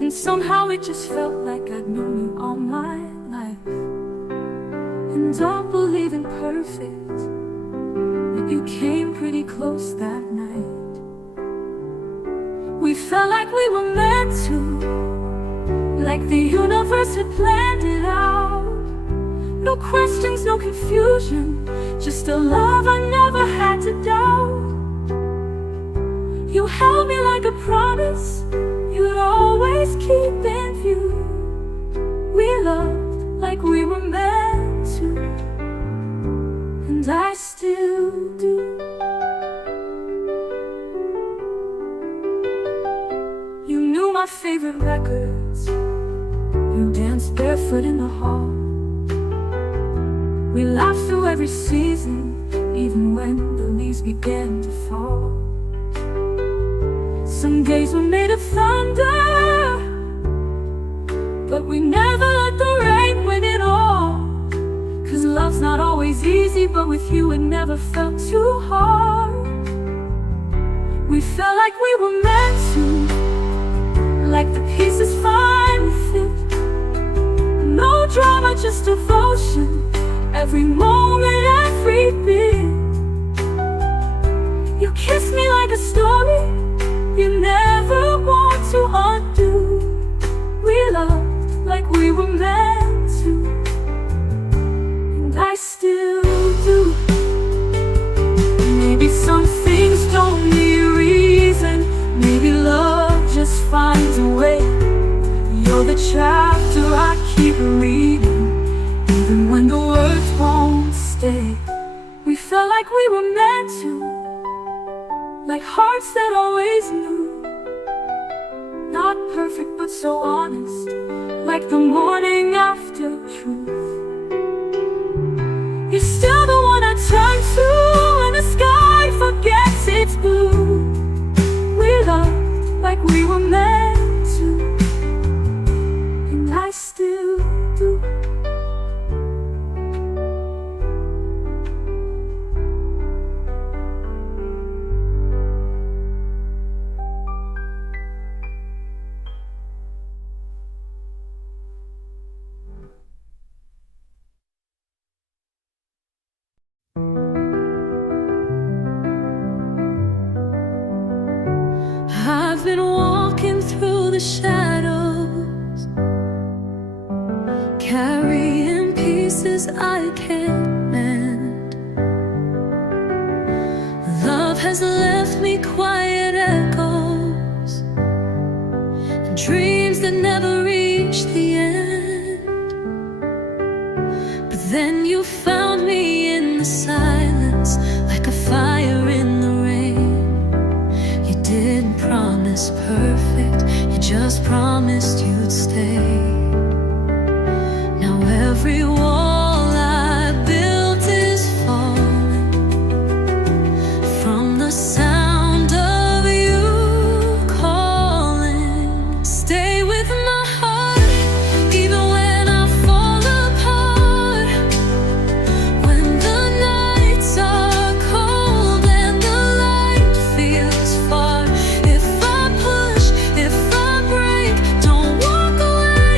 And somehow it just felt like I'd known you all my life. And don't believe in perfect, but you came pretty close that night. We felt like we were meant to, like the universe had planned it out. No questions, no confusion, just a love I never had to doubt. You held me like a promise you'd always keep in view. We loved like we were meant to, and I still do. You knew my favorite records, you danced barefoot in the hall. We laughed through every season, even when the leaves began to fall. Some days were made of thunder, but we never let the rain win it all. 'Cause love's not always easy, but with you it never felt too hard. We felt like we were meant to, like the pieces finally fit. No drama, just devotion, every moment, every bit. You kissed me like a story you never want to undo. We loved like we were meant to, and I still do. Maybe some things don't need reason, maybe love just finds a way. You're the chapter I keep reading, even when the words won't stay. We felt like we were meant to, like hearts that always knew. Not perfect but so honest, like the morning after truth. You're still the one I turn to when the sky forgets its blue. We loved like we were meant to, and I still do. I've been walking through the shadows, carrying pieces I can't mend. Love has left me quiet echoes, and dreams that never reach the end. But then you found me in the silence, like a fire in the rain. You didn't promise perfect, you just promised you'd stay. Now every wall I built is falling from the sound of you calling. Stay with my heart, even when I fall apart. When the nights are cold and the light feels far. If I push, if I break, don't walk away.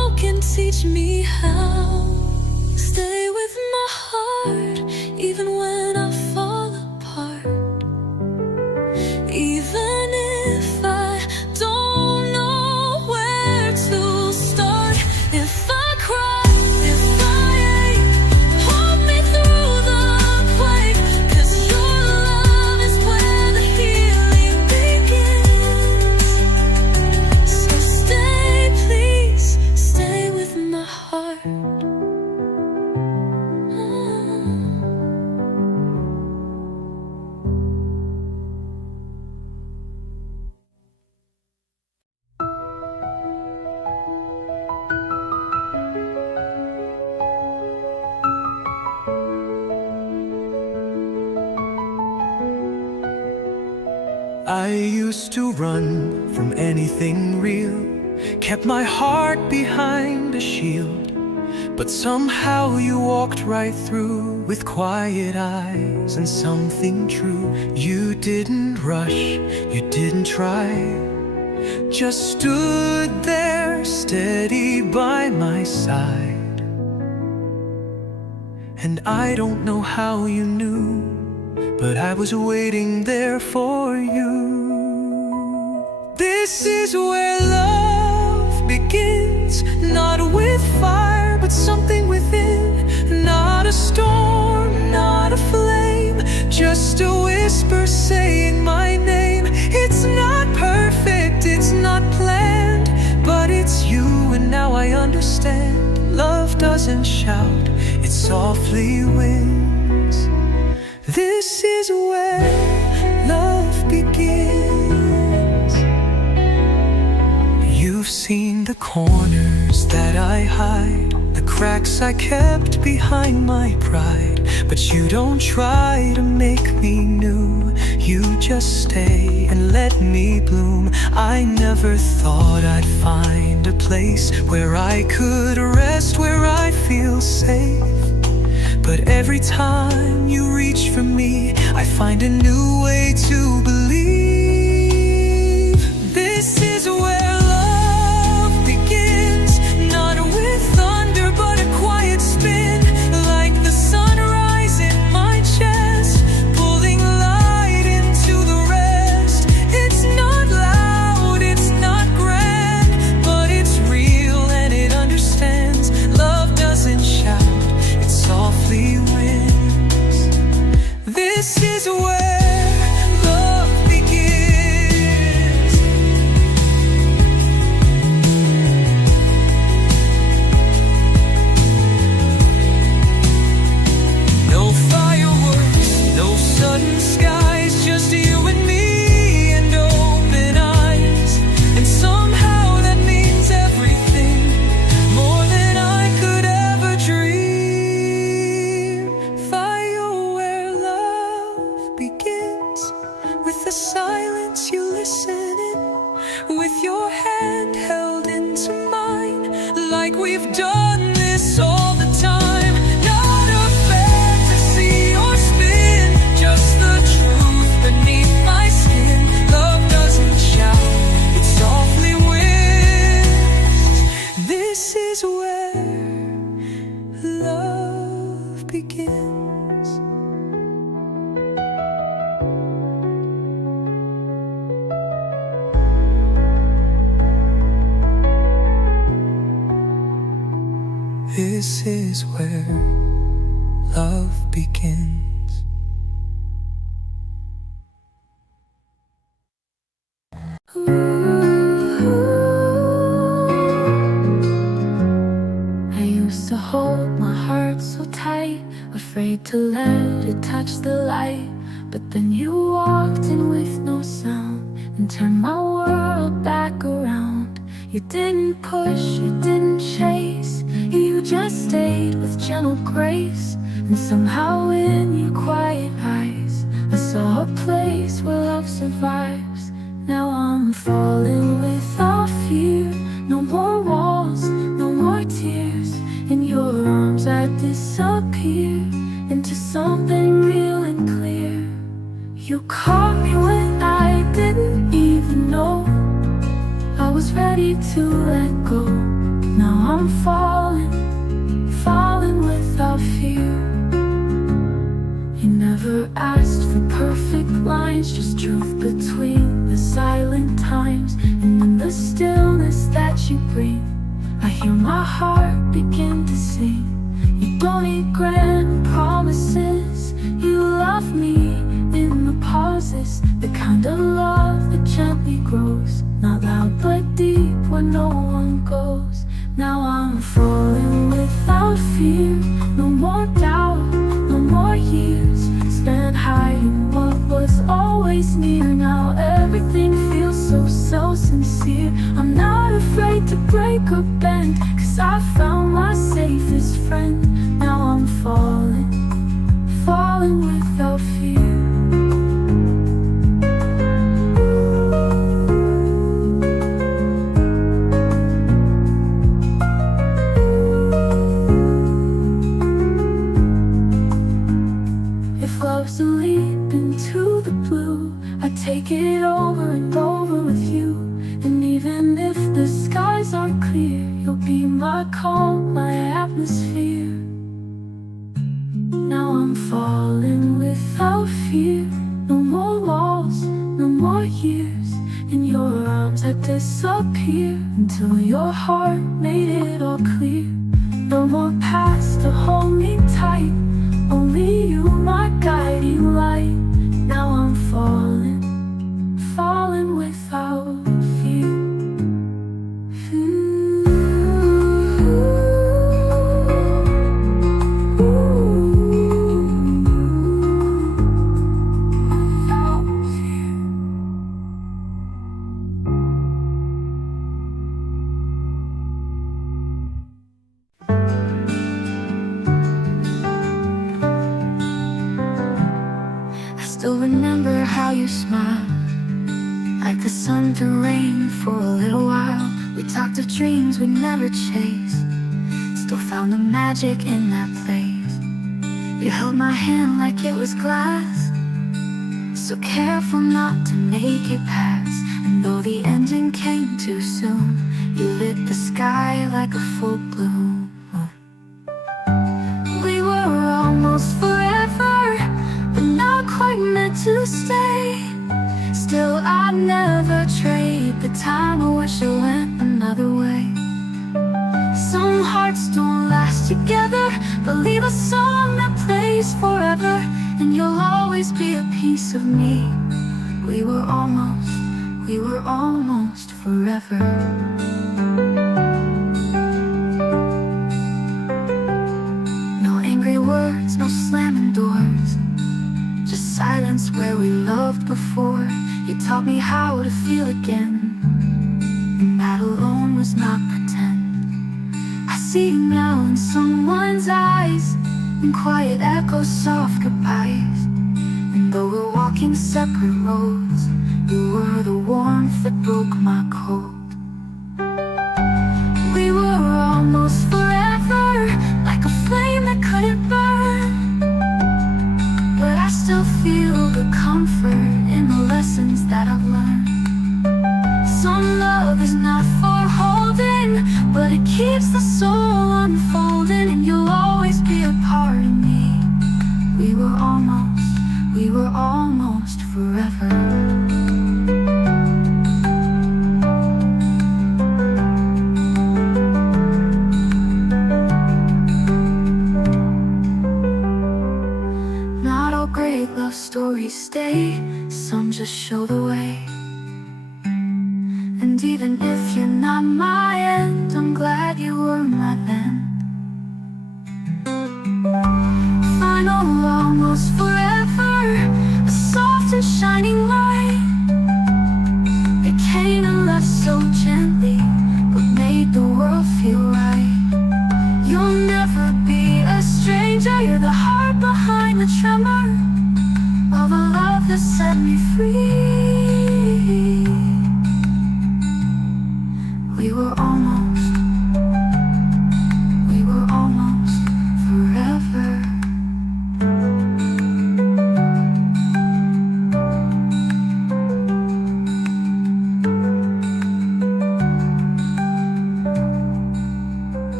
teach me how. Stay with my heart, even when I fall apart. Even if I don't know where to start. If I cry, if I ache, hold me through the quake. 'Cause your love is where the healing begins. So stay, please, stay with my heart. I used to run from anything real, kept my heart behind a shield. But somehow you walked right through with quiet eyes and something true. You didn't rush, you didn't try, just stood there steady by my side. And I don't know how you knew, but I was waiting there for you. This is where love begins, not with fire, but something within. Not a storm, not a flame, just a whisper saying my name. It's not perfect, it's not planned, but it's you, and now I understand. Love doesn't shout, it softly wins. This is where love begins. You've seen the corners that I hide, the cracks I kept behind my pride. But you don't try to make me new, you just stay and let me bloom. I never thought I'd find a place where I could rest, where I feel safe. But every time you reach for me, I find a new way to believe. This is where love begins, not with thunder, but a quiet spin. Like the sunrise in my chest, pulling light into the rest. It's not loud, it's not grand, but it's real and it understands. Love doesn't shout, it softly wins. This is where love begins. No fireworks, no sudden skies, just you and me and open eyes. And somehow that means everything, more than I could ever dream. Fire where love begins, with the silence you listen in, with your hand held into mine, like we've done this all the time. Not a fantasy or spin, just the truth beneath my skin. Love doesn't shout, it softly wins. This is where love begins. This is where love begins. I used to hold my heart so tight, afraid to let it touch the light. But then you walked in with no sound and turned my world back around. You didn't push, you didn't chase, you just stayed with gentle grace. And somehow in your quiet eyes, I saw a place where love survives. Now I'm falling without fear, no more walls, no more tears. In your arms I disappear into something real and clear. You caught me when I didn't even know I was ready to let go. Now I'm I'm falling, falling without fear. You never asked for perfect lines, just truth between the silent times. And in the stillness that you bring, I hear my heart begin to sing. You don't need grand promises, you love me in the pauses, the kind of love that gently grows, not loud but deep where no one goes. Now I'm falling without fear, no more doubt, no more years spent hiding what was always near. Now everything feels so sincere. I'm not afraid to break or bend, 'cause I found my safest friend. Now I'm falling, falling without fear. If love's a leap into the blue, I take it over and over with you. And even if the skies aren't clear, you'll be my calm, my atmosphere. Now I'm falling without fear, no more walls, no more years. In your arms I disappear, until your heart made it all clear. No more past to hold me tight, only you my guiding light. Now I'm falling, falling without fear. Still remember how you smiled, like the sun through rain for a little while. We talked of dreams we never chased, still found the magic in that place. You held my hand like it was glass, so careful not to make it pass. And though the ending came too soon, you lit the sky like a full bloom. We were almost forever, but not quite meant to stay. Still I'd never trade the time. I wish it went another way. Some hearts don't last together, but leave a song that plays forever. And you'll always be a piece of me. We were almost forever. No angry words, no slamming doors, just silence where we loved before. You taught me how to feel again, and that alone was not pretend. I see you now in someone's eyes, in quiet echoes, soft goodbyes. And though we're walking separate roads, you were the warmth that broke my cold. We were almost forever, like a flame that couldn't burn. But I still feel the comfort in the lessons that I've learned. Some love is not for holding, but it keeps the soul unfolding. And you'll always be a part of me. We were almost forever. Not all great love stories stay, some just show the way. And even if you're not my end, I'm glad you were my then. Final, almost forever, a soft and shining light. It came and left so gently, but made the world feel right. You'll never be a stranger, you're the heart behind the tremor of a love that set me free. We were almost forever.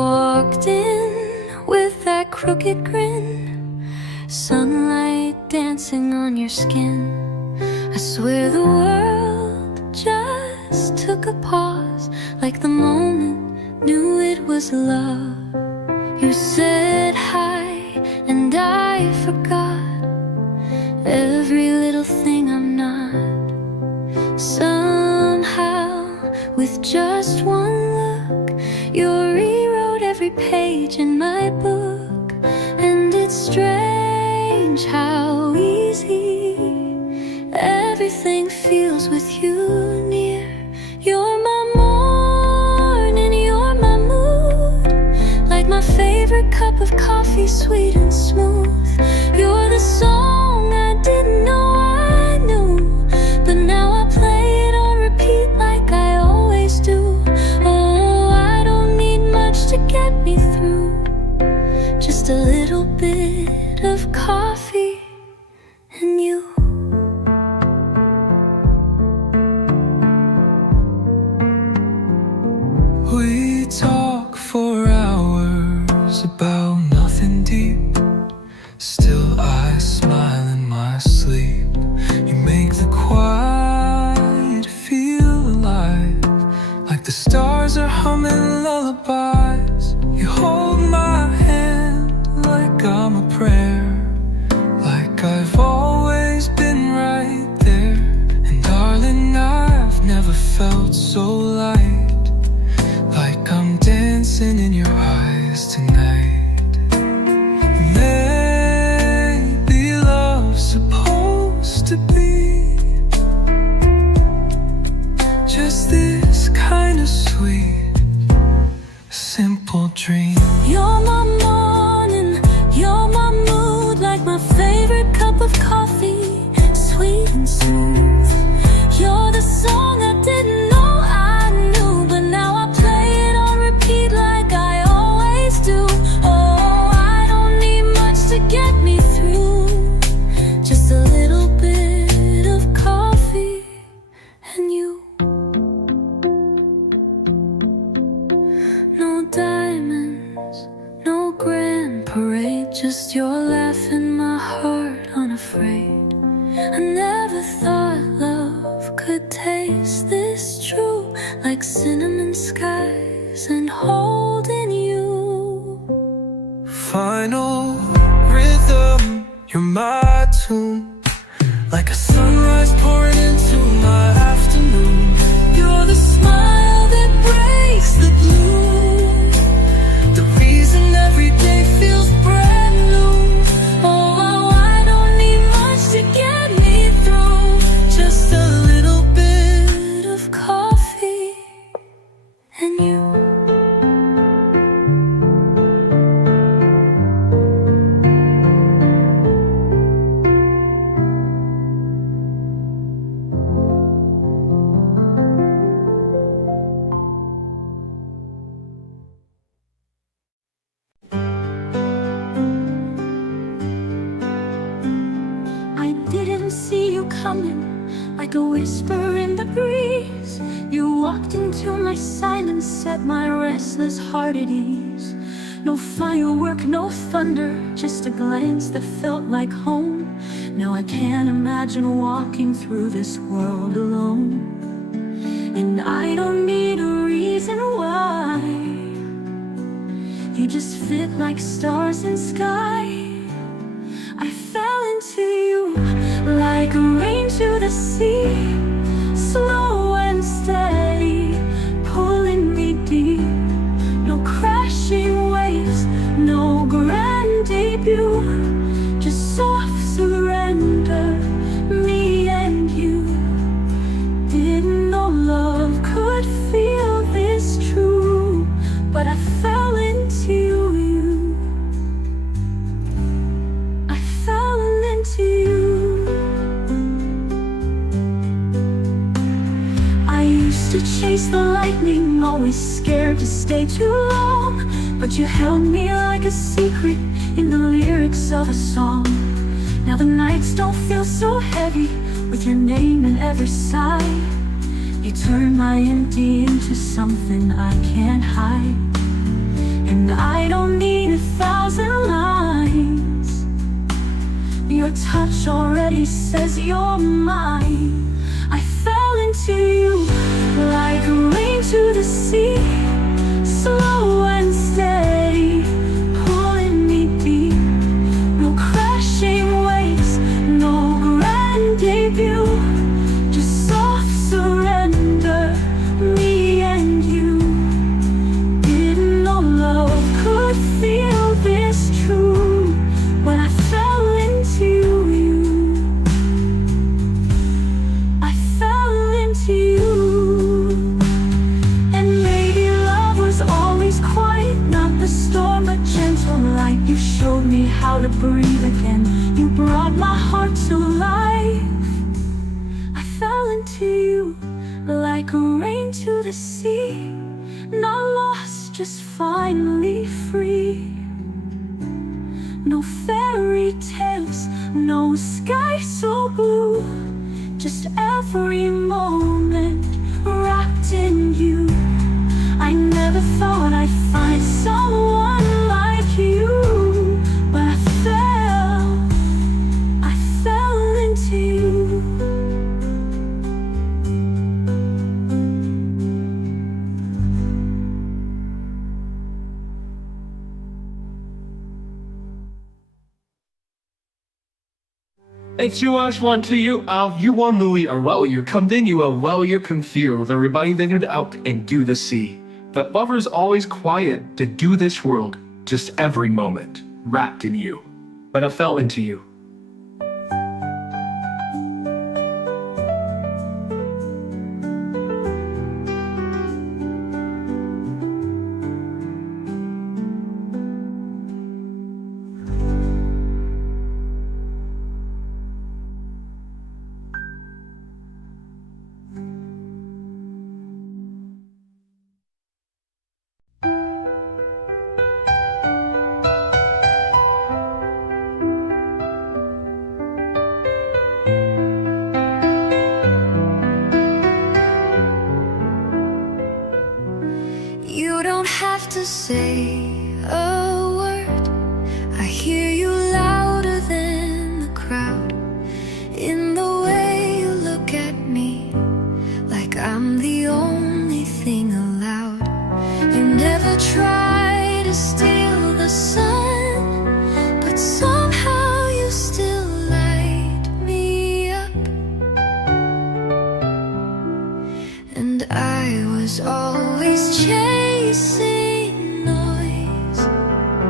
walked in with that crooked grin, sunlight dancing on your skin. I swear the world just took a pause, like the moment knew it was love. You said hi and I forgot every little thing I'm not. Somehow, with just one look, you rewrote every page in my book. And it's strange how easy everything feels with you near. You're my morning, you're my mood, like my favorite cup of coffee, sweet and smooth. You're the song I didn't know I knew, but now I play it on repeat like I always do. Oh, I don't need much to get me through, just a little bit of coffee and you. We talk for hours about nothing deep. Still I smile in my sleep. You make the quiet feel alive, like the stars are humming lullabies. You hold my hand like I'm a prayer, like I've always been right there. And darling, I've never felt so light, like I'm dancing in your eyes tonight. Maybe love's supposed to be just this kind of sweet, simple dream. You're my morning, you're my mood, like my favorite cup of coffee, sweet and smooth. You're the song I didn't know I knew, but now I play it on repeat like I always do. Oh, I don't need much to get me through, just a little bit of coffee and you. No diamonds, no grand parade, just your laugh in my heart unafraid. I never thought love could taste this true, like cinnamon skies and holding you. Final rhythm, you're my tune, like a sunrise pouring into my afternoon. You're the smile that breaks the blue, The reason every day feels brand new. oh, I don't need much to get me through, just a little bit of coffee and you. I didn't see you coming, like a whisper in the breeze. You walked into my silence, set my restless heart at ease. No firework, no thunder, just a glance that felt like home. Now I can't imagine walking through this world alone. And I don't need a reason why, you just fit like stars in sky. I fell into you like rain to the sea, slow and steady, pulling me deep. No crashing waves, no grand debut, just soft surrender, me and you. Didn't know love could feel this true, but I fell into you. I fell into you. I used to chase the lightning, always scared to stay too long, but you held me like a secret in the lyrics of a song. Now the nights don't feel so heavy, with your name in every sigh. You turn my empty into something I can't hide. and I don't need 1,000 lines. Your touch already says you're mine. I fell into you like rain to the sea, slow and steady, pulling me deep. No crashing waves, no grand debut, just soft surrender, me and you. Didn't know love could feel this true when I fell into you. I fell into you. And maybe love was always quiet, not the storm but gentle light. You showed me how to breathe again. You brought my heart to life. I fell into you like rain to the sea, not lost, just finally free. No fairy tales, no sky so blue, just every moment wrapped in you. I never thought I'd find someone like you, but I fell into you. Thanks so much one to you. You want Louis or well you continue well you can feel the reminding it out and do the sea. But lover's always quiet to do this world, just every moment wrapped in you. But I fell into you. You don't have to say a word. I hear you louder than the crowd. In the way you look at me, like I'm the only thing allowed. You never try to steal the sun, but somehow you still light me up. And I was always chasing noise,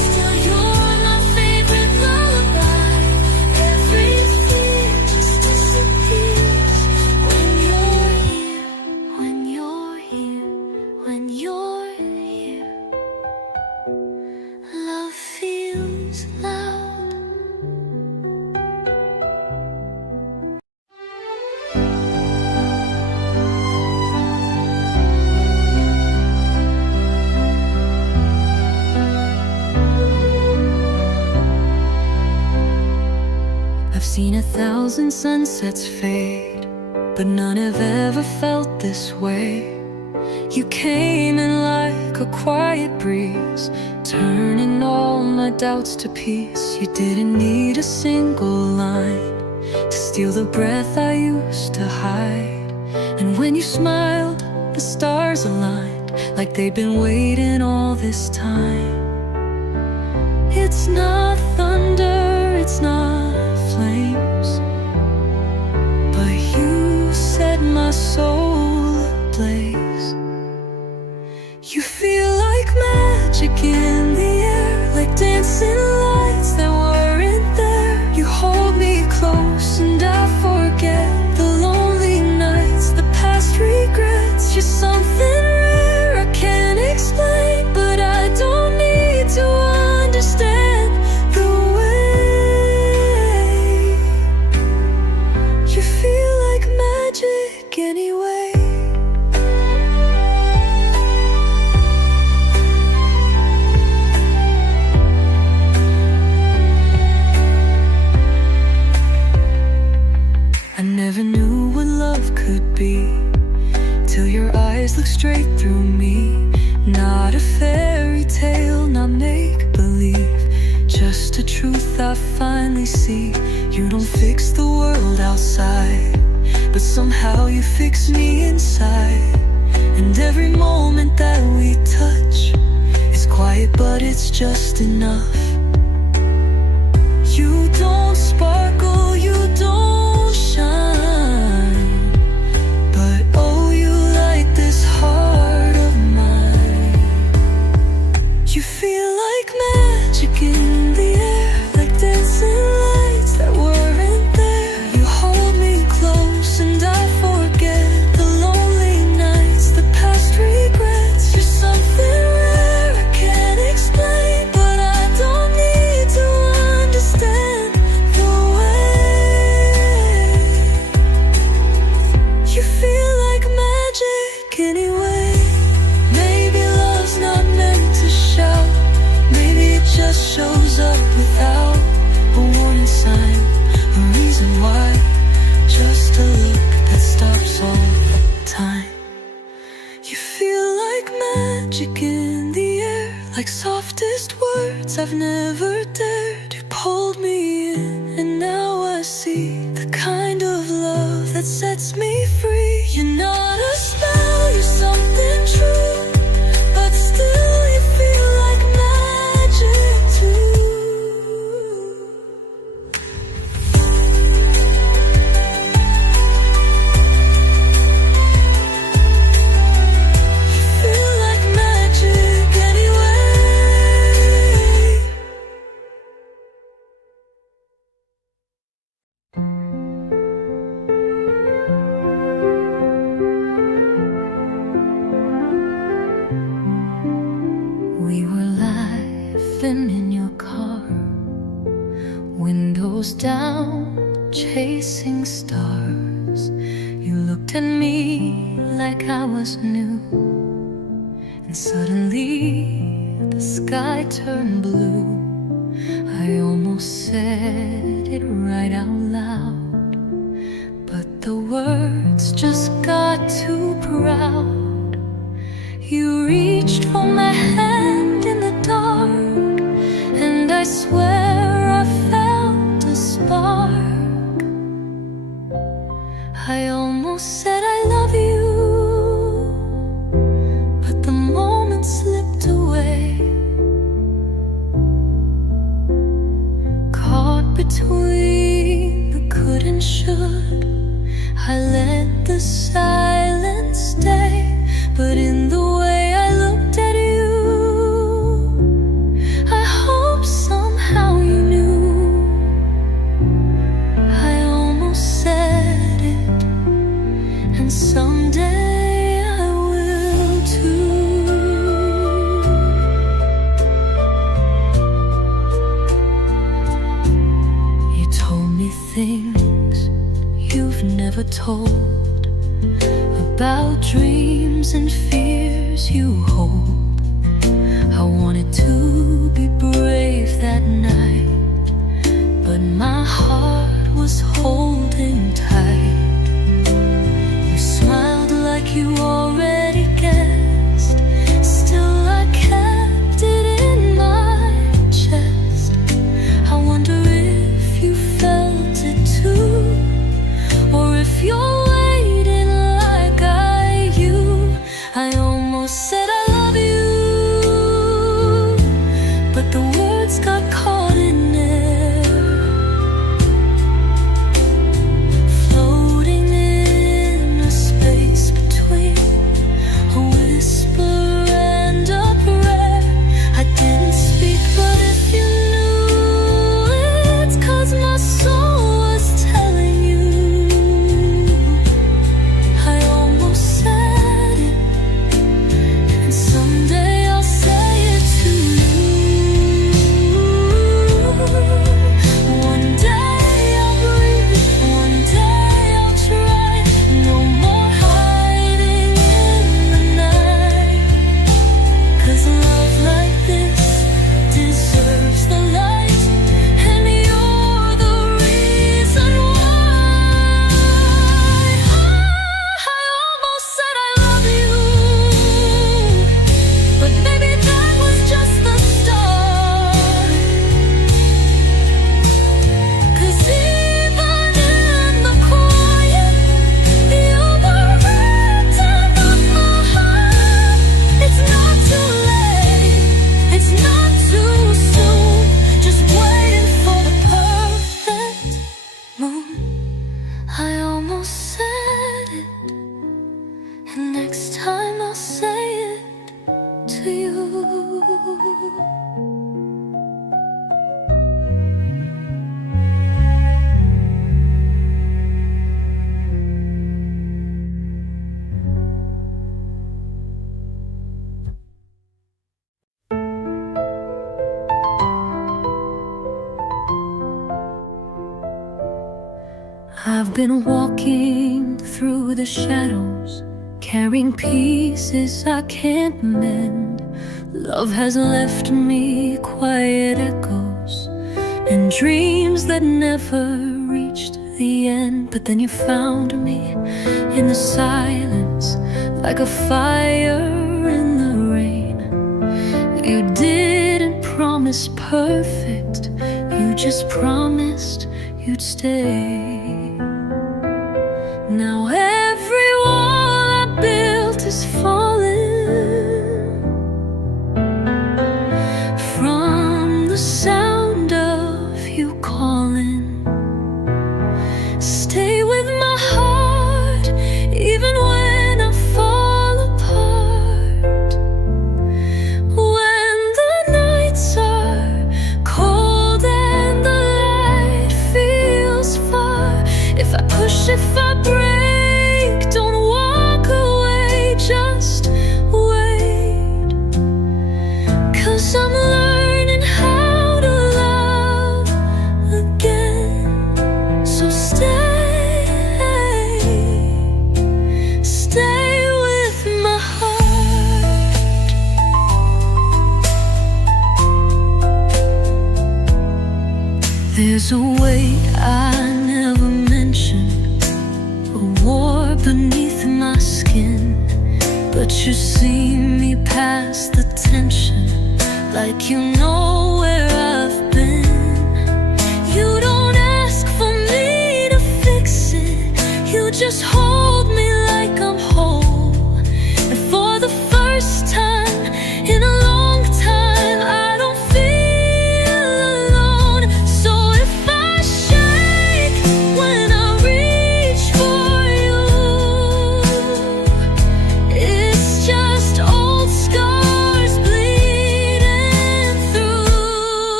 1,000 sunsets fade, but none have ever felt this way. You came in like a quiet breeze, turning all my doubts to peace. You didn't need a single line to steal the breath I used to hide. And when you smiled, the stars aligned, like they'd been waiting all this time. It's not thunder, it's not flames, but you set my soul ablaze. You feel like magic in the air, like dancing lights that weren't there. You hold me close and I forget the lonely nights, the past regrets. You're something rare I can't explain, but I don't need to understand the way. You feel like magic anyway. I never knew what love could be till your eyes look straight through me. Not a fairy tale, not make-believe, just a truth I finally see. You don't fix the world outside, but somehow you fix me inside. And every moment that we touch is quiet, but it's just enough. You don't sparkle, you don't shine, but oh, you light this heart of mine. You feel like magic in the air, like dancing lights that weren't there. You hold me close and I forget the lonely nights, the past regrets. You're something rare I can't explain, but I don't need to understand the way. You feel like magic anyway. Maybe love's not meant to shout, maybe it just shows up without a warning sign, a reason why, just a look that stops all time. You feel like magic in the air, like softest words I've never dared. You pulled me in and now I see the kind of love that sets me free. You're not a spell, you're something true, but still you feel like magic too. Feel like magic anyway. We were laughing in your car, windows down, chasing stars. You looked at me like I was new, and suddenly the sky turned blue. I almost said it right out loud, but the words just got too proud. You reached for my hand in the dark, and I swear I felt a spark. I almost said I love you, but the moment slipped away. Caught between the could and should, I let the silence stay. But in the way I looked at you, I hope somehow you knew. I almost said it, and someday I will too. You told me things you've never told, about dreams and fears you hold. I wanted to be brave that night, but my heart was holding tight. You smiled like you already guessed. Still I kept it in my chest. I wonder if you felt it too, or if you're waiting like I you. I almost said I love you, but the words got caught in air, floating in a space between a whisper and a prayer. I didn't speak, but if you knew, it's 'cause my soul was telling you. I almost said it, and someday I'll say it to you. One day I'll breathe, one day I'll try. No more hiding in the night, 'cause love like this deserves the light, and you're the reason why. I almost said I love you, but maybe that was just the start. 'Cause even in the quiet, you were written on my heart. It's not too late, it's not too soon, just waiting for the perfect moon. I almost said it, and next time I'll say it to you. I've been walking through the shadows, carrying pieces I can't mend. Love has left me quiet echoes and dreams that never reached the end. But then you found me in the silence, like a fire in the rain. You didn't promise perfect, you just promised you'd stay. Now every wall I built is falling from the sound of you calling. Stay with my heart even when I fall apart. When the nights are cold and the light feels far, if I push, if I break, don't walk away, just wait. 'Cause I'm learning how to love again. So stay with my heart. There's a weight I never mentioned, a war beneath my skin, but you see me past the tension, like you know where I've been. You don't ask for me to fix it, you just hold me like I'm whole. And for the first time in a long time, I don't feel alone. So if I shake when I reach for you, it's just old scars bleeding through.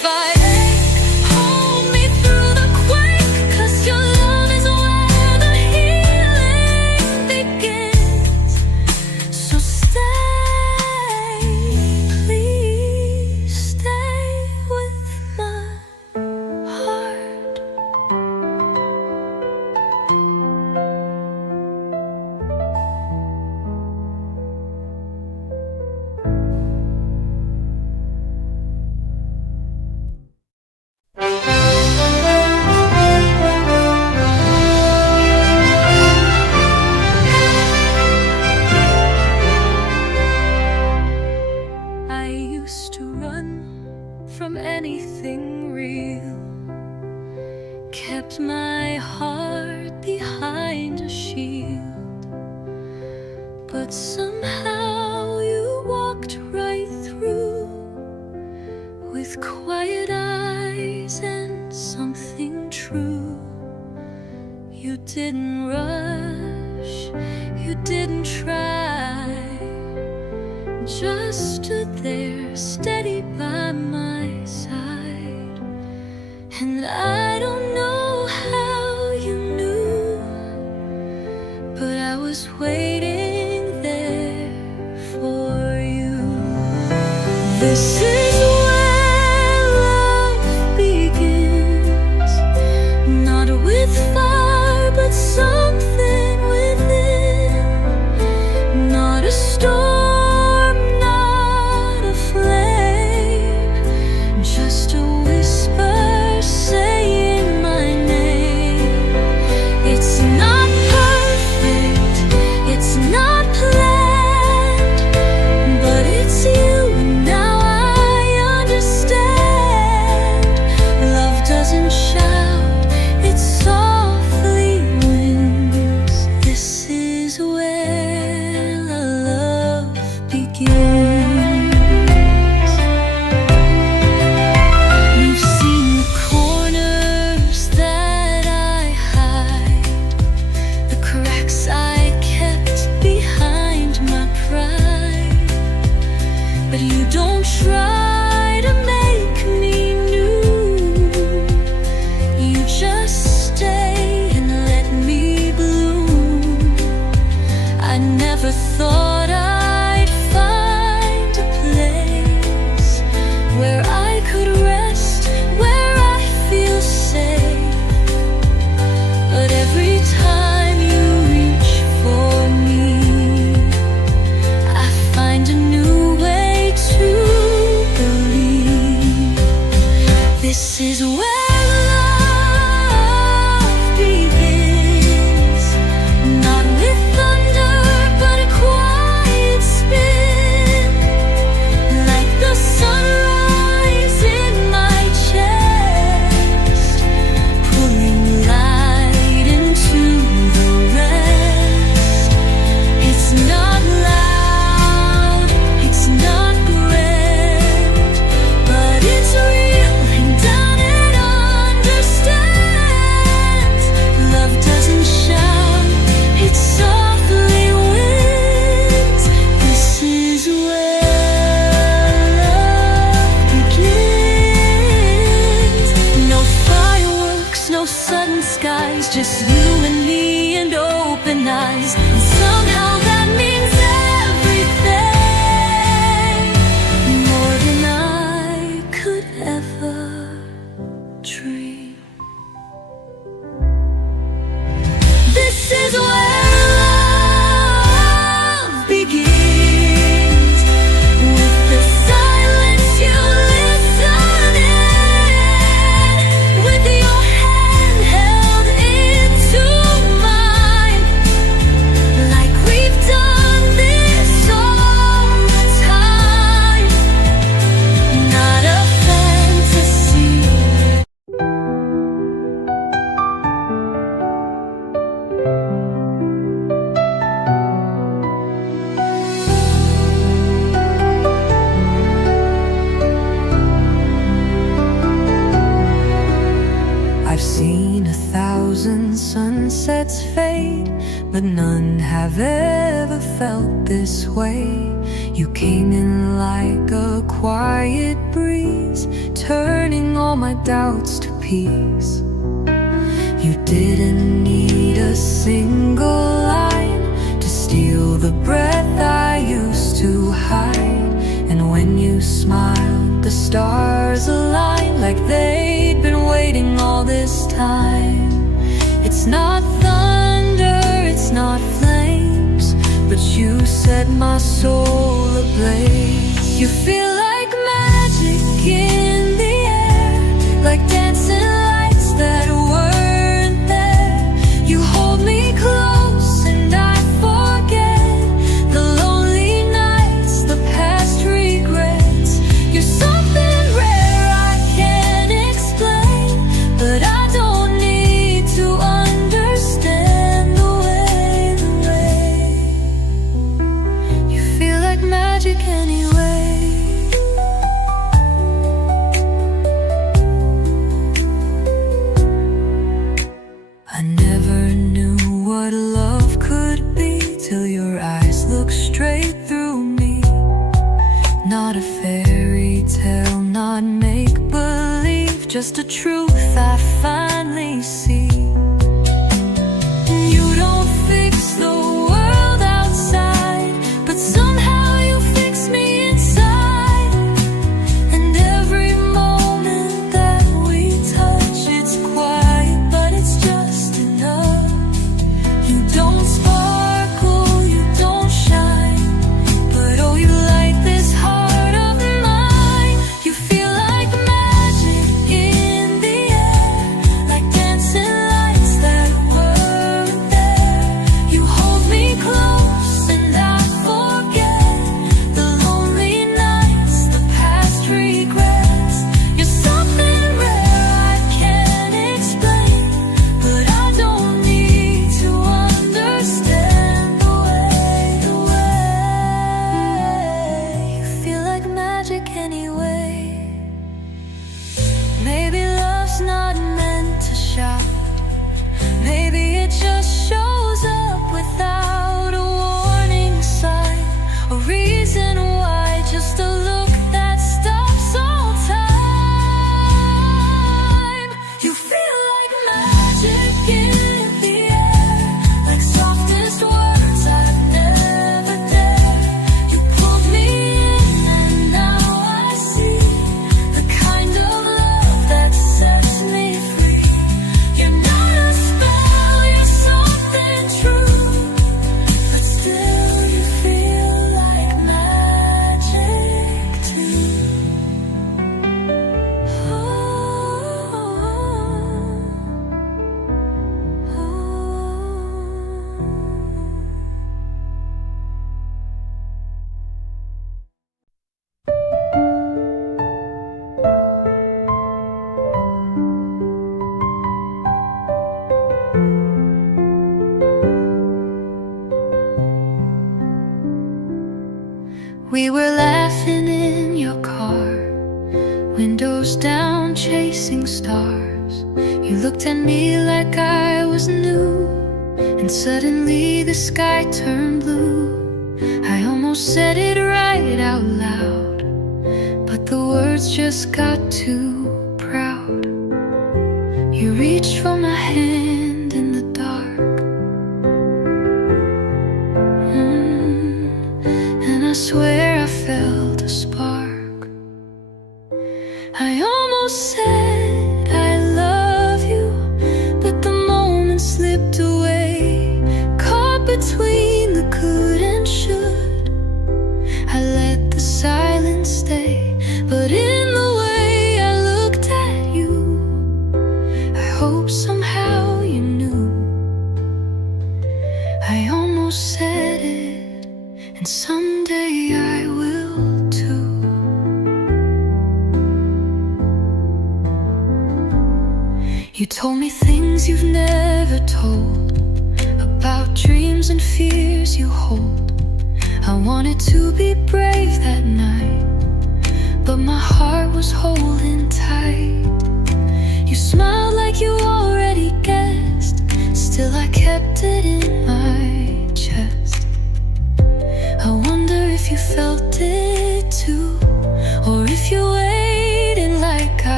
if I ache, hold me through the quake, 'cause your love is where the healing begins. So stay, please stay with my heart. I used to run from anything real, kept my heart behind a shield, but somehow you walked right through with quiet eyes and something true. You didn't rush, you didn't try, just stood there steady by my side. And I don't know how you knew, but I was waiting there for you. This is where love begins, not with fire but something within, not a storm, not a flame, just a whisper saying my name. It's not perfect, it's not planned, but it's you, and now I understand. Love doesn't shout, it softly wins. This is where love begins. You've seen the corners that I hide, the cracks I kept behind my pride, but you don't try to make me new. You just stay and let me bloom. I never thought I'd find a place where I could rest, where I feel safe. But every time you reach for me, I find a new way to believe. This is where love begins, not with thunder but a quiet spin, like the sunrise in my chest, pulling light into the rest. It's not loud, it's not grand, but it's real, and down it understands. Love doesn't shout, it softly wins. This is where love begins. No fireworks, no sudden skies, just you and me and open eyes. And somehow that means everything, more than I could ever dream. This is where love begins, with the silence you listen in, with your hand held into mine, like we've done this all the time. Not a fantasy. I've seen 1,000 sunsets fade, but none have ever felt this way. You came in like a quiet breeze, turning all my doubts to peace. You didn't need a single line to steal the breath I used to hide. And when you smiled, the stars aligned like they'd been waiting all this time. It's not thunder, it's not flames, but you set my soul ablaze. You feel like magic in the air, like dancing lights that weren't there. You hold me close and I forget the lonely nights, the past regrets. You're something rare I can't explain, but I don't need to understand the way you feel like magic anyway. I never knew what love could be till your eyes look straight through me. Not a fairy tale, not make-believe, just a truth I finally see. You don't fix the world outside, but somehow you fix me inside. And every moment that we touch, it's quiet, but it's just enough. You don't sparkle, you don't shine, but oh, you light this heart of mine. You feel like magic in the air, like dancing lights that weren't there. You hold me close and I forget the lonely nights, the past regrets. You're something rare I can't explain, but I don't need to understand the way you feel like magic anyway. Maybe love's not meant to shout, maybe it just shows up without a warning sign, a reason why, just a look that stops all time. You feel like magic in the air, like softest words I've never dared. You pulled me in and now I see the kind of love that sets me free. You're not a spell, you're something true, but still you feel like magic too. We were laughing in your car, windows down, chasing stars. You looked at me like I was new, and suddenly the sky turned blue. I almost said it right out loud, but the words just got too proud. You reached for my hand in the dark, and I swear I felt a spark. I almost said I love you, but the moment slipped away, caught between the could and should. I let the silence stay, but in the way I looked at you, I hope somehow you knew. I almost said it, and someday I will too. You told me things you've never told, about dreams and fears you hold. I wanted to be brave that night, but my heart was holding tight. You smiled like you already guessed, still I kept it in my chest. I wonder if you felt it too, or if you waited like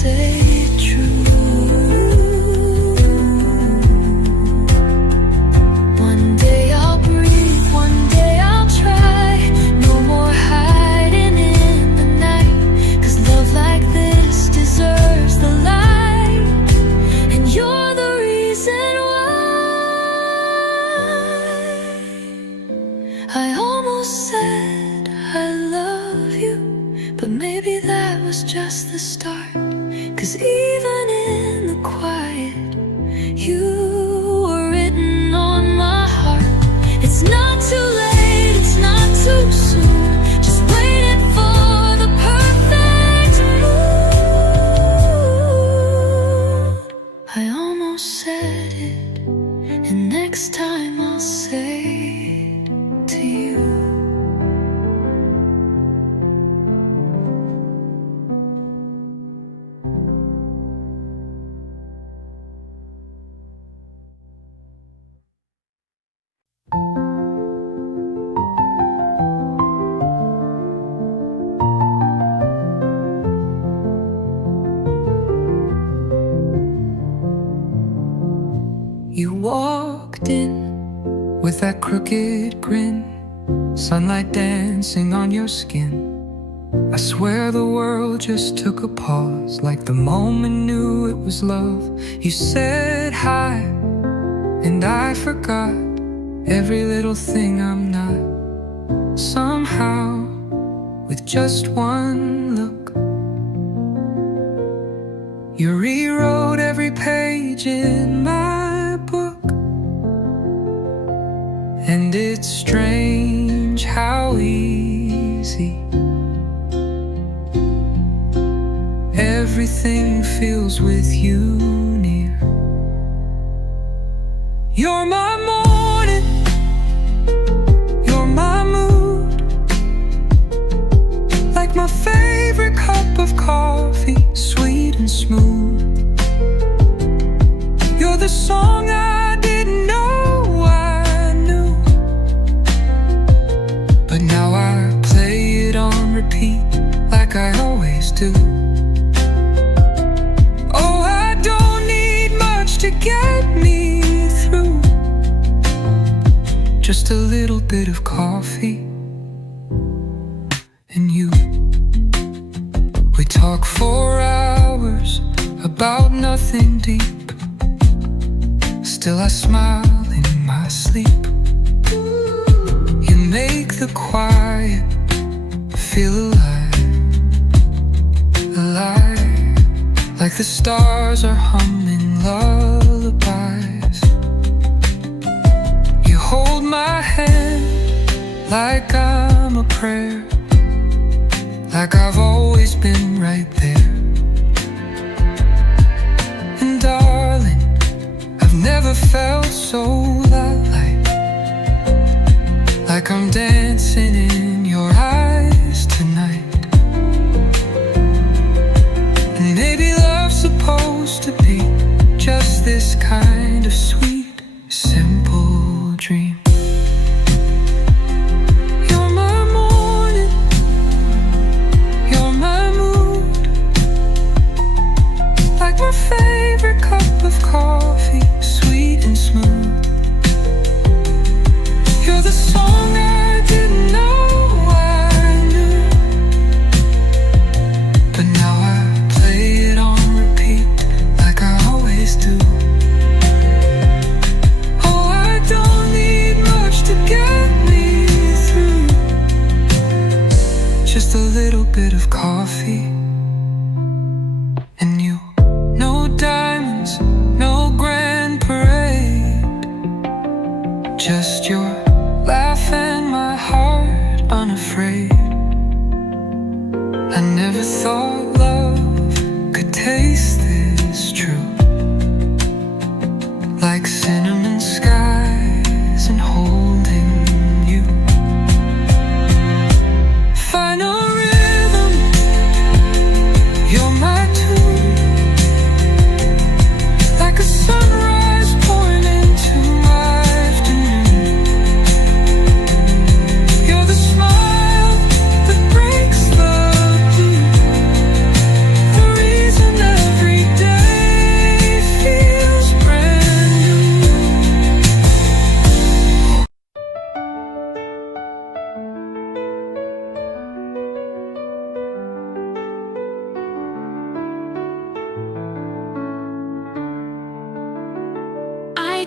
say true. One day I'll breathe, one day I'll try. No more hiding in the night, 'cause love like this deserves the light. And you're the reason why. I almost said I love you, but maybe that was just the start. 'Cause even in the quiet, you were written on my heart. It's not too late, it's not too soon, just waiting for the perfect mood. I almost said it, and next time I'll say it to you. You walked in with that crooked grin, sunlight dancing on your skin. I swear the world just took a pause, like the moment knew it was love. You said hi, and I forgot every little thing I'm not. Somehow, with just one look, you rewrote every page in my book. And it's strange how easy everything feels with you near. You're my morning, you're my mood, like my favorite cup of coffee, sweet and smooth. You're the song I didn't know I knew, but now I play it on repeat like I always do. Oh, I don't need much to get me through, just a little bit of coffee and you. We talk for hours about nothing deep, still I smile in my sleep. You make the quiet feel alive, alive, like the stars are humming lullabies. You hold my hand like I'm a prayer, like I've always been right there. And darling, I've never felt so light, like I'm dancing in your eyes tonight. And maybe love's supposed to be just this kind of sweet, simple dream. You're my morning, you're my mood, like my favorite cup of coffee, sweet and smooth. You're the song I didn't know I knew, but now I play it on repeat like I always do. Oh, I don't need much to get me through, just a little bit of coffee and you. No diamonds, no grand parade, just your laugh and my heart unafraid. I never thought love could taste this true, like cinnamon skies and holding you. Final rhythm, you're my tune, like a sunrise pouring into my afternoon. You're the smile that breaks the blue, the reason that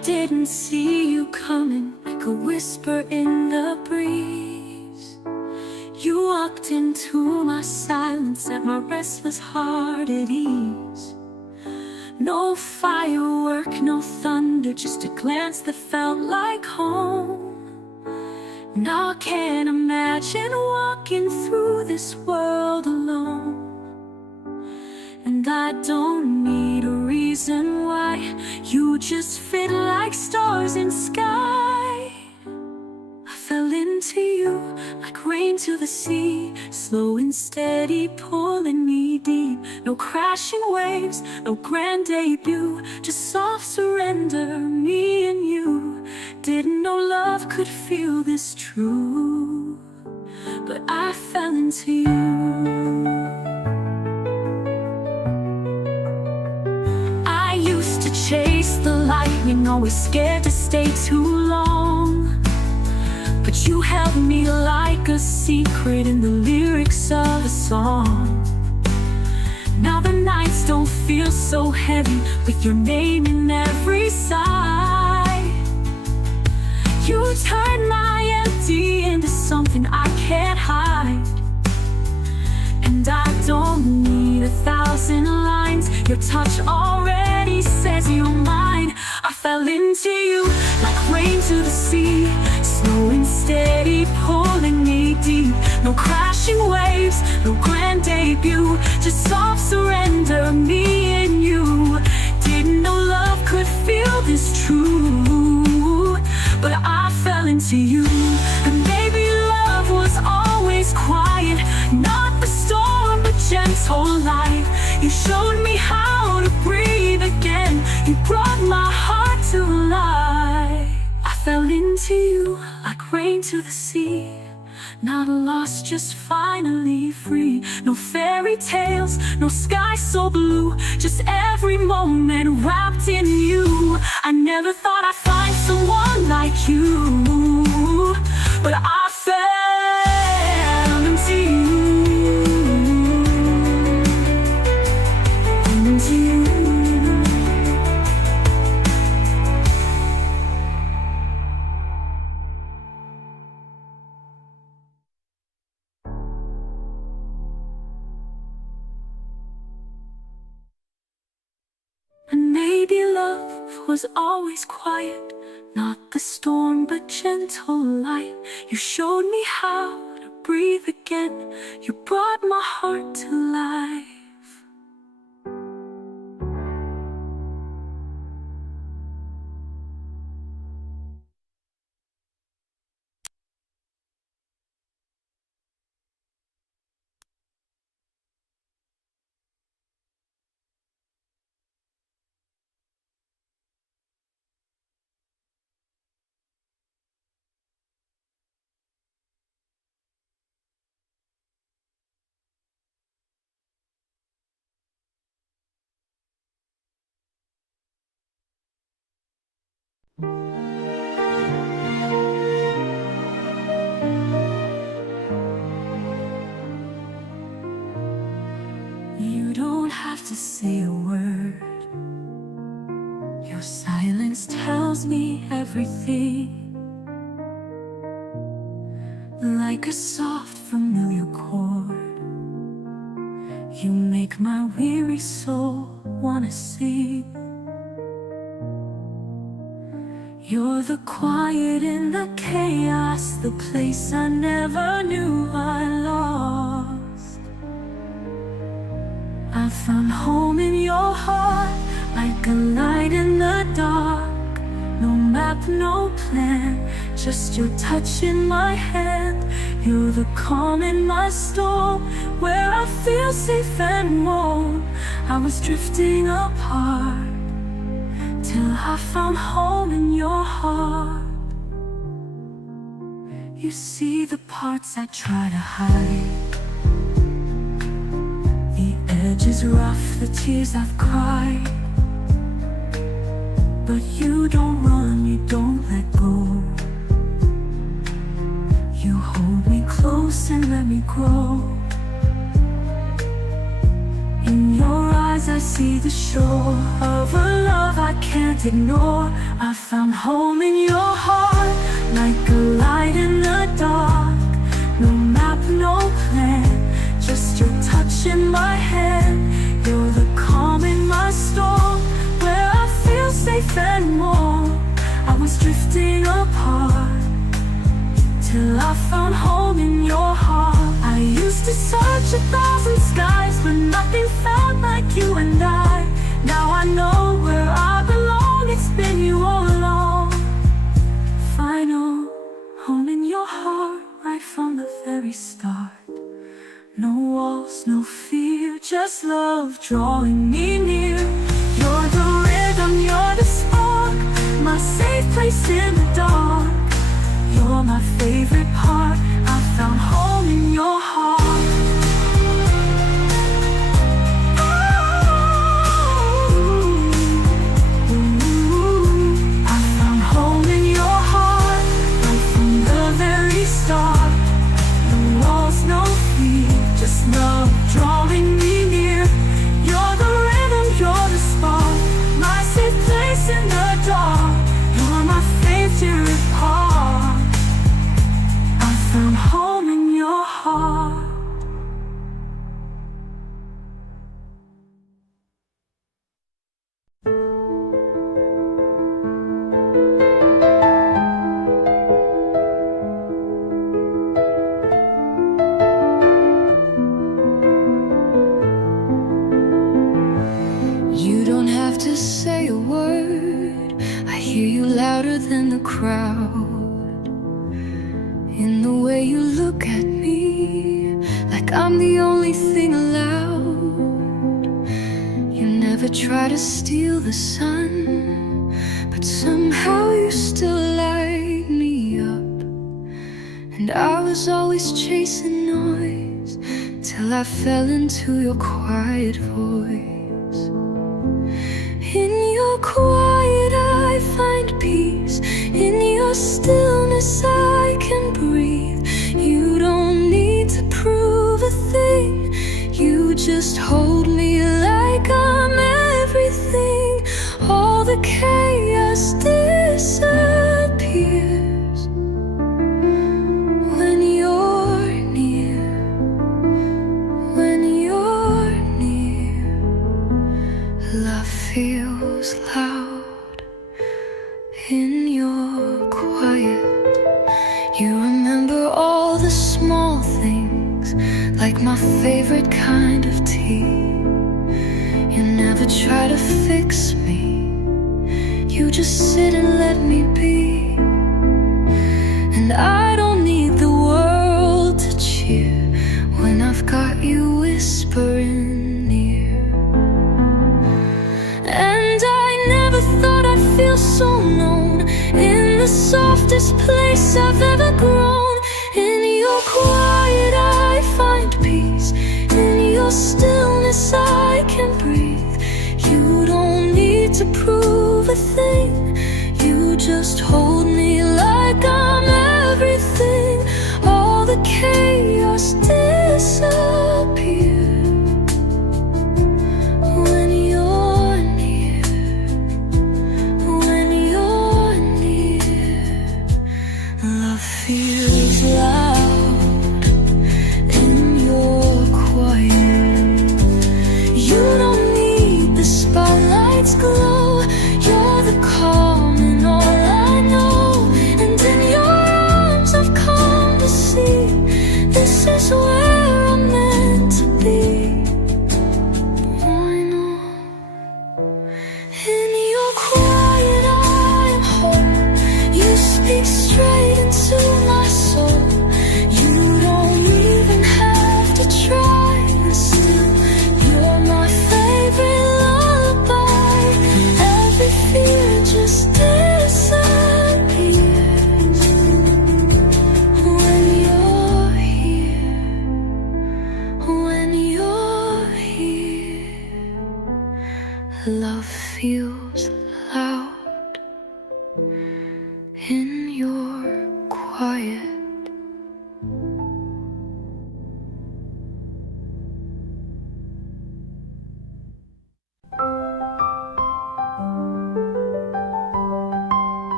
didn't see you coming, like a whisper in the breeze. You walked into my silence, set my restless heart at ease. No firework, no thunder, just a glance that felt like home. Now I can't imagine walking through this world alone. And I don't need a reason why, you just fit like stars in sky. I fell into you like rain to the sea, slow and steady pulling me deep. No crashing waves, no grand debut, just soft surrender, me and you. Didn't know love could feel this true, but I fell into you. I used to chase the lightning, always scared to stay too long. But you held me like a secret in the lyrics of a song. Now the nights don't feel so heavy, with your name in every sigh. You turned my empty into something I can't hide. And I don't need 1,000 lines, your touch already says you're mine. I fell into you like rain to the sea, slow and steady pulling me deep. No crashing waves, no grand debut, just soft surrender, me and you. Didn't know love could feel this true, but I fell into you. And maybe love was always quiet, not the storm but gentle light. You showed me how to breathe again, you brought my heart to life. I fell into you like rain to the sea, not lost, just finally free. No fairy tales, no sky so blue, just every moment wrapped in you. I never thought I'd find someone like you, but I fell into you. Into you. And maybe love was always quiet, not the storm but gentle light. You showed me how to breathe again, you brought my heart to life. You don't have to say a word, your silence tells me everything. Like a soft familiar chord, you make my weary soul wanna sing. You're the quiet in the chaos, the place I never knew I lost. I found home in your heart, like a light in the dark. No map, no plan, just your touch in my hand. You're the calm in my storm, where I feel safe and warm. I was drifting apart, till I found home in your heart. You see the parts I try to hide, the edges rough, the tears I've cried. But you don't run, you don't let go. You hold me close and let me grow. In your eyes eyes I see the shore of a love I can't ignore. I found home in your heart, like a light in the dark. No map, no plan, just your touch in my hand. You're the calm in my storm, where I feel safe and warm. I was drifting apart, till I found home in your heart. I used to search 1,000 skies, but nothing felt like you and I. Now I know where I belong, it's been you all along. Final home in your heart, right from the very start. No walls, no fear, just love drawing me near. You're the rhythm, you're the spark, my safe place in the dark. You're my favorite part, I found home in your heart. I found home in your heart, right from the very start. No walls, no fear, just love drawing me near. You're the rhythm, you're the spark, my safe place in the dark. You're my favorite part, I found home in your heart. You don't have to say a word, I hear you louder than the crowd. In the way you look at me, like I'm the only thing allowed. You never try to steal the sun, but somehow you still light me up. And I was always chasing noise, till I fell into your quiet voice. In your quiet I find peace, in your stillness I can breathe. You don't need to prove a thing, you just hold me like I'm everything. All the chaos disappears when you're near, when you're near. Love feels loud in your quiet. You remember all the small things, like my favorite kind of tea. You never try to fix me, you just sit and let me be. And I don't need the world to cheer when I've got you whispering near. And I never thought I'd feel so known in the softest place I've ever grown. In your quiet I find peace, in your stillness I can breathe. You don't need to prove a thing, you just hold me like I'm everything. All the chaos disappears when you're near, when you're near. Love feels loud in your quiet. You don't need the spotlight's glow, you're the calm in all I know. And in your arms I've come to see, this is where I'm meant to be. I know. In your quiet I am home, you speak straight into my soul. You don't even have to try, and still you're my favorite lullaby. Every fear just disappears when you're here, when you're here. Love feels loud in your quiet.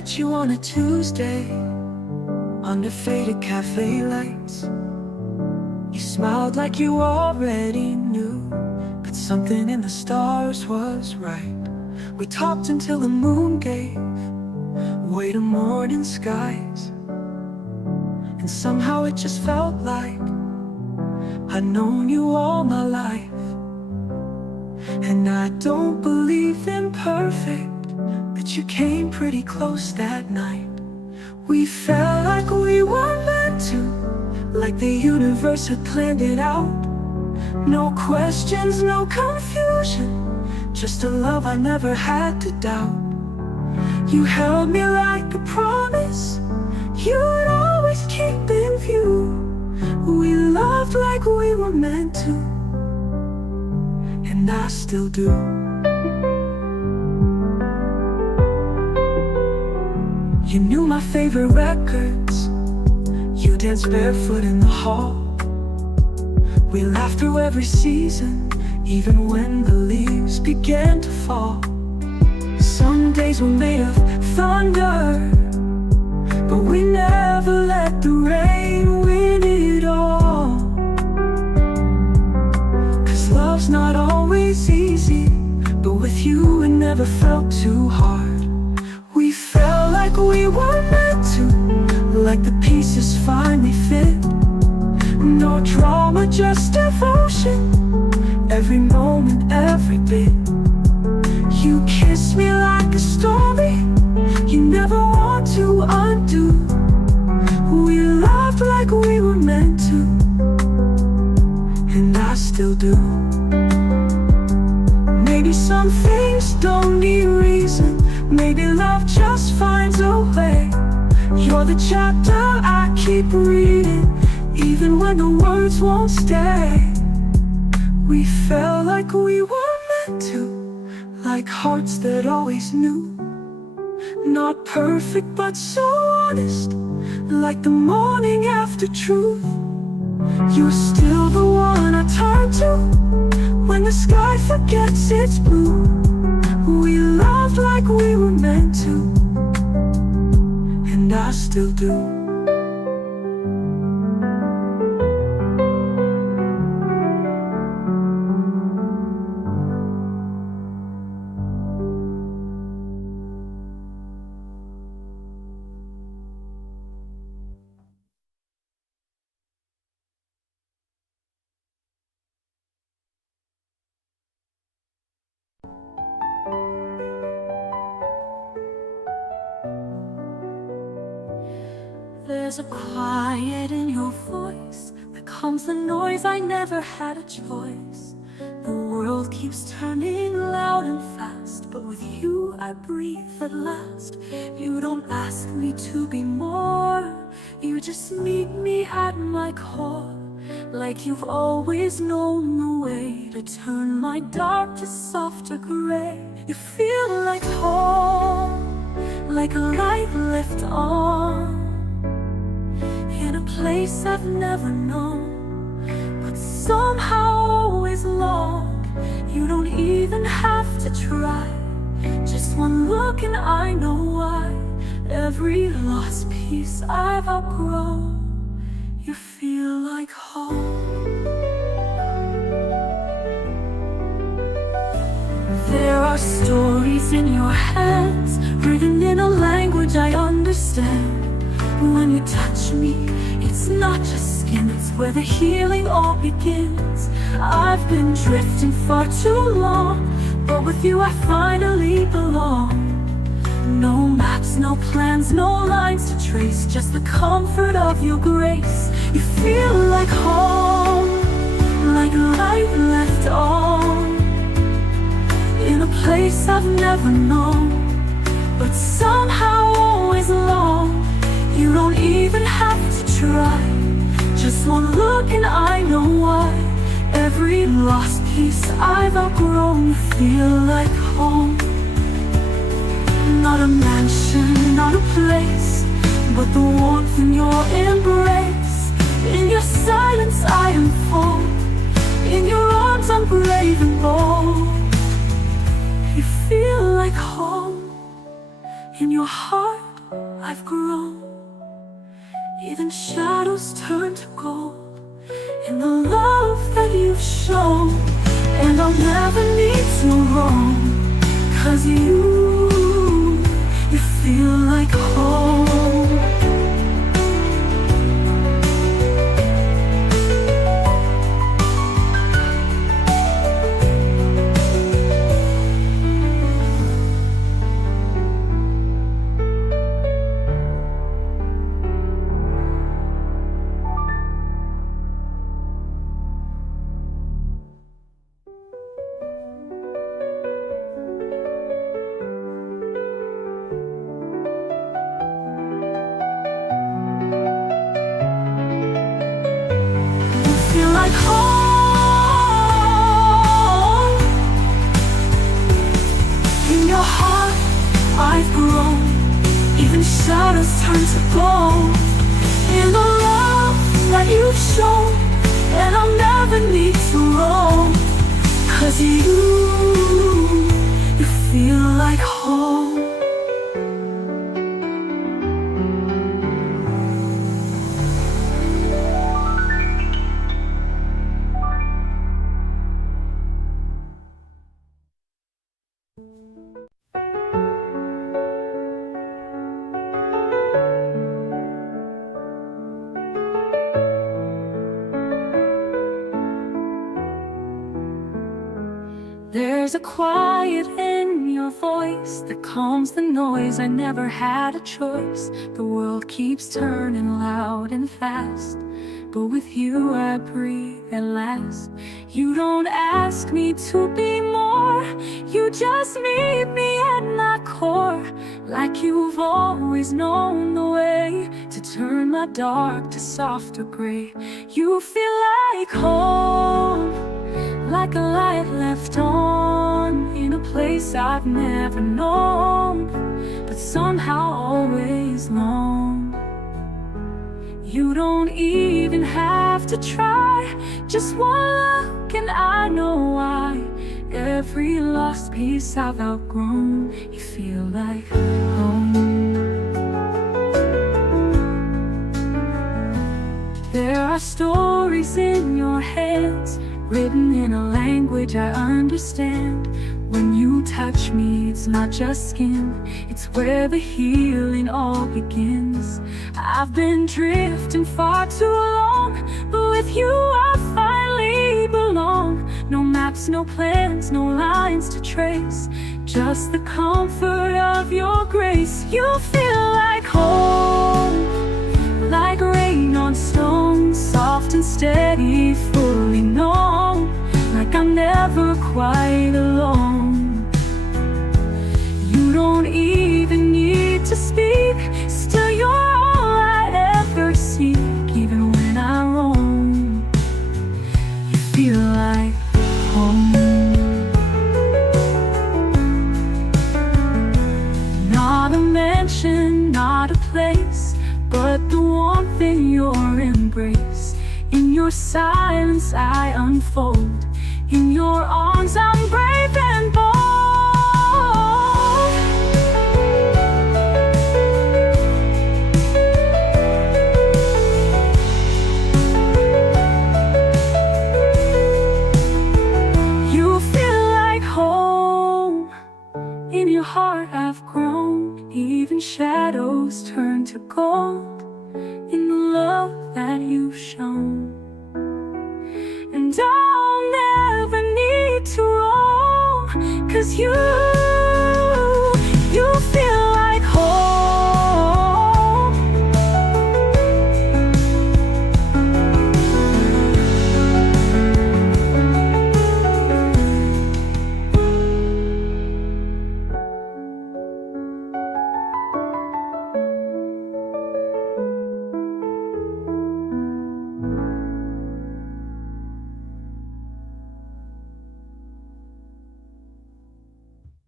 met you on a Tuesday under faded cafe lights. You smiled like you already knew, but something in the stars was right. We talked until the moon gave way to morning skies, and somehow it just felt like I'd known you all my life. And I don't believe in perfect, but you came pretty close that night. We felt like we were meant to, like the universe had planned it out. No questions, no confusion, just a love I never had to doubt. You held me like a promise you'd always keep in view. We loved like we were meant to, and I still do. You knew my favorite records, you danced barefoot in the hall. We laughed through every season, even when the leaves began to fall. Some days were made of thunder, but we never let the rain win it all. 'Cause love's not always easy, but with you it never felt too hard. We felt like we were meant to, like the pieces finally fit. No drama, just devotion, every moment, every bit. You kissed me like a story you never want to undo. We loved like we were meant to, and I still do. Maybe some things don't need reason, maybe love just finds a way. You're the chapter I keep reading, even when the words won't stay. We felt like we were meant to, like hearts that always knew. Not perfect but so honest, like the morning after truth. You're still the one I turn to when the sky forgets its blue. We loved like we were meant to, and I still do. There's a quiet in your voice that calms the noise. I never had a choice. The world keeps turning loud and fast, but with you I breathe at last. You don't ask me to be more, you just meet me at my core. Like you've always known the way to turn my dark to softer gray. You feel like home, like a light left on, in a place I've never known, but somehow always long. You don't even have to try, just one look and I know why. Every lost piece I've outgrown, you feel like home. There are stories in your hands, written in a language I understand. When you touch me, it's not just skin, it's where the healing all begins. I've been drifting far too long, but with you I finally belong. No maps, no plans, no lines to trace, just the comfort of your grace. You feel like home, like a light left on, in a place I've never known, but somehow always long. You don't even have to try, just one look and I know why. Every lost piece I've outgrown, you feel like home. Not a mansion, not a place, but the warmth in your embrace. In your silence I am full, in your arms I'm brave and bold. You feel like home, in your heart I've grown. Even shadows turn to gold in the love that you've shown. And I'll never need to roam, 'cause you feel like home. Feel like home. In your heart I've grown. Even shadows turn to gold in the love that you've shown. And I'll never need to roam, 'cause you feel like home. There's a quiet in your voice that calms the noise. I never had a choice. The world keeps turning loud and fast, but with you I breathe at last. You don't ask me to be more, you just meet me at my core. Like you've always known the way to turn my dark to softer gray. You feel like home, like a light left on in a place I've never known, but somehow always long. You don't even have to try, just one look and I know why. Every lost piece I've outgrown, you feel like home. There are stories in your hands, written in a language I understand. When you touch me, it's not just skin, it's where the healing all begins. I've been drifting far too long, but with you I finally belong. No maps, no plans, no lines to trace, just the comfort of your grace. You feel like home, like rain on stone, soft and steady, fully known. Like I'm never quite alone. You don't even need to speak, still you're all I ever seek. Even when I roam, you feel like home. Not a mansion, not a place, but the warmth in your embrace. In your silence I unfold, in your arms I'm brave and bold. You feel like home, in your heart I've grown. Even shadows turn to gold in the love that you've shown. And I'll never need to roam, 'cause you feel like home.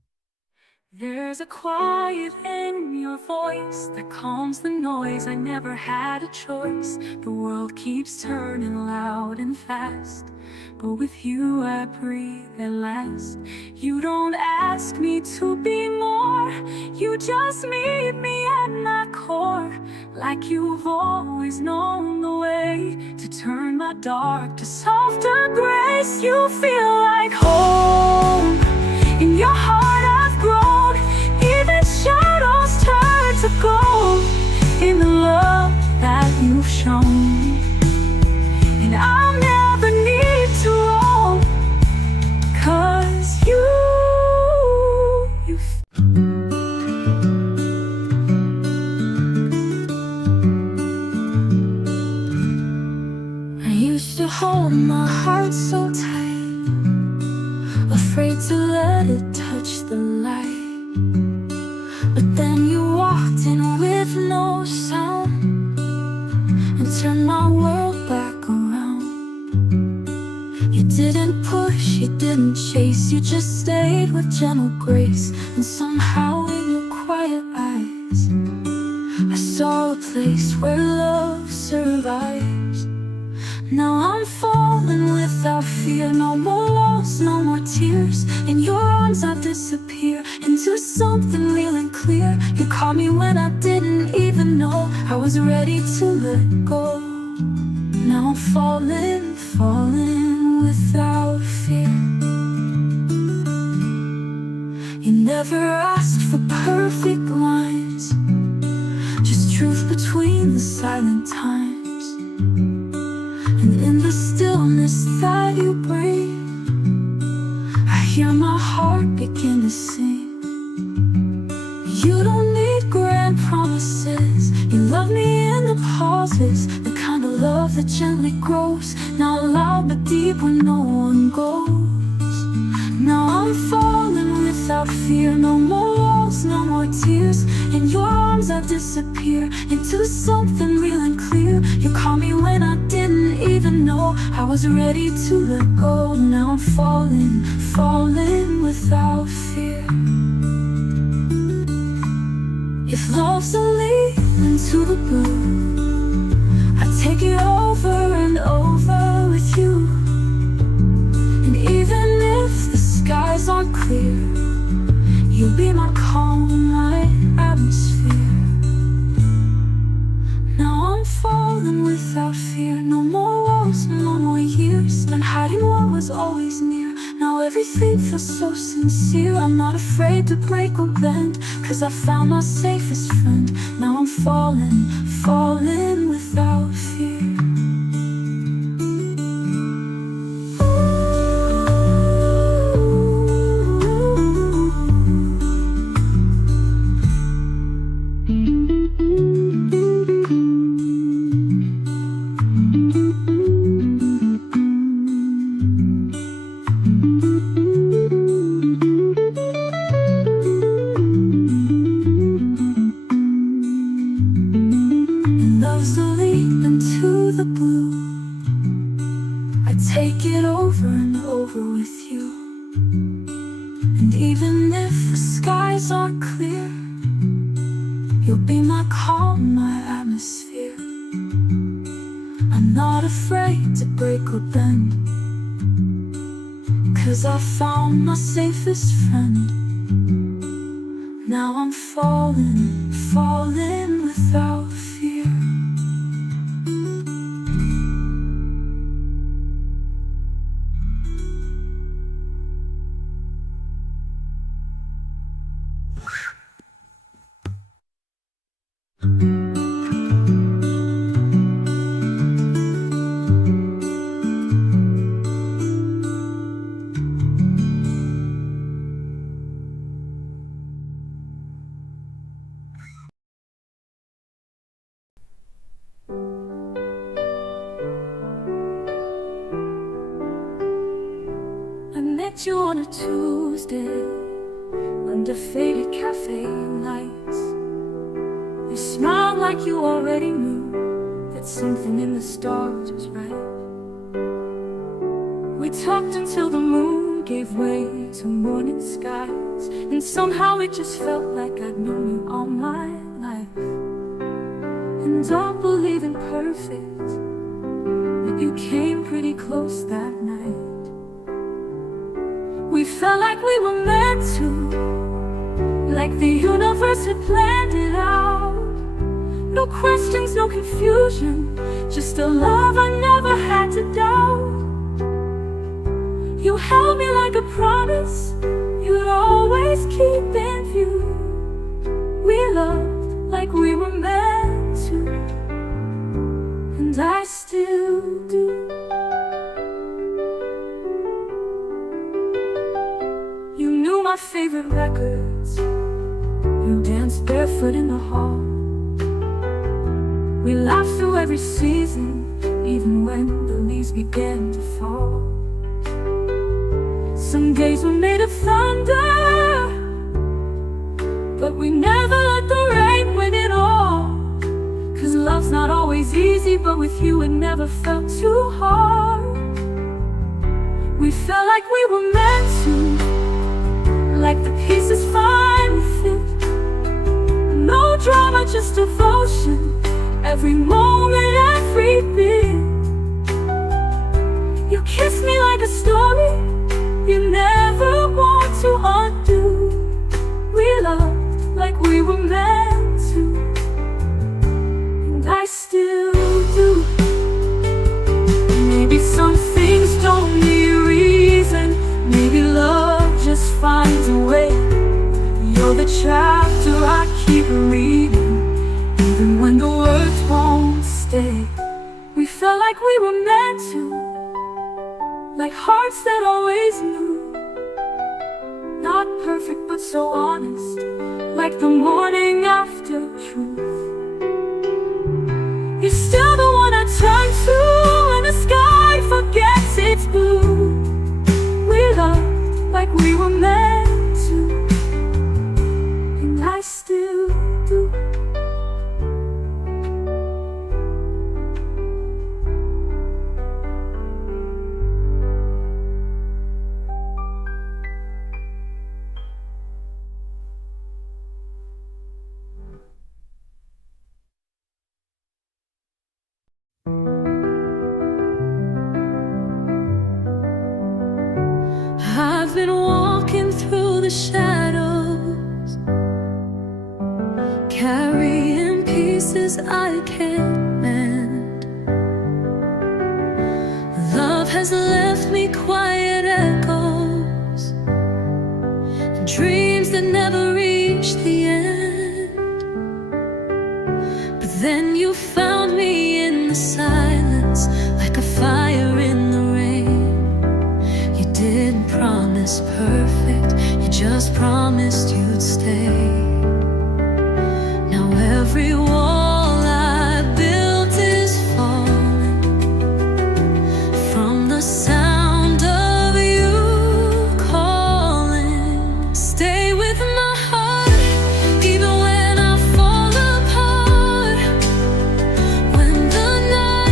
There's a quiet in your voice that calms the noise. I never had a choice. The world keeps turning loud and fast, but with you I breathe at last. You don't ask me to be more, you just meet me at my core. Like you've always known the way to turn my dark to softer grace. You feel like home, in your heart I've grown. Even shadows turn to gold in the love that you've shown. And I'll never need to roam, 'cause I used to hold my heart so tight, afraid to let it touch the light. But then you walked in with no sound and turned my world back around. You didn't push, you didn't chase, you just stayed with gentle grace. And somehow in your quiet eyes I saw a place where love survives. Now I'm falling without fear. No more walls, no more tears. In your arms I disappear into something real and clear. You caught me when I didn't even know I was ready to let go. Now I'm falling, falling without fear. You never asked for perfect lines, just truth between the silent times. And in the stillness that you bring, I hear my heart begin to sing. You don't need grand promises, you love me in the pauses, the kind of love that gently grows, not loud but deep when no one goes. Now I'm falling without fear. No more walls, no more tears. In your arms I disappear into something real and clear. You caught me when I didn't even know I was ready to let go. Now I'm falling, falling without fear. If love's a leap into the blue, I take it over and over with you. And even if the skies aren't clear, you'll be my calm, my atmosphere. Now I'm falling without fear. No more walls, no more years spent hiding what was always near. Now everything feels so sincere. I'm not afraid to break or bend, 'cause I found my safest friend. Now I'm falling, falling without fear. You on a Tuesday under faded cafe lights. You smiled like you already knew that something in the stars was right. We talked until the moon gave way to morning skies. and somehow it just felt like I'd known you all my life. And don't believe in perfect, but you came pretty close that night. We felt like we were meant to, like the universe had planned it out. No questions, no confusion, just a love I never had to doubt. You held me like a promise you'd always keep in view. We loved like we were meant to, and I still do. You knew my favorite records, you danced barefoot in the hall. We laughed through every season, even when the leaves began to fall. Some days were made of thunder, but we never let the rain win it all. 'Cause love's not always easy, but with you it never felt too hard. We felt like we were meant to, like the pieces finally fit. No drama, just devotion, every moment, every bit. You kissed me like a story you never want to undo. We loved like we were meant to, and I still do. Maybe some things don't need reason, maybe love just finds a way. You're the chapter I keep reading, even when the words won't stay. We felt like we were meant to, like hearts that always knew. Not perfect but so honest, like the morning after truth. You're still the one I turn to when the sky forgets its blue. We loved like we were meant to, and I still do. I've been walking through the shadows, carrying pieces I can't mend. Love has left me quiet echoes, dreams that never reach the end. But then you found me in the silence, like a fire in the rain. You didn't promise perfect, you just promised you'd stay. Now every wall I built is falling from the sound of you calling. Stay with my heart, even when I fall apart. When the night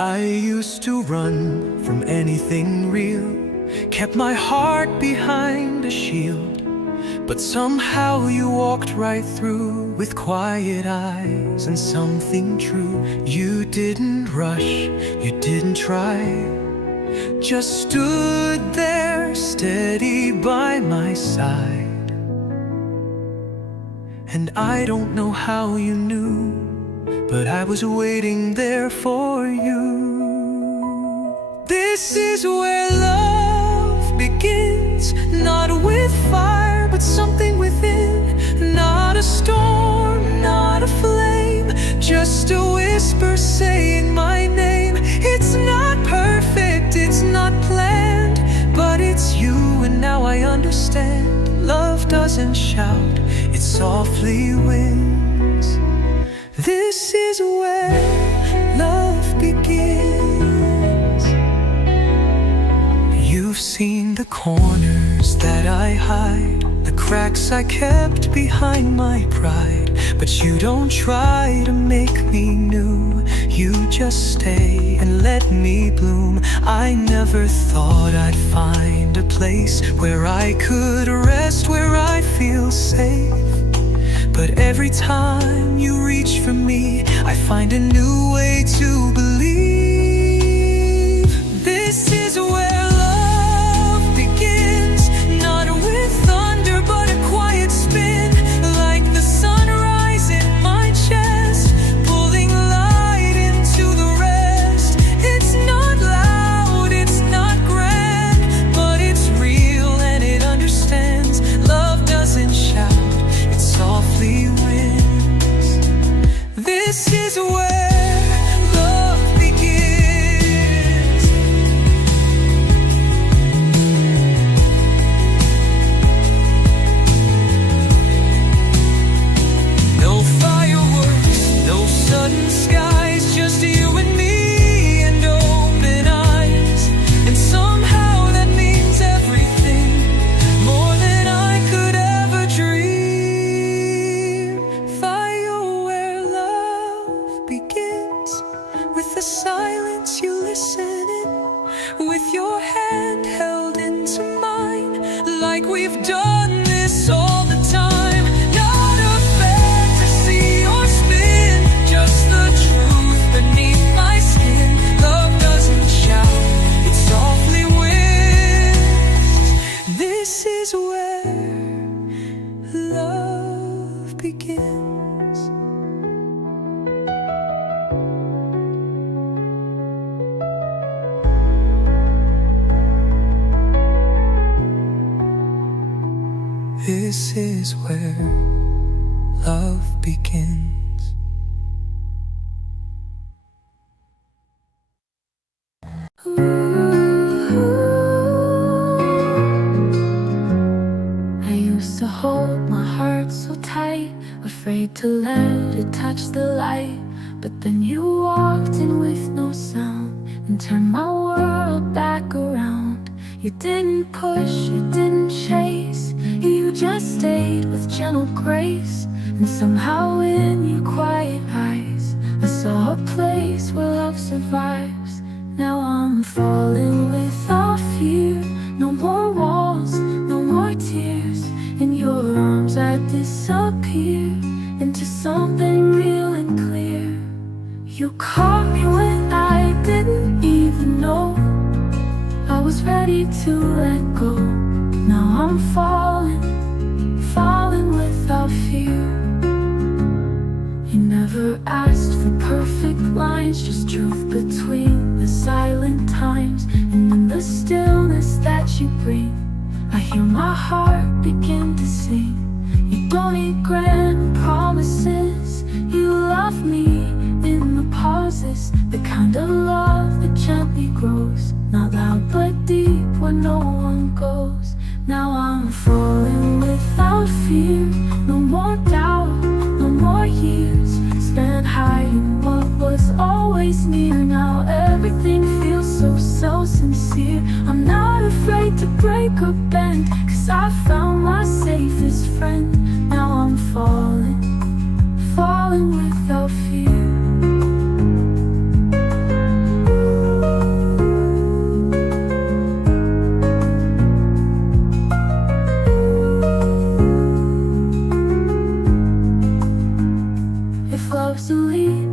I used to run from anything real, kept my heart behind a shield. But somehow you walked right through with quiet eyes and something true. You didn't rush, you didn't try, just stood there steady by my side. And I don't know how you knew, but I was waiting there for you. This is where love begins, not with fire, but something within. Not a storm, not a flame, just a whisper saying my name. It's not perfect, it's not planned, but it's you, and now I understand. Love doesn't shout, it softly wins. This is where love begins. You've seen the corners that I hide, the cracks I kept behind my pride. But you don't try to make me new, you just stay and let me bloom. I never thought I'd find a place where I could rest, where I feel safe. But every time you reach for me, I find a new way to believe. This is where love begins, not with thunder but a quiet spin, like the sunrise in my chest, pulling light into the rest. It's not loud, it's not grand, but it's real and it understands. Love doesn't shout, it softly wins. This is where love begins. No fireworks, no sudden skies, just you and me and open eyes. And somehow that means everything, more than I could ever dream. Fire where love begins, with the silence you listen in, with your hand held into mine, like we've done this all the time. Not a fantasy or spin, just the truth beneath my skin. Love doesn't shout, it softly wins. This is where love begins. This is where love begins. I used to hold my heart so tight, afraid to let it touch the light. But then you walked in with no sound and turned my world back around. You didn't push, you didn't chase, you just stayed with gentle grace. And somehow in your quiet eyes, I saw a place where love survives. Now I'm falling without fear, no more walls, no more tears. In your arms I disappear into something real and clear. You caught me when I didn't even know I was ready to let go. Now I'm falling, falling without fear. You never asked for perfect lines, just truth between the silent times. And in the stillness that you bring, I hear my heart begin to sing. You don't need grand promises, you love me in the pauses, the kind of love that gently grows, not loud but deep where no one goes. Now I'm falling without fear, no more doubt, no more years spent hiding what was always near. Now everything feels so sincere. I'm not afraid to break or bend, 'cause I found my safest friend. Now I'm falling, falling without fear.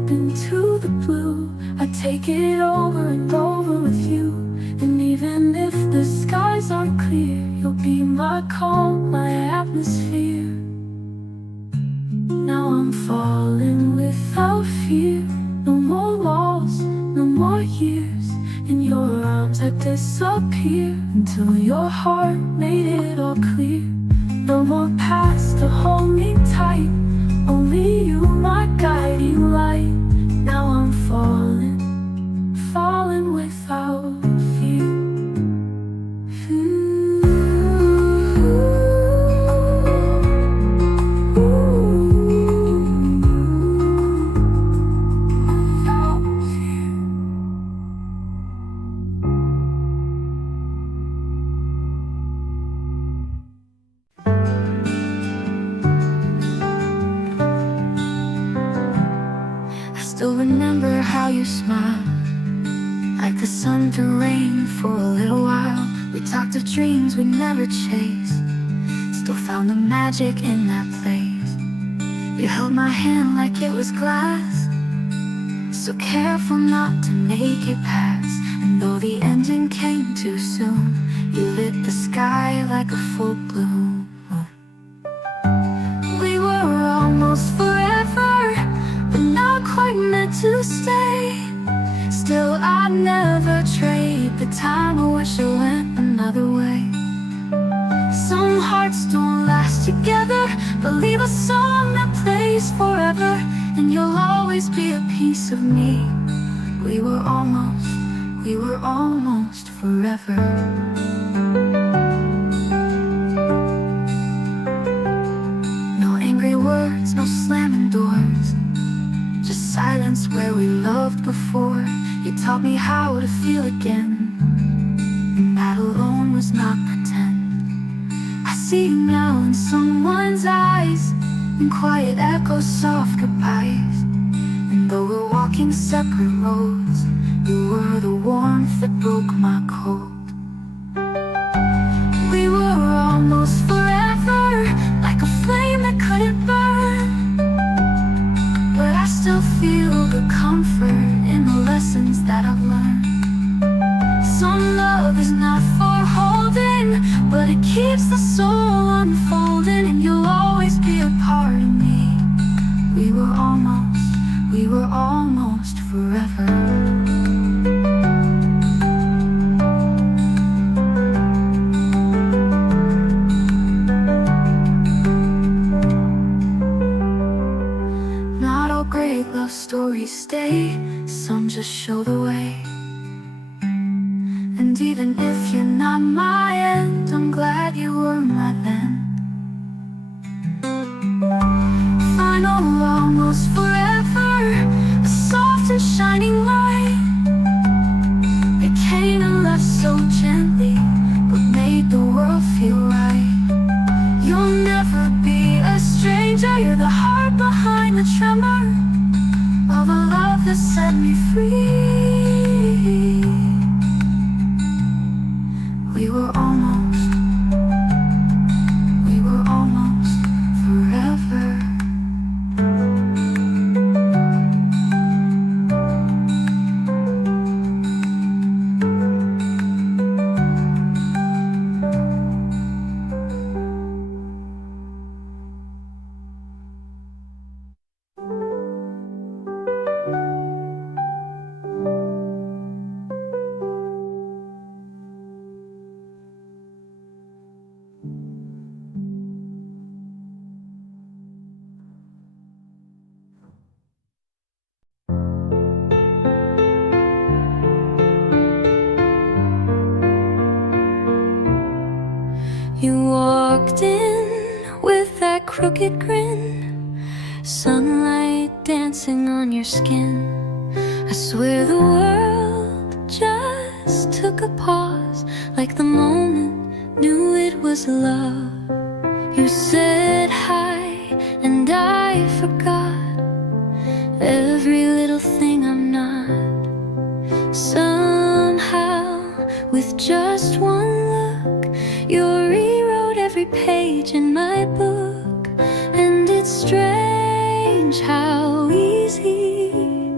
into the blue. I'd take it over and over with you. And even if the skies aren't clear, you'll be my calm, my atmosphere. Now I'm falling without fear. No more walls, no more years. In your arms I'd disappear until your heart made it all clear. No more past to hold me tight. Only you, my guiding light. Now I'm falling, falling without fear. Still remember how you smiled, like the sun through rain for a little while. We talked of dreams we never chased, still found the magic in that place. You held my hand like it was glass, so careful not to make it pass. And though the ending came too soon, you lit the sky like a full bloom. We were almost forever, but not quite meant to stay. Still I'd never trade the time. I wish I went another way. Some hearts don't last together, but leave a song that plays forever. And you'll always be a piece of me. We were almost forever. No angry words, no slamming doors, just silence where we loved before. You taught me how to feel again, and that alone was not pretend. I see you now in someone's eyes, in quiet echoes, soft goodbyes. And though we're walking separate roads, you were the warmth that broke my cold. We were almost forever, like a flame that couldn't burn. But I still feel the comfort in the lessons that I've learned. Some love is not for holding, but it keeps the soul unfolding. And you'll always be a part of me. We were almost forever. Great love stories stay, some just show the way. And even if you're not my end, I'm glad you were my then. Final, almost forever, a soft and shining light. It came and left so gently, but made the world feel right. You'll never be a stranger, you're the heart behind the tremor of a love that set me free. We were almost forever. You walked in with that crooked grin, sunlight dancing on your skin. I swear the world just took a pause, like the moment knew it was love. You said hi and I forgot every little thing I'm not. Somehow, with just one look, you rewrote every page in my book. And it's strange how easy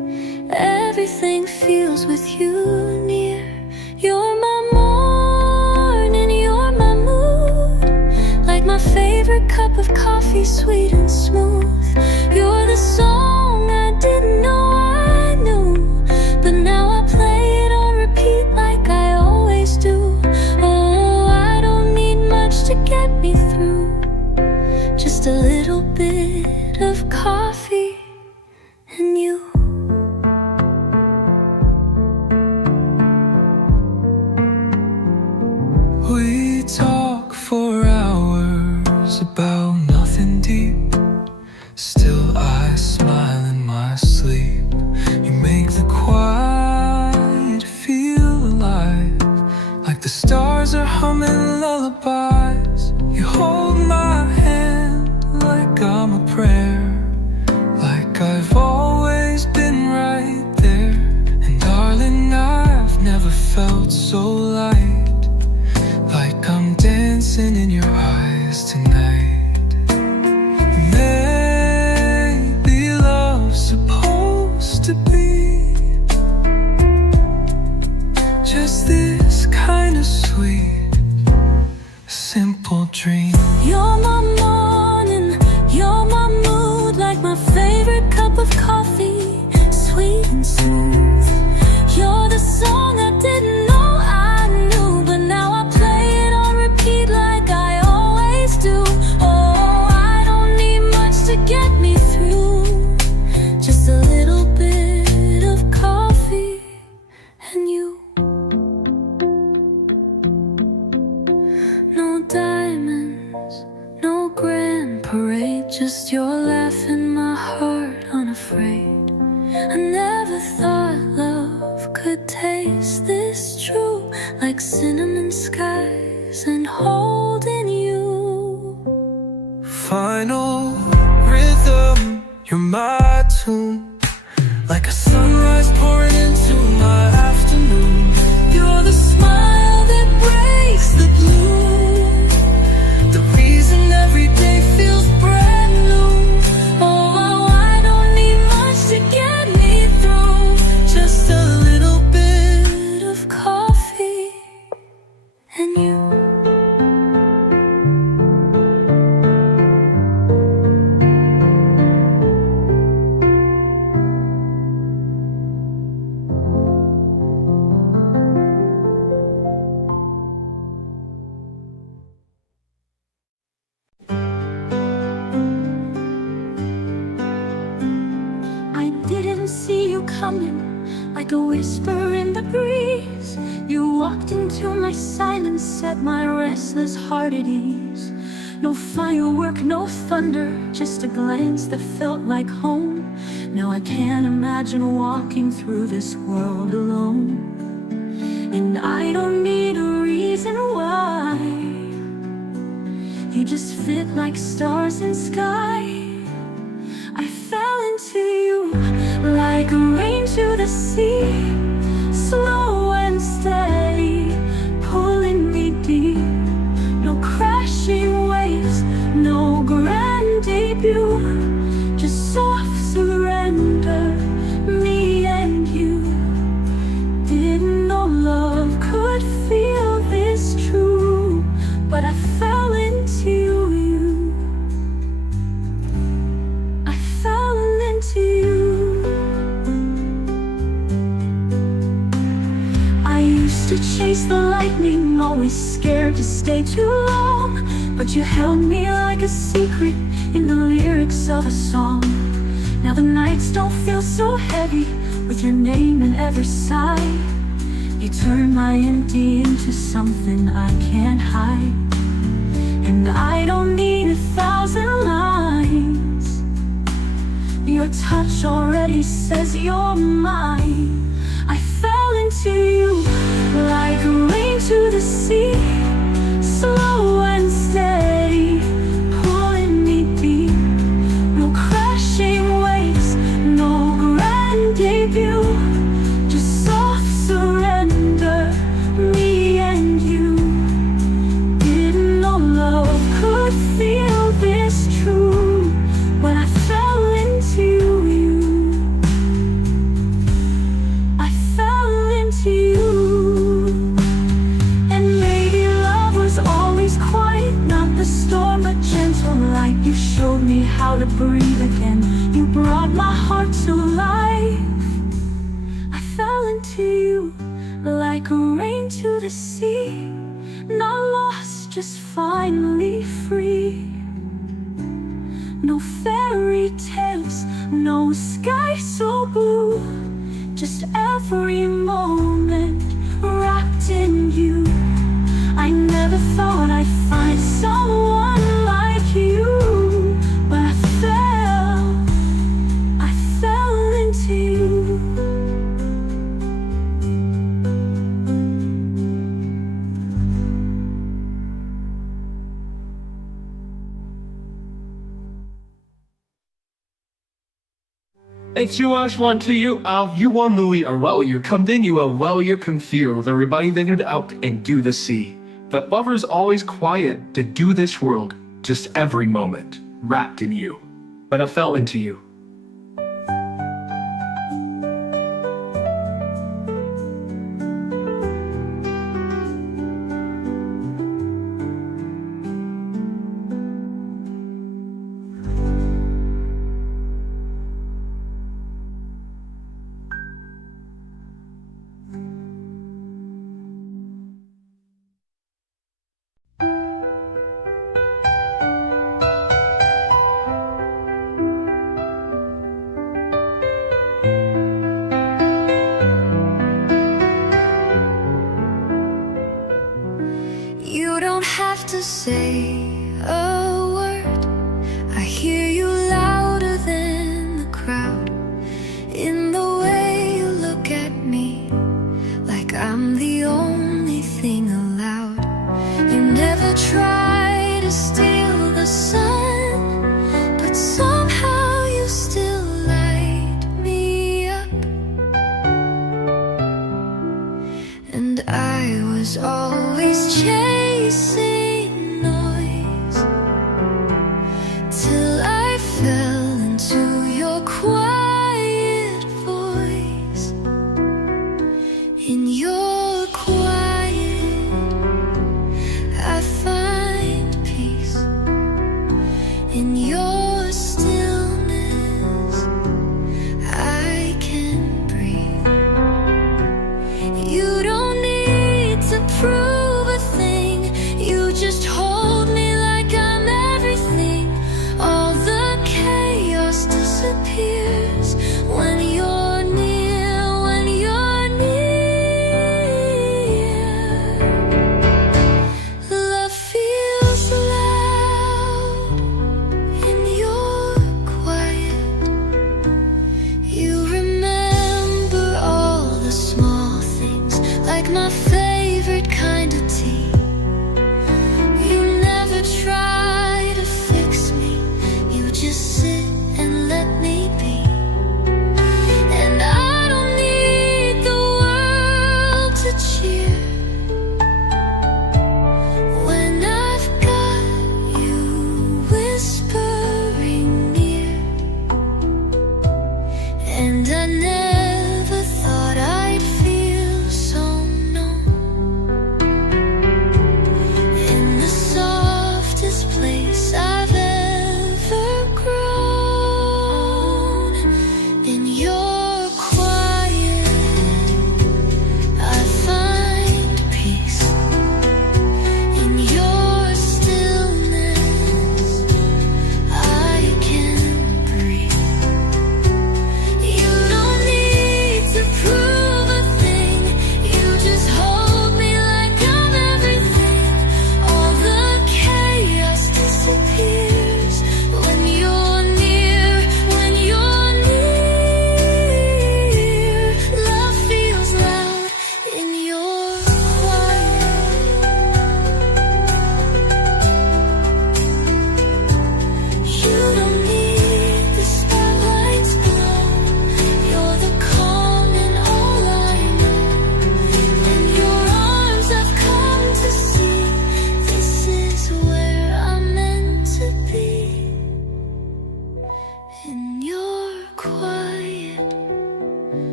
close with you near. You're my morning, you're my mood, like my favorite cup of coffee, sweet and smooth. You're the song I didn't know I knew, but now I play it on repeat like I always do. Oh, I don't need much to get me through, just a little bit of coffee and you. We talk for hours about nothing deep. Still I smile in my sleep. You make the quiet feel alive, like the stars are humming lullabies. You hold my hand like I'm a prayer, like I've always been right there. And darling, I've never felt so light, like I'm dancing in your eyes tonight. Maybe love's supposed to be just this kind of sweet, simple dream. You're my morning, you're my mood, like my favorite cup of coffee, sweet and smooth. You're the song I didn't know I knew, but now I play it on repeat like I always do. Oh, I don't need much to get me through, just a little bit of coffee and you. No diamonds, no grand parade, just your laugh in my heart unafraid. I never thought love could taste this true, like cinnamon skies and holding you. Final rhythm, you're my tune, like a sunrise pouring into my afternoon. You're the smile that breaks the blue, The reason every day feels brand new. oh, I don't need much to get me through, just a little bit of coffee and you. I didn't see you coming, like a whisper in the breeze. You walked into my silence, set my restless heart at ease. No firework, no thunder, just a glance that felt like home. Now I can't imagine walking through this world alone. And I don't need a reason why, you just fit like stars in sky. I fell into you like rain to the sea, slow and steady, pulling me deep. No crashing waves, no grand debut, just soft surrender, me and you. Didn't know love could feel this true, but I fell into you. I fell into you. I used to chase the lightning, always scared to stay too long, but you held me like a secret in the lyrics of a song. Now the nights don't feel so heavy, with your name in every sigh. You turn my empty into something I can't hide. And I don't need 1,000 lines, your touch already says you're mine. I fell into you like rain to the sea, slow and steady, pulling me deep. No crashing waves, no grand debut, just soft surrender, me and you. Didn't know love could feel this true, when I fell into you. the sea, not lost, just finally free. No fairy tales, no sky so blue, just every moment wrapped in you. I never thought I'd find someone like you, but I fell into you. It's you ask one to you out, you want Louis or well you continue or well you confused, everybody then get out and do the sea. But lovers always quiet to do this world, just every moment, wrapped in you. But I fell into you. You don't have to say a word. I hear you louder than the crowd. In the way you look at me, like I'm the only thing allowed. You never try to steal the sun, but somehow you still light me up. And I was always chasing noise, till I fell into your quiet voice. In your quiet, I find peace. In your stillness, I can breathe. You don't need to prove a thing.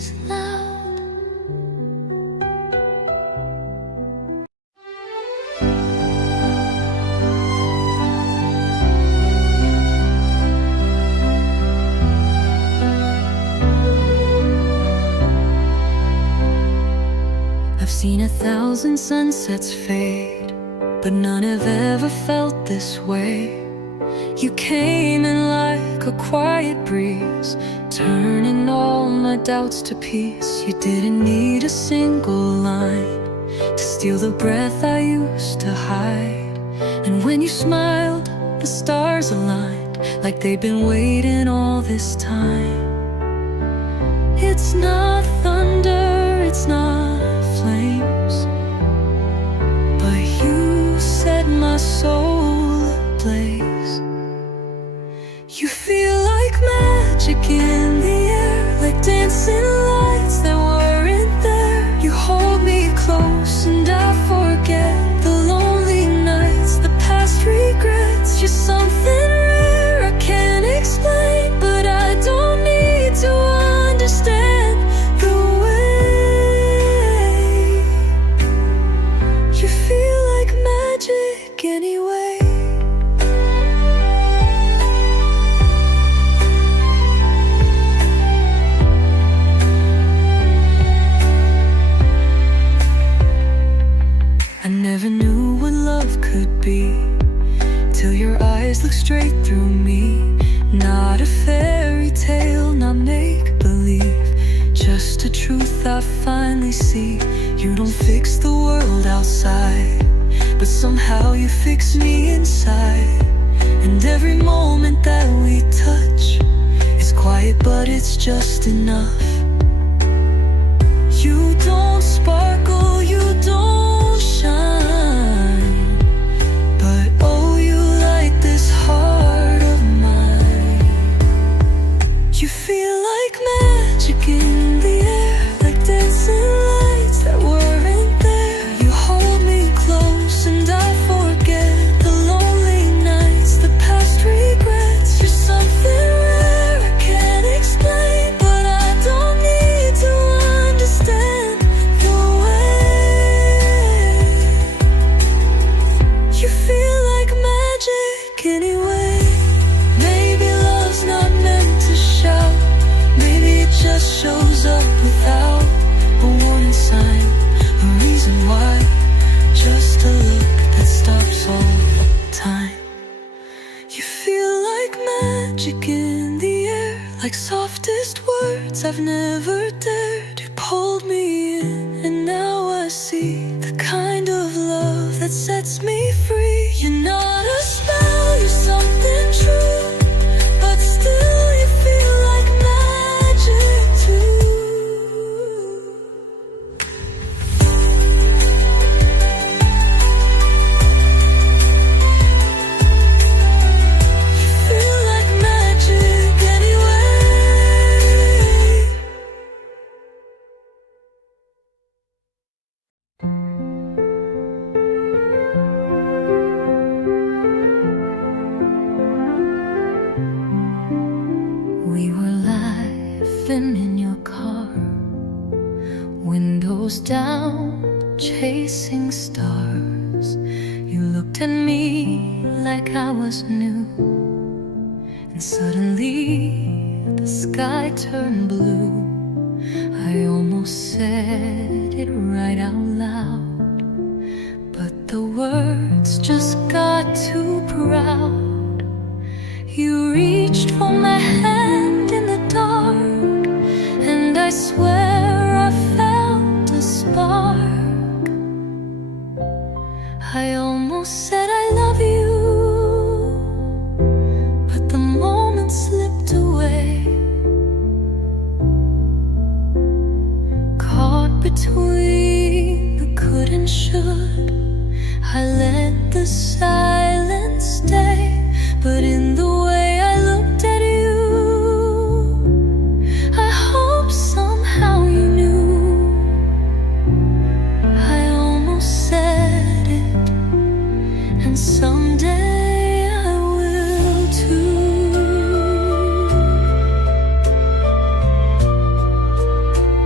is loud. I've seen 1,000 sunsets fade, but none have ever felt this way. You came in like a quiet breeze, turning all my doubts to peace. You didn't need a single line to steal the breath I used to hide. And when you smiled, the stars aligned, like they'd been waiting all this time. It's not thunder, it's not flames, but you set my soul ablaze. You feel like magic in the air, like dancing lights that weren't there. You hold me close and I forget the lonely nights, the past regrets. You're something rare I can't explain, but I don't need to understand the way. You feel like magic anyway. I never knew what love could be till your eyes look straight through me. Not a fairy tale, not make-believe, just a truth I finally see. You don't fix the world outside, but somehow you fix me inside. And every moment that we touch is quiet, but it's just enough. You don't sparkle, you don't shine, but oh, you light this heart of mine. You feel like magic in the air, like dancing lights that weren't there. You hold me close and I forget the lonely nights, the past regrets. You're something rare I can't explain, but I don't need to understand the way. You feel like magic anyway. Maybe love's not meant to shout, maybe it just shows up without a warning sign, a reason why, just a look that stops all time. You feel like magic in the air, like softest words I've never dared. You pulled me in and now I see the kind of love that sets me free. You're not a spell, you're something true, but still you feel like magic too. You feel like magic anyway. We were laughing in your car, windows down, chasing stars. You looked at me like I was new, and suddenly the sky turned blue. I almost said it right out loud, but the words just got too proud. You reached for my hand in the dark, and I swear I felt a spark. I almost said I love you, but the moment slipped away. Caught between the could and should, I let the silence stay. But in the way I looked at you, I hope somehow you knew. I almost said it, and someday I will too.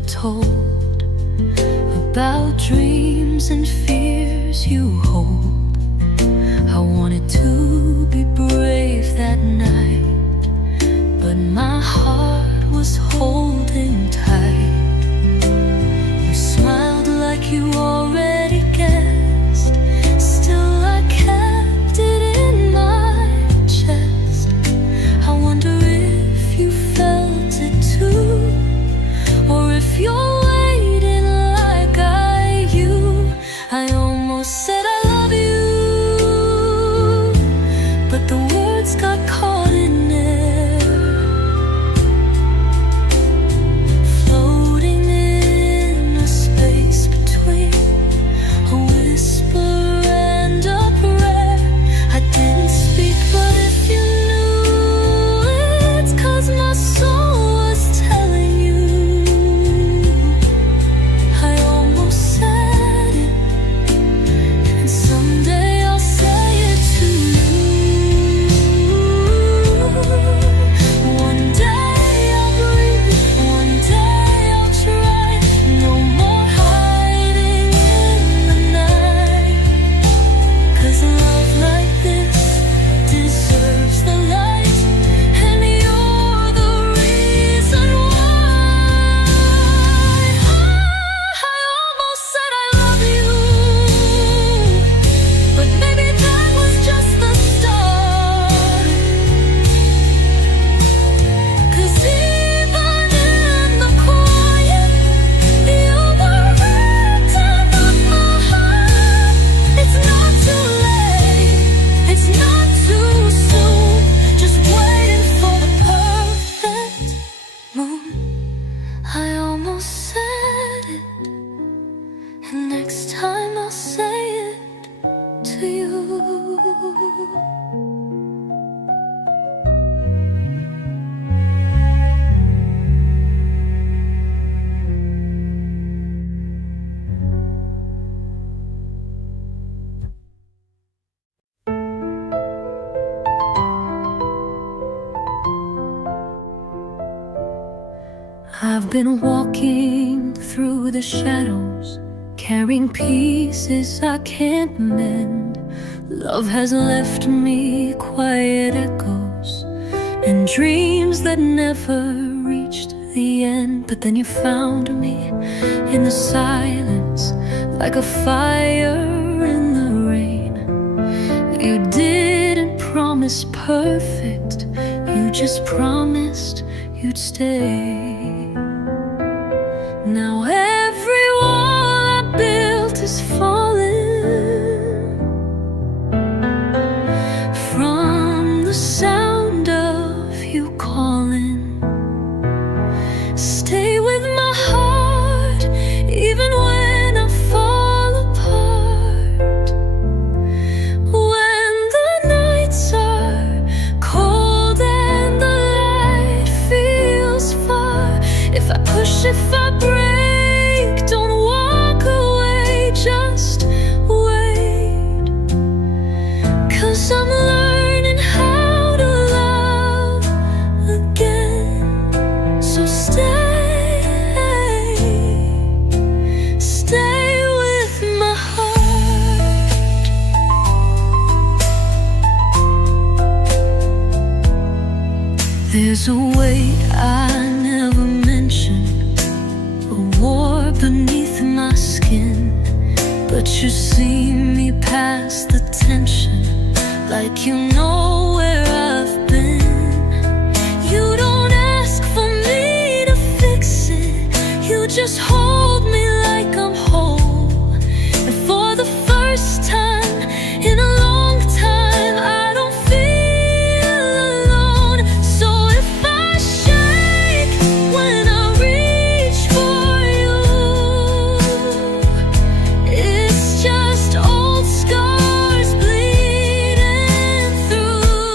never told, about dreams and fears you hold. I wanted to be brave that night, but my heart was holding tight. You smiled like you already guessed, still I kept it in my chest. I wonder if you felt it too, or if you're waiting like I you. I almost said I love you, but the words got caught in air, floating in a space between a whisper and a prayer. I didn't speak, but if you knew, it's 'cause my soul was telling you. I almost said it, and someday I'll say it to you. One day I'll breathe, one day I'll try. No more hiding in the night, 'cause love like this deserves the light, and you're the reason why. I almost said I love you, but maybe that was just the start. 'Cause even in the quiet, you were written on my heart. It's not too late, it's not too soon, just waiting for the perfect moon. I almost said it, and next time I'll say it to you. I've been walking through the shadows, carrying pieces I can't mend. Love has left me quiet echoes and dreams that never reached the end. But then you found me in the silence, like a fire in the rain. You didn't promise perfect, you just promised you'd stay. Now every wall I built is falling from the sound of you calling. Stay with my heart even when I fall apart, when the nights are cold and the light feels far. If I push, if I break, don't walk away, just wait. 'Cause I'm learning how to love again. So stay with my heart. There's a weight I never mentioned, a war beneath my skin, but you see me past the tension, like you know where I've been. You don't ask for me to fix it, you just hold me like I'm whole. And for the first time in a long time, I don't feel alone. So if I shake when I reach for you, it's just old scars bleeding through.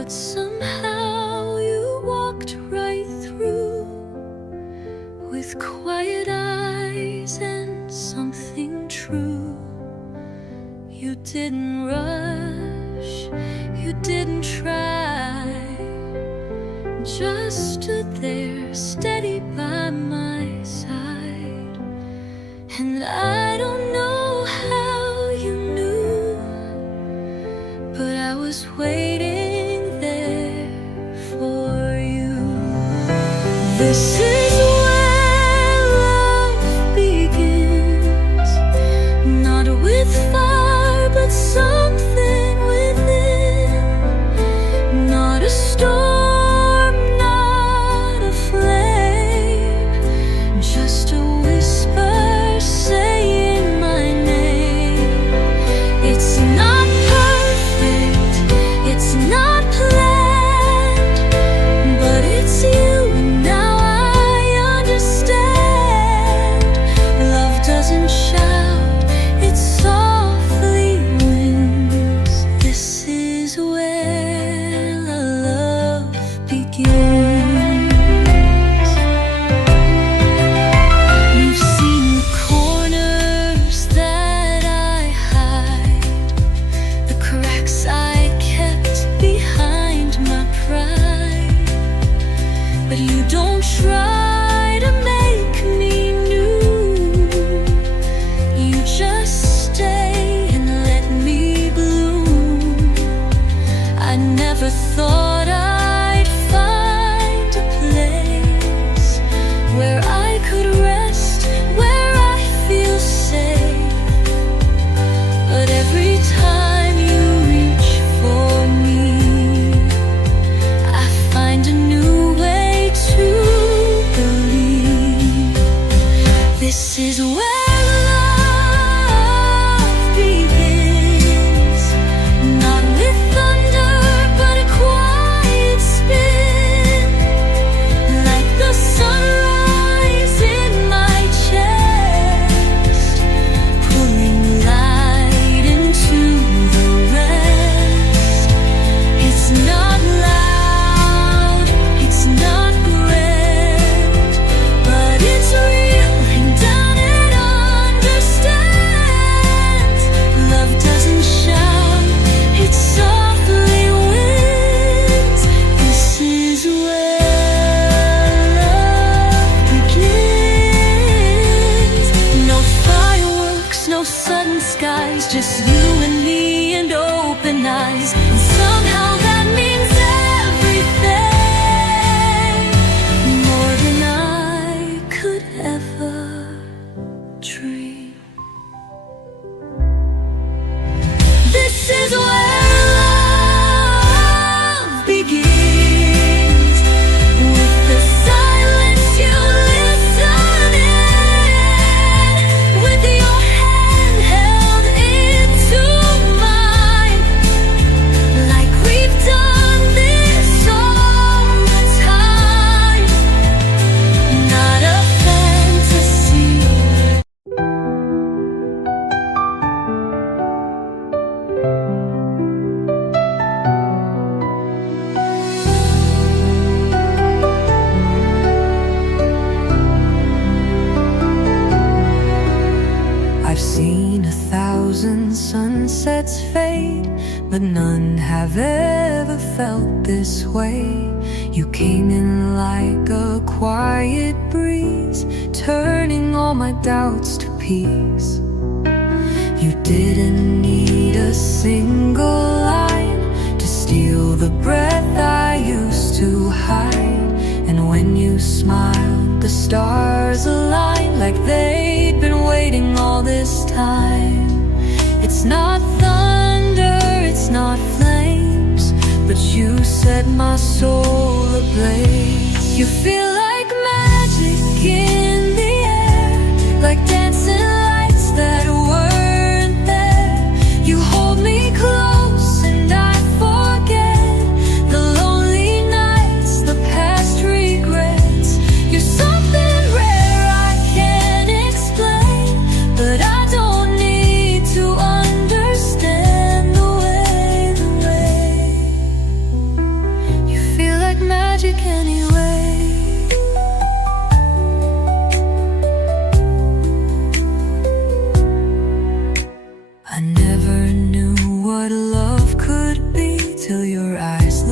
but somehow you walked right through with quiet eyes and something true. You didn't rush, you didn't try, just stood there steady by my side. And I don't know how you knew, but I was waiting there for you. This is where love begins, not with fire but something within, not a storm, not a flame, just a whisper saying my name. It's not perfect, it's not planned, but it's you, and now I understand. Love doesn't shout, it softly wins. This is where love begins. You've seen the corners that I hide, the cracks I kept behind my pride, but you don't try to make me new. You just stay and let me bloom. I never thought I'd find a place where I could rest, where I feel safe. But every time you reach for me, I find a new way to believe. This is where love begins, not with thunder but a quiet spin, like the sunrise in my chest, pulling light into the rest. It's not loud, it's not grand, but it's real, and down it understands. Love doesn't shout, it softly wins. This is where love begins. No fireworks, no sudden skies, just you and me and open eyes. And somehow that means everything, more than I could ever dream. This is where love begins, with the silence you listen in, with your hand held into mine, like we've done this all the time. Not a fantasy. I've seen 1,000 sunsets fade, but none have ever felt this way. You came in like a quiet breeze, turning all my doubts to peace. You didn't need a single line to steal the breath I used to hide. And when you smiled, the stars aligned, like they'd been waiting all this time. It's not thunder, it's not flames, but you set my soul ablaze. You feel like magic in the air, like dancing lights that weren't there. You hold me close and I forget the lonely nights, the past regrets. You're something rare I can't explain, but I don't need to understand the way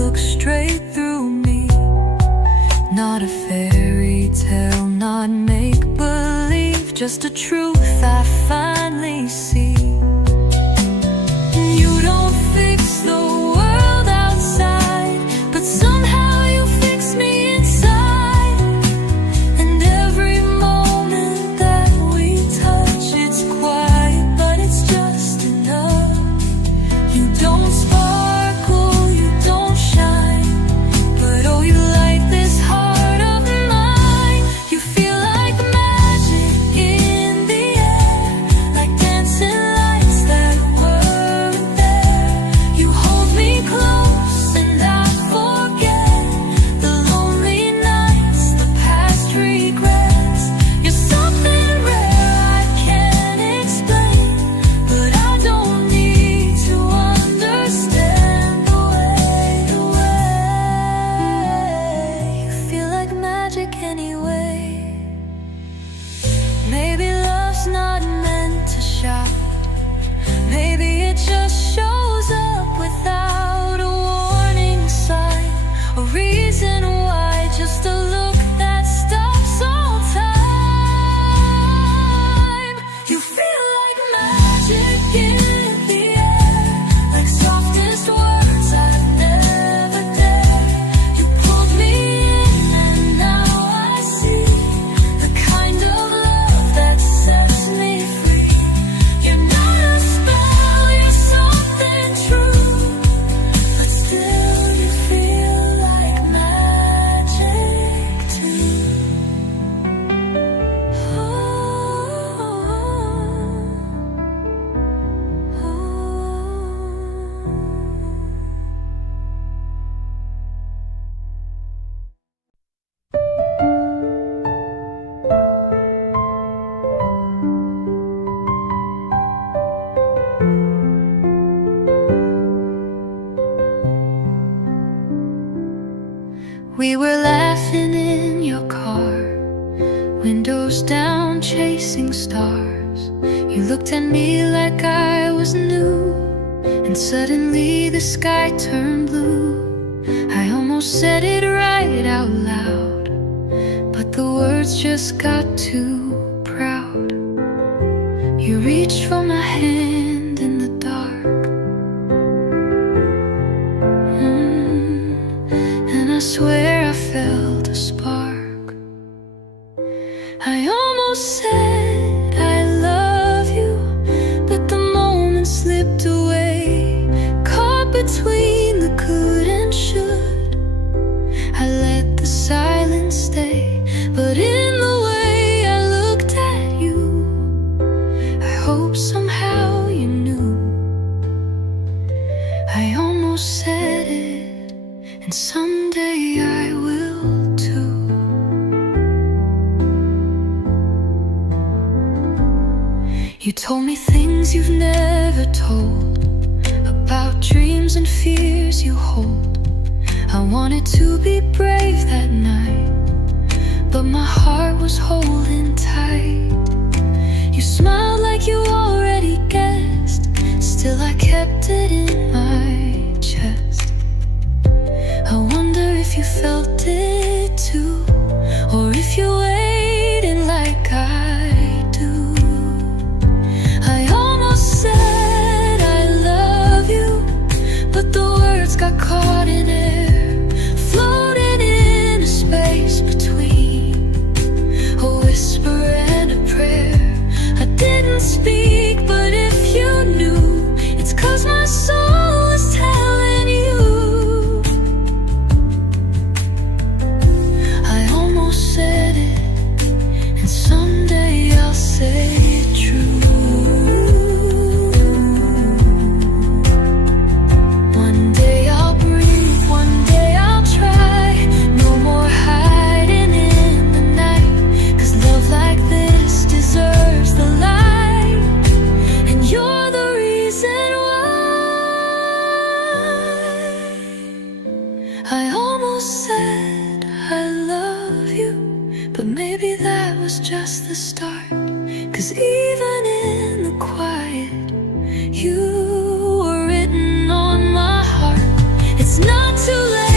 look straight through me. Not a fairy tale, not make-believe, just a truth I finally see. You don't fix the world outside, but somehow you fix me inside. And every moment that we touch, it's quiet, but it's just enough. You don't sparkle, you don't shine, but oh, you light this heart of mine. You feel like magic in the air, like dancing lights that weren't there. You hold me close and I forget the lonely nights, the past regrets. You're something rare I can't explain, but I don't need to understand the way you feel like magic anyway. Maybe love's not meant to shout, maybe it just shows up without a warning sign, a reason why, just a look that stops all time. You feel like magic in the air, like softest words I've never dared. You pulled me in and now I see the kind of love that sets me free. You're not a spell, you're something true, but still you feel like magic too. We were laughing in your car, windows down, chasing stars. You looked at me like I was new, and suddenly the sky turned blue. I almost said it right out loud, but the words just got too proud. You reached for my hand in the dark, and I swear I felt a spark. I almost said I love you, but the moment slipped away, caught between the could and should. I let the silence stay, but in the way I looked at you, I hope somehow you knew. I almost said it, and someday I will too. You told me things you've never told, about dreams and fears you hold. I wanted to be brave that night, but my heart was holding tight. You smiled like you already guessed, still I kept it in my chest. I wonder if you felt it too, or if you waited like I do. I almost said I love you, but the words got caught in air, floating in a space between a whisper and a prayer. I didn't speak, but if you knew, it's 'cause my soul is telling you. I almost said it, and someday I'll say it true. One day I'll breathe, one day I'll try. No more hiding in the night, 'cause love like this deserves the light, and you're the reason why. I almost said I love you, but maybe that was just the start, 'cause even in the quiet, you were written on my heart. It's not too late.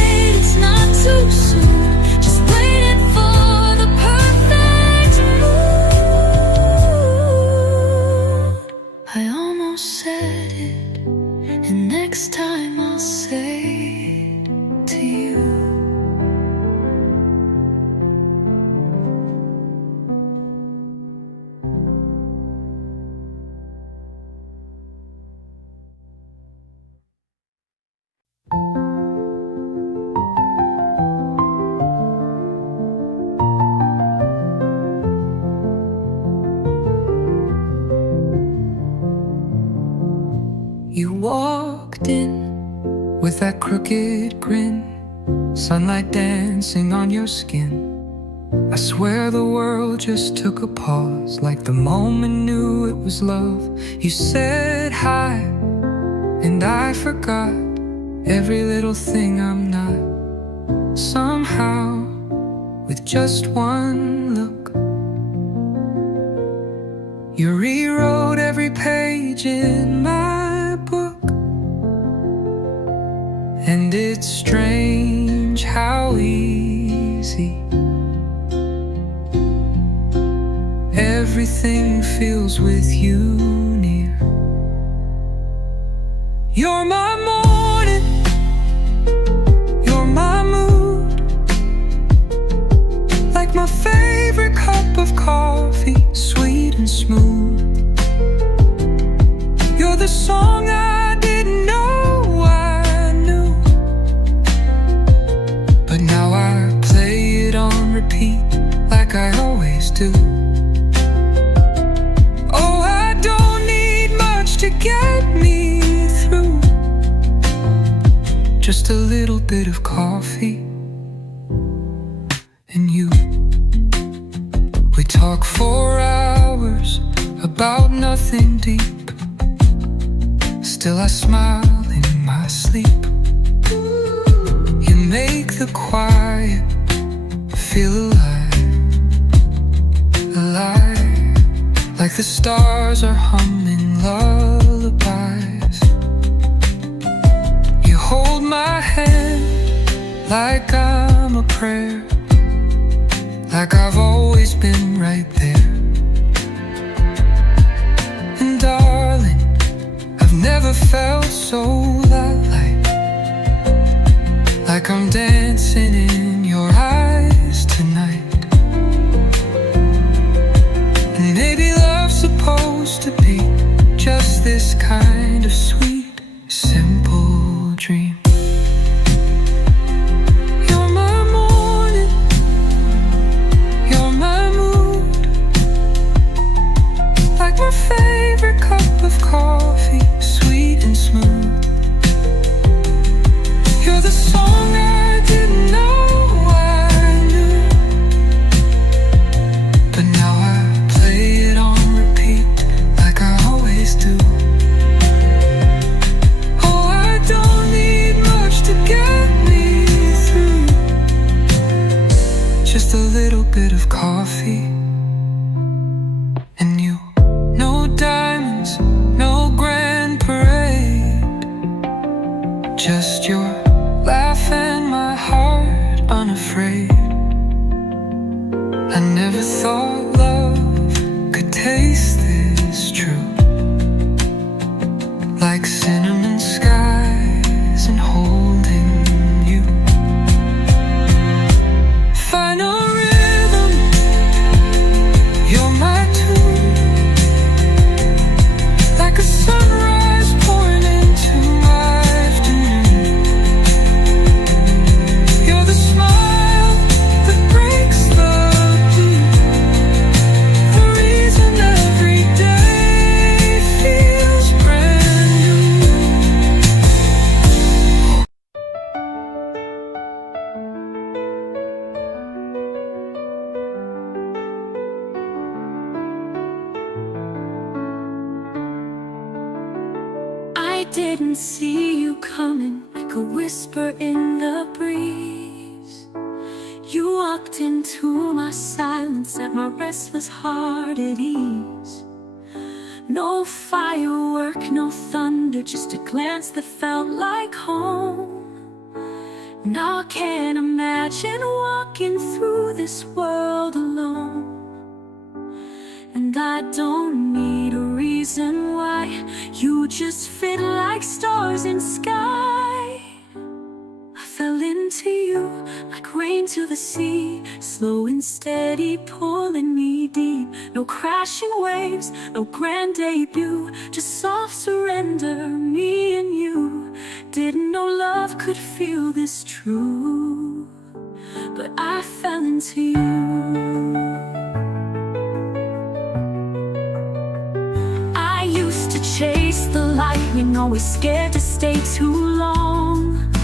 with that crooked grin, sunlight dancing on your skin. I swear the world just took a pause, like the moment knew it was love. You said hi, and I forgot every little thing I'm not. Somehow, with just one look, you rewrote every page in my book. And it's strange how easy everything feels with you near. You're my morning, you're my mood, like my favorite cup of coffee, sweet and smooth. You're the song I didn't know I knew, but now I play it on repeat like I always do. To get me through, just a little bit of coffee and you. We talk for hours about nothing deep, still I smile in my sleep. You make the quiet feel alive, alive, like the stars are humming lullabies. You hold my hand like I'm a prayer, like I've always been right there. And darling, I've never felt so light, like I'm dancing in your eyes tonight. And maybe love's supposed to be just this kind of sweet, simple dream. You're my morning, you're my mood, like my favorite cup of coffee, sweet and smooth. You're the song I didn't know I knew, but now I play it on repeat like I always do. Oh, I don't need much to get me through, just a little bit of coffee and you. No diamonds, no grand parade, just your laugh and my heart unafraid. I never thought love could taste this true, like cinnamon skies and holding you. Final rhythm, you're my tune, like a sunrise pouring into my afternoon. You're the smile that breaks the blue, the reason every day feels brand new. I didn't see you coming, like a whisper in the breeze. You walked into my silence, set my restless heart at ease. No firework, no thunder, just a glance that felt like home. Now I can't imagine walking through this world alone. And I don't need a reason why, you just fit like stars in sky. I fell into you like rain to the sea, slow and steady pulling me deep. No crashing waves, no grand debut, just soft surrender, me and you. Didn't know love could feel this true, but I fell into you. I used to chase the lightning, always scared to stay too long.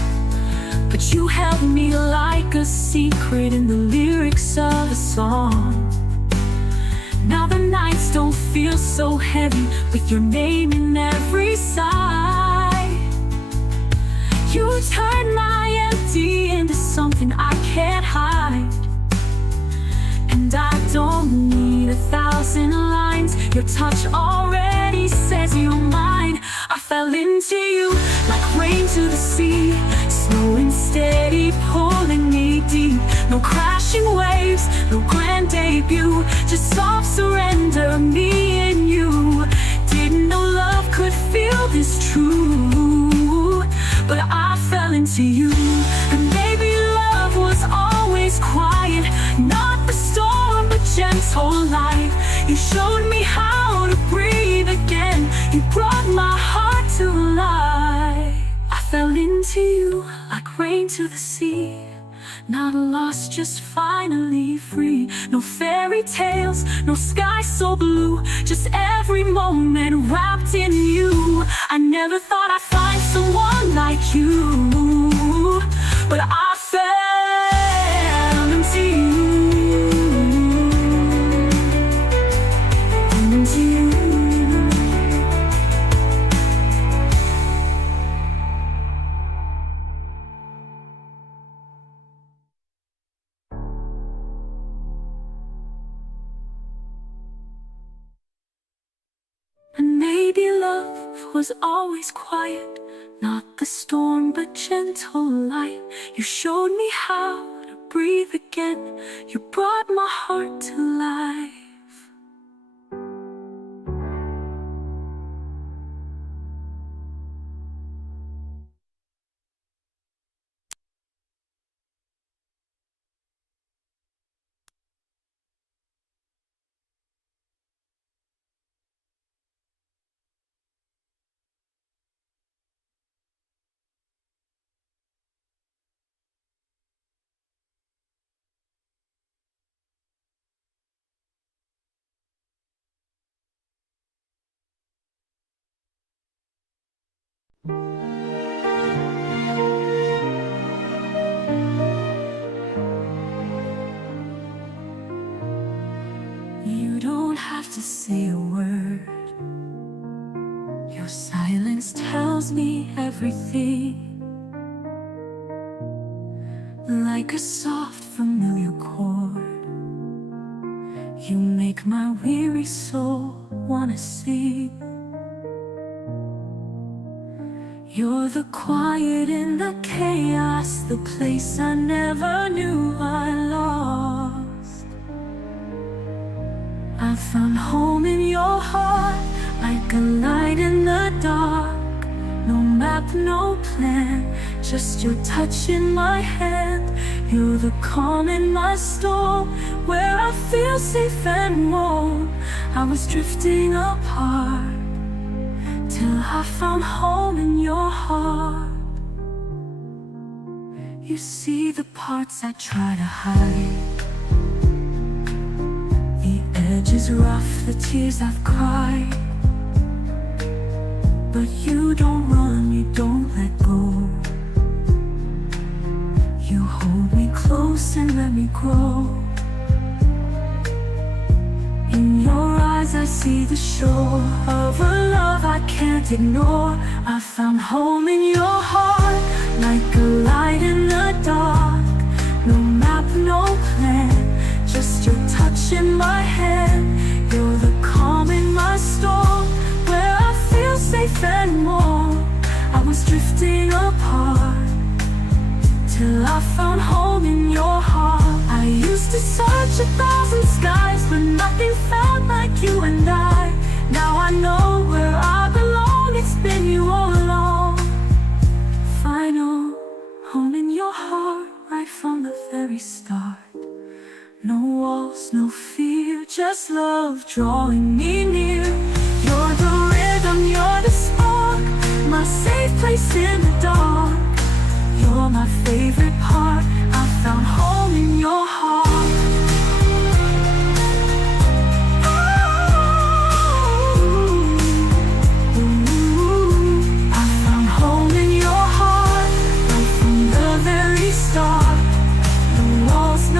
secret in the lyrics of a song. Now the nights don't feel so heavy with your name in every sigh. You turn my empty into something I can't hide. And I don't need 1,000 lines, your touch already says you're mine. I fell into you like rain to the sea, slow and steady, pulling me deep. No crashing waves, no grand debut, just soft surrender, me and you. Didn't know love could feel this true, but I fell into you. And maybe love was always quiet, not the storm but gentle light. You showed me how to breathe again, you brought my heart to life. I fell into you like rain to the sea, not lost, just finally free. No fairy tales, no sky so blue, just every moment wrapped in you. I never thought I'd find someone like you, but I fell into you. Into you. And maybe love was always quiet, not the storm but gentle light. You showed me how to breathe again, you brought my heart to life. You don't have to say a word, your silence tells me everything. Like a soft familiar chord, you make my weary soul wanna sing. You're the quiet in the chaos, the place I never knew I lost. I found home in your heart, like a light in the dark. No map, no plan, just your touch in my hand. You're the calm in my storm, where I feel safe and warm. I was drifting apart, till I found home in your heart. You see the parts I try to hide, the edges rough, the tears I've cried. But you don't run, you don't let go. You hold me close and let me grow. In your eyes I see the shore of a love I can't ignore. I found home in your heart, like a light in the dark. No map, no plan, just your touch in my hand. You're the calm in my storm, where I feel safe and warm. I was drifting apart, till I found home in your heart. I used to search 1,000 skies, but nothing felt like you and I. Now I know where I belong, it's been you all along. Final home in your heart, right from the very start. No walls, no fear, just love drawing me near. You're the rhythm, you're the spark, my safe place in the dark. You're my favorite part, I found home in your heart. I found home in your heart, right from the very start. The walls,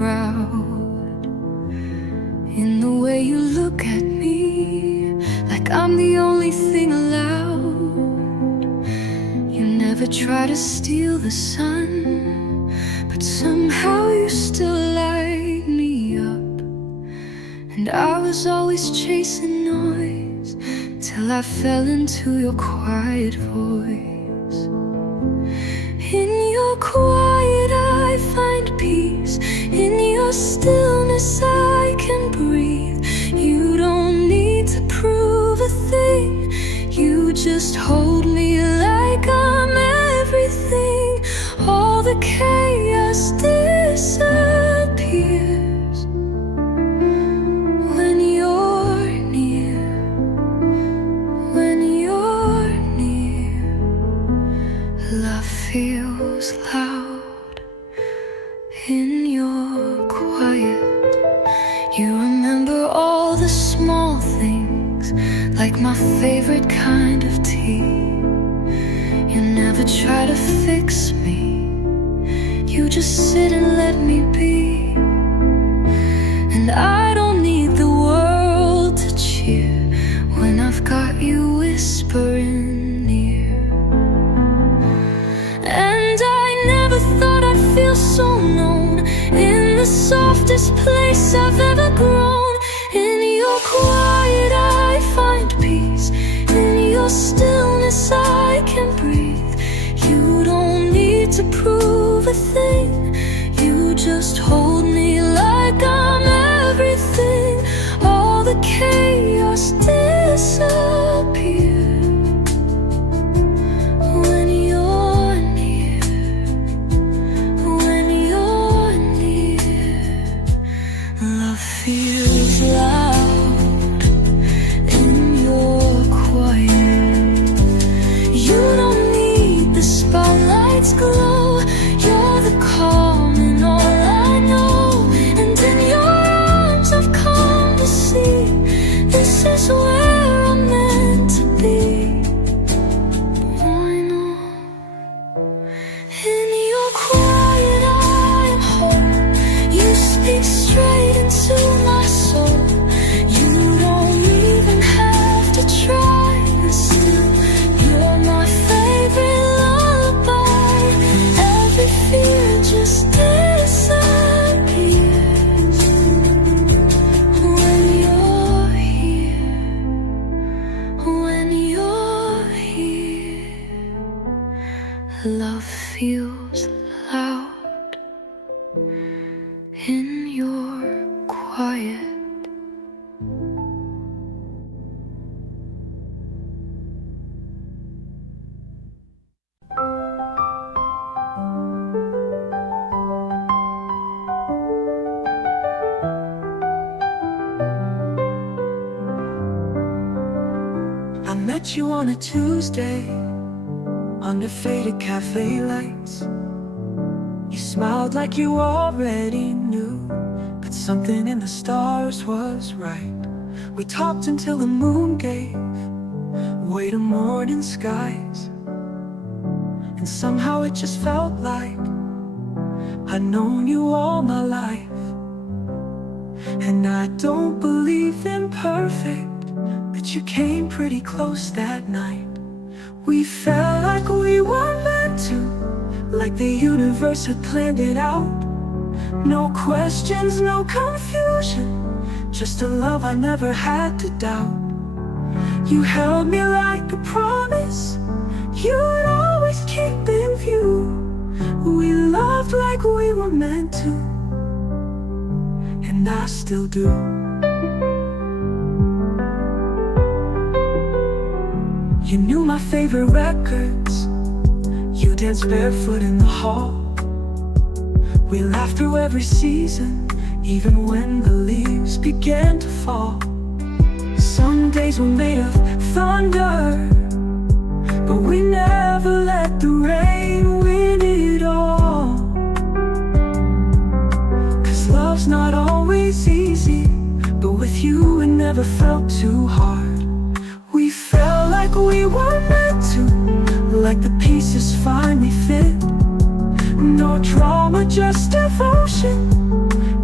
proud in the way you look at me, like I'm the only thing allowed. You never try to steal the sun, but somehow you still light me up. And I was always chasing noise till I fell into your quiet voice. In your quiet I find peace, in your stillness I can breathe. You don't need to prove a thing, you just hold me like I'm everything. All the chaos disappears when you're near, when you're near. Love feels loud in your quiet. You remember all the small things, like my favorite kind of tea. You never try to fix me, you just sit and let me be. And I don't need the world to cheer when I've got you whispering near. And I never thought I'd feel so known in the softest place I've ever grown. In your quiet I find peace, in your stillness I can breathe. You don't need to prove a thing, you just hold me like I'm everything. All the chaos disappears when you're near, when you're near. Love feels loud in your quiet. You don't need the spotlight's glow, you're the calm in all I know. And in your arms I've come to see, this is where I'm meant to be. I know in your quiet I am whole, you speak straight into my soul. You don't even have to try, and still you're my favorite lullaby. Every fear just disappears when you're here, when you're here. Love feels loud in your quiet. I met you on a Tuesday under faded cafe lights. You smiled like you already knew, but something in the stars was right. We talked until the moon gave way to morning skies, and somehow it just felt like I'd known you all my life. And I don't believe in perfect, but you came pretty close that night. We felt like we were meant to, like the universe had planned it out. No questions, no confusion, just a love I never had to doubt. You held me like a promise you'd always keep in view. We loved like we were meant to, and I still do. You knew my favorite records, you danced barefoot in the hall. We laughed through every season, even when the leaves began to fall. Some days were made of thunder, but we never let the rain win it all. 'Cause love's not always easy, but with you it never felt too hard. We felt like we were meant to, like the pieces finally fit. No drama, just devotion,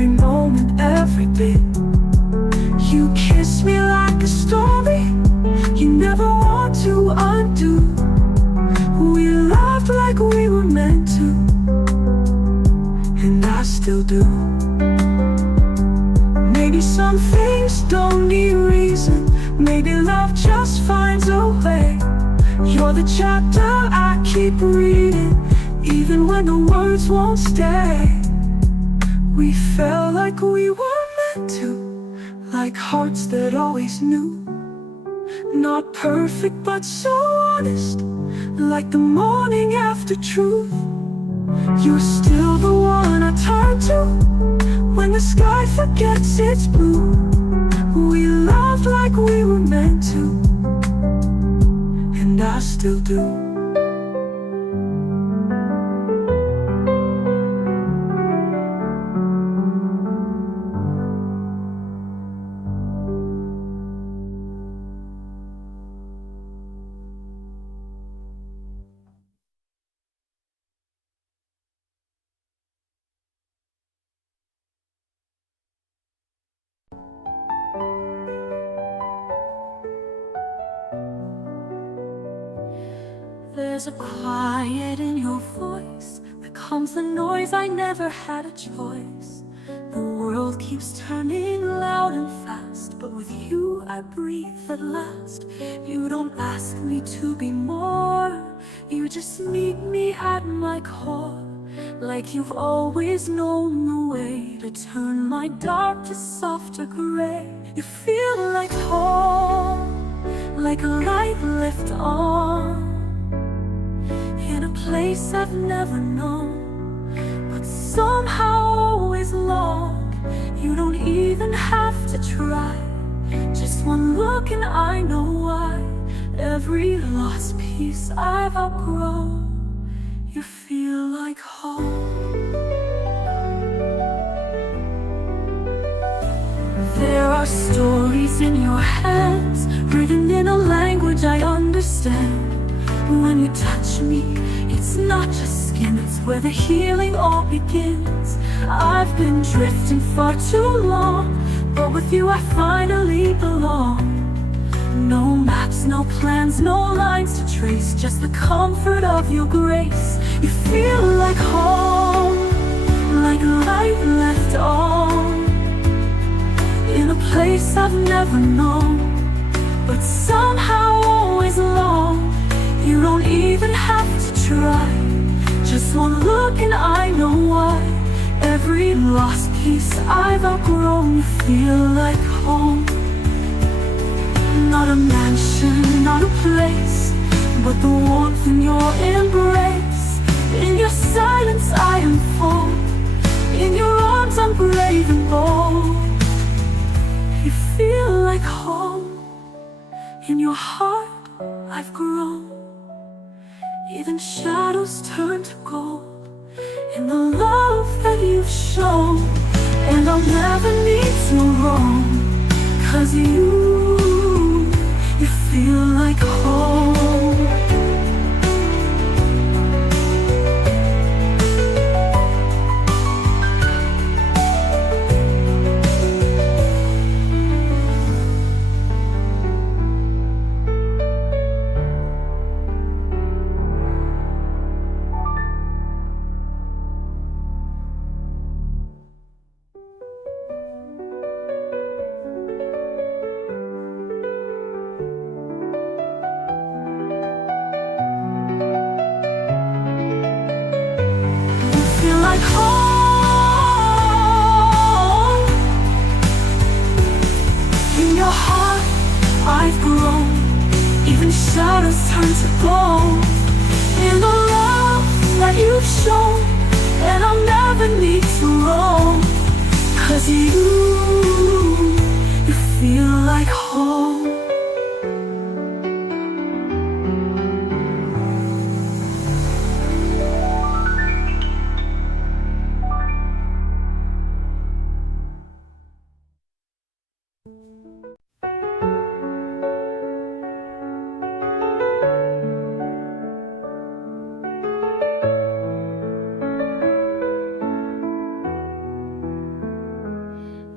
every moment, every bit. You kiss me like a story you never want to undo. We loved like we were meant to, and I still do. Maybe some things don't need reason. Maybe love just finds a way. You're the chapter I keep reading, even when the words won't stay. We felt like we were meant to, like hearts that always knew. Not perfect but so honest, like the morning after truth. You're still the one I turn to when the sky forgets its blue. We loved like we were meant to, and I still do. There's a quiet in your voice that calms the noise. I never had a choice. The world keeps turning loud and fast, but with you I breathe at last. You don't ask me to be more, you just meet me at my core. Like you've always known the way to turn my dark to softer gray. You feel like home, like a light left on, in a place I've never known, but somehow always long. You don't even have to try, just one look and I know why. Every lost piece I've outgrown, you feel like home. There are stories in your hands, written in a language I understand. When you touch me, it's not just skin, it's where the healing all begins. I've been drifting far too long, but with you I finally belong. No maps, no plans, no lines to trace, just the comfort of your grace. You feel like home, like a light left on, in a place I've never known, but somehow always long. You don't even have to try, just one look and I know why. Every lost piece I've outgrown, you feel like home. Not a mansion, not a place, but the warmth in your embrace. In your silence I am full, in your arms I'm brave and bold. You feel like home, in your heart I've grown. Even shadows turn to gold in the love that you've shown. And I'll never need to roam, 'cause you feel like home. Like home. In your heart I've grown, even shadows turn to gold in the love that you've shown. And I'll never need to roam, 'cause you feel like home.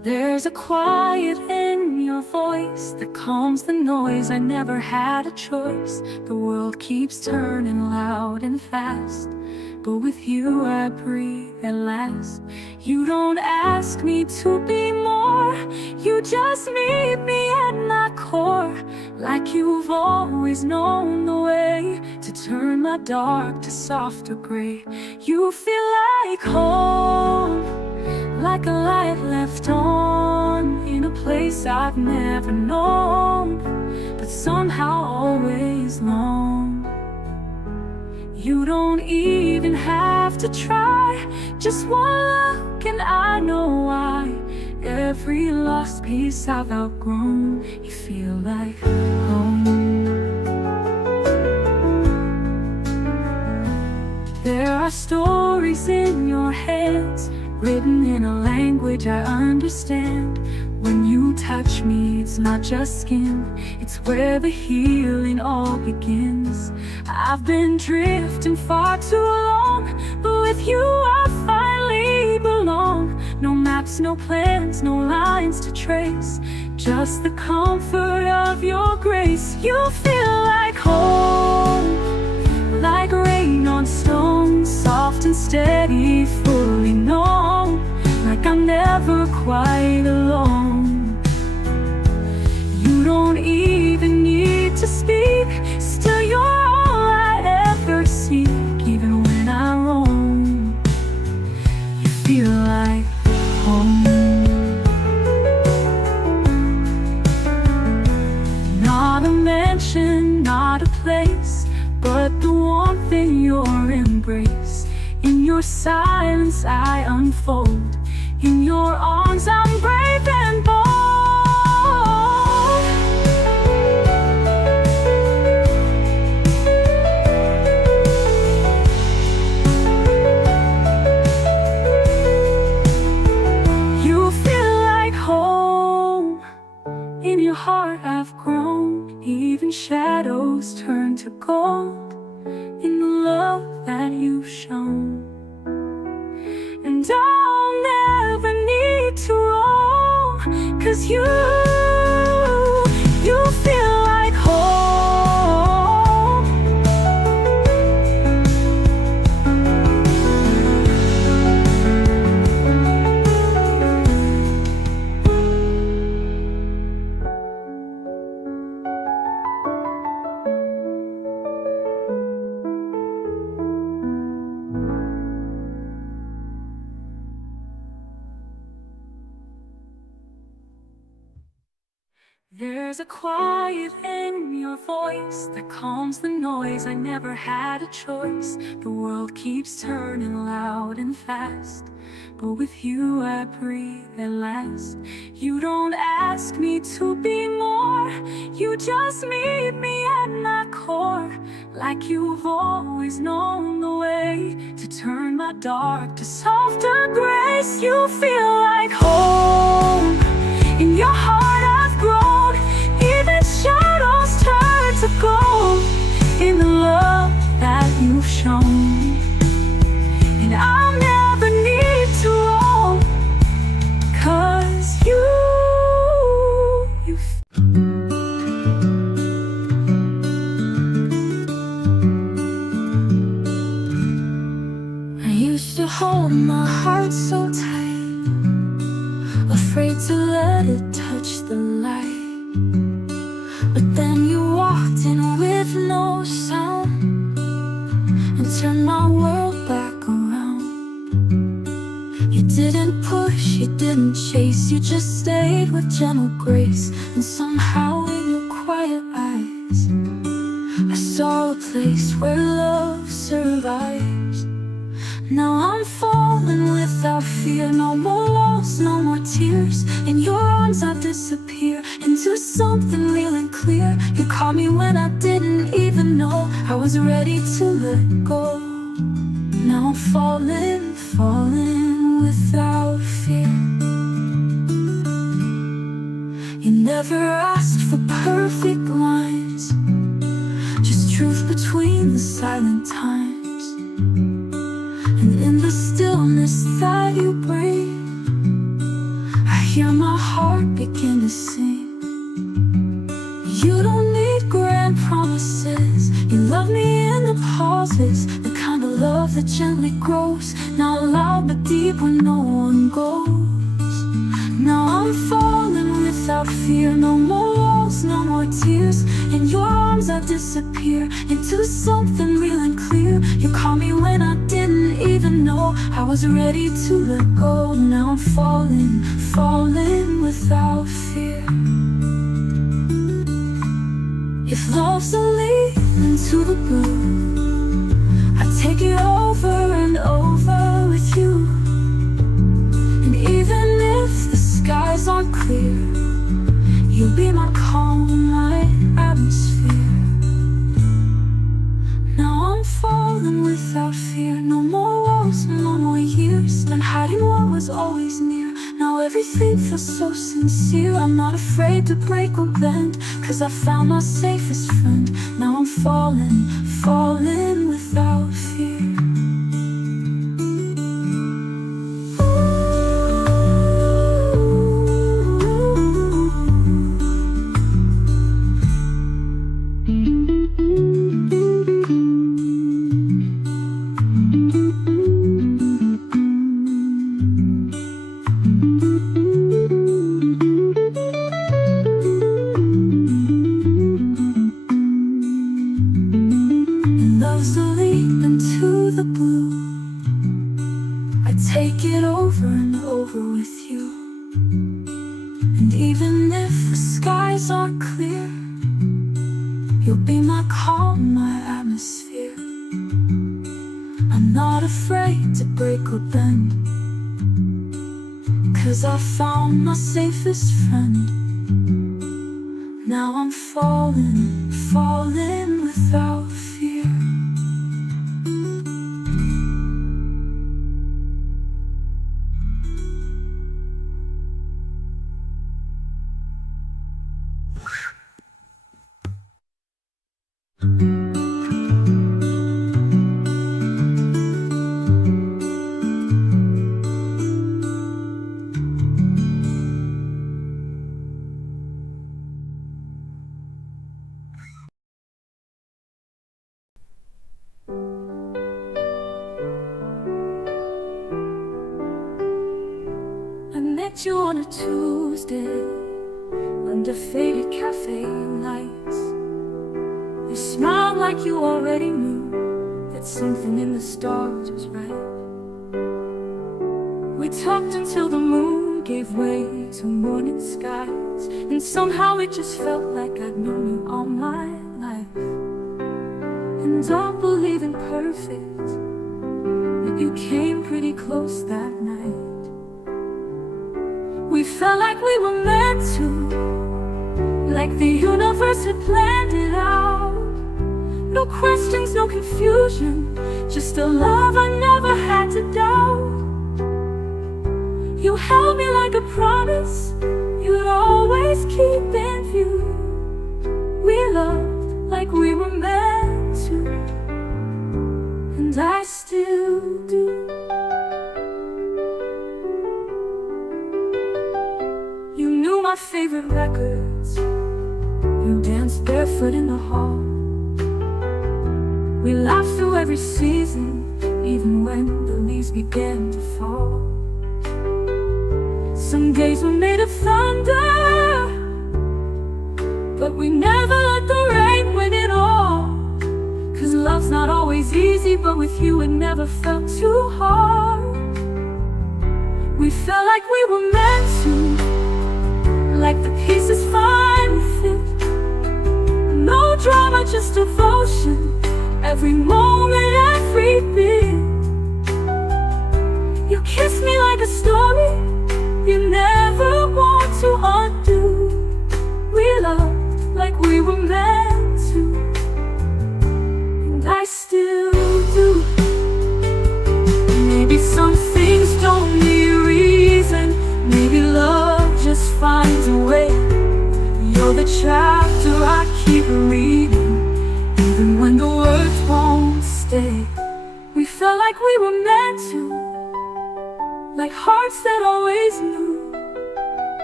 There's a quiet in your voice that calms the noise. I never had a choice. The world keeps turning loud and fast, but with you I breathe at last. You don't ask me to be more, you just meet me at my core. Like you've always known the way to turn my dark to softer gray. You feel like home, like a light left on in a place I've never known, but somehow always long. You don't even have to try, just one look and I know why. Every lost piece I've outgrown, you feel like home. There are stories in your heads, written in a language I understand. When you touch me, it's not just skin, it's where the healing all begins. I've been drifting far too long, but with you I finally belong. No maps, no plans, no lines to trace, just the comfort of your grace. You feel like home, like rain on stone, soft and steady, fully known, like I'm never quite alone. You don't even need to speak, still you're all I ever seek. Even when I roam, you feel like home. Not a mansion, not a place, but the warmth in your embrace. In your silence I unfold, in your arms I'm brave and bold. You feel like home, in your heart I've grown. Even shadows turn to gold in the love that you've shown. And I'll never need to roam, 'cause you feel like home. There's a quiet in your voice that calms the noise. I never had a choice. The world keeps turning loud and fast, but with you I breathe at last. You don't ask me to be more, you just meet me at my core. Like you've always known the way to turn my dark to softer grace. You feel like home, in your heart I've grown. Even shadows turn to gold in the love that you've shown. And I'll never need to roam, 'cause you I used to hold my heart so tight, afraid to let it touch the light. But then you walked in with no sound and turned my world back around. You didn't push, you didn't chase, you just stayed with gentle grace. And somehow in your quiet eyes I saw a place where love survives. Now I'm falling without fear, no more loss, no more tears. In your arms I disappear into something real and clear. You caught me when I didn't even know I was ready to let go. Now I'm falling, falling without fear. You never asked for perfect lines, just truth between the silent times. And in the stillness that you bring, I hear my heart begin to sing. You don't need grand promises. You love me in the pauses, the kind of love that gently grows, not loud but deep when no one goes. Now I'm falling without fear. No more walls, no more tears. In your arms I disappear into something real and clear. You caught me when I didn't even know I was ready to let go. Now I'm falling, falling without fear. If love's a leap into the blue, I take it over and over with you. And even if the skies aren't clear, you'll be my calm, my atmosphere. Now I'm falling without fear. No more walls, no more years, and hiding what was always near. Now everything feels so sincere. I'm not afraid to break or bend, 'cause I found my safest friend. Now I'm falling, falling without fear. Love's a leap into the blue. I take it over and over with you. And even if the skies aren't clear, you'll be my calm, my atmosphere. I'm not afraid to break or bend, 'cause I found my safest friend. Now I'm falling, falling without fear. I met you on a Tuesday under faded cafe lights. You smiled like you already knew that something in the stars was right. We talked until the moon gave way to morning skies, and somehow it just felt like I'd known you all my life. And don't believe in perfect, but you came pretty close that night. We felt like we were meant to, like the universe had planned it out. No questions, no confusion, just a love I never had to doubt. You held me like a promise you'd always keep in view. We loved like we were meant to, and I still do. You knew my favorite records. You danced barefoot in the hall. We laughed through every season, even when the leaves began to fall. Some days were made of thunder, but we never let the rain win it all. 'Cause love's not always easy, but with you it never felt too hard. We felt like we were meant to, like the pieces finally fit. No drama, just devotion, every moment, every bit. You kissed me like a story you never want to undo. We loved like we were meant to, and I still do. Maybe some things don't need a reason. Maybe love just finds a way. You're the chapter I keep reading, even when the words won't stay. We felt like we were meant to, like hearts that always knew.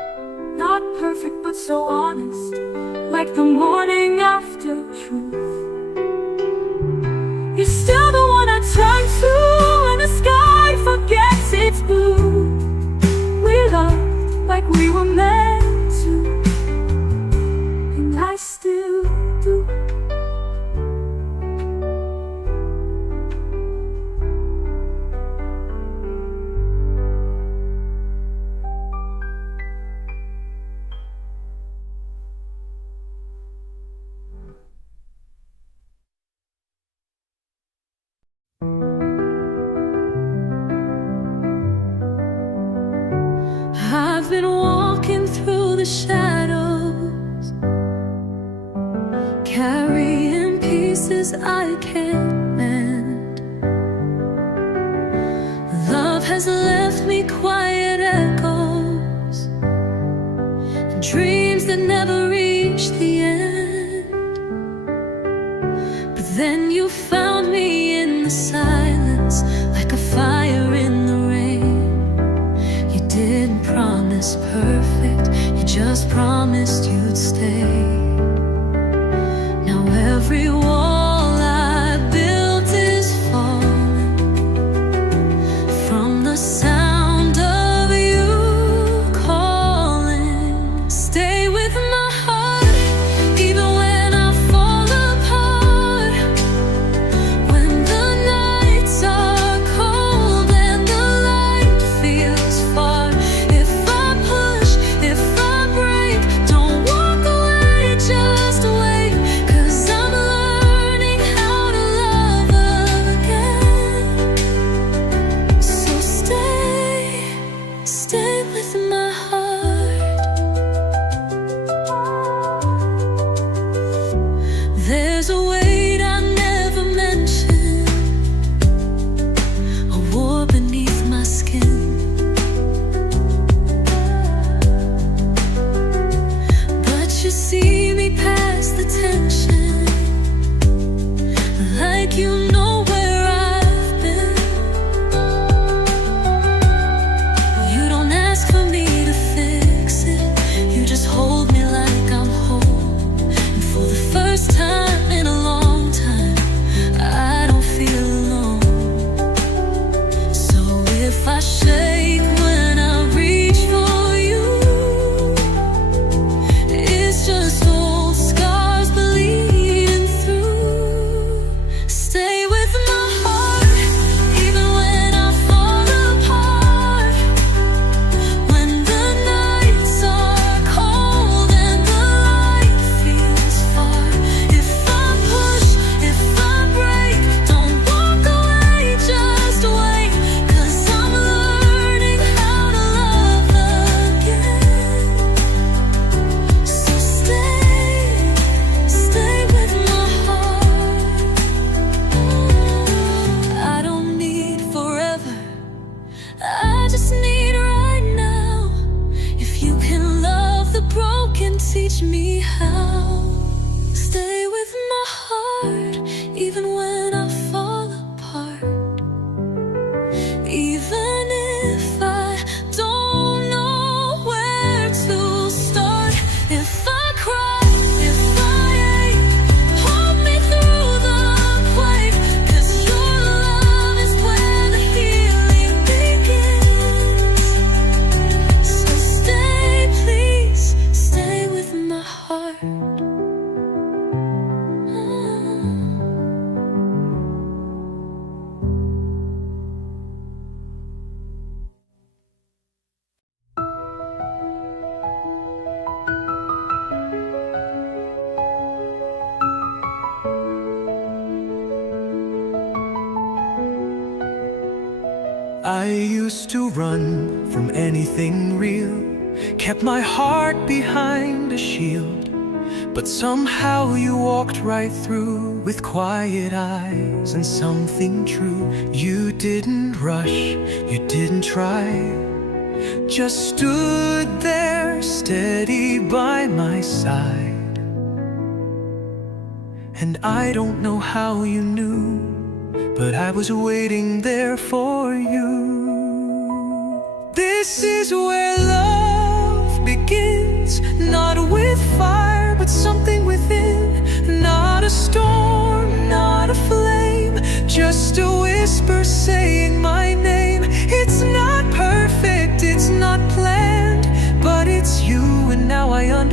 perfect but so honest, like the morning after truth. You're still the one I turn to when the sky forgets its blue. We loved like we were meant to, and I still do. I've been walking through the shadows, carrying pieces I can't mend. Love has left me quiet echoes, dreams that never reach the end. But then you found me in the silence, like a fire in the rain. You didn't promise perfect, you just promised you'd stay. Now every wall I built is falling from the sound of you calling. Stay with my heart, even when I fall apart. When the nights are cold and the light feels far. If I push, if I break, don't walk away, just wait. 'Cause I'm learning how to love again. So stay with my heart. There's a weight I never mentioned, a war beneath my skin. But you see me past the tension, like you know where I've been. You don't ask for me to fix it, you just hold me like I'm whole. And for the first time in a long time, I don't feel alone. So if I shake when I reach for you, it's just old scars bleeding through. Stay with my heart, even when I fall apart. When the nights are cold and the light feels far. If I push, if I break, don't walk away, just wait. 'Cause I'm learning how to love again. So stay with my heart. I don't need forever, I just need right now. If you can love the broken, teach me how. Stay with my heart, even when I fall apart. Even if I don't know where to start. If I cry, if I ache, hold me through the quake. 'Cause your love is where the healing begins. So please, stay with my heart. I used to run from anything real, kept my heart behind a shield. But somehow you walked right through with quiet eyes and something true. You didn't rush, you didn't try, just stood there steady by my side. And I don't know how you knew, but I was waiting there for you. This is where love begins,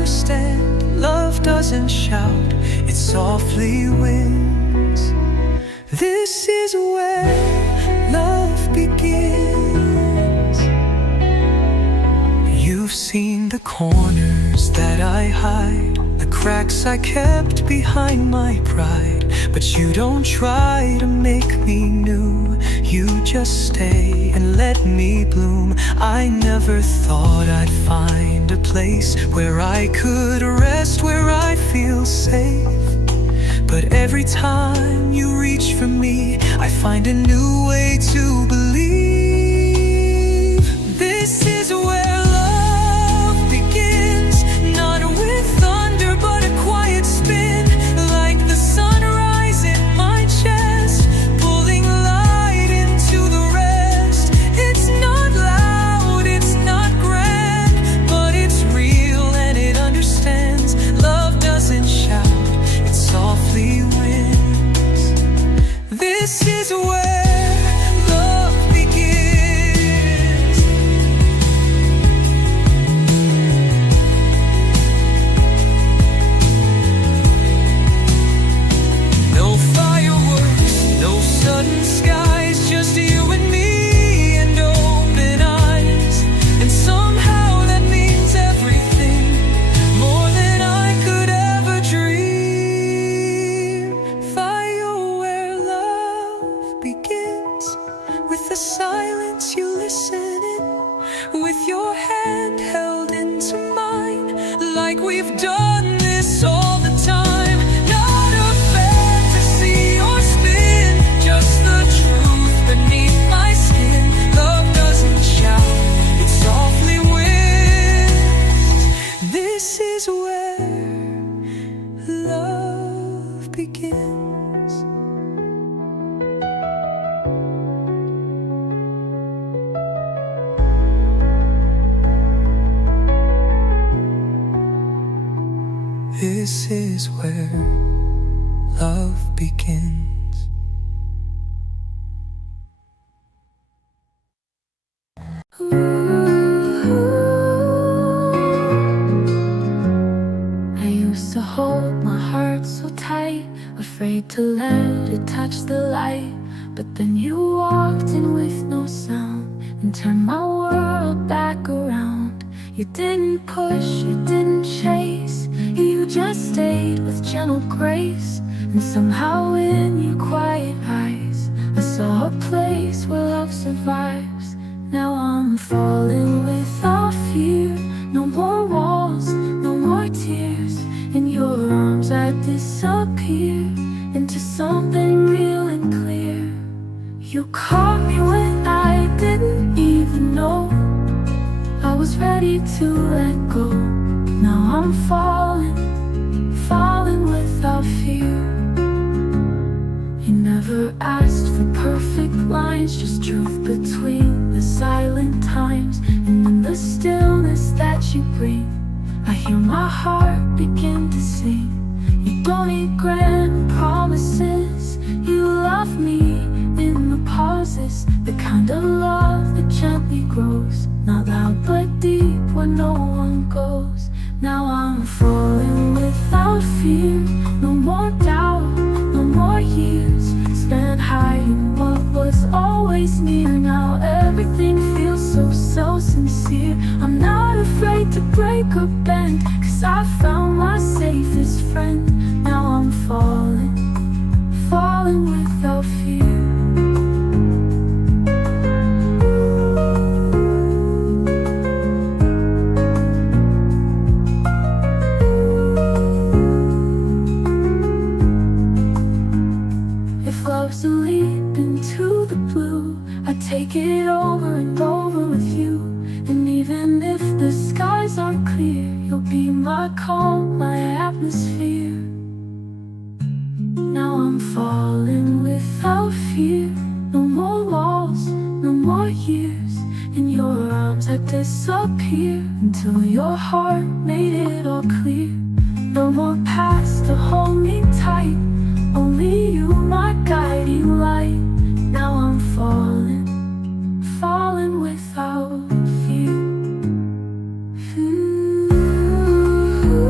understand. Love doesn't shout, it softly wins. This is where love begins. You've seen the corners that I hide, the cracks I kept behind my pride. But you don't try to make me new, you just stay and let me bloom. I never thought I'd find a place where I could rest, where I feel safe. But every time you reach for me, I find a new way to believe. This is where love begins, not with thunder but a quiet spin, like the sunrise in my chest, pulling light into the rest. It's not loud, it's not grand, but it's real and it understands. Love doesn't shout, it softly wins. This is where love begins. No fireworks, no sudden skies, just you and me and open eyes. And somehow that means everything, more than I could ever dream. Fire where love begins, with the silence you listen in, with your hand held into mine, like we've done this all the time. Not a fantasy or spin, just the truth beneath my skin. Love doesn't shout, it softly wins. This is where love begins. This is where love begins. I used to hold my heart so tight, afraid to let it touch the light. But then you walked in with no sound and turned my world back around. You didn't push, you didn't chase, you just stayed with gentle grace. And somehow in your quiet eyes I saw a place where love survives. Now I'm falling without fear, no more walls, no more tears. In your arms I disappear into something real and clear. You caught me when I didn't even know I was ready to let go. Now I'm falling, falling without fear. You never asked for perfect lines, just truth between the silent times. And in the stillness that you bring, I hear my heart begin to sing. You don't need grand promises, you love me in the pauses, the kind of love that gently grows, not loud but deep where no one goes. Now I'm falling without fear, no more doubt, no more years spent hiding what was always near. Now everything feels so sincere. I'm not afraid to break or bend, 'cause I found my safest friend. Now I'm falling, falling without fear. If love's a leap into the blue, I take it over and over with you. And even if the skies aren't clear, you'll be my calm, my atmosphere. Now I'm falling without fear, no more walls, no more years. In your arms I disappear until your heart made it all clear. No more past to hold me tight, only you, my guiding light. Now I'm falling, falling without fear. Ooh.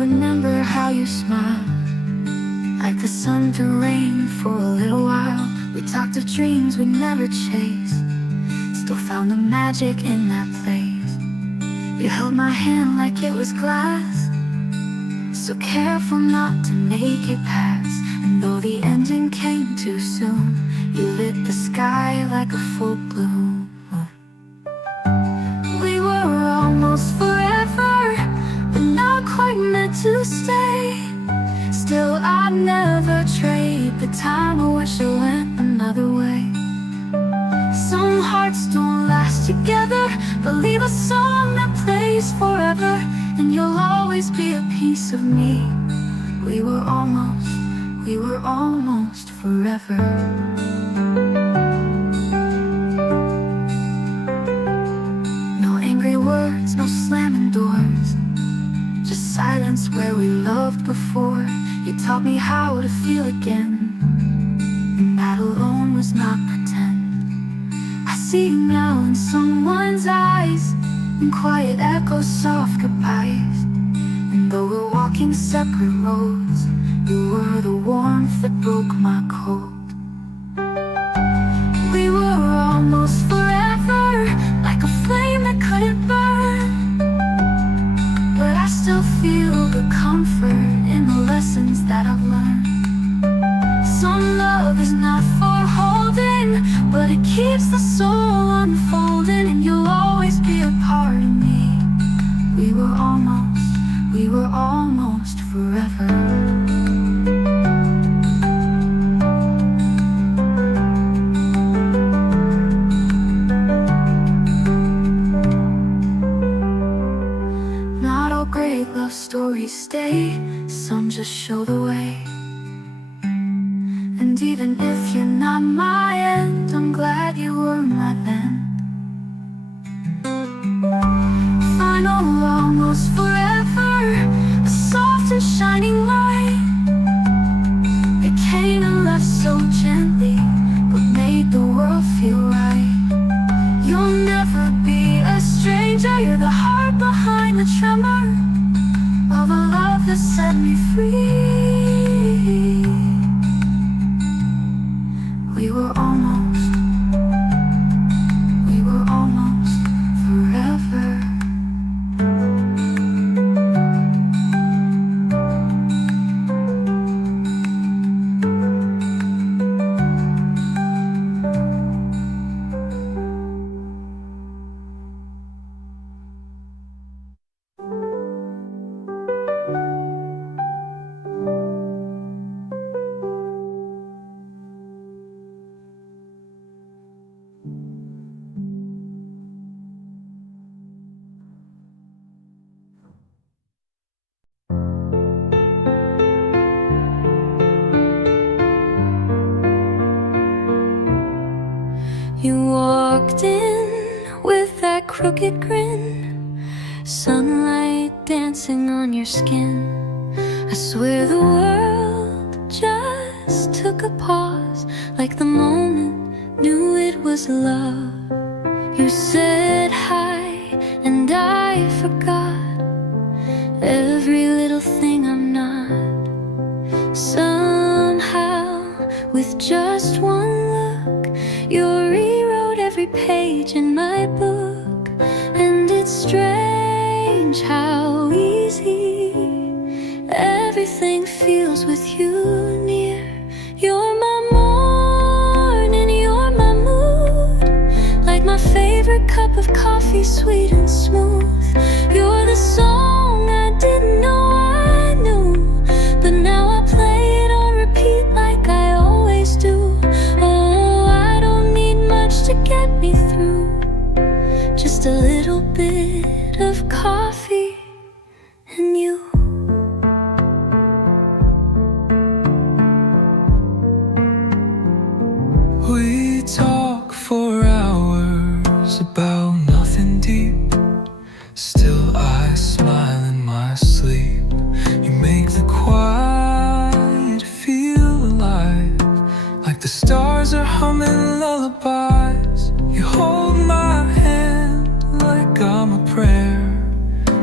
remember how you smiled, like the sun to rain for a little while. We talked of dreams we never chased, still found the magic in that place. You held my hand like it was glass, so careful not to make it pass. And though the ending came too soon, you lit the sky like a full bloom. We were almost forever, but not quite meant to stay. Still I'd never trade the time. I wish it went another way. Some hearts don't last together, but leave a song that plays forever, and you'll always be a piece of me. We were almost forever. No angry words, no slamming doors, just silence where we loved before. You taught me how to feel again, and that alone was not pretend. I see you now in someone's eyes, in quiet echoes, soft goodbyes. And though we're walking separate roads, you were the warmth that broke my cold. We were almost forever, like a flame that couldn't burn, but I still feel the comfort in the lessons that I've learned. Some love is not for holding, but it keeps the soul unfolding, and you'll always be a part of me. We were almost forever. Not all great love stories stay, some just show the way. And even if you're not my end, I'm glad you were my then. Final, almost forever, a soft and shining light. It came and left so gently, but made the world feel right. You'll never be a stranger, you're the heart behind the tremor of a love that set me free. We were almost forever. You walked in with that crooked grin, sunlight dancing on your skin. I swear the world just took a pause, like the moment knew it was love. You said hi and I forgot every little thing I'm not. Somehow, with just one look, you rewrote every page in my book. And it's strange how easy everything feels with you near. You're my morning, you're my mood, like my favorite cup of coffee, sweet and smooth. You're the song I didn't know I knew, but now I play it on repeat like I always do. Oh, I don't need much to get me through, just a little bit of coffee and you. We talk for hours about nothing deep. Still I smile in my sleep. You make the quiet feel alive, like the stars are humming lullabies. You hold my hand like I'm a prayer,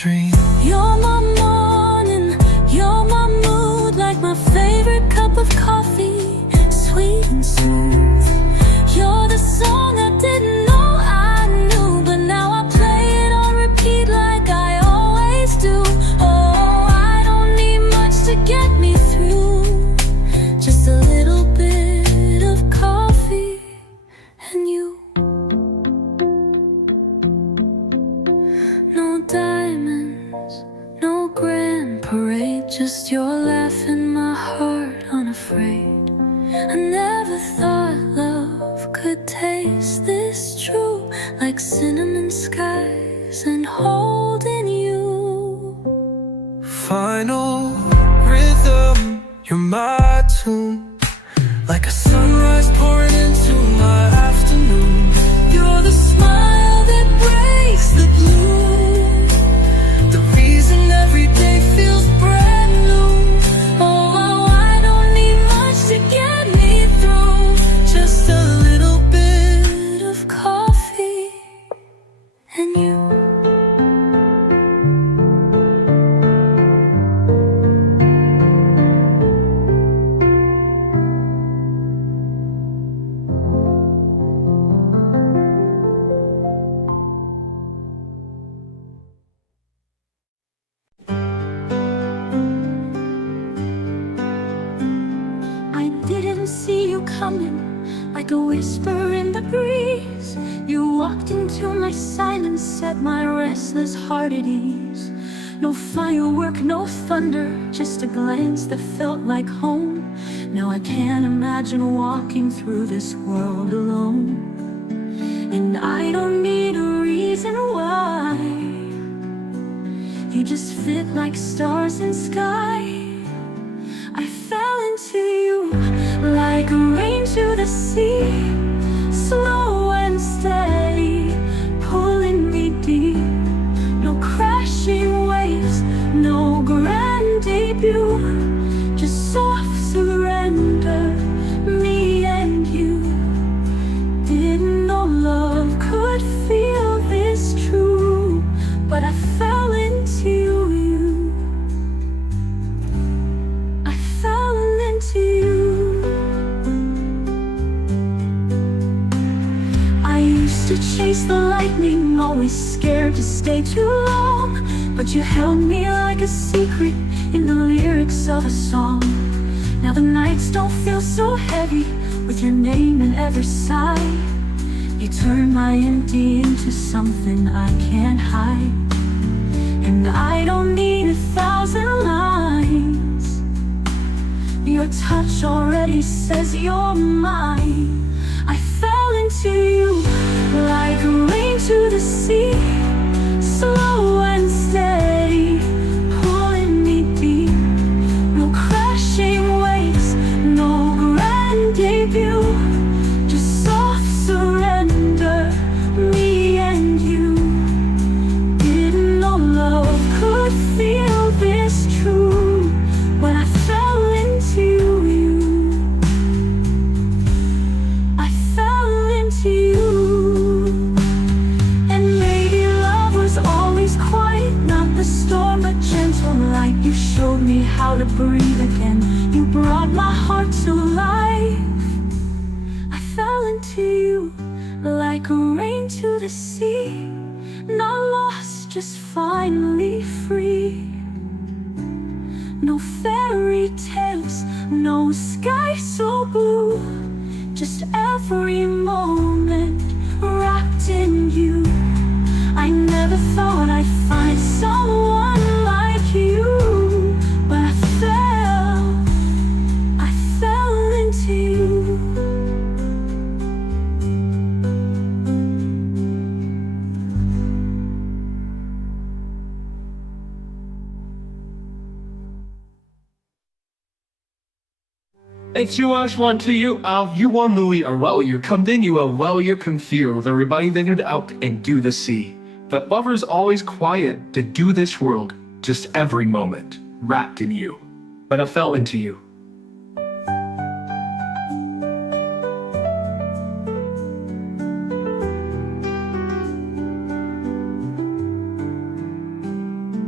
dream. You're my morning, you're my mood, like my favorite cup of coffee, sweet and smooth. You're the song I didn't know I knew, but now I play it on repeat like I always do. Oh, I don't need much to get me through, just a little bit of coffee and you. No diamonds, no grand parade, just your laugh in my heart unafraid. I never thought love could taste this true, like cinnamon skies and holding you. Final rhythm, you're my tune, like a sunrise pouring into my afternoon. You're the smile that breaks the blue, The reason every day feels brand new. oh, I don't need much to get me through, Just a little bit of coffee and you. I didn't see you coming, like a whisper in the breeze. You walked into my silence, set my restless heart at ease. No firework, no thunder, just a glance that felt like home. Now I can't imagine walking through this world alone. And I don't need a reason why. You just fit like stars in sky. I fell into you like rain to the sea, slow and steady, pulling me deep. No crashing waves, no grand debut, just soft surrender, me and you. Didn't know love could feel this true, but I fell into you. I fell into you. I used to chase the lightning, always scared to stay too long, but you held me like a secret in the lyrics of a song. Now the nights don't feel so heavy with your name in every sigh. You turn my empty into something I can't hide. And I don't need 1,000 lines. Your touch already says you're mine. I fell into you like rain to the sea, slow and steady, pulling me deep. No crashing waves, no grand debut, just soft surrender, me and you. Didn't know love could feel this true when I fell into you. I fell into you. And maybe love was always quiet, not the storm but gentle light. You showed me how to breathe again, you brought my heart to life. I fell into you like rain to the sea, not lost, just finally free. No fairy tales, no sky so blue, just every moment wrapped in you. I never thought I'd find someone like you, but I fell into you. It's you ask one to you out, you want Louis or well you come then you well you confused everybody then it out and do the sea. But lover's always quiet to do this world, just every moment wrapped in you. But I fell into you.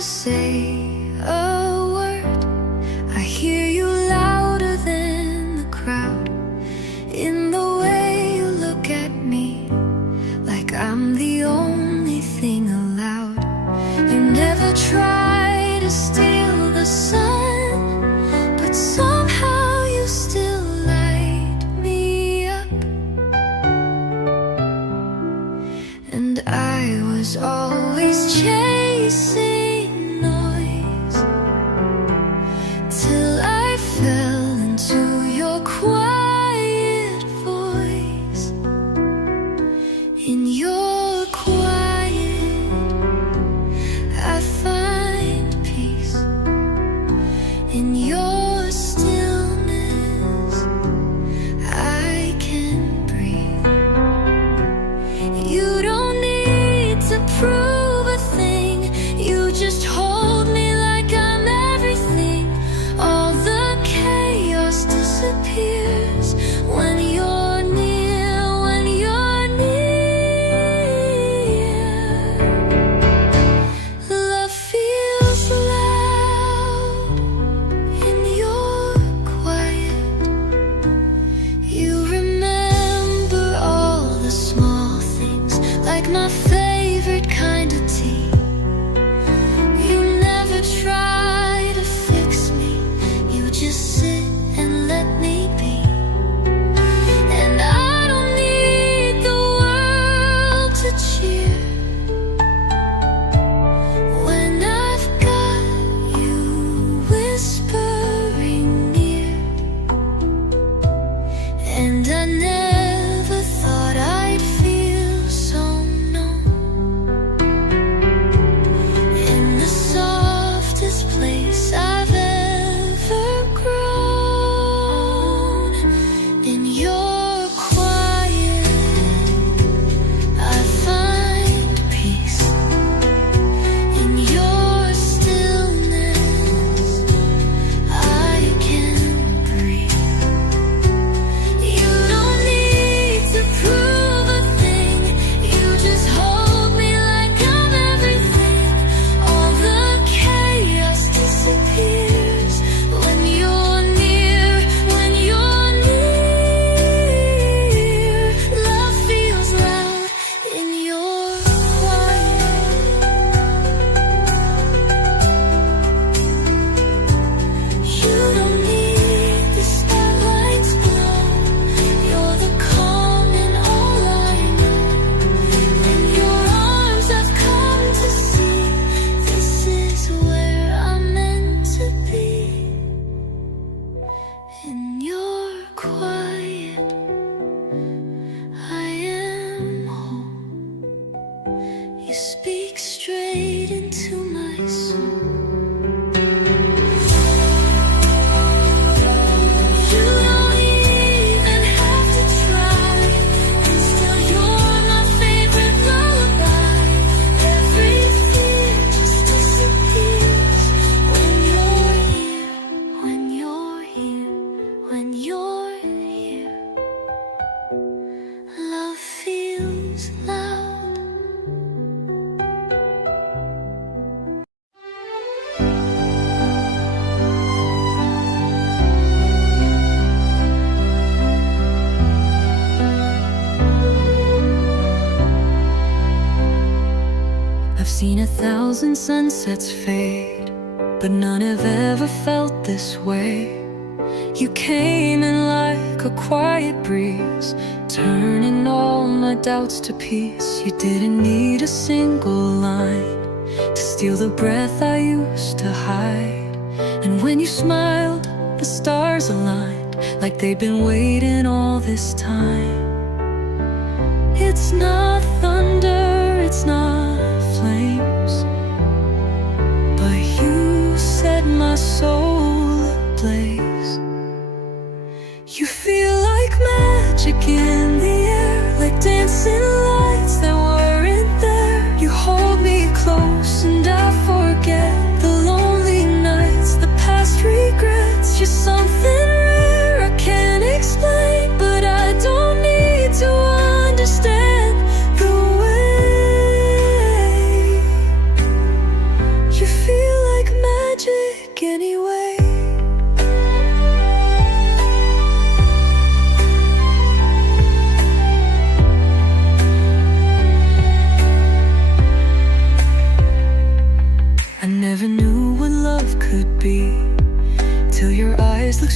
to say a word. I hear you louder than the crowd, in the way you look at me, like I'm the only thing allowed. You never try to steal the sun, but somehow you still light me up. And I was always chasing noise, till I fell into your quiet voice. In your quiet, I find peace. In your stillness, I can breathe. You don't need to prove a thing, you just hold me like I'm everything. All the chaos disappears when you're near, when you're near. Love feels loud in your quiet. You remember all the small things, like my favorite kind of tea. You never try to fix me, you just sit and let me be. And I don't need the world to cheer when I've got you whispering near. And I never thought I'd feel so numb in the softest place I've ever grown. In your quiet, I find peace. In your stillness, I can breathe. You don't need to prove a thing, you just hold me like I'm everything. All the chaos disappears when you're near, when you're near. Love feels loud in your quiet. You don't need the spotlight's glow, you're the calm in all I know. In your arms I've come to see, this is where I'm meant to be. In your quiet, I am home. You speak straight into my soul. You don't even have to try, and still you're my favorite lullaby. Every fear just disappears when you're here, when you're here, when you're here. Love feels loud. I've seen 1,000 sunsets fade, but none have ever felt this way. You came in like a quiet breeze, turning all my doubts to peace. You didn't need a single line to steal the breath I used to hide. And when you smiled, the stars aligned, like they'd been waiting all this time. It's not thunder, it's not flames, but you set my soul ablaze. You feel like magic in the air, like dancing lights that weren't there. You hold me close and I forget the lonely nights, the past regrets. You're something rare I can't explain, but I don't need to understand the way you feel.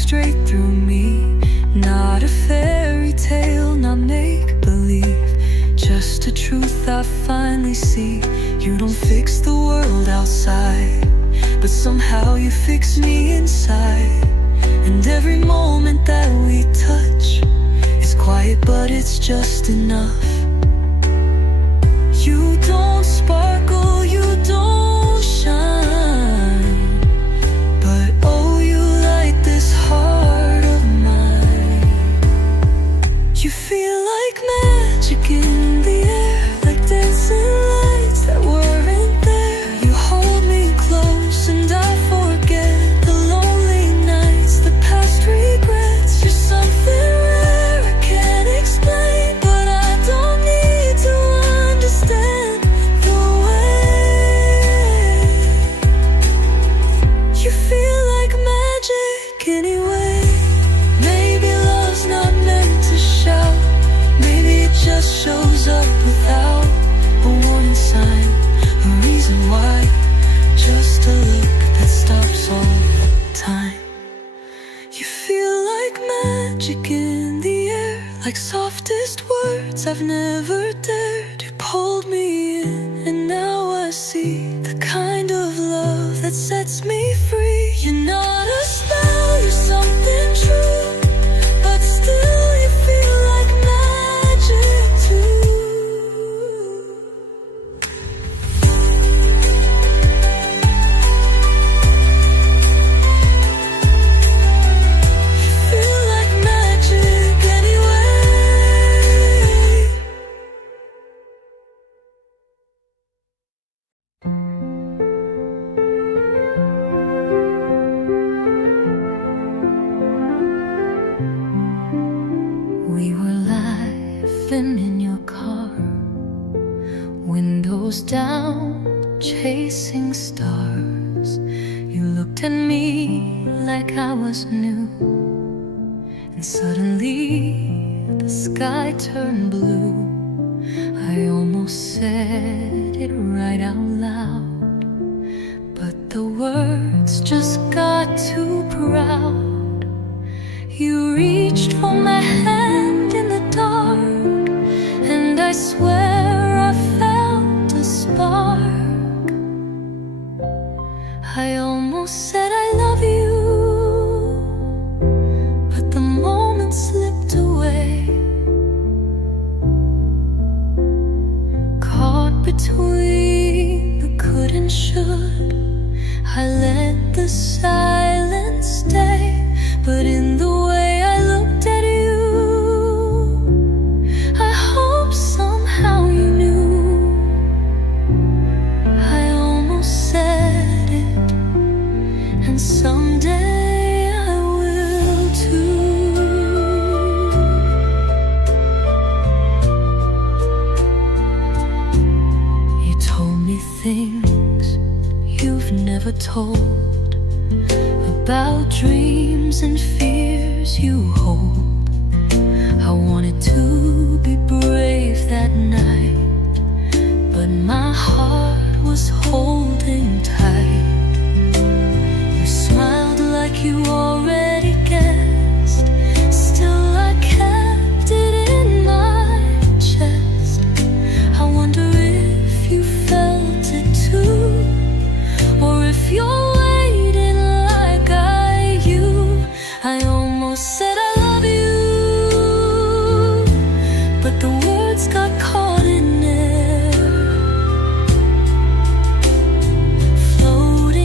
straight through me. Not a fairy tale, not make-believe, just a truth I finally see. You don't fix the world outside, but somehow you fix me inside. And every moment that we touch is quiet, but it's just enough. You don't sparkle, you don't shine, but oh, you light this heart of mine. You feel like magic in the air, like dancing lights that weren't there. You hold me close and I forget the lonely nights, the past regrets. You're something rare I can't explain, but I don't need to understand the way. You feel like magic anyway. Maybe love's not meant to shout, maybe it just shows up without a warning sign, a reason why, just a look that stops all time. You feel like magic in the air, like softest words I've never dared. You pulled me in and now I see the kind of love that sets me free. You're not a spell, you're something true, but still you feel like magic too. Feel like magic anyway. We were laughing in your car, windows down, chasing stars. You looked at me like I was new, and suddenly the sky turned blue. I almost said it right out loud, but the words just got too proud. You reached for my hand in the dark, and I swear I felt a spark. I almost said I love you, but the moment slipped away. Caught between the could and should, I let the silence stay. But in the way I looked at you, I hope somehow you knew. I almost said it, and someday I will too. You told me things you've never told, about dreams and fears you hold. I wanted to be brave that night, but my heart was holding tight. You smiled like you already guessed, still I kept it in my chest. I wonder if you felt it too, or if you're I almost said I love you, but the words got caught in air, floating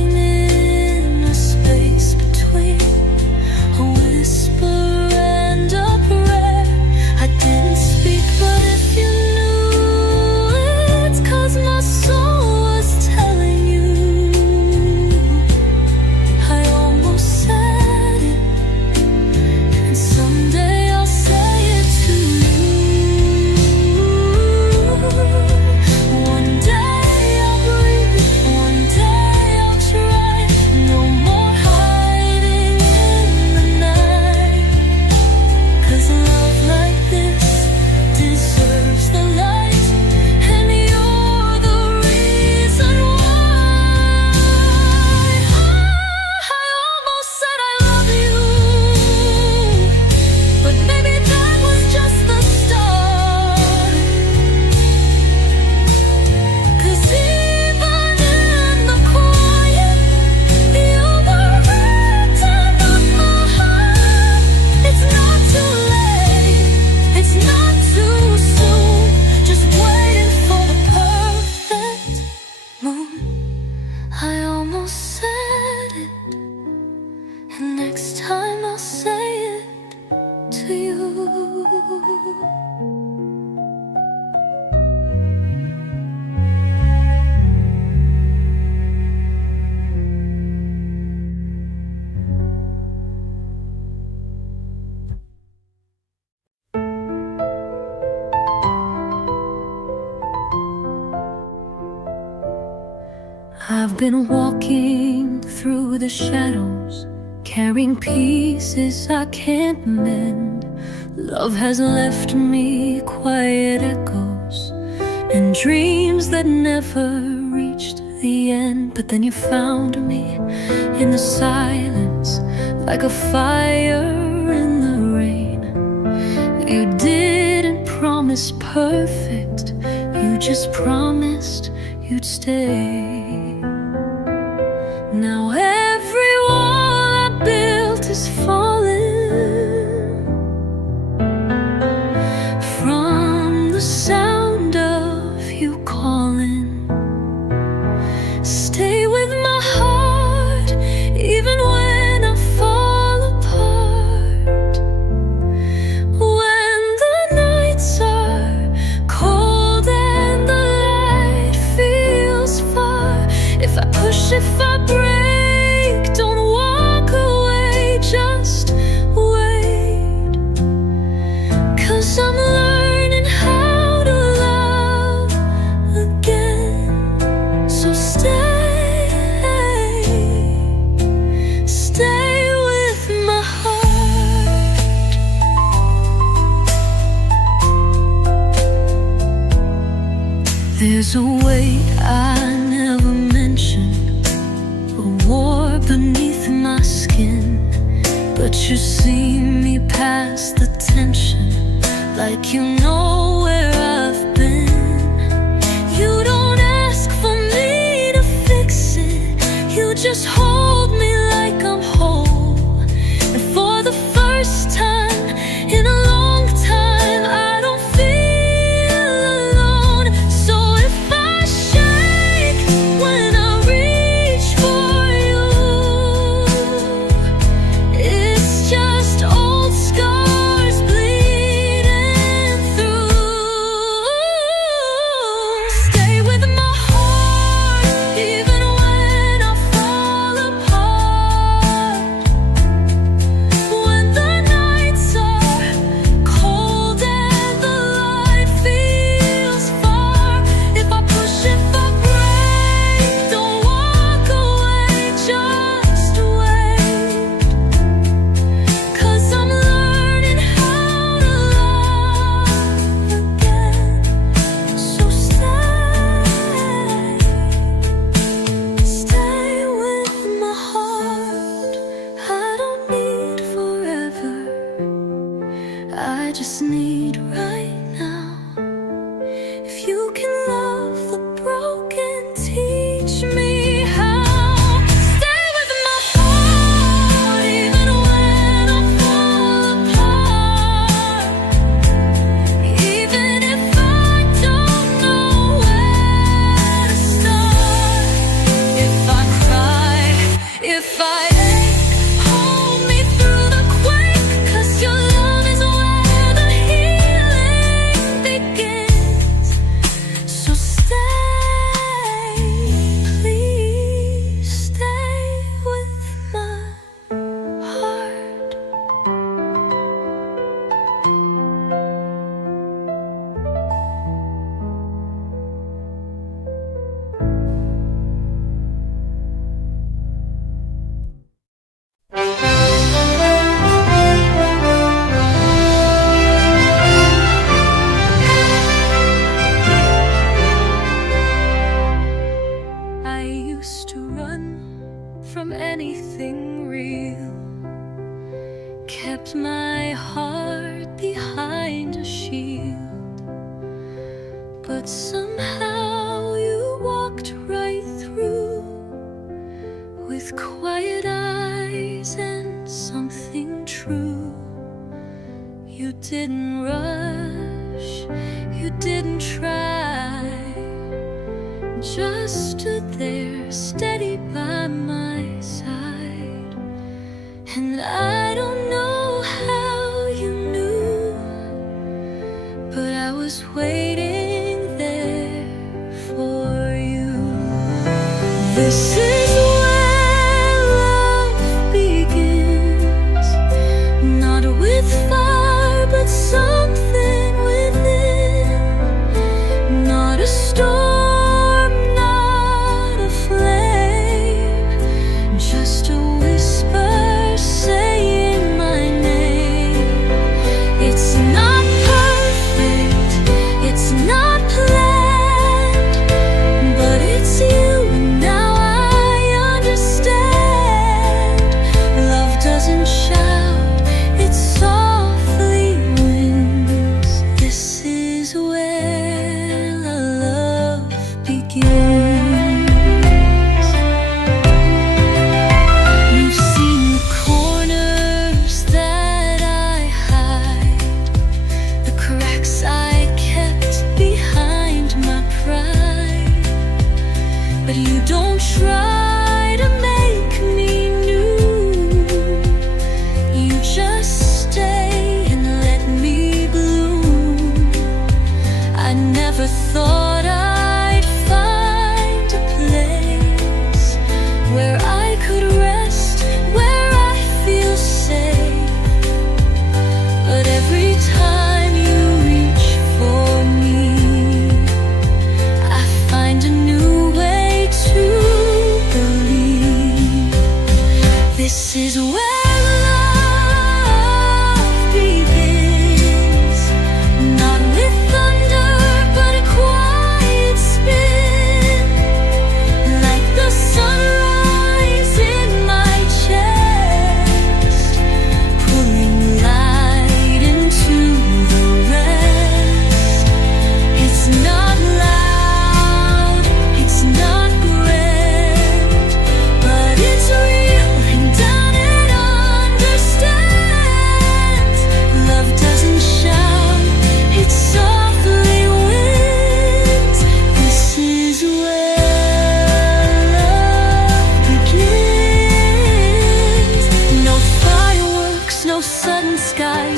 been walking through the shadows, carrying pieces I can't mend. Love has left me quiet echoes and dreams that never reached the end. But then you found me in the silence, like a fire in the rain. You didn't promise perfect, you just promised you'd stay. Now every wall I built is falling from the sound of you calling. Stay with my heart even when I fall apart, when the nights are cold and the light feels far. If I push, if I break, don't walk away, just wait. 'Cause I'm learning how to love again. So stay with my heart. There's a weight I never mentioned, a war beneath my skin. But you see me past the tension, like you know where I've been. You don't ask for me to fix it, you just hold me like I'm whole. And for the first time in a long time, I don't feel alone. So if I shake when I reach for you, it's just old scars bleeding through. Stay with my heart even when I fall apart, when the nights are cold and the light feels far. If I push, if I break, don't walk away, just wait. 'Cause I'm learning how to love again. So stay with my heart. I don't need forever, I just need right now. If you can love the broken, teach me how. Stay with my heart even when I fall apart, even if I don't know where to start. If I cry, if I ache, hold me through the quake. 'Cause your love is where the healing begins. So stay, please stay with my heart. I used to run from anything real, kept my heart behind a shield. But somehow you walked right through, with quiet eyes and something true. You didn't rush, you didn't try, just stood there steady by my side. And I don't know how you knew, but I was waiting there for you. This is where love begins, not with fire but something within, not a storm, not a flame.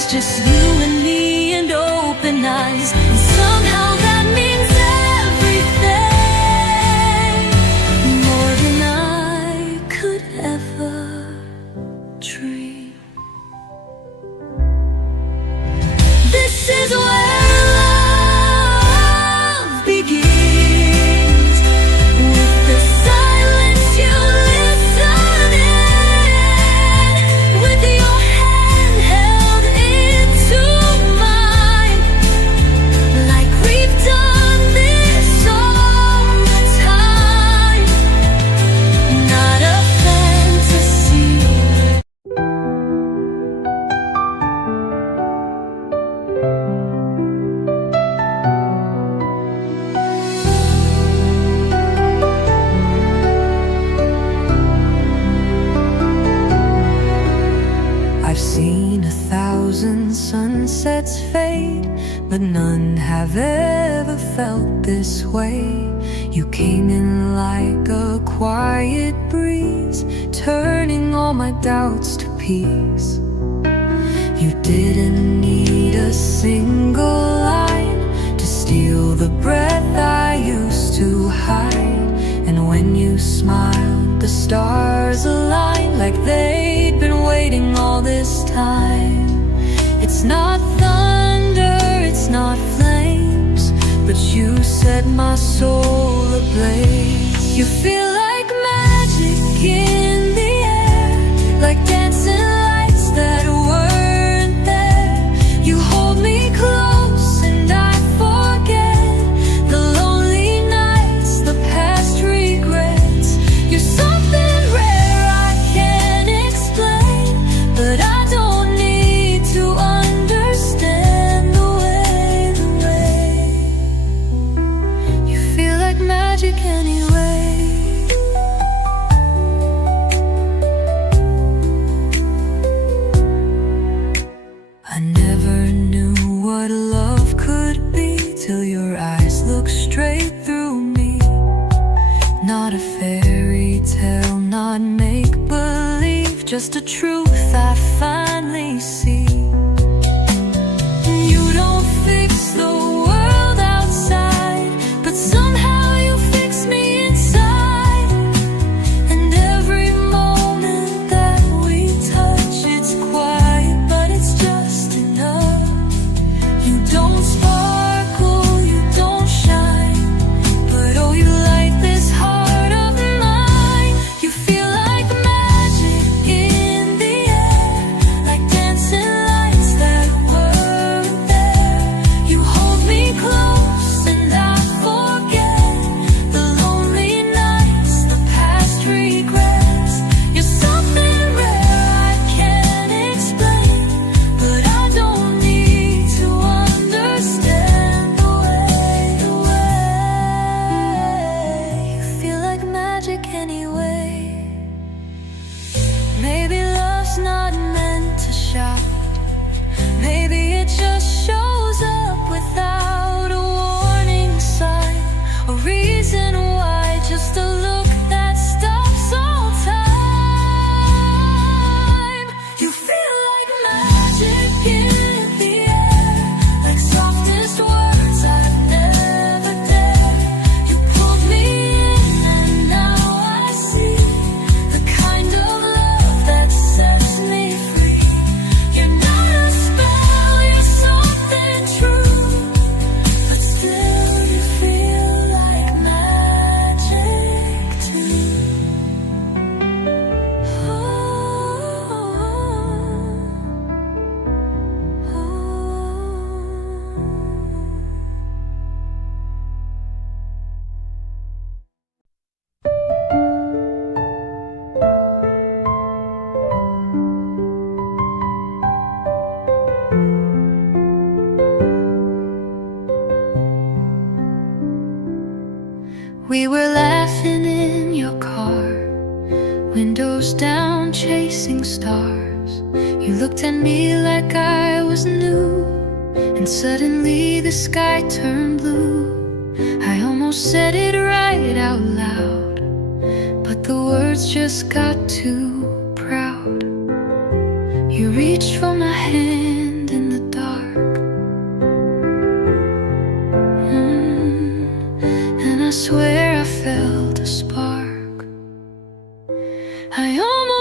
days, just you and me and open eyes. And somehow that means everything, more than I could ever dream. This is where love begins, with the silence you listen in, with your hand held into mine, like we've done this all the time. Not a fantasy. I've seen 1,000 sunsets fade, but none have ever felt this way. You came in like a quiet breeze, turning all my doubts to peace. You didn't need a single line to steal the breath I used to hide. And when you smiled, the stars aligned, like they'd been waiting all this time. It's not thunder, it's not flames, but you set my soul ablaze. You feel like magic in the air, like dancing lights that weren't there. You hold me close and I forget the lonely nights, the past regrets. You're something rare I can't explain, but I don't need to understand the way you feel like magic anyway. I never knew what love could be till your eyes looked straight through me. Not a fairy tale, not make-believe, just a truth I finally see. You don't fix the world outside, but somehow you fix me inside. And every moment that we touch, it's quiet, but it's just enough. You don't sparkle, you don't shine, but oh, you light this heart of mine. You feel like magic in the air, like dancing lights that weren't there. You hold me close and I forget the lonely nights, the past regrets. You're something rare I can't explain, but I don't need to understand the way you feel like magic anyway. Maybe love's not meant to shout, maybe it just shows up without a warning sign, a reason why, just a look that stops all time. You feel like magic in the air, like softest words I've never dared. You pulled me in and now I see the kind of love that sets me free. You're not a spell, you're something true, but still you feel like magic too. We were laughing in your car, windows down, chasing stars. You looked at me like I was new, and suddenly the sky turned blue. I almost said it right out loud, but the words just got too proud. You reached for my hand and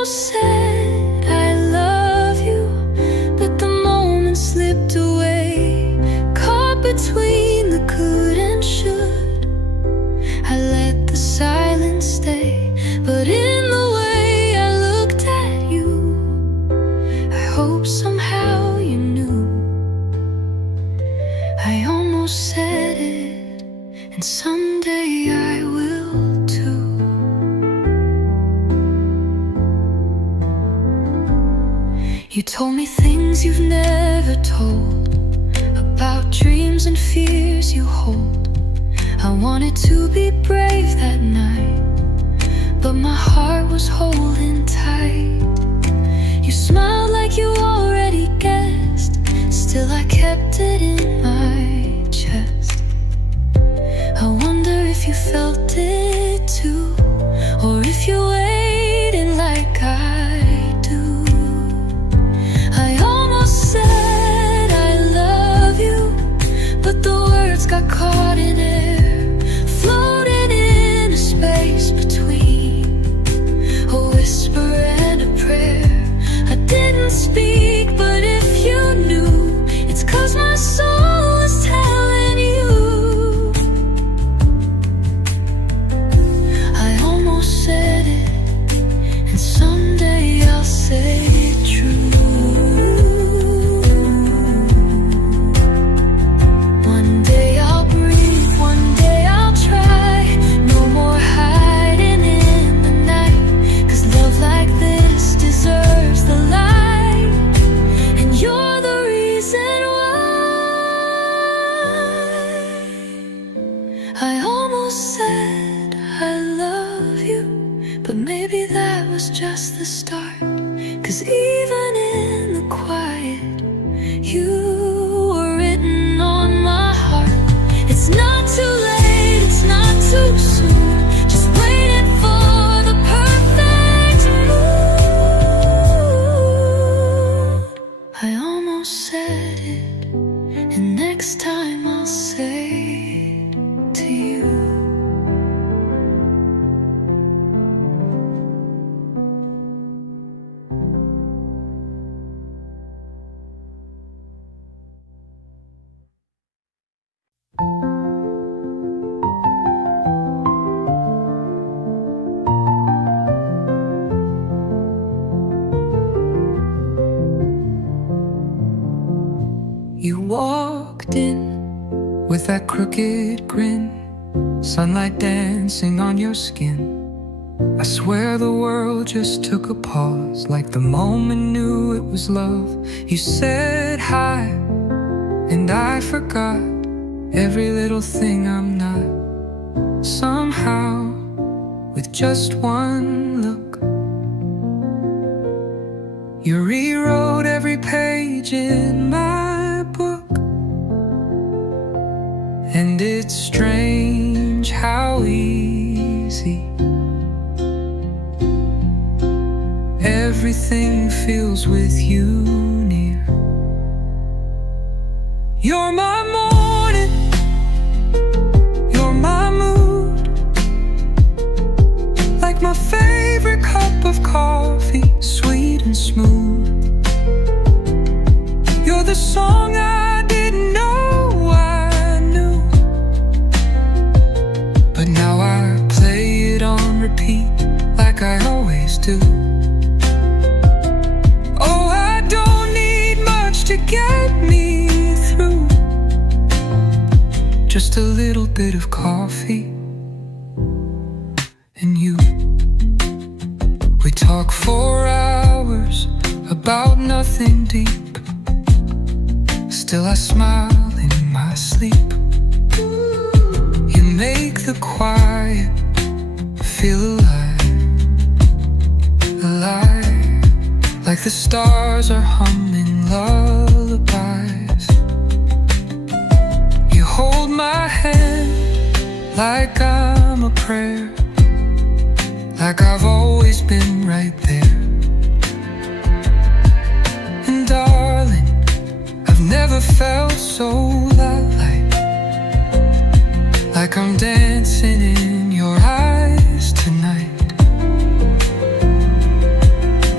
almost said I love you, but the moment slipped away, caught between the could and should. I let the silence stay, but in the way I looked at you, I hope somehow you knew. I almost said it, and someday I will too. You told me things you've never told, about dreams and fears you hold. I wanted to be brave that night, but my heart was holding tight. You smiled like you already guessed, still I kept it in my chest. I wonder if you felt it too, or if you waited like I do. I almost said I love you, but the words got caught in air, floating in a space between a whisper and a prayer. I didn't speak, but if you knew, it's 'cause my soul is telling you. I almost said it, and someday I'll say it true. One day I'll breathe, one day I'll try. No more hiding in the night, 'cause love like this deserves the light, and you're the reason why. I almost said I love you, but maybe that was just the start, 'cause even in the quiet, you were written on my heart. It's not too late, it's not too soon, just waiting for the perfect mood. I almost said it, and next time I'll say it to you. You walked in with that crooked grin, sunlight dancing on your skin. I swear the world just took a pause, like the moment knew it was love. You said hi, and I forgot every little thing I'm not. Somehow, with just one look, you rewrote every page in my book. And it's strange how easy everything feels with you near. You're my morning, you're my mood, like my favorite cup of coffee, sweet and smooth. You're the song I didn't know I knew, but now I play it on repeat like I always do. Oh, I don't need much to get me through, just a little bit of coffee and you. We talk for hours about nothing deep, still I smile in my sleep. You make the quiet feel alive, alive, like the stars are humming lullabies. You hold my hand like I'm a prayer, like I've always been right there. And darling, I've never felt so light, like I'm dancing in your eyes tonight.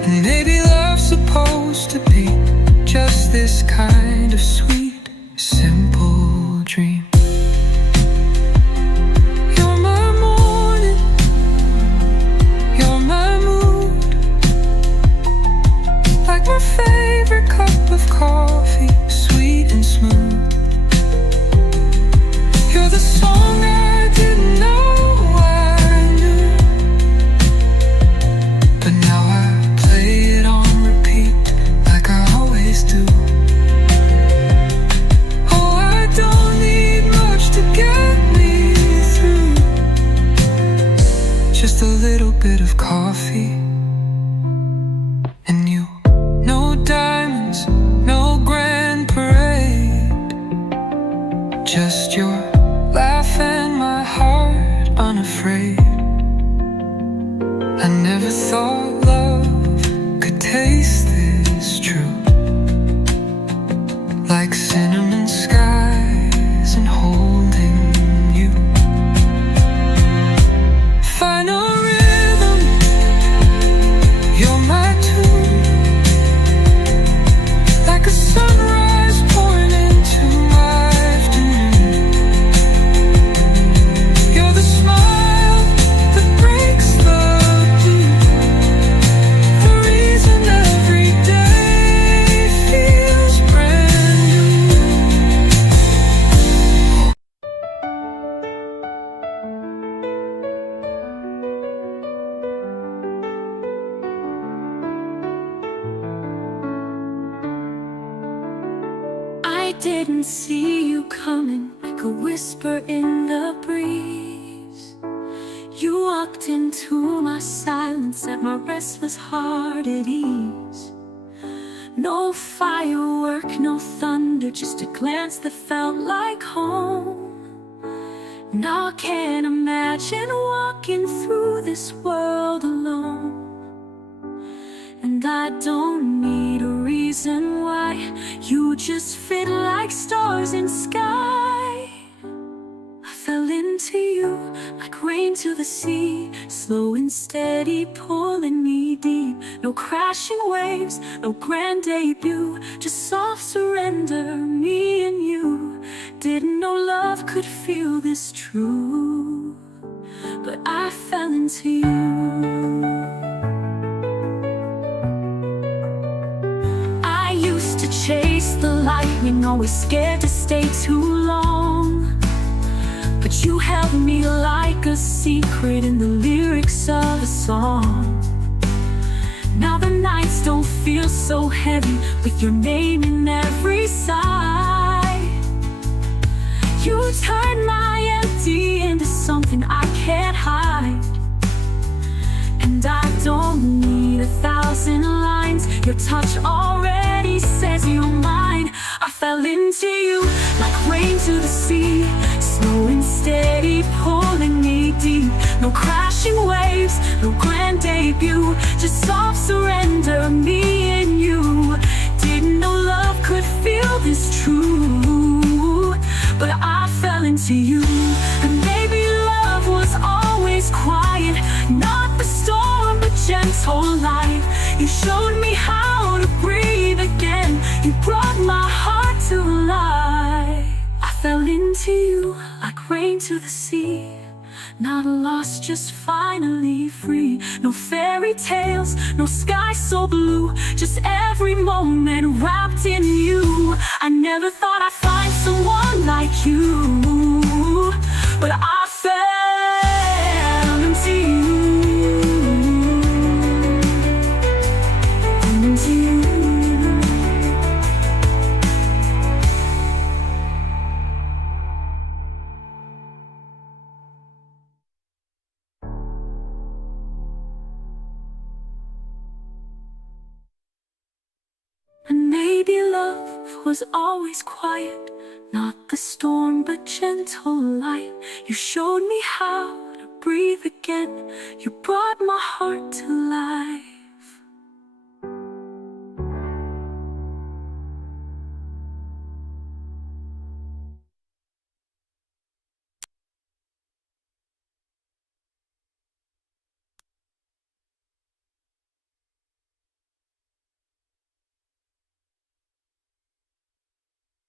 sweet, simple dream. You're my morning, you're my mood, like my favorite cup of coffee, sweet and smooth. You're the song I didn't know I knew, but now I play it on repeat like I always do. Oh, I don't need much to get me through, just a little bit of coffee and you. No diamonds, no grand parade, just your laugh and my heart unafraid. I never thought love could taste this true, like cinnamon skies and holding you. Final rhythm, you're my tune, like a sunrise pouring into my afternoon. You're the smile that breaks the blue, the reason every day feels brand new. I didn't see you coming, like a whisper in the breeze. You walked into my silence, set my restless heart at ease. No firework, no thunder, just a glance that felt like home. Now I can't imagine walking through this world alone. And I don't need a reason why, you just fit like stars in sky. I fell into you like rain to the sea, slow and steady pulling me deep. No crashing waves, no grand debut, just soft surrender, me and you. Didn't know love could feel this true, but I fell into you. I used to chase the lightning, always scared to stay too long, but you held me like a secret in the lyrics of a song. Now the nights don't feel so heavy, with your name in every sigh. You turned my empty into something I can't hide. And I don't need 1,000 lines, your touch already says you're mine. I fell into you like rain to the sea, slow and steady pulling me deep. No crashing waves, no grand debut, just soft surrender, me and you. Didn't know love could feel this true, but I fell into you. And maybe love was always quiet, not the storm but gentle light. You showed me how to breathe again, you brought my heart to life. I fell into you like rain to the sea, not lost, just finally free. No fairy tales, no sky so blue, just every moment wrapped in you. I never thought I'd find someone like you, but I fell into you. Into you. And maybe love was always quiet, not the storm but gentle light. You showed me how to breathe again, you brought my heart to life.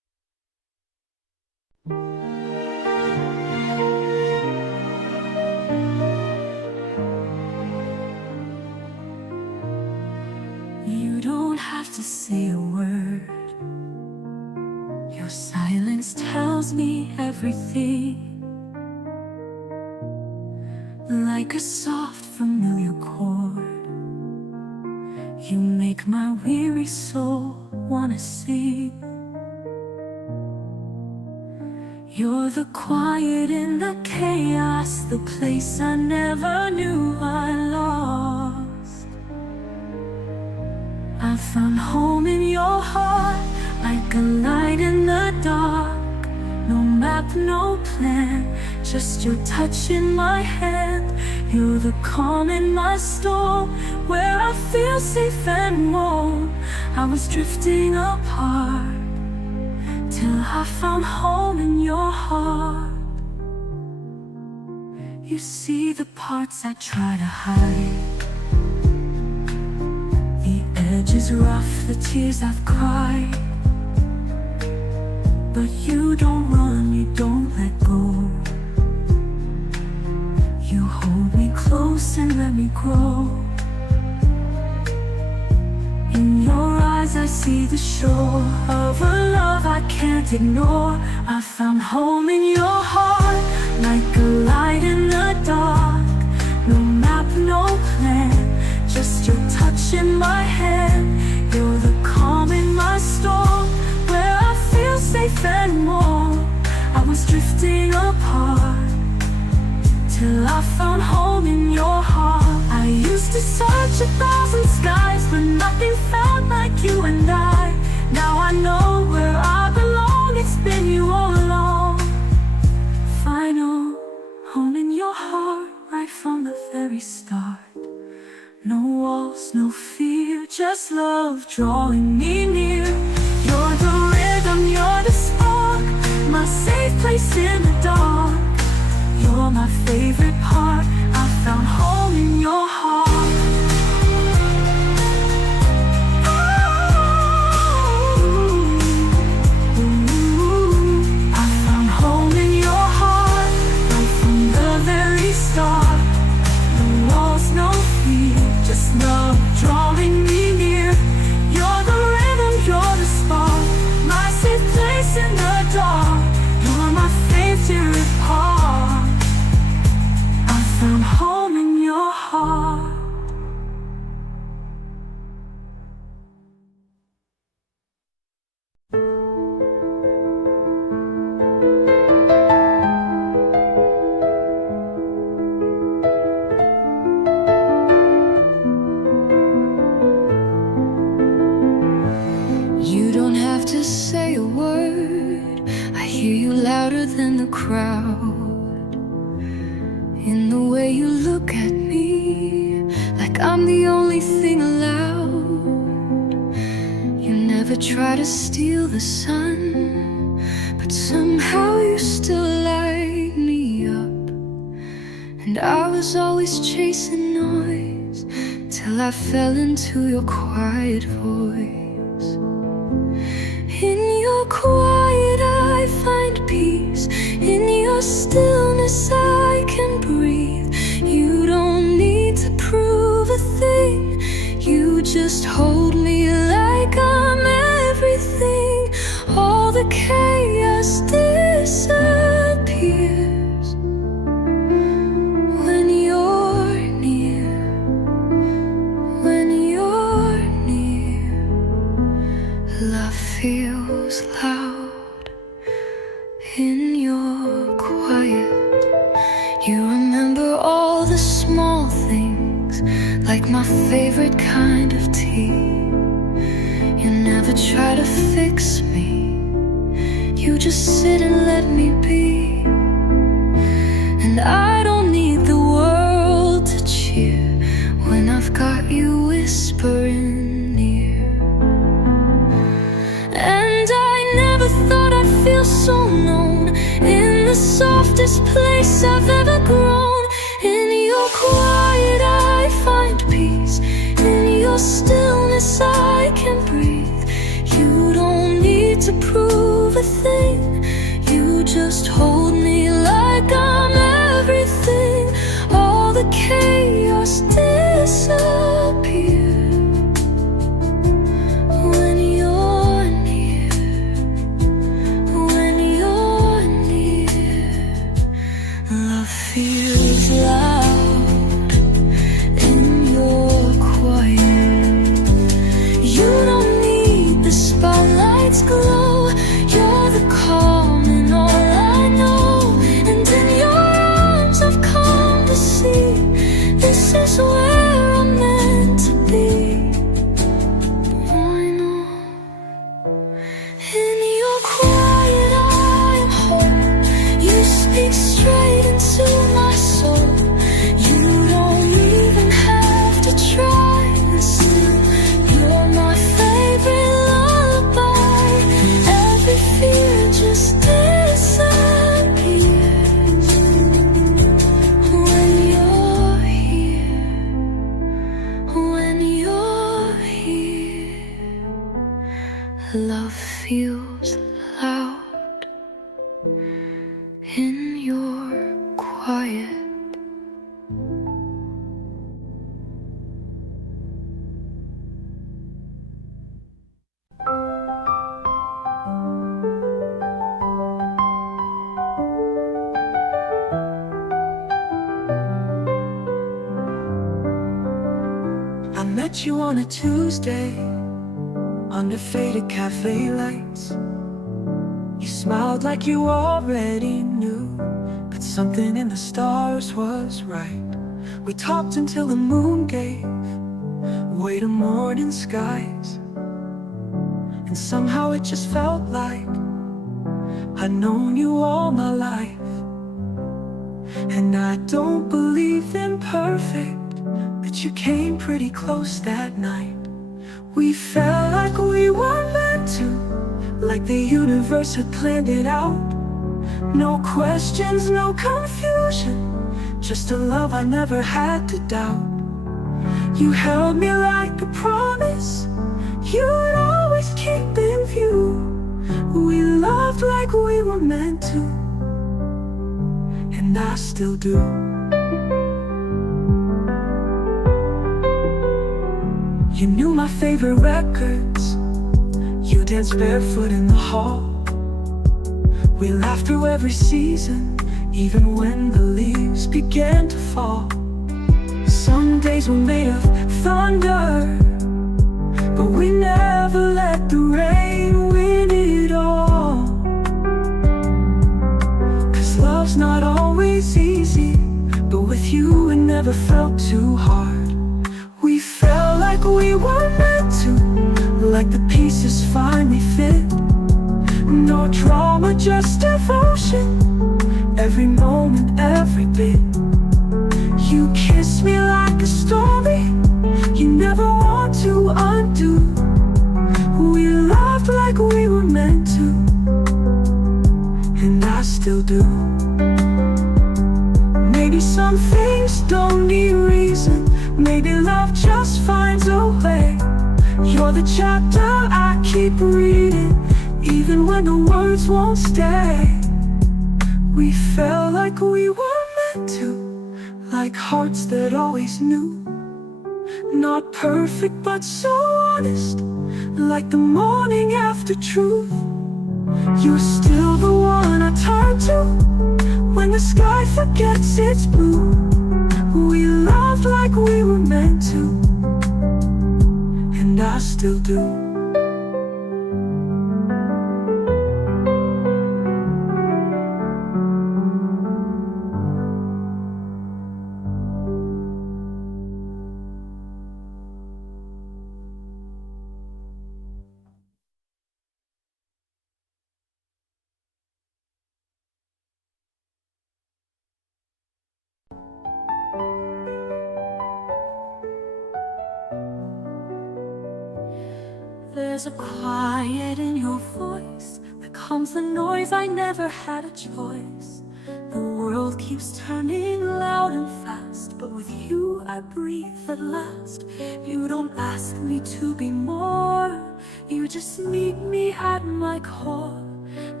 You don't have to say a word. Your silence tells me everything. Like a soft, familiar chord, you make my weary soul wanna sing. You're the quiet in the chaos, the place I never knew I lost. I found home in your heart, like a light in the dark. No map, no plan, just your touch in my hand. You're the calm in my storm, where I feel safe and warm. I was drifting apart, till I found home in your heart. You see the parts I try to hide, the edges rough, the tears I've cried. But you don't run, you don't let go. You hold me close and let me grow. In your eyes I see the shore of a love I can't ignore. I found home in your heart, like a light in the dark. No map, no plan, just your touch in my hand. You're the calm in my storm, where I feel safe and warm. I was drifting apart, till I found home in your heart. I used to search 1,000 skies, but nothing felt like you and I. Now I know where I belong, it's been you all along. Final home in your heart, right from the very start. No walls, no fear, just love drawing me near. You're the rhythm, you're the spark, my safe place in the dark. You're my favorite part, I found home in your heart. I found home in your heart, right from the very start. No walls, no fear, just love drawing me near. You're the rhythm, you're the spark, my safe place in the dark. You're my favorite part, I found home in your heart. You don't have to say a word, I hear you louder than the crowd. In the way you look at me, like I'm the only thing allowed. You never try to steal the sun, but somehow you still light me up. And I was always chasing noise, till I fell into your quiet voice. In your quiet I find peace, in your stillness I can breathe. You don't need to prove a thing, you just hold me like I'm everything. All the chaos disappears when you're near, when you're near. Love feels loud in your quiet. You remember all the small things, like my favorite kind of tea. You never try to fix me, you just sit and let me be. And I don't need the world to cheer when I've got you whispering near. And I never thought I'd feel so known in the softest place I've ever grown. In your quiet I find peace, in your stillness I can breathe. You don't need to prove a thing, you you just hold me like I'm everything. All the chaos disappears when you're near. When you're near, love feels loud in your quiet. You don't need the spotlight's glow. You're the calm in all I know. And in your arms I've come to see this is where I'm meant to be. I know. In your quiet I am home. You speak straight into my soul. You don't even have to try and sing. You're my favorite lullaby. Every fear just disappears when you're here. When you're here, love feels loud in your quiet. I met you on a Tuesday under faded cafe lights. You smiled like you already knew, but something in the stars was right. We talked until the moon gave way to morning skies, and somehow it just felt like I'd known you all my life. And I don't believe in perfect, but you came pretty close that night. We felt like we were meant to, like the universe had planned it out. No questions, no confusion, just a love I never had to doubt. You held me like a promise you'd always keep in view. We loved like we were meant to, and I still do. You knew my favorite records. You danced barefoot in the hall. We laughed through every season, even when the leaves began to fall. Some days were made of thunder, but we never let the rain win it all. 'Cause love's not always easy, but with you it never felt too hard. We felt like we were meant to, like the pieces finally fit. No drama, just devotion, every moment, every bit. You kissed me like a story you never want to undo. We loved like we were meant to, and I still do. Maybe some things don't need reason, maybe love just finds a way. You're the chapter I keep reading, even when the words won't stay. We felt like we were meant to, like hearts that always knew. Not perfect but so honest, like the morning after truth. You're still the one I turn to when the sky forgets its blue. We loved like we were meant to, and I still do. There's a quiet in your voice that calms the noise. I never had a choice. The world keeps turning loud and fast, but with you I breathe at last. You don't ask me to be more, you just meet me at my core.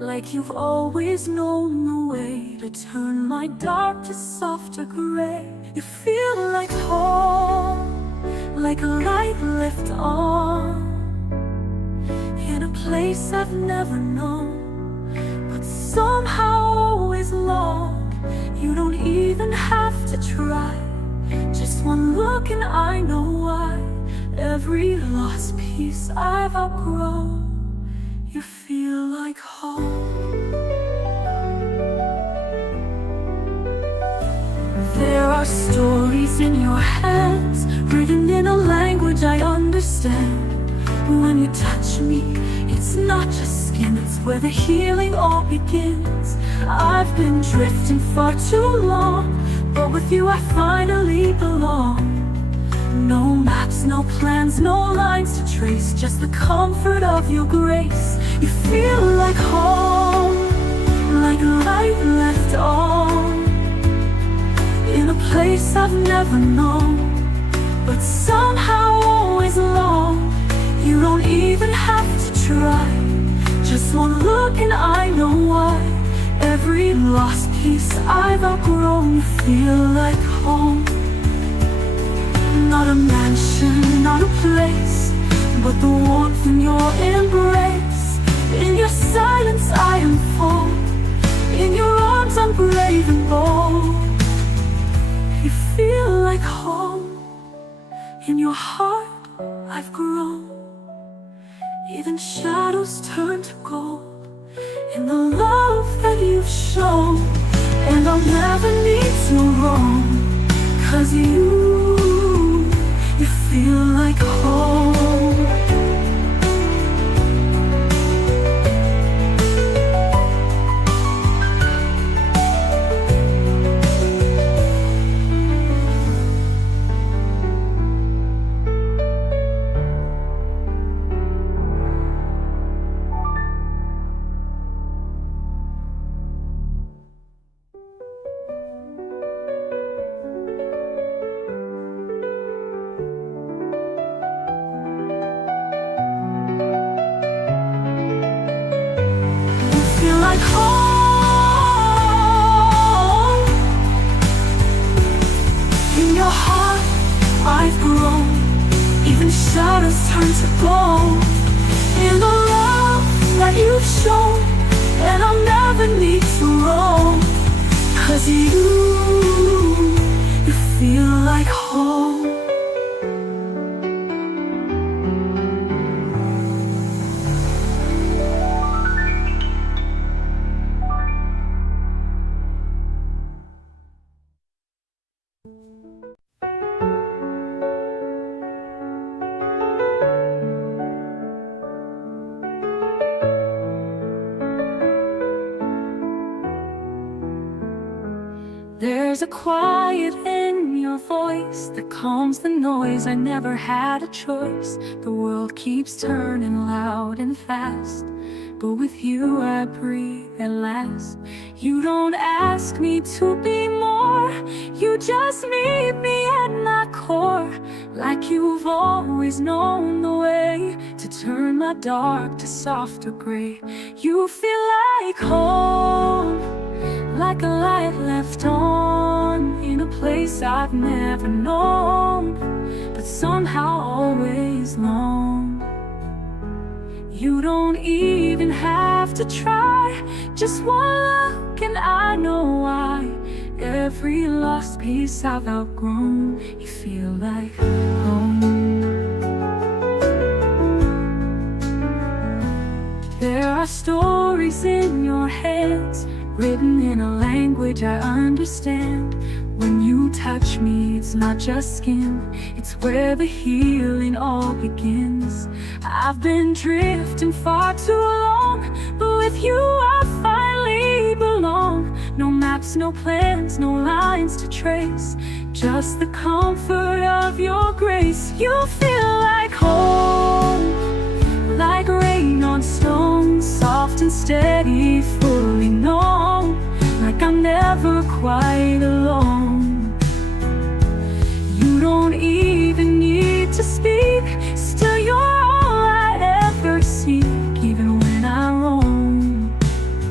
like you've always known the way to turn my dark to softer gray. You feel like home, like a light left on, in a place I've never known, but somehow always long. You don't even have to try, just one look and I know why. Every lost piece I've outgrown, you feel like home. There are stories in your hands, written in a language I understand. When you touch me, it's not just skin, it's where the healing all begins. I've been drifting far too long, but with you I finally belong. No maps, no plans, no lines to trace, just the comfort of your grace. You feel like home, like a light left on, in a place I've never known, but somehow always long. You don't even have to try, just one look and I know why. Every lost piece I've outgrown, you feel like home. Not a mansion, not a place, but the warmth in your embrace. In your silence I am full, in your arms I'm brave and bold. You feel like home, in your heart I've grown. Even shadows turn to gold in the love that you've shown. And I'll never need to roam, 'cause you feel like home. Like home. In your heart I've grown, even shadows turn to gold in the love that you've shown. And I'll never need to roam, 'cause you feel like home. There's a quiet in your voice that calms the noise. I never had a choice. The world keeps turning loud and fast, but with you I breathe at last. You don't ask me to be more, you just meet me at my core. Like you've always known the way to turn my dark to softer gray. You feel like home, like a light left on, in a place I've never known, but somehow always long. You don't even have to try, just one look and I know why. Every lost piece I've outgrown, you feel like home. There are stories in your heads, written in a language I understand. When you touch me, it's not just skin, it's where the healing all begins. I've been drifting far too long, but with you I finally belong. No maps, no plans, no lines to trace, just the comfort of your grace. You feel like home, like rain on stone, soft and steady, fully known, like I'm never quite alone. You don't even need to speak, still you're all I ever seek. Even when I roam,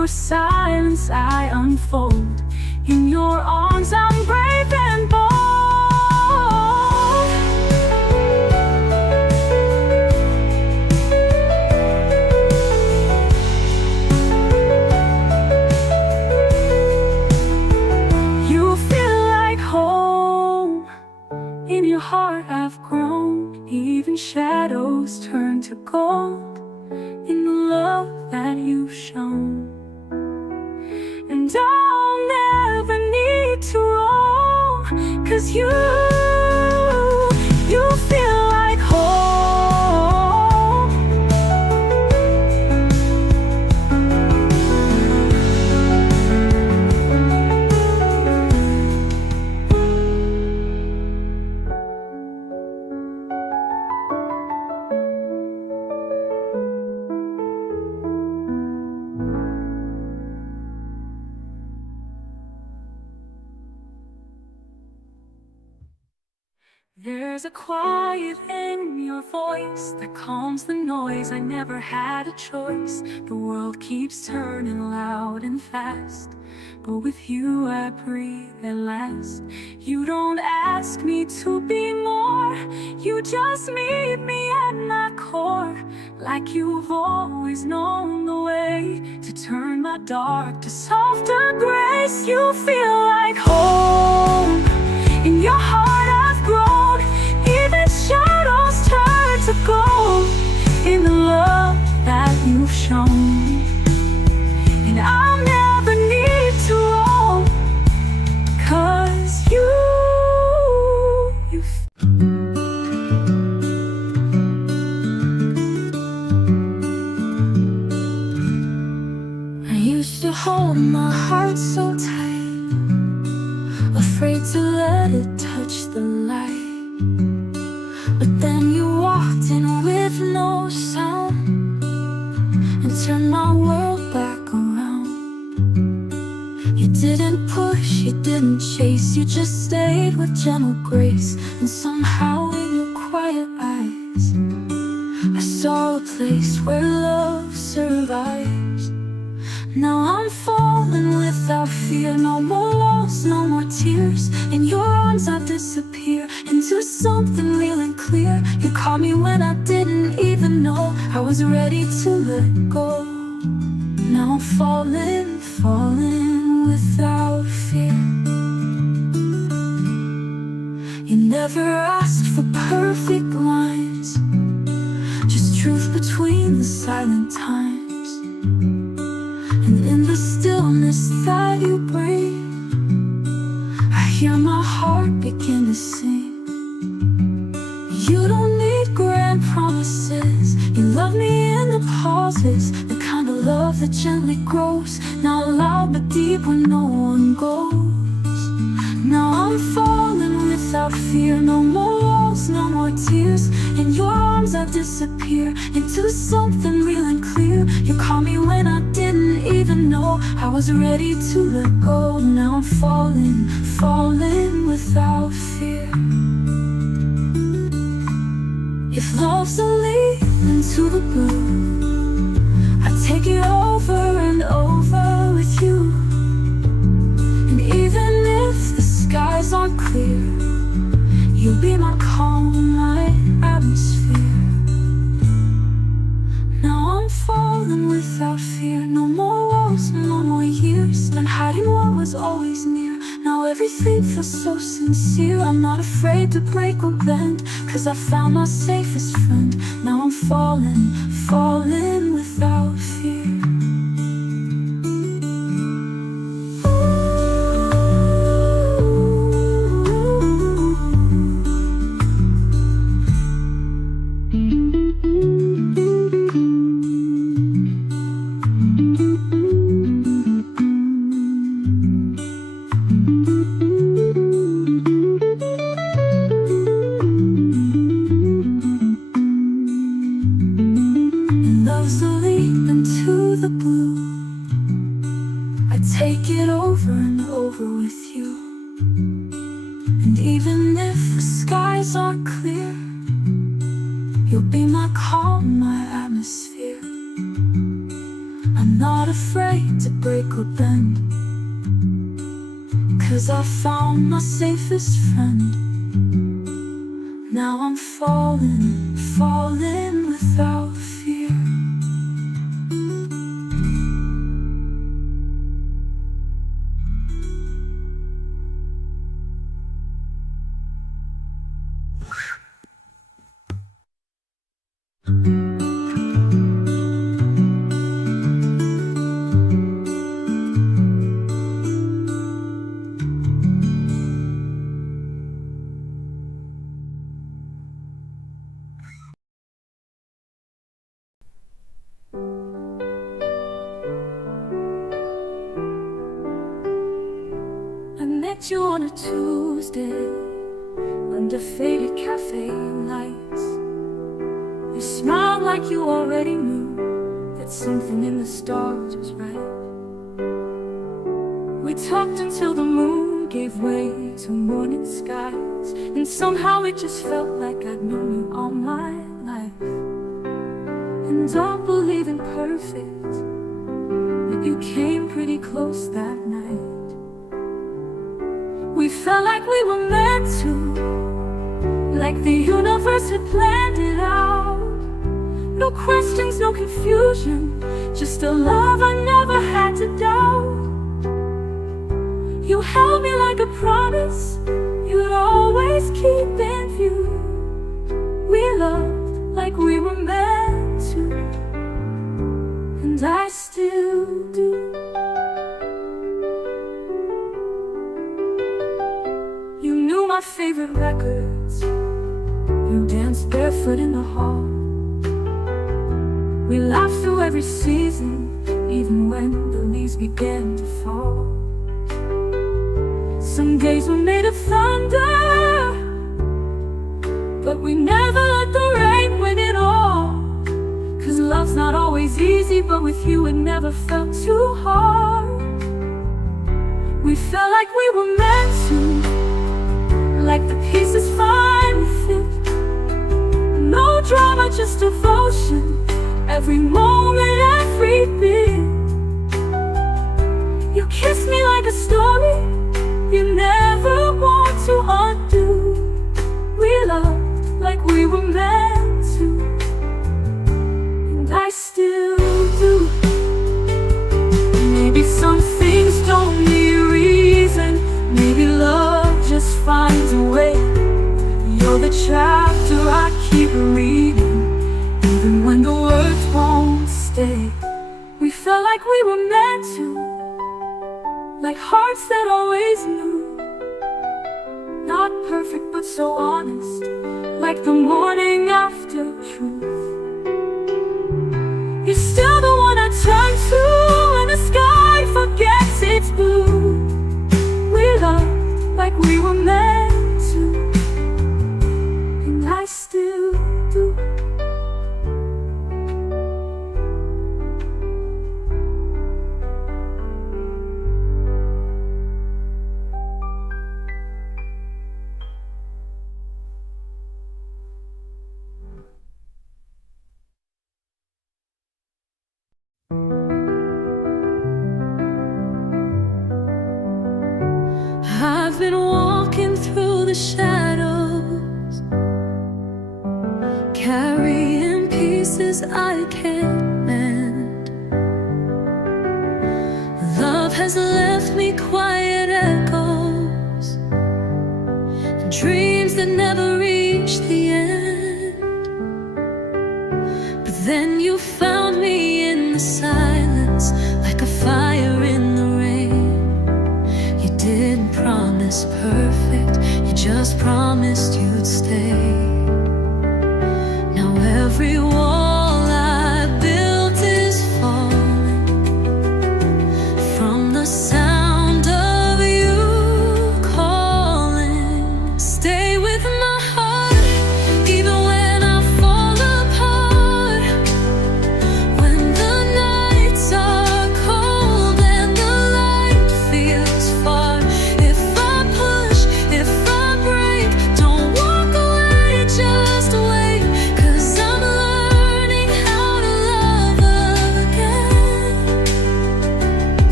your silence I unfold. In your arms I'm brave and bold. You feel like home. In your heart I've grown. Even shadows turn to gold in the love that you've shown. And I'll never need to roam, 'cause you feel like home. There's a quiet in your voice that calms the noise. I never had a choice. The world keeps turning loud and fast, but with you I breathe at last. You don't ask me to be more, you just meet me at my core. Like you've always known the way to turn my dark to softer grace. You feel like home. In your heart I've grown. Even shadows turn to gold in the love that you've shown. And I'll never need to roam, 'cause I used to hold my heart so tight, afraid to let it touch the light. But then you walked in with no sound and turned my world back around. You didn't push, you didn't chase, you just stayed with gentle grace. And somehow in your quiet eyes I saw a place where love survives. Now I'm falling without fear. No more loss, no more tears. In your arms I disappear into something real and clear. You caught me when I didn't even know I was ready to let go. Now I'm falling, falling without fear. You never asked for perfect lines, just truth between the silent times. And in the stillness that you bring, I hear my heart begin to sing. You don't need grand promises, you love me in the pauses, the kind of love that gently grows, not loud but deep when no one goes. Now I'm falling without fear. No more walls, no more tears. In your arms I disappear into something real and clear. You caught me when I didn't even know I was ready to let go. Now I'm falling, falling without fear. If love's a leap into the blue, I take it over and over with you. And even if the skies aren't clear, you'll be my calm, my atmosphere. Now I'm falling without fear. No more walls, no more years spent hiding what was always near. Now everything feels so sincere. I'm not afraid to break or bend, 'cause I found my safest friend. Now I'm falling, falling without fear. not afraid to break or bend, 'cause I found my safest friend. Now I'm falling, falling without fear. I met you on a Tuesday under faded cafe lights. You smiled like you already knew that something in the stars was right. We talked until the moon gave way to morning skies, and somehow it just felt like I'd known you all my life. And don't believe in perfect, but you came pretty close that night. We felt like we were meant to, like the universe had planned it out. No questions, no confusion, just a love I never had to doubt. You held me like a promise you'd always keep in view. We loved like we were meant to, and I still do. You knew my favorite records, you danced barefoot in the hall. We laughed through every season, even when the leaves began to fall. Some days were made of thunder, but we never let the rain win it all. 'Cause love's not always easy, but with you it never felt too hard. We felt like we were meant to, like the pieces finally fit. No drama, just devotion, every moment, every bit. You kissed me like a story you never want to undo. We loved like we were meant to, and I still do. Maybe some things don't need a reason, maybe love just finds a way. You're the chapter I keep reading, even when the words won't stay. We felt like we were meant to, like hearts that always knew. Not perfect but so honest, like the morning after truth. You're still the one I turn to when the sky forgets its blue. We loved like we were meant to, and I still do. I've been walking through the shadows, carrying pieces I can't mend. Love has left me quiet echoes, dreams that never reach the end. But then you found me in the silence, like a fire in the rain. You didn't promise perfect, you just promised you'd stay. Now every wall I built is falling from the sound of you calling. Stay with my heart, even when I fall apart. When the nights are cold and the light feels far. If I push, if I break, don't walk away.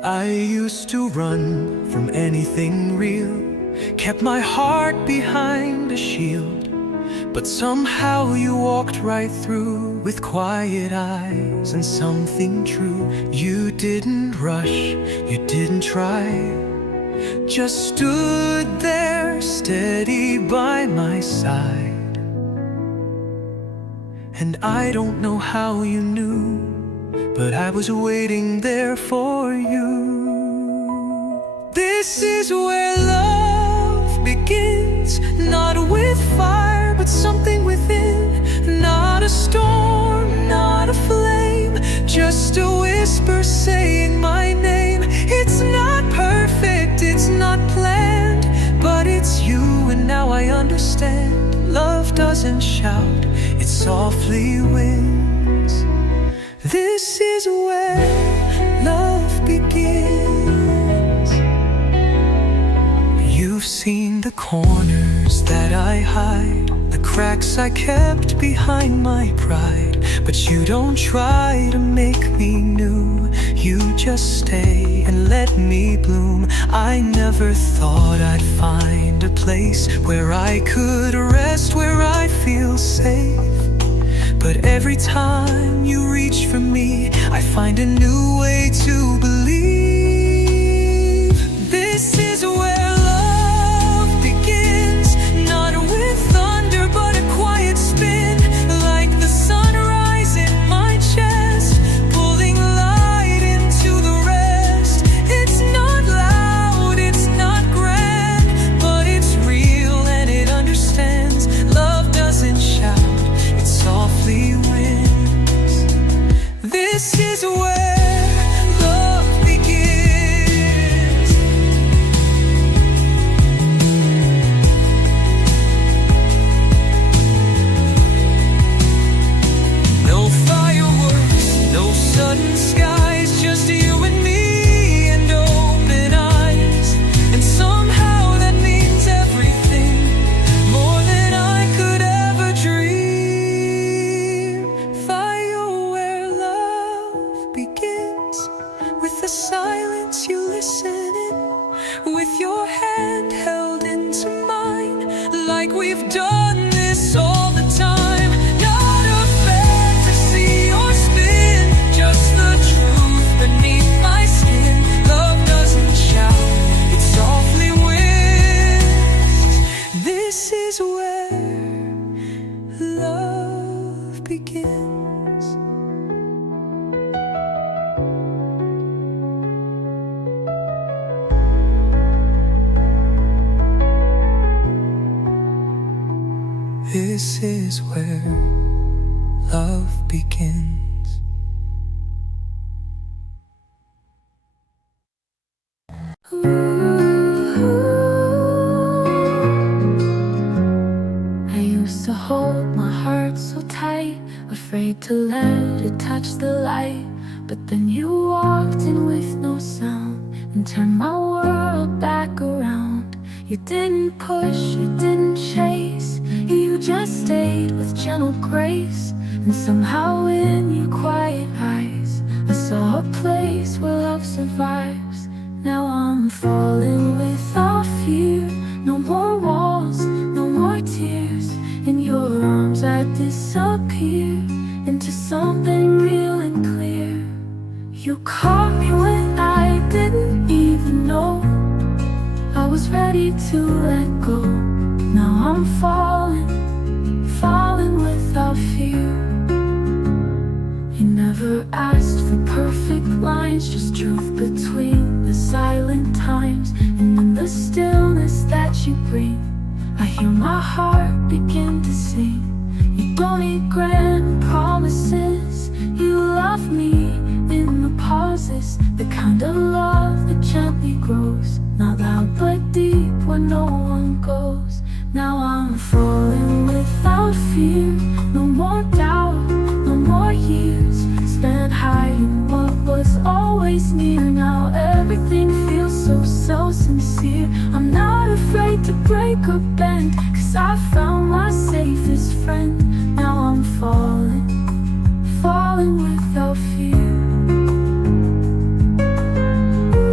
I used to run from anything real, kept my heart behind a shield, but somehow you walked right through with quiet eyes and something true. You didn't rush, you didn't try, just stood there steady by my side. And I don't know how you knew, but I was waiting there for you. This is where love begins, not with fire, but something within. Not a storm, not a flame, just a whisper saying my name. It's not perfect, it's not planned, but it's you, and now I understand. Love doesn't shout, it softly wins. This is where love begins. You've seen the corners that I hide, the cracks I kept behind my pride, but you don't try to make me new. You just stay and let me bloom. I never thought I'd find a place where I could rest, where I feel safe. But every time you reach for me, I find a new way to believe. This is where love begins, not with thunder, but a quiet spin, like the sunrise in my chest, pulling light into the rest. It's not loud, it's not grand, but it's real and it understands. Love doesn't shout, it softly wins. This is where love begins. No fireworks, no sudden skies, just you and me and open eyes. And somehow that means everything, more than I could ever dream. Fire where love begins, with the silence you listen in, with your hand held into mine, like we've done this all the time. Not a fantasy or spin, just the truth beneath my skin. Love doesn't shout, it softly wins. This is where love begins. This is where love begins. I used to hold my heart so tight, afraid to let it touch the light. But then you walked in with no sound and turned my world back around. You didn't push, you didn't chase, you just stayed with gentle grace. And somehow in your quiet eyes, I saw a place where love survives. Now I'm falling without fear, no more walls, no more tears. In your arms I disappear into something real and clear. You caught me when I didn't even know I was ready to let go. Now I'm falling, falling without fear. You never asked for perfect lines, just truth between the silent times. And in the stillness that you bring, I hear my heart begin to sing. You don't need grand promises, you love me in the pauses, the kind of love that gently grows, not loud but deep where no one goes. Now I'm falling without fear, no more doubt, no more years spent hiding what was always near. Now everything feels so sincere. I'm not afraid to break or bend, 'cause I found my safest friend. Now I'm falling, falling without fear.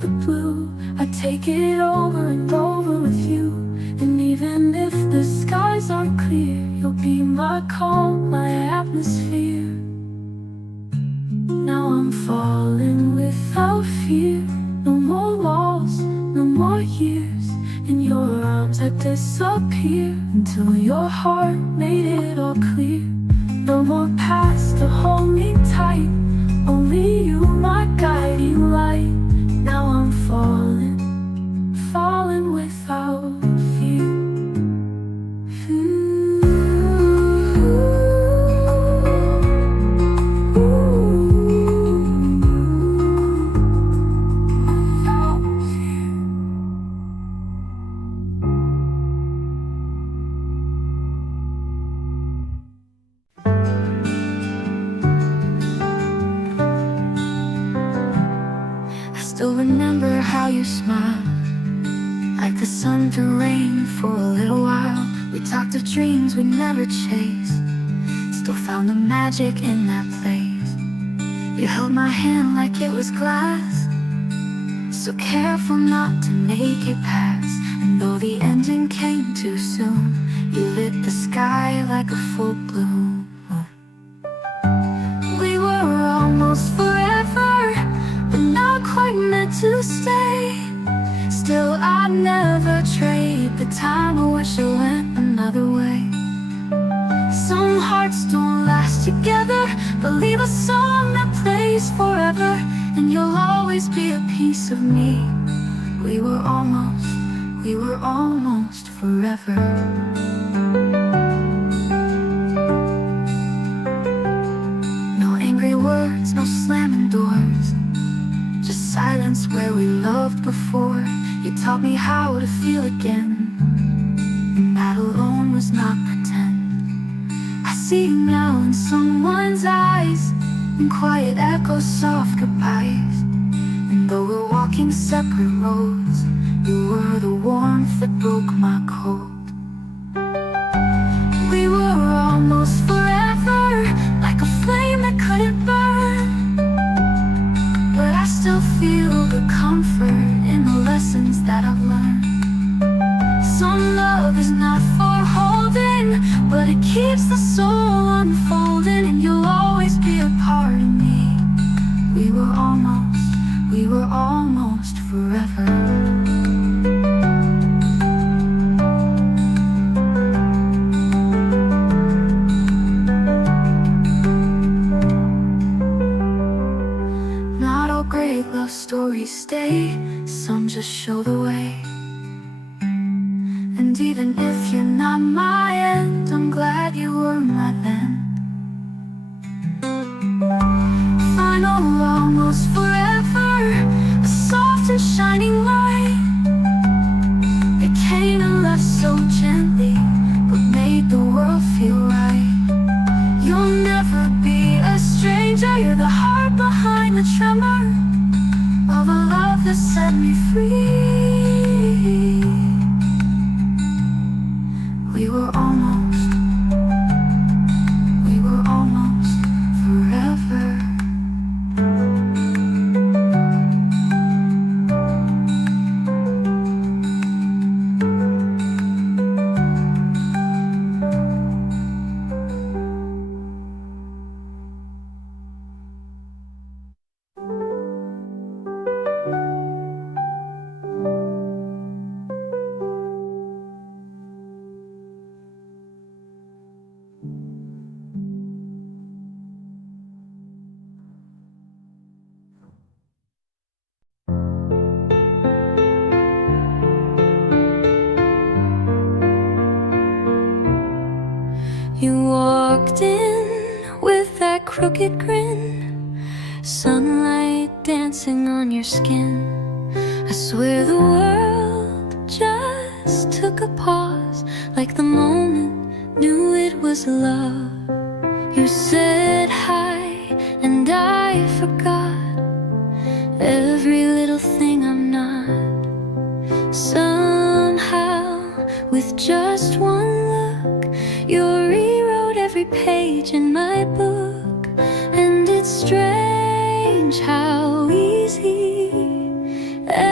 the blue. I take it over and over with you. And even if the skies aren't clear, you'll be my calm, my atmosphere. Now I'm falling without fear. No more walls, no more years. In your arms I disappear until your heart made it all clear. No more past to hold me tight. Only you, my guiding light. Now I'm falling, falling without fear. Still remember how you smiled, like the sun through rain for a little while. We talked of dreams we never chased, still found the magic in that place. You held my hand like it was glass, so careful not to make it pass. And though the ending came too soon, you lit the sky like a full bloom. We were almost forever, but not quite meant to stay. Still I'd never trade the time. I wish I went another way. Some hearts don't last together, but leave a song that plays forever. And you'll always be a piece of me. We were almost forever. No angry words, no slamming doors, just silence where we loved before. You taught me how to feel again, and that alone was not pretend. I see you now in someone's eyes, in quiet echoes, soft goodbyes. And though we're walking separate roads, you were the warmth that broke my cold. We were almost forever, like a flame that couldn't burn. But I still feel the comfort in the lessons that I've learned. Some love is not for holding, but it keeps the soul unfolding. And you'll always be a part of me. We were almost forever. Great love stories stay, some just show the way. And even if you're not my end, I'm glad you were my then. Final, almost forever, a soft and shining light. It came and left so gently, but made the world feel right. You'll never be a stranger, you're the heart behind the tremor of a love that set me free. We were almost forever. You walked in with that crooked grin, sunlight dancing on your skin. I swear the world just took a pause, like the moment knew it was love. You said hi and I forgot every little thing I'm not. Somehow, with just one look, you rewrote every page in my book. And it's strange how easy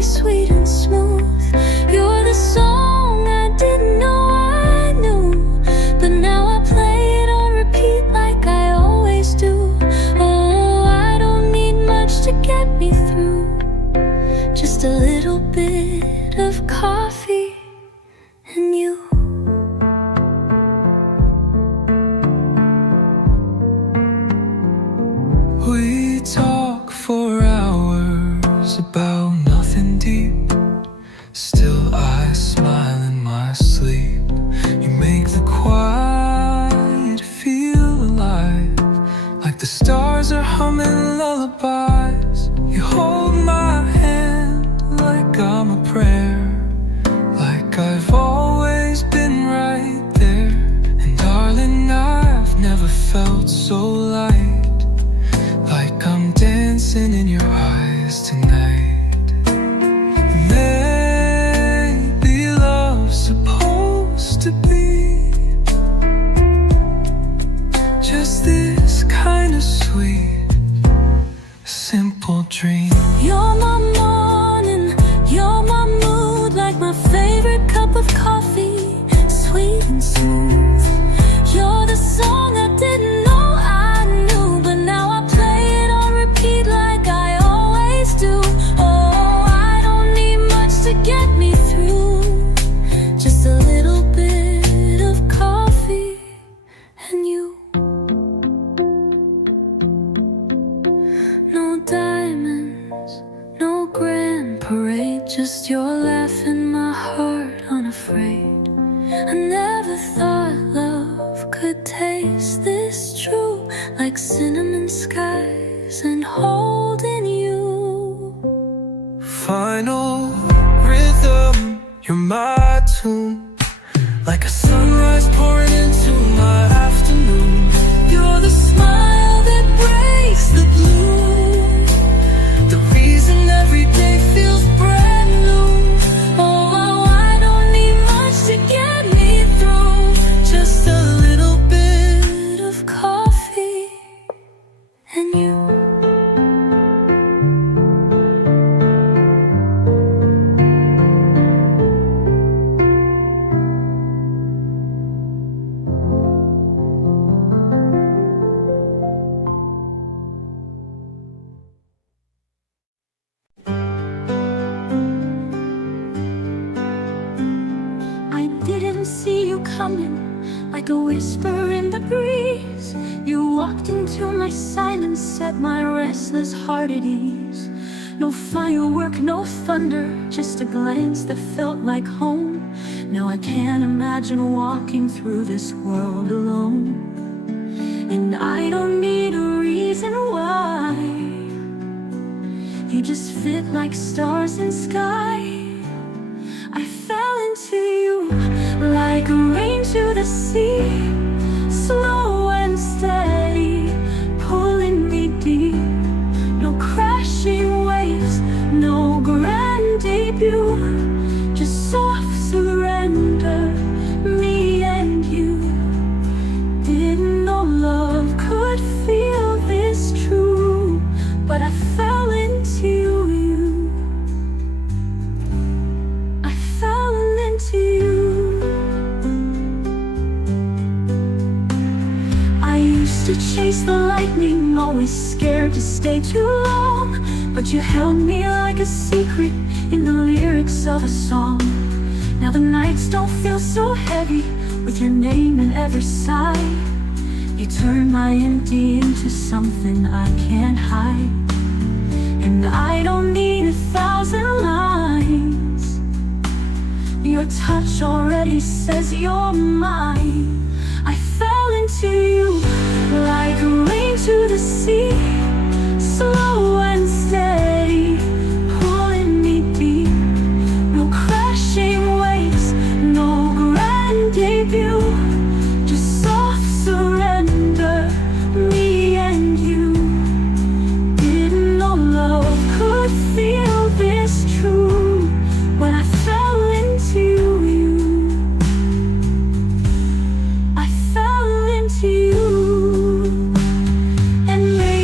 me sweet and smooth. You're the song I didn't know I knew, but now I play it on repeat like I always do. Oh, I don't need much to get me through, just a little bit of coffee and you. We talk for hours about nothing deep. Still I smile in my sleep. You make the quiet feel alive, like the stars are humming lullabies. You hold my hand like I'm a prayer, like I've always been right there. And darling, I've never felt so light, like I'm dancing in your eyes tonight. Maybe love's supposed to be just this kind of sweet, simple dream. You're my morning, you're my mood, like my favorite cup of coffee, sweet and smooth. You're the song I didn't know I knew, but now I play it on repeat like I always do. Oh, I don't need much to get me through, just a little bit of coffee and you. No diamonds, no grand parade, just your laugh in my heart unafraid. I never thought love could taste this true, like cinnamon skies and holding you. Final rhythm, you're my tune, like a sunrise pouring into my afternoon. You're the smile that breaks the blue, The reason every day feels brand new. oh, I don't need much to get me through, Just a little bit of coffee and you. I didn't see you coming, like a whisper in the breeze. You walked into my silence, set my restless heart at ease. No firework, no thunder, just a glance that felt like home. Now I can't imagine walking through this world alone. And I don't need a reason why, you just fit like stars in sky. I fell into you like rain to the sea, slow and steady, pulling me deep. No crashing waves, no grand debut, just soft surrender, me and you. Didn't know love could feel this true, but I fell into you. I fell into you. I used to chase the lightning, always scared to stay too long, but you held me like a secret in the lyrics of a song. Now the nights don't feel so heavy with your name in every side. You turn my empty into something I can't hide. And I don't need 1,000 lines, your touch already says you're mine. I fell into you like rain to the sea, slow and steady, pulling me deep. No crashing waves, no grand debut, just soft surrender, me and you. Didn't know love could feel this true when I fell into you. I fell into you. And maybe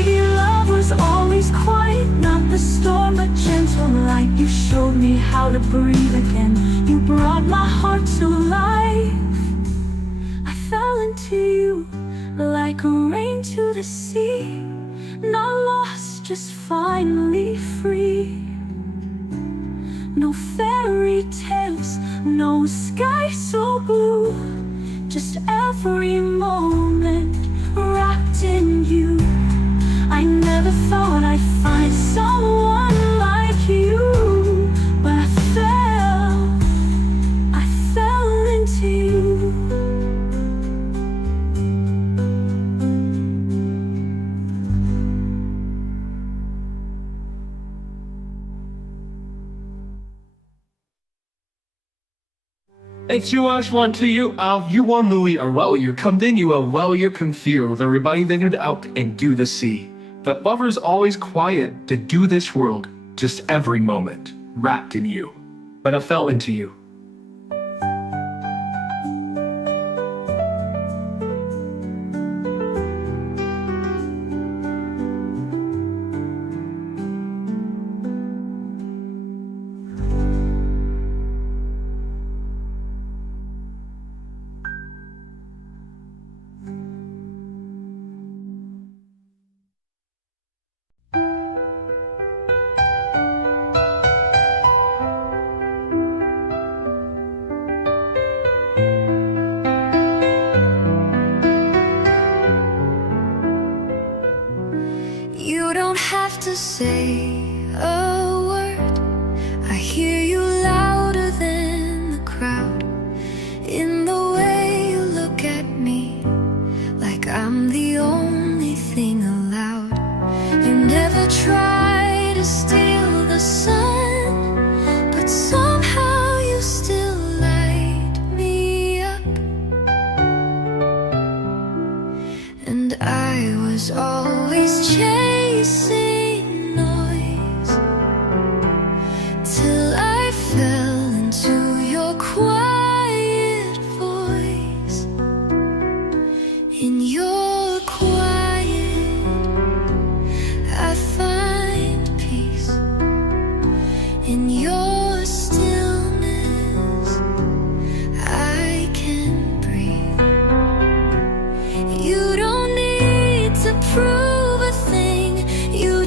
like rain to the sea, not lost, just finally free. No fairy tales, no sky so blue, just every moment wrapped in you. I never thought I'd find someone like you, but I fell into you. It's you much one to you out, you want Louis or well you're continue well you're confused, everybody they get out and do the sea. But lovers always quiet to do this world, just every moment, wrapped in you. But I fell into you. You don't have to say a word. I hear you louder than the crowd, in the way you look at me, like I'm the only thing allowed. You never try to steal the sun, but somehow you still light me up. And I was always chasing noise, till I fell into your quiet voice. In your quiet, I find peace. In your stillness, I can breathe. You don't need to prove a thing. You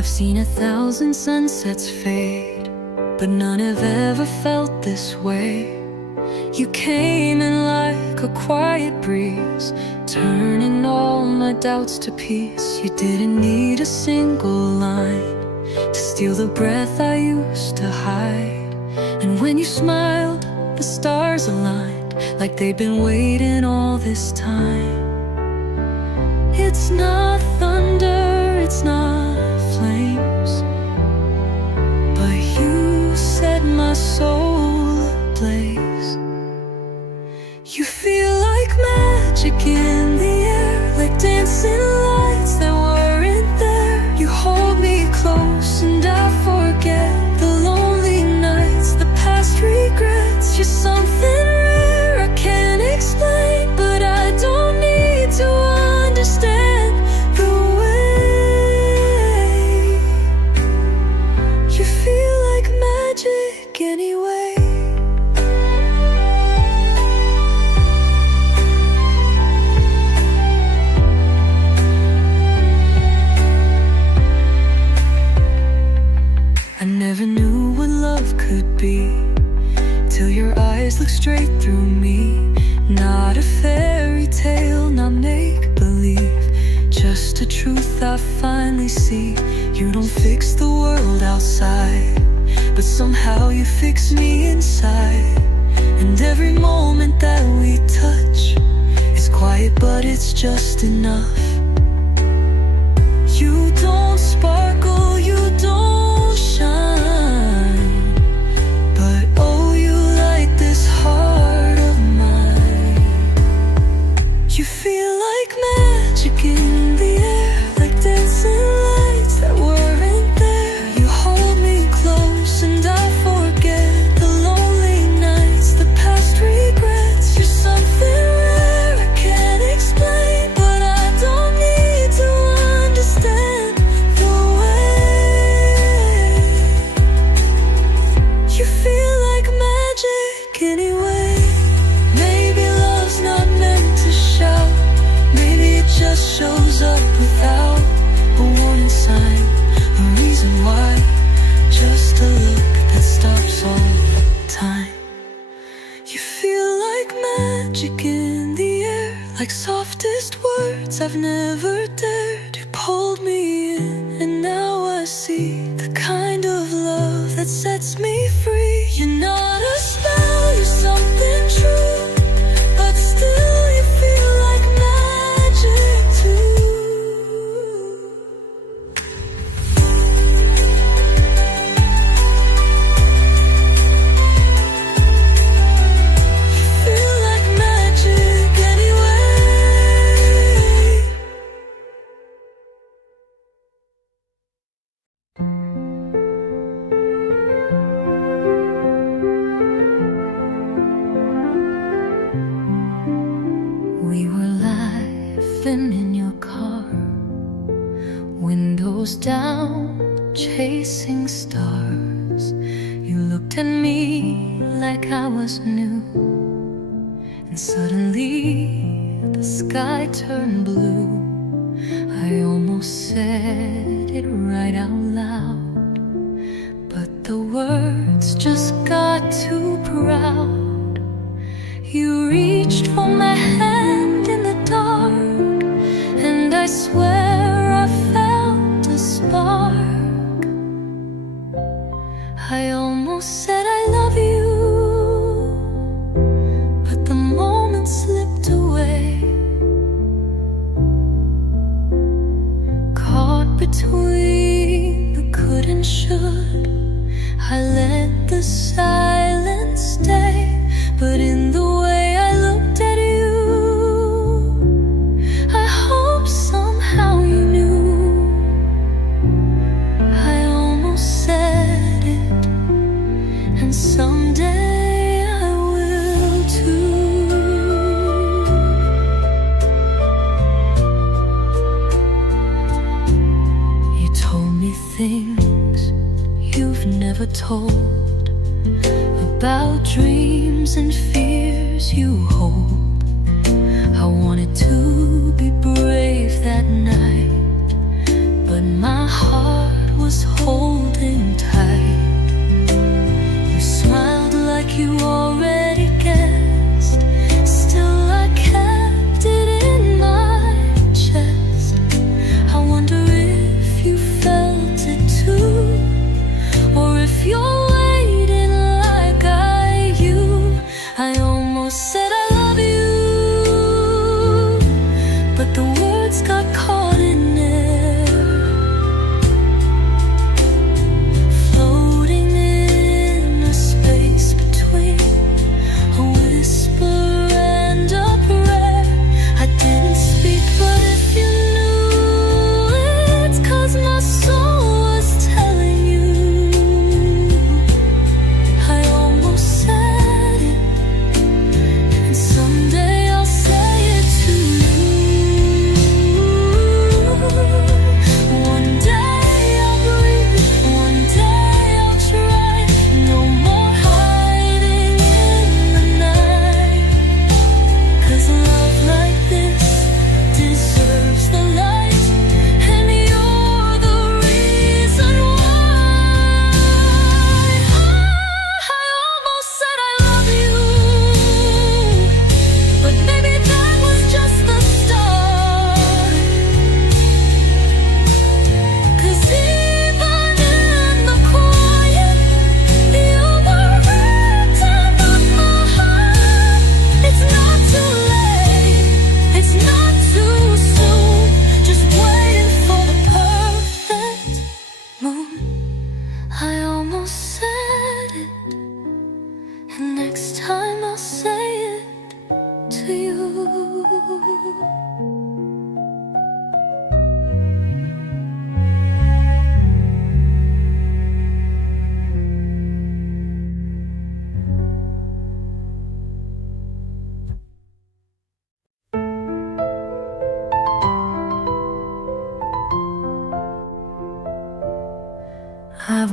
I've seen 1,000 sunsets fade, but none have ever felt this way. You came in like a quiet breeze, turning all my doubts to peace. You didn't need a single line to steal the breath I used to hide. And when you smiled, the stars aligned, like they'd been waiting all this time. It's not thunder, it's not flames, but you set my soul ablaze. You feel like magic in the air, like dancing lights that weren't there. You hold me close and I forget the lonely nights, the past regrets. You're something rare I can't explain, but I don't need to understand the way. You feel like magic anyway. I never knew what love could be till your eyes look straight through me. Not a fairy tale, not make-believe, just a truth I finally see. You don't fix the world outside, but somehow you fix me inside. And every moment that we touch is quiet, but it's just enough. You don't sparkle, you don't shine, but oh, you light this heart of mine. You feel like magic in the air, like dancing lights that weren't there. You hold me close and I forget the lonely nights, the past regrets. You're something rare I can't explain, but I don't need to understand the way. You feel like magic anyway. Maybe love's not meant to shout, maybe it just shows up without a warning sign, a reason why, just a look that stops all time. You feel like magic in the air, like softest words I've never dared. You pulled me in and now I see the kind of love that sets me free. You're not a spell, you're something true, but still you feel like magic too. You feel like magic anyway. We were laughing in your car, windows down, chasing stars. You looked at me like I was new, and suddenly the sky turned blue. I almost said it right out loud, but the words just got too proud. You reached for my hand in the dark, and I swear I felt a spark. I almost said I love you, but the moment slipped away. Caught between the could and should, I let the silence stay. But in the way I looked at you, I hope somehow you knew. I almost said it, and someday I will too. You told me things you've never told, about dreams and fears you hold. I wanted to be brave that night, but my heart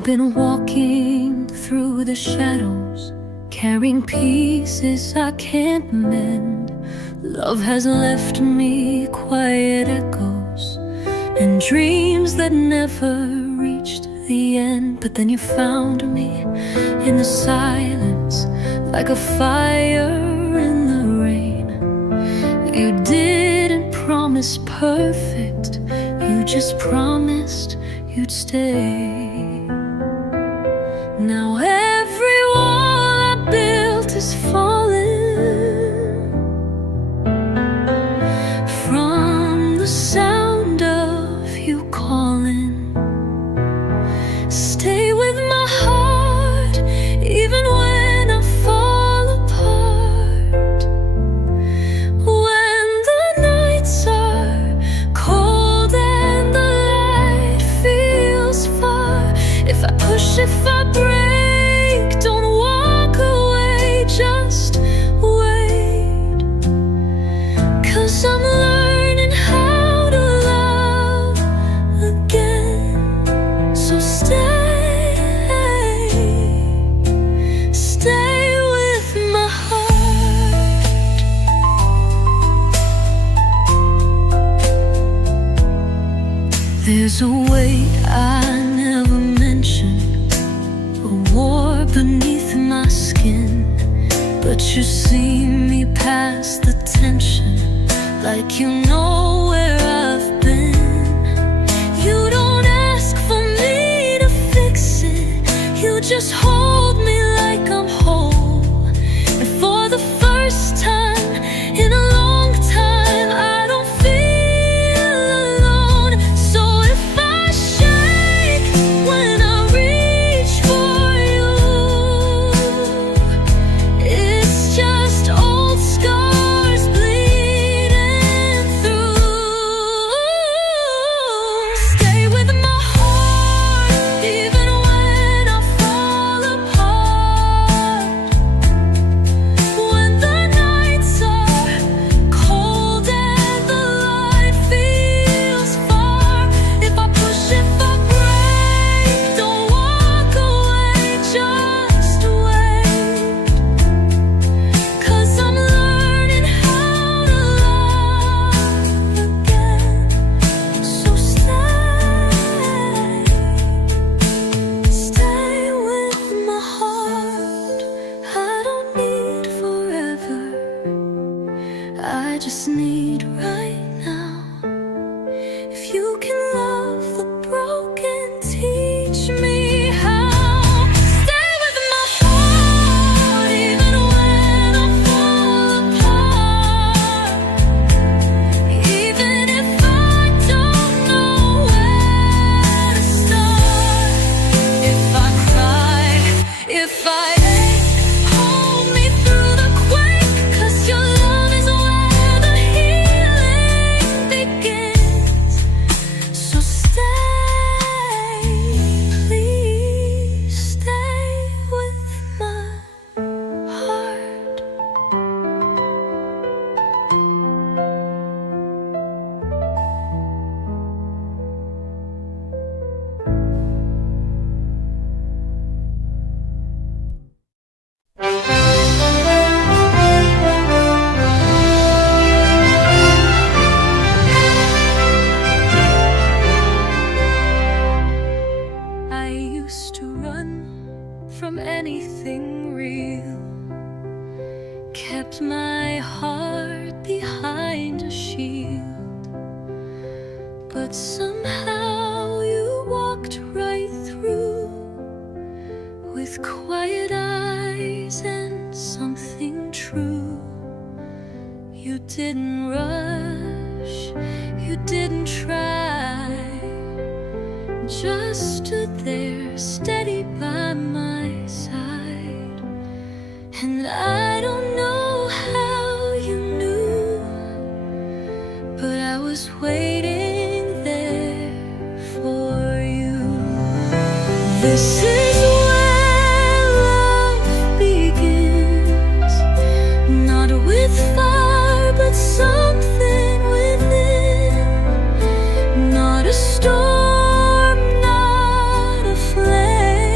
been walking through the shadows, carrying pieces I can't mend. Love has left me quiet echoes and dreams that never reached the end. But then you found me in the silence, like a fire in the rain. You didn't promise perfect, you just promised you'd stay. Now every wall I built is falling from the sound of you calling. Stay with my heart even when I fall apart, when the nights are cold and the light feels far. If I push, if I break, don't walk away, just wait. 'Cause I'm learning how to love again. So stay with my heart. There's a weight I never mentioned, a war beneath my skin. But you see me past the tension, like you know where I've been. You don't ask for me to fix it, you just hold me like I'm whole. And for the first time in a long time, I don't feel alone. So if I shake when I reach for you, it's just old scars bleeding through. Stay with my heart even when I fall apart, when the nights are cold and the light feels far. If I push, if I break, don't walk away, just wait. 'Cause I'm learning how to love again. So stay with my heart. I don't need forever, I just need right now. If you can love the broken, teach me how. Stay with my heart even when I fall apart, even if I don't know where to start. If I cry, if I ache, hold me through the quake. 'Cause your love is where the healing begins. So please stay with my heart. I used to run from anything real, kept my heart behind a shield. But somehow you walked right through, with quiet eyes and something true. You didn't rush, you didn't try, just stood there steady by my side. And I don't know how you knew, but I was waiting there for you. This is where love begins, not with fire but something within, not a storm, not a flame.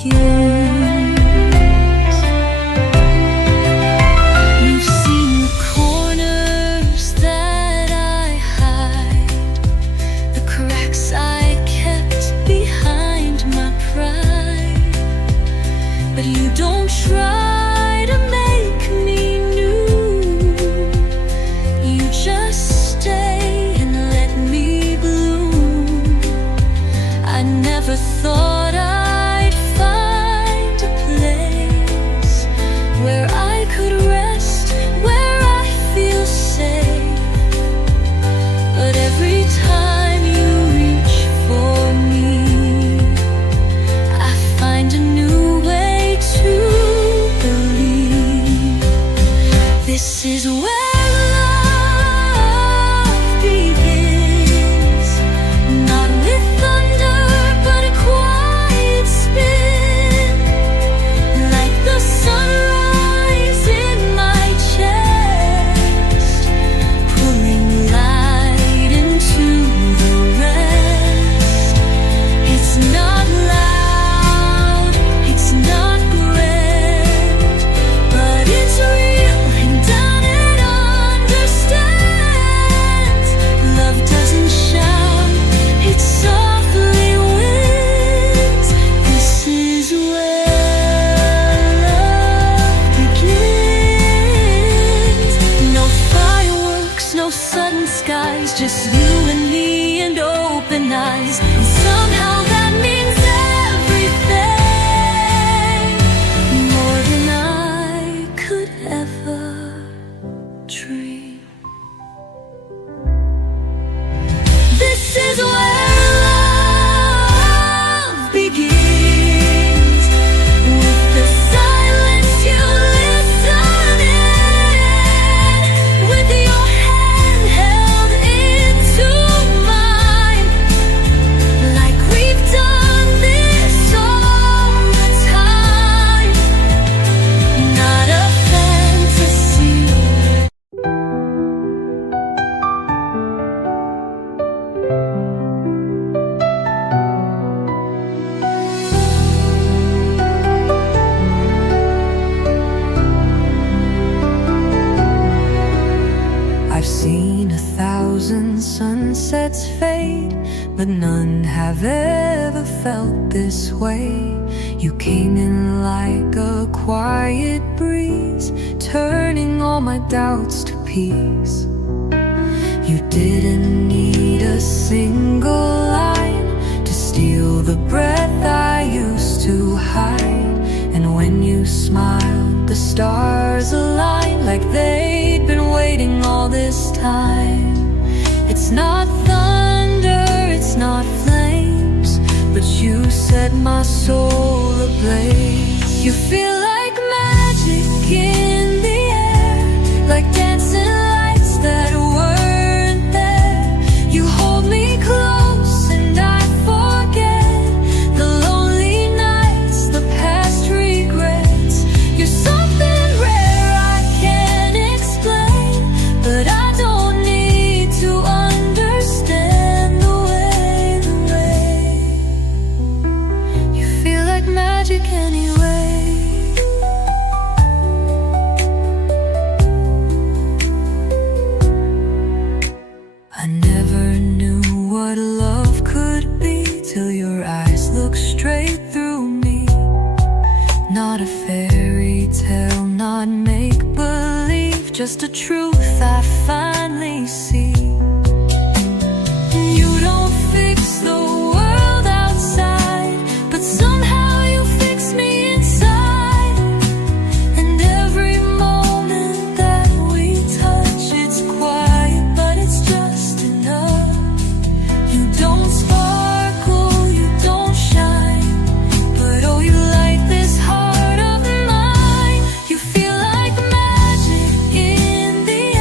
begins. You've seen the corners that I hide, the cracks I kept behind my pride, but you don't try to make me new. You just stay and let me bloom. I never thought I'd find a place where I could rest, where I feel safe. But every time you reach for me, I find a new way to believe. This is where love begins, not with thunder, but a quiet spin, like the sunrise in my chest, pulling light into the rest. It's not loud, it's not grand, but it's real and down it understands. Love doesn't shout, it softly wins. This is where love begins. No fireworks, no sudden skies, just you and me and open eyes. And somehow that means everything, more than I could ever dream. This is where love begins, with the silence you listen in, with your hand held into mine, like we've done this all the time. Not a fantasy. I've seen 1,000 sunsets fade, but none have ever felt this way. You came in like a quiet breeze, turning all my doubts to peace. You didn't need a single line to steal the breath I used to hide. And when you smiled, the stars aligned, like they'd been waiting all this time. It's not thunder, it's not flames, but you set my soul ablaze. You feel like magic in the air, like dancing lights that weren't there. You hold me close and I forget the lonely nights, the past regrets. You're something rare I can't explain, but I don't need to understand the way you feel like magic anyway. I never knew what love could be till your eyes look straight through me. Not a fairy tale, not make-believe, just a truth I finally see. You don't fix the world outside, but somehow you fix me inside. And every moment that we touch, it's quiet, but it's just enough. You don't sparkle, you don't shine, but oh, you light this heart of mine. You feel like magic in the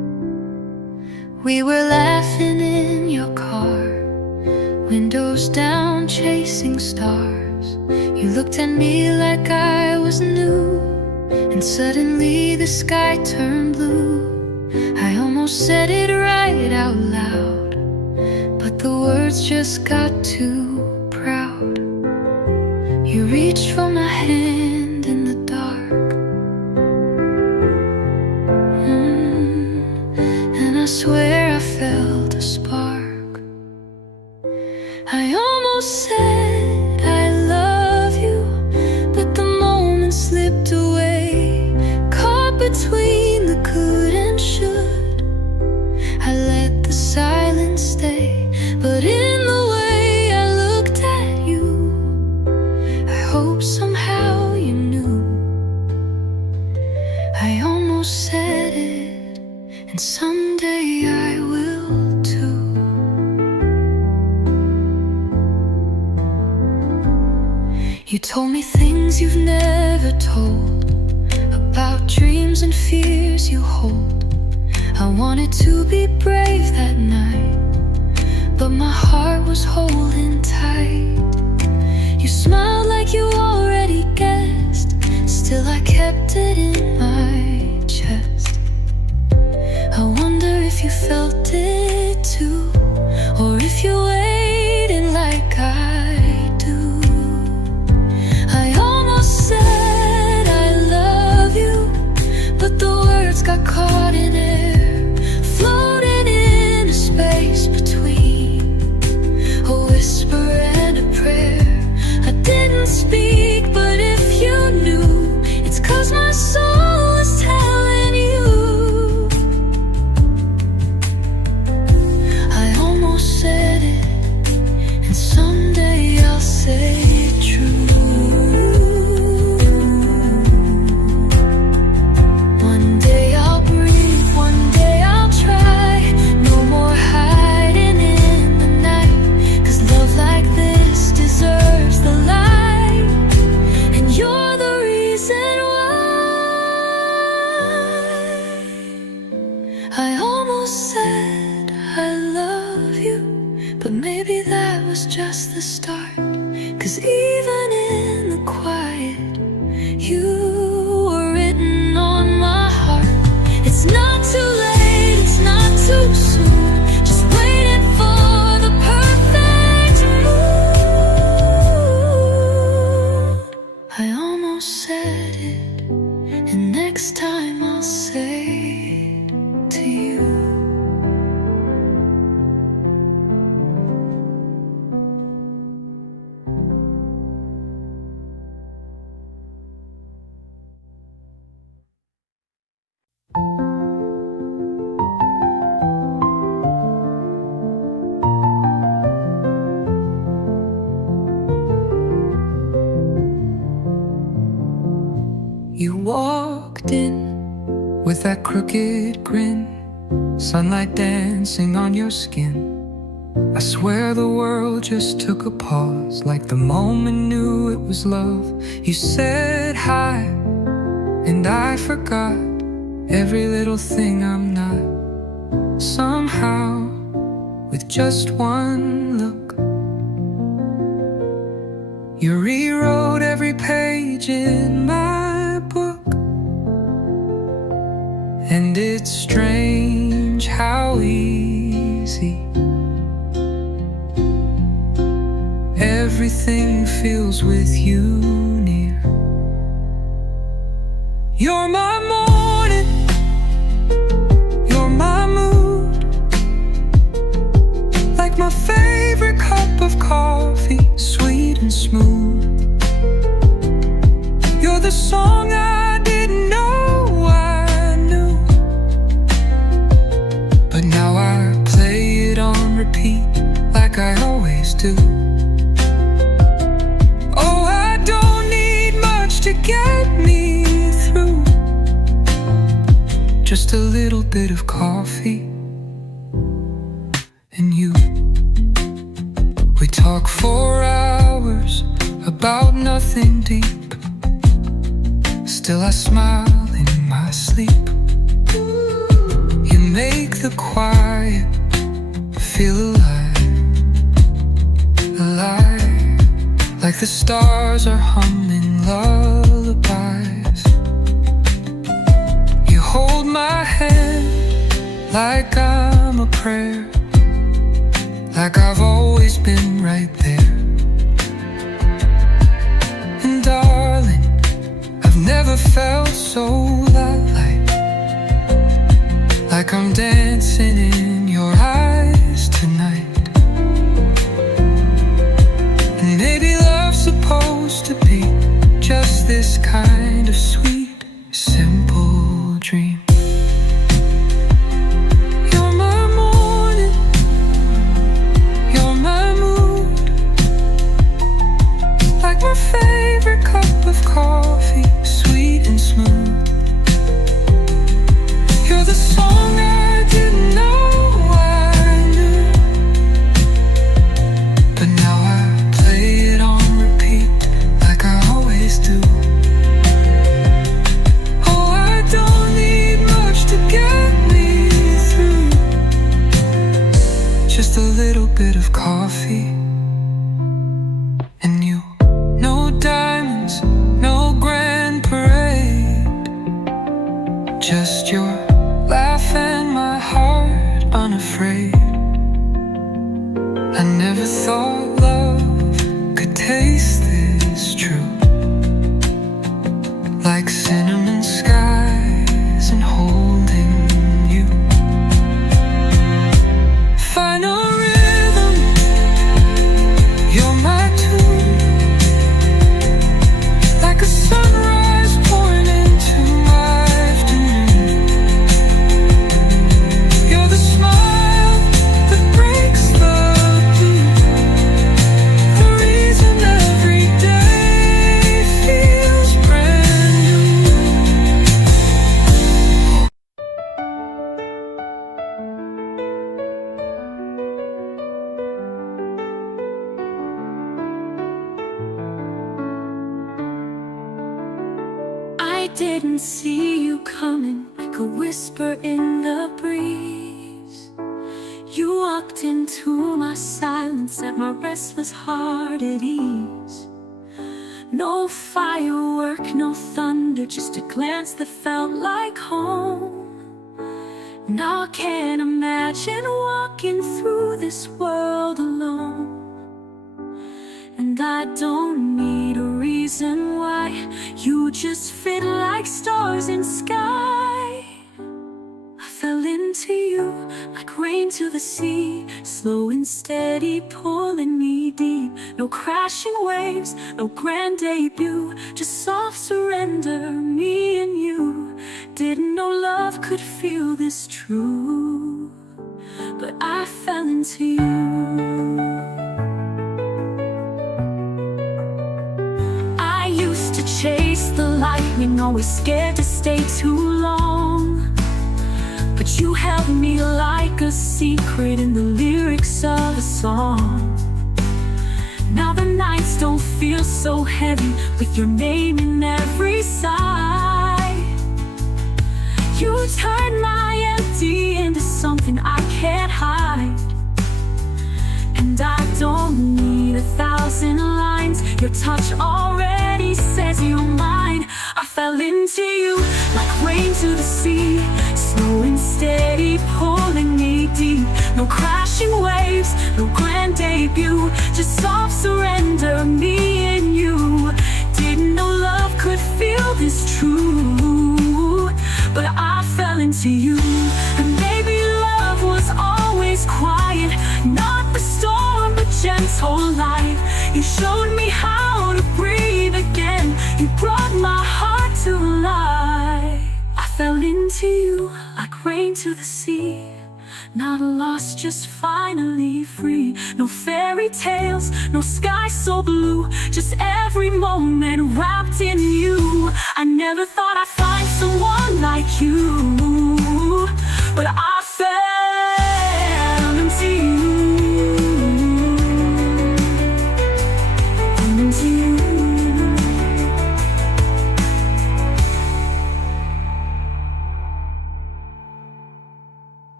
We were laughing in your car, windows down, chasing stars. You looked at me like I was new, and suddenly the sky turned blue. I almost said it right out loud, but the words just got too proud. You reached for my hand in the dark, and I swear I felt a spark. I almost said I love you, but the moment slipped away, caught between the could and should. I let the silence stay, but in the way I looked at you, I hope somehow you knew. I almost said it, and someday I will too. You told me things you've never told, about dreams and fears you hold. I wanted to be brave that night, but my heart was holding tight. You smiled like you already guessed, still I kept it in my chest. I wonder if you felt it too, or if you waited like I do. I almost said I love you, but the words got caught in air, floating in a space between a whisper and a prayer. I didn't speak, but if you knew, it's 'cause my soul is telling you. I almost said it, and someday I'll say it true. One day I'll breathe, one day I'll try. No more hiding in the night, 'cause love like this deserves the light, and you're the reason why. I almost said I love you, but maybe that was just the start, 'cause even in the quiet, you were written on my heart. It's not too late, it's not too soon, just waiting for the perfect mood. I almost said it, and next time I'll say it to you. You walked in with that crooked grin, sunlight dancing on your skin. I swear the world just took a pause, like the moment knew it was love. You said hi, and I forgot every little thing I'm not. Somehow, with just one look, you rewrote every page in my book. And it's strange how easy everything feels with you near. You're my morning, you're my mood, like my favorite cup of coffee, sweet and smooth. You're the song I didn't know I knew, but now I play it on repeat like I always do. Oh, I don't need much to get me through, just a little bit of coffee and you. We talk for hours about nothing deep, still I smile in my sleep. You make the quiet feel alive, alive, like the stars are humming lullabies. You hold my hand like I'm a prayer, like I've always been right there. And darling, I've never felt so light, like I'm dancing in your eyes tonight. And maybe love's supposed to be just this kind of sweet, simple dream. You're my morning, you're my mood, like my favorite cup of coffee, sweet and smooth. You're the song I didn't know I knew, but now I play it on repeat like I always do. Oh, I don't need much to get me through, just a little bit of coffee and you. No diamonds, no grand parade, just your laugh and my heart unafraid. I never thought love could taste this true, like cinnamon skies and holding you. Final rhythm, you're my tune, like a sunrise pouring into my afternoon. You're the smile that breaks the blue, the reason every day feels brand new. I didn't see you coming, like a whisper in the breeze. You walked into my silence, set my restless heart at ease. No firework, no thunder, just a glance that felt like home. Now I can't imagine walking through this world alone. And I don't need a reason why, you just fit like stars in sky. I fell into you like rain to the sea, slow and steady pulling me deep. No crashing waves, no grand debut, just soft surrender, me and you. Didn't know love could feel this true, but I fell into you. I used to chase the lightning, always scared to stay too long. But you held me like a secret in the lyrics of a song. Now the nights don't feel so heavy, with your name in every sigh. You turned my empty into something I can't hide. And I don't need 1,000 lines, your touch already says you're mine. I fell into you like rain to the sea, slow and steady pulling me deep. No crashing waves, no grand debut, just soft surrender, me and you. Didn't know love could feel this true, but I fell into you. And maybe love was always quiet, not the storm but gentle light. You showed me how to breathe again, you brought my heart to life. I fell into you like rain to the sea, not lost, just finally free. No fairy tales, no sky so blue, just every moment wrapped in you. I never thought I'd find someone like you, but I fell into you. Into you.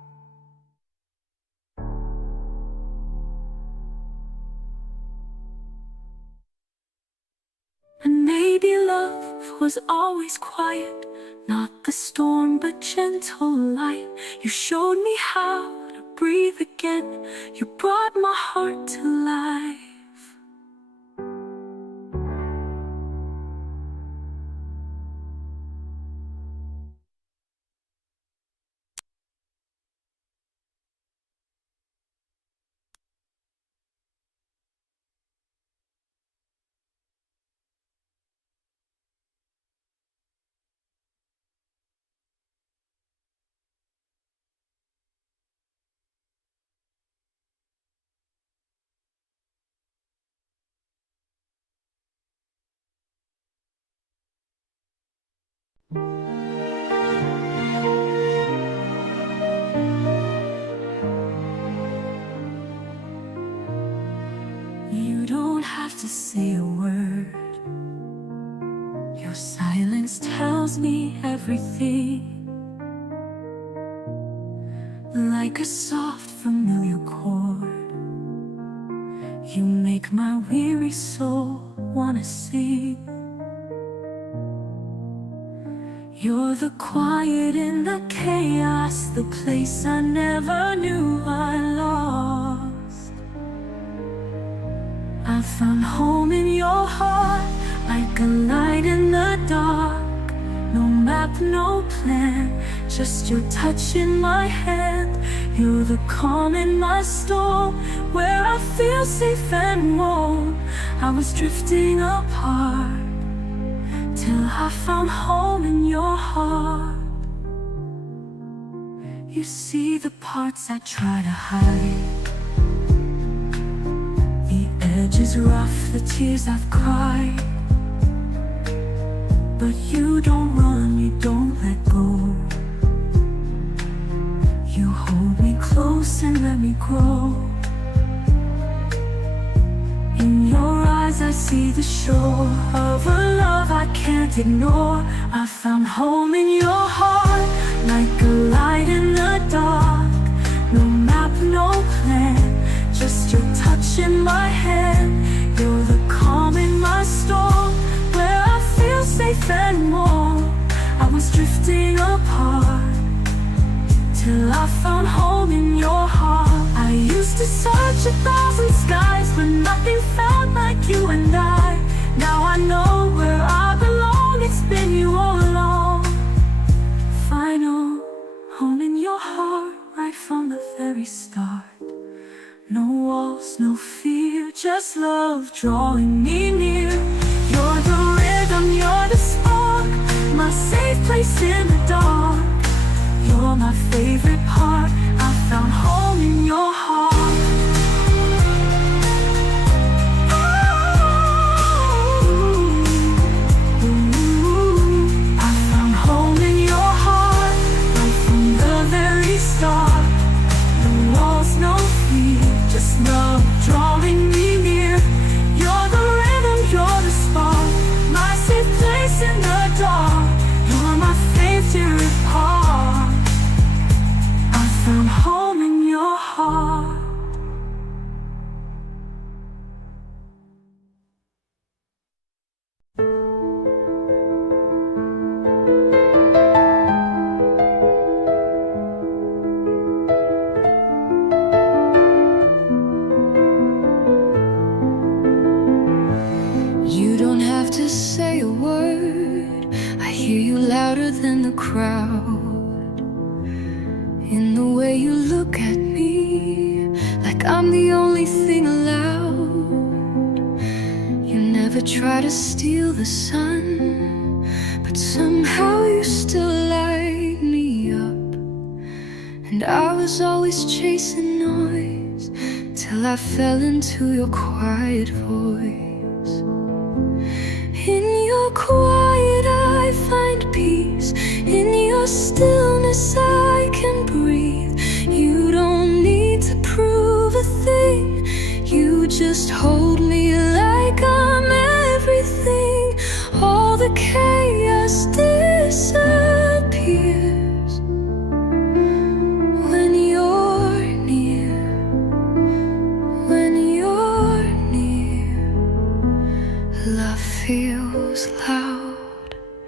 was always quiet, not the storm but gentle light. You showed me how to breathe again. You brought my heart to life. You don't have to say a word. Your silence tells me everything. Like a soft, familiar chord, you make my weary soul wanna sing. You're the quiet in the chaos, the place I never knew I lost. I found home in your heart, like a light in the dark. No map, no plan, just your touch in my hand. You're the calm in my storm, where I feel safe and warm. I was drifting apart, till I found home in your heart. You see the parts I try to hide, the edges rough, the tears I've cried. But you don't run, you don't let go. You hold me close and let me grow. In your eyes I see the shore of a love I can't ignore. I found home in your heart, like a light in the dark. No map, no plan, just your touch in my hand. You're the calm in my storm, where I feel safe and warm. I was drifting apart, till I found home in your heart. I used to search 1,000 skies, but nothing felt like you and I. Now I know where I belong, it's been you all along. Final home in your heart, right from the very start. No walls, no fear, just love drawing me near. You're the rhythm, you're the spark, my safe place in the dark. You're my favorite part, I found home in your heart. I found home in your heart, right from the very start. No walls, no fear, just love drawing me near. You're the rhythm, you're the spark, my safe place in the dark. You're my favorite part, I found home in your heart. You don't have to say a word, I hear you louder than the crowd. In the way you look at me, like I'm the only thing allowed. You never try to steal the sun, but somehow you still light me up. And I was always chasing noise, till I fell into your quiet voice. In your quiet I find peace, in your stillness I can breathe. You don't need to prove a thing, you just hold me like I'm everything. All the chaos disappears when you're near, when you're near. Love feels loud.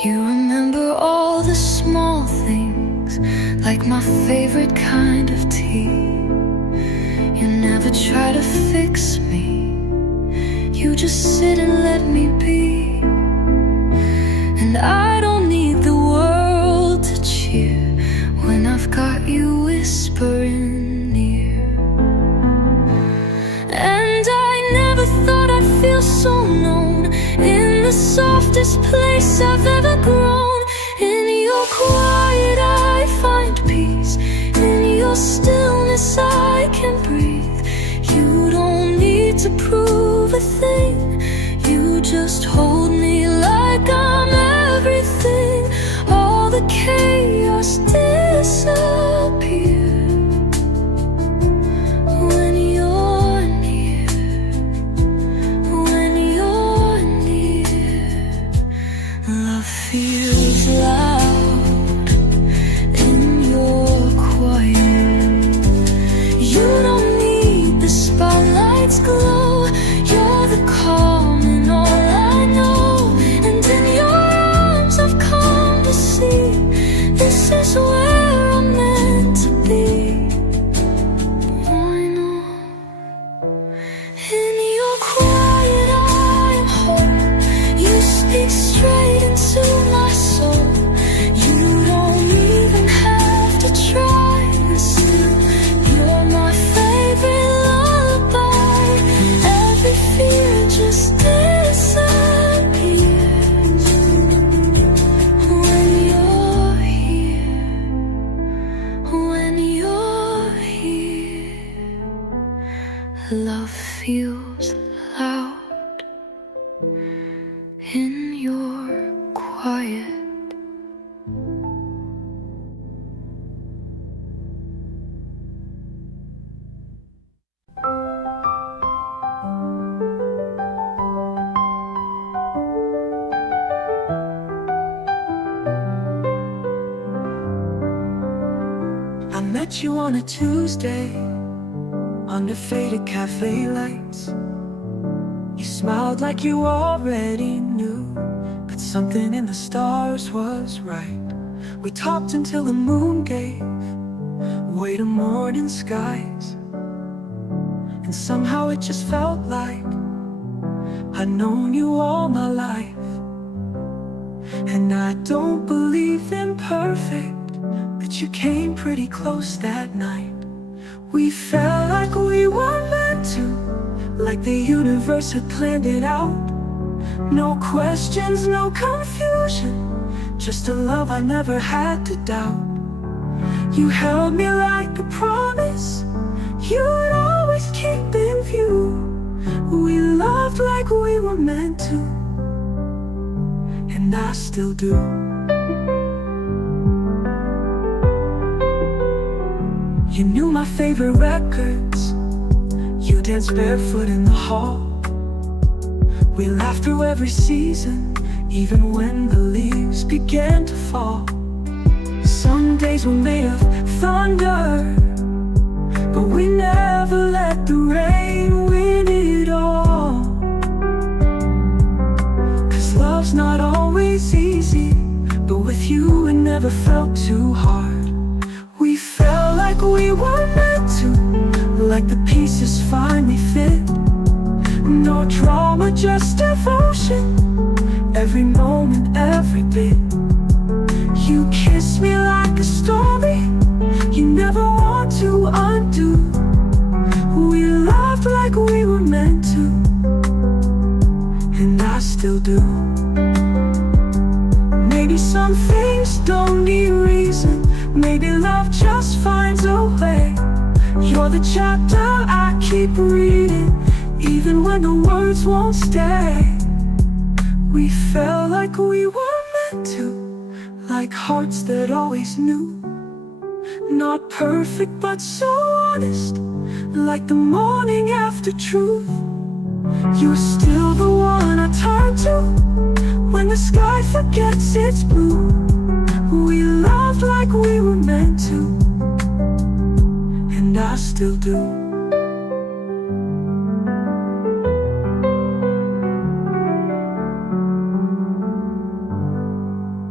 You remember all the small things, like my favorite kind of tea. You never try to fix me, you just sit and let me be. And I don't need the world to cheer when I've got you whispering near. And I never thought I'd feel so known in the softest place I've ever grown. In your quiet I find peace, in your stillness I can breathe. You don't need to prove a thing, you just hold me like I'm everything. All the chaos disappears when you're near. When you're near, love feels loud in your quiet. You don't need the spotlight's glow, you're the calm in all I know. And in your arms I've come to see, this is where I'm meant to be. I know. In your quiet I am whole, you speak straight into my soul. You don't even have to try and sing, you're my favorite lullaby. Every fear just disappears when you're here. When you're here, love feels loud in your quiet. I met you on a Tuesday under faded cafe lights. You smiled like you already knew, but something in the stars was right. We talked until the moon gave way to morning skies, and somehow it just felt like I'd known you all my life. And I don't believe in perfect, but you came pretty close that night. We felt like we were meant to, like the universe had planned it out. No questions, no confusion, just a love I never had to doubt. You held me like a promise you'd always keep in view. We loved like we were meant to, and I still do. You knew my favorite records, you danced barefoot in the hall. We laughed through every season, even when the leaves began to fall. Some days were made of thunder, but we never let the rain win it all. 'Cause love's not always easy, but with you it never felt too hard. We felt like we were meant to, like the pieces finally fit. No drama, just devotion, every moment, every bit. You kissed me like a story you never want to undo. We loved like we were meant to, and I still do. Maybe some things don't need reason, maybe love just finds a way. You're the chapter I keep reading, even when the words won't stay. We felt like we were meant to, like hearts that always knew. Not perfect but so honest, like the morning after truth. You're still the one I turn to when the sky forgets its blue. We loved like we were meant to, and I still do.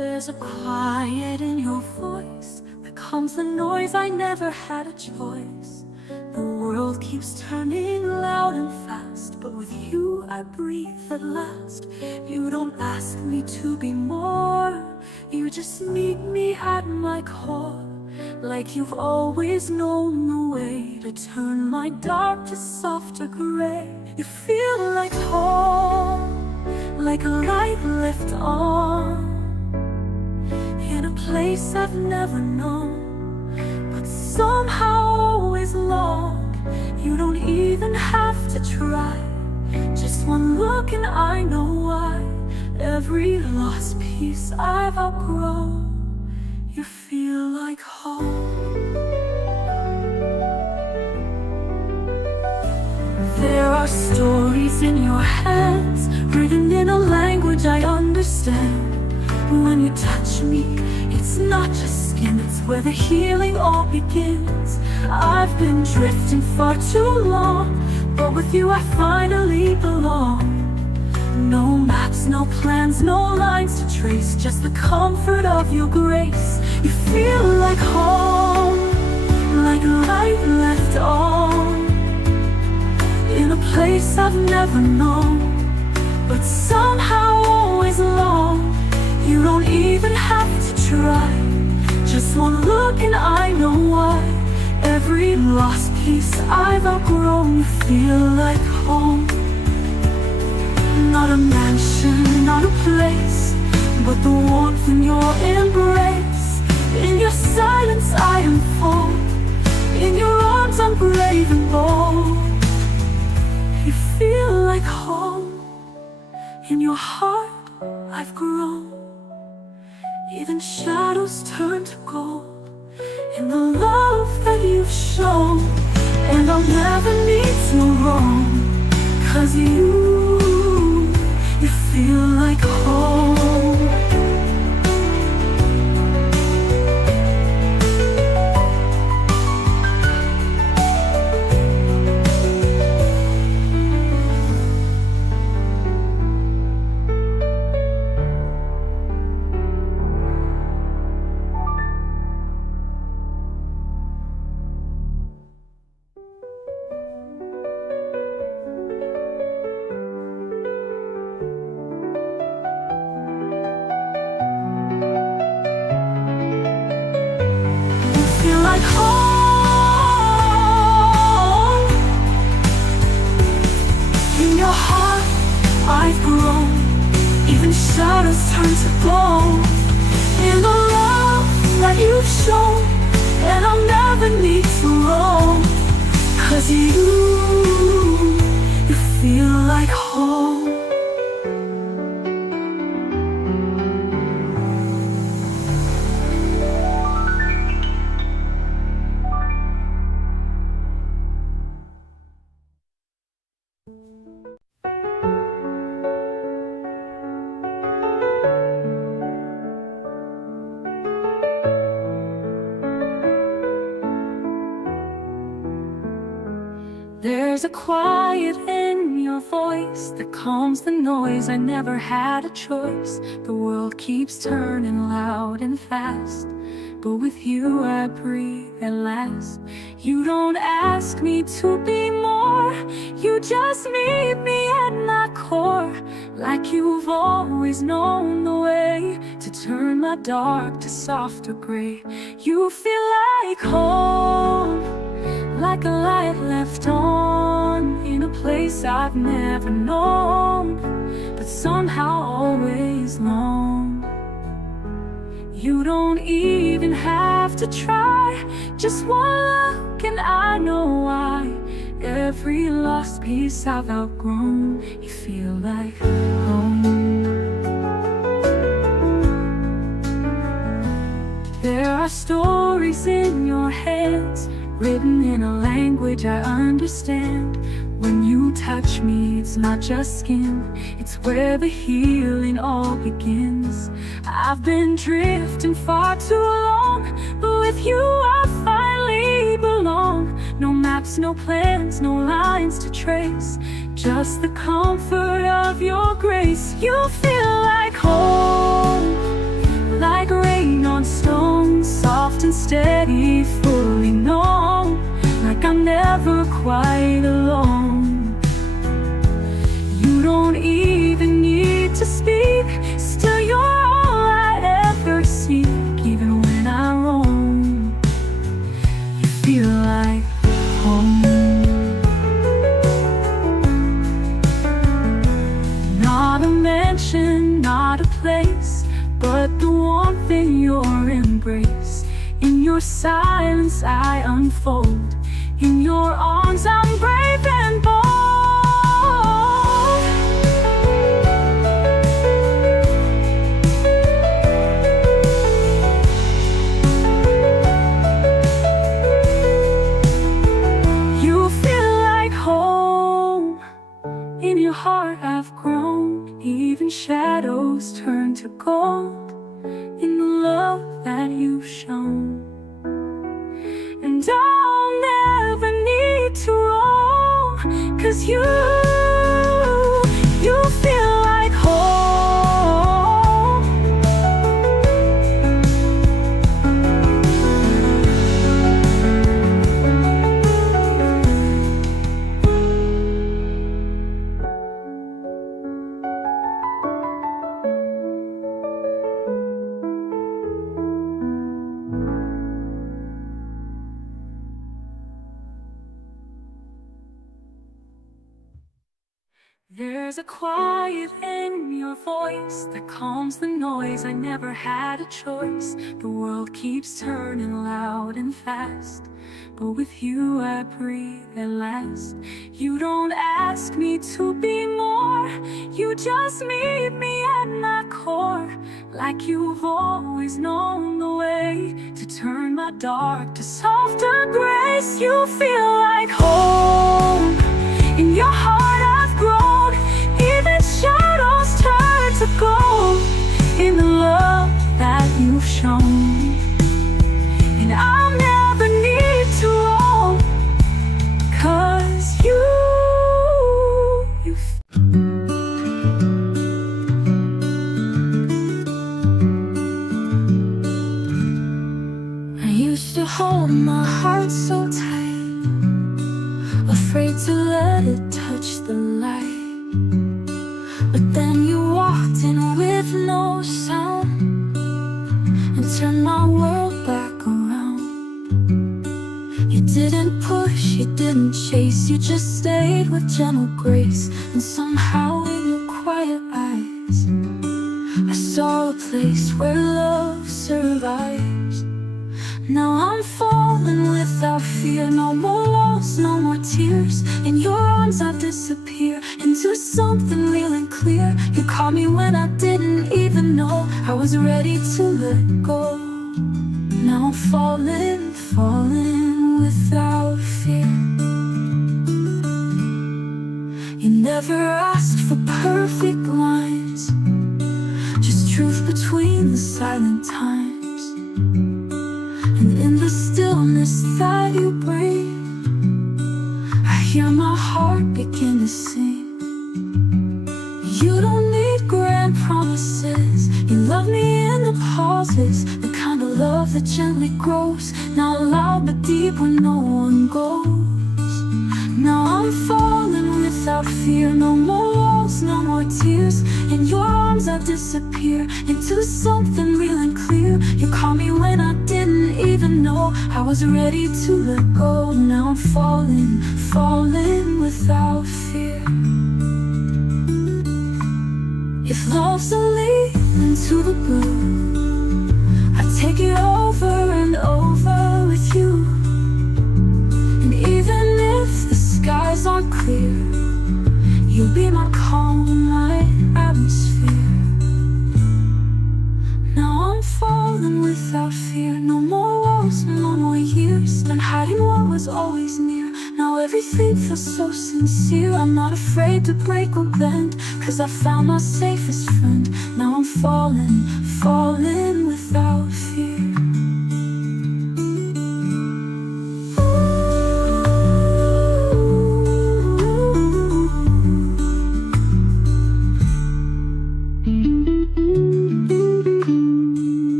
There's a quiet in your voice that calms the noise. I never had a choice. The world keeps turning loud and fast, but with you I breathe at last. You don't ask me to be more, you just meet me at my core. Like you've always known the way to turn my dark to softer gray. You feel like home, like a light left on, in a place I've never known, but somehow always long. You don't even have to try, just one look and I know why. Every lost piece I've outgrown, you feel like home. There are stories in your hands, written in a language I understand. When you touch me, it's not just skin, it's where the healing all begins. I've been drifting far too long, but with you I finally belong. No maps, no plans, no lines to trace, just the comfort of your grace. You feel like home, like a light left on, in a place I've never known, but somehow always long. You don't even have to try, just one look and I know why. Every lost piece I've outgrown, you feel like home. Not a mansion, not a place, but the warmth in your embrace. In your silence I unfold, in your arms I'm brave and bold. You feel like home, in your heart I've grown. Even shadows turn to gold in the love that you've shown. And I'll never need to roam, 'cause you feel like home. I've grown, even shadows turn to gold in the love that you've shown. And I'll never need to roam, 'cause you feel like home. There's a quiet in your voice that calms the noise. I never had a choice. The world keeps turning loud and fast, but with you I breathe at last. You don't ask me to be more, you just meet me at my core. Like you've always known the way to turn my dark to softer gray. You feel like home, like a light left on, in a place I've never known, but somehow always long. You don't even have to try, just one look and I know why. Every lost piece I've outgrown, you feel like home. There are stories in your hands, written in a language I understand. When you touch me, it's not just skin, it's where the healing all begins. I've been drifting far too long, but with you I finally belong. No maps, no plans, no lines to trace, just the comfort of your grace. You feel like home, like rain on stone, soft and steady, fully known, like I'm never quite alone. You don't even need to speak, still you're all I ever seek. Even when I roam, you feel like home. Not a mansion, not a place, but the warmth in your embrace. In your silence I unfold, in your arms I'm brave and bold. You feel like home, in your heart I've grown. Even shadows turn to gold in the love that you've shown. And I'll never need to roam, 'cause you feel like home. There's a quiet in your voice that calms the noise. I never had a choice. The world keeps turning loud and fast, but with you I breathe at last. You don't ask me to be more, you just meet me at my core. Like you've always known the way to turn my dark to softer grace. You feel like home, in your heart I've grown. Even shadows turn to gold in the love that you've shown. And I'll never need to roam, 'cause you I used to hold my heart so tight, afraid to let it touch the light. But then you walked in with no sound and turned my world back around. You didn't push, you didn't chase, you just stayed with gentle grace. And somehow in your quiet eyes I saw a place where love survives. Now I'm falling without fear, no more walls, no more tears. In your arms I disappear into something real and clear. You caught me when I didn't even know I was ready to let go. Now I'm falling, falling without fear. You never asked for perfect lines, just truth between the silent times. And in the stillness that you bring, I hear my heart begin to sing. You don't need grand promises, you love me in the pauses, the kind of love that gently grows, not loud but deep where no one goes. Now I'm falling without fear, no more walls, no more tears. In your arms I disappear into something real and clear. You caught me when I didn't even know I was ready to let go. Now I'm falling, falling without fear. If love's a leap into the blue, I take it over and over with you. And even if the skies aren't clear, you'll be my calm, my atmosphere. Now I'm falling without fear, no more walls, no more years spent hiding what was always near. Now everything feels so sincere. I'm not afraid to break or bend, 'cause I found my safest friend. Now I'm falling, falling without fear.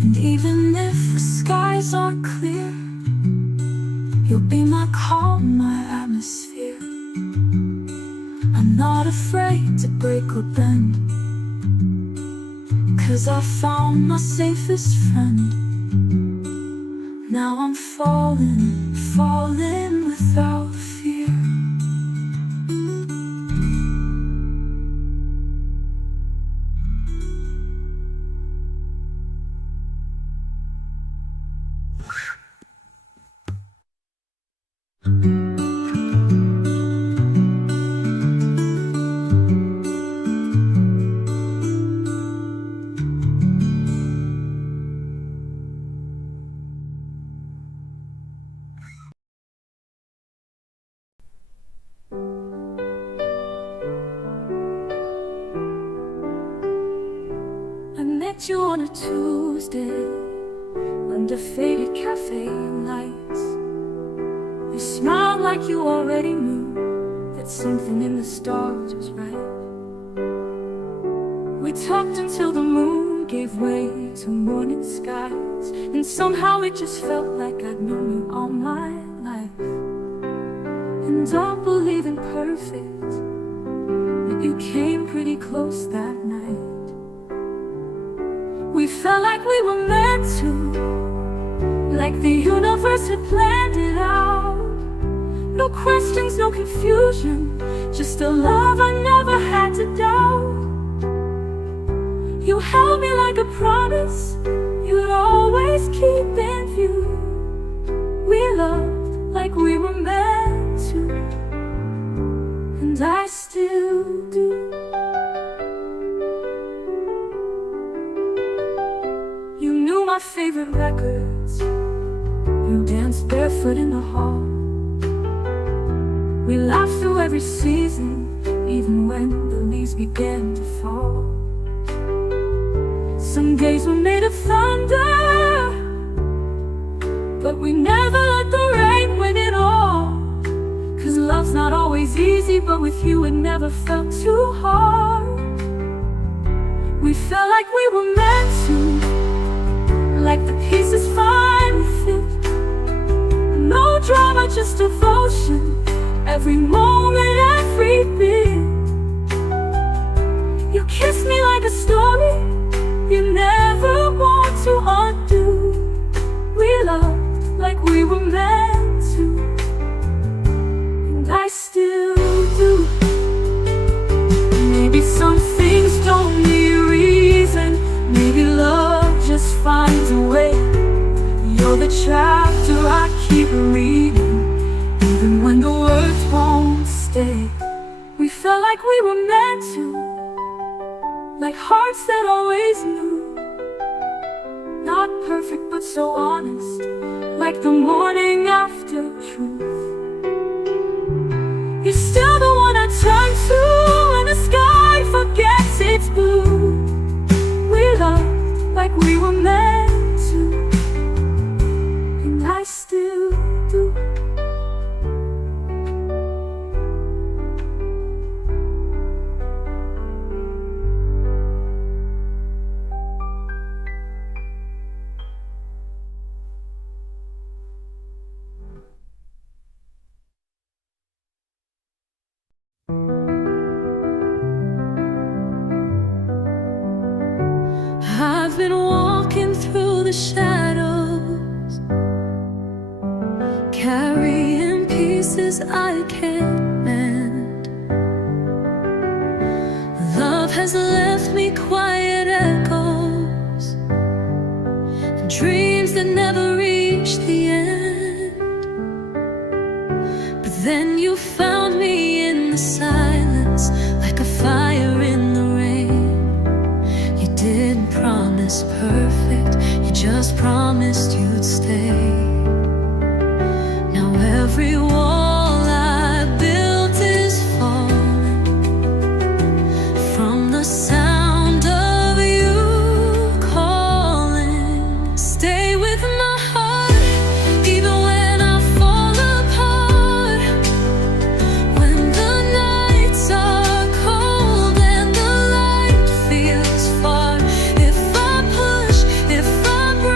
And even if the skies aren't clear, you'll be my calm, my atmosphere. I'm not afraid to break or bend, 'cause I found my safest friend. Now I'm falling, falling without fear. I met you on a Tuesday under faded cafe lights. You smiled like you already knew that something in the stars was right. We talked until the moon gave way to morning skies, and somehow it just felt like I'd known you all my life. And don't believe in perfect, but you came pretty close that night. We felt like we were meant to, like the universe had planned it out. No questions, no confusion, just a love I never had to doubt. You held me like a promise you'd always keep in view. We loved like we were meant to, and I still do. You knew my favorite records, you danced barefoot in the hall. We laughed through every season, even when the leaves began to fall. Some days were made of thunder, but we never let the rain win it all. 'Cause love's not always easy, but with you it never felt too hard. We felt like we were meant to, like the pieces finally fit. No drama, just devotion, every moment, every bit. You kissed me like a story you never want to undo. We loved like we were meant to, and I still do. Maybe some things don't need a reason, maybe love just finds a way. You're the chapter I keep reading, even when the words won't stay. We felt like we were meant to, like hearts that always knew. Not perfect but so honest, like the morning after truth. You're still the one I turn to when the sky forgets its blue. We loved like we were meant to, and I still do. I've been walking through the shadows, carrying pieces I can't mend. Love has left me quiet echoes, dreams that never reach the end. But then you found me in the silence, like a fire in the rain. You didn't promise perfect, you just promised you'd stay. Now every wall I built is falling from the sound of you calling. Stay with my heart, even when I fall apart. When the nights are cold and the light feels far. If I push, if I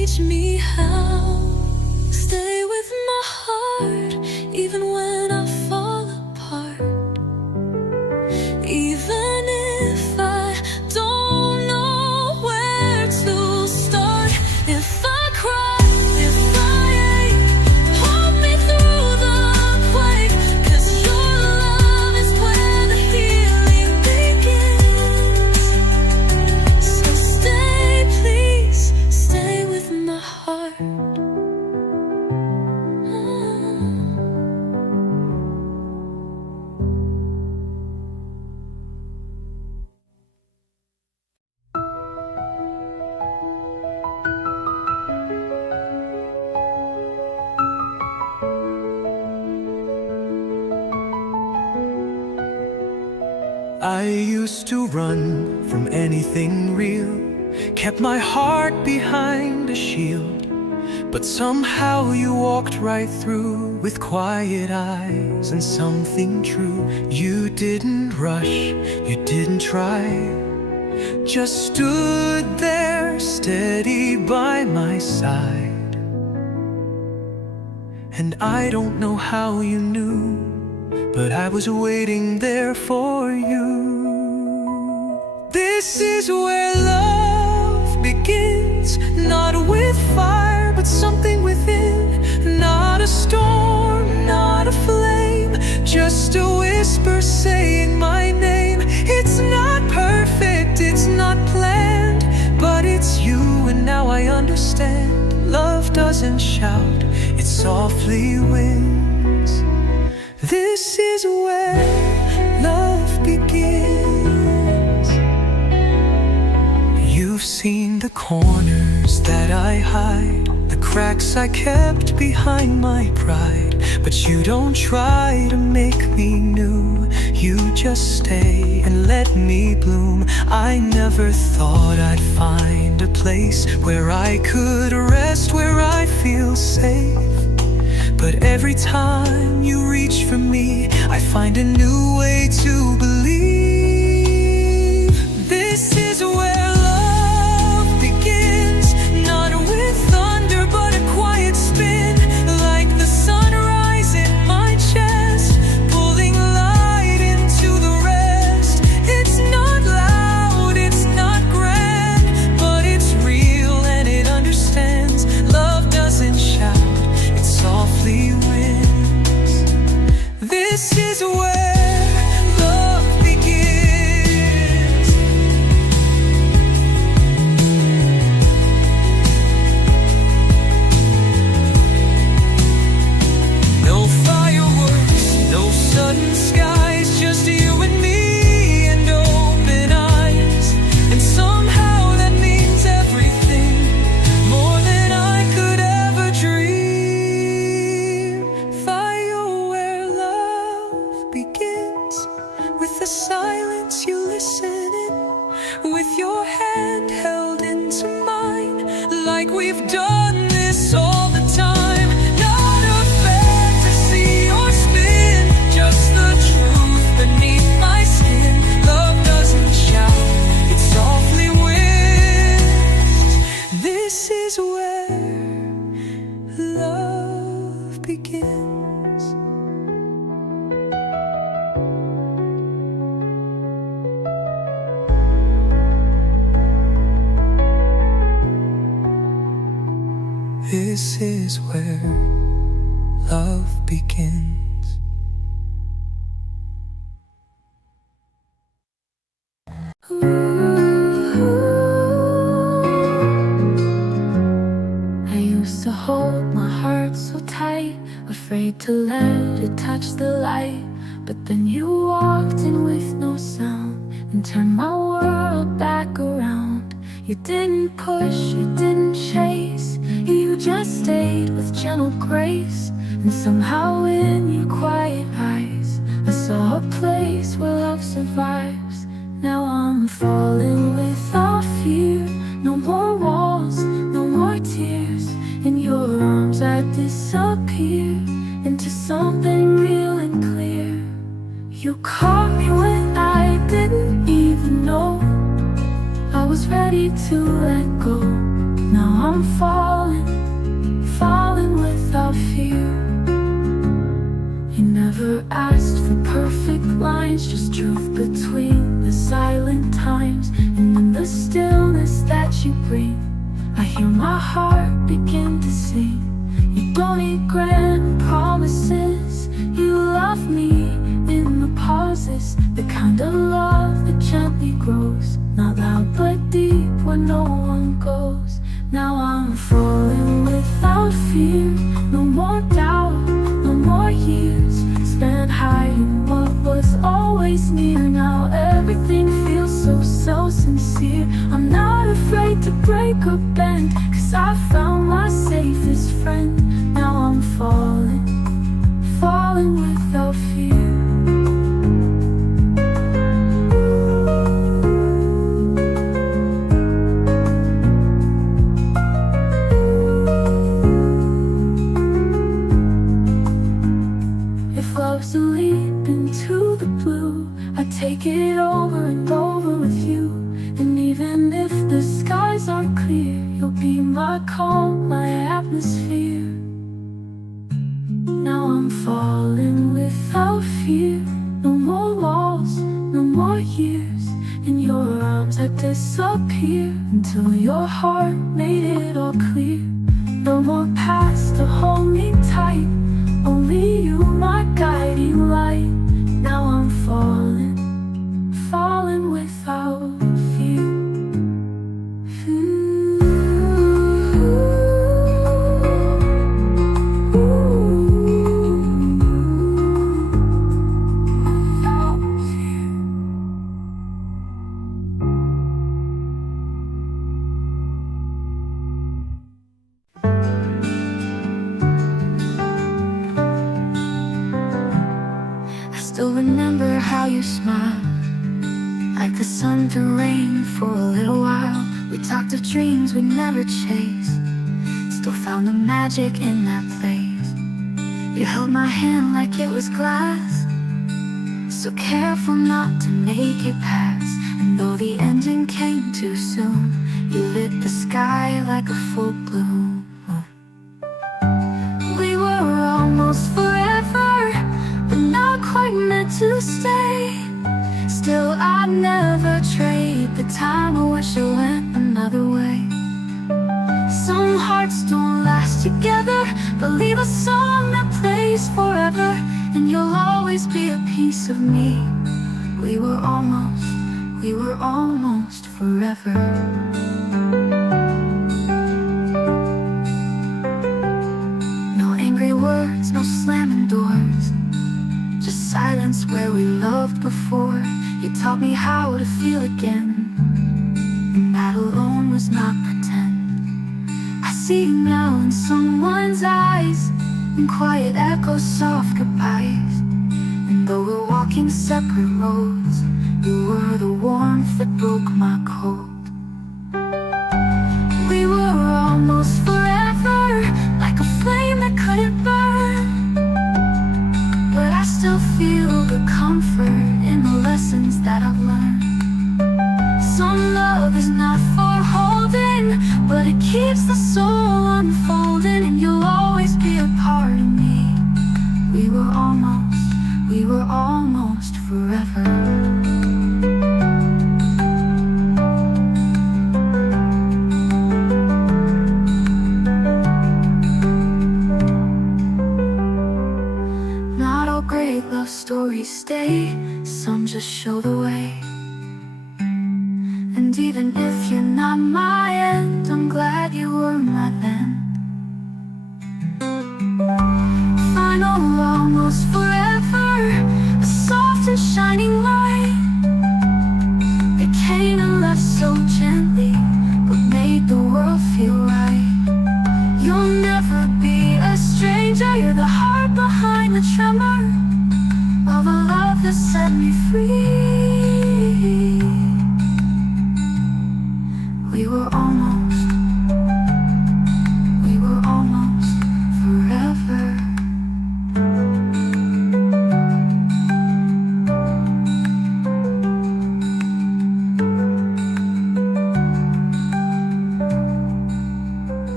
teach me how. Stay with my heart, even when I fall apart. Even if I don't know where to start. If I cry, if I ache, hold me through the quake. 'Cause your love is where the healing begins. So stay, please, stay with my heart. I used to run from anything real, kept my heart behind a shield. But somehow you walked right through with quiet eyes and something true. You didn't rush, you didn't try, just stood there steady by my side. And I don't know how you knew, but I was waiting there for you. This is where love begins, not with fire, but something within. Not a storm, not a flame, just a whisper saying my name. It's not perfect, it's not planned, but it's you, and now I understand. Love doesn't shout, it softly wins. This is where love begins. You've seen the corners that I hide, the cracks I kept behind my pride. But you don't try to make me new, you just stay and let me bloom. I never thought I'd find a place where I could rest, where I feel safe. But every time you reach for me, I find a new way to believe. This is where love begins, not with thunder, but a quiet spin. Like the sunrise in my chest, pulling light into the rest. It's not loud, it's not grand, but it's real and it understands. Love doesn't shout, softly wins. This is where love begins. No fireworks, no sudden skies, just you and me and open eyes. And somehow that means everything, more than I could ever dream. With the silence you listen in, with your hand held into mine, like we've done this all the time. Not a fantasy or spin, just the truth beneath my skin. Love doesn't shout, it softly wins. This is where love begins. This is where love begins. I used to hold my heart so tight, afraid to let it touch the light. But then you walked in with no sound and turned my world back around. You didn't push, you didn't chase, you just stayed with gentle grace. And somehow in your quiet eyes, I saw a place where love survives. Now I'm falling without fear, no more walls, no more tears. In your arms I disappear into something real and clear. You caught me when I didn't even know I was ready to let go. Now I'm falling, falling without fear. You never asked for perfect lines, just truth between the silent times. And in the stillness that you bring, I hear my heart begin to sing. You don't need grand promises, you love me in the pauses, the kind of love that gently grows, not loud but deep where no one goes. Now I'm falling without fear, no more doubt, no more years spent hiding what was always near. Now everything feels so sincere. I'm not afraid to break or bend, 'cause I found my safest friend. Now I'm falling, falling without fear. If love's a leap into the blue, I take it over and over with you. And even if the skies aren't clear, you'll be my calm, my atmosphere. Now I'm falling without fear, no more walls, no more years. In your arms I disappear, until your heart made it all clear. No more past to hold me tight, only you, my guiding light. Now I'm falling, falling without fear. Still remember how you smiled, like the sun through rain for a little while. We talked of dreams we never chased, still found the magic in that place. You held my hand like it was glass, so careful not to make it pass. And though the ending came too soon, you lit the sky like a full bloom. We were almost forever, but not quite meant to stay. Still I'd never trade the time. I wish it went another way. Some hearts don't last together, but leave a song that plays forever. And you'll always be a piece of me. We were almost forever. No angry words, no slamming doors, just silence where we loved before. You taught me how to feel again, and that alone was not pretend. I see you now in someone's eyes, in quiet echoes, soft goodbyes. And though we're walking separate roads, you were the warmth that broke my cold. We were almost forever, like a flame that couldn't burn. But I still feel the comfort in the lessons that I've learned. Some love is not for holding, but it keeps the soul unfolding. And you'll always be a part of me. We were almost forever. Not all great love stories stay, some just show the way. And even if you're not my end, I'm glad you were my then. Final, almost forever, a soft and shining light. It came and left so gently, but made the world feel right. You'll never be a stranger, you're the heart behind the tremor of a love that set me free. We were almost forever.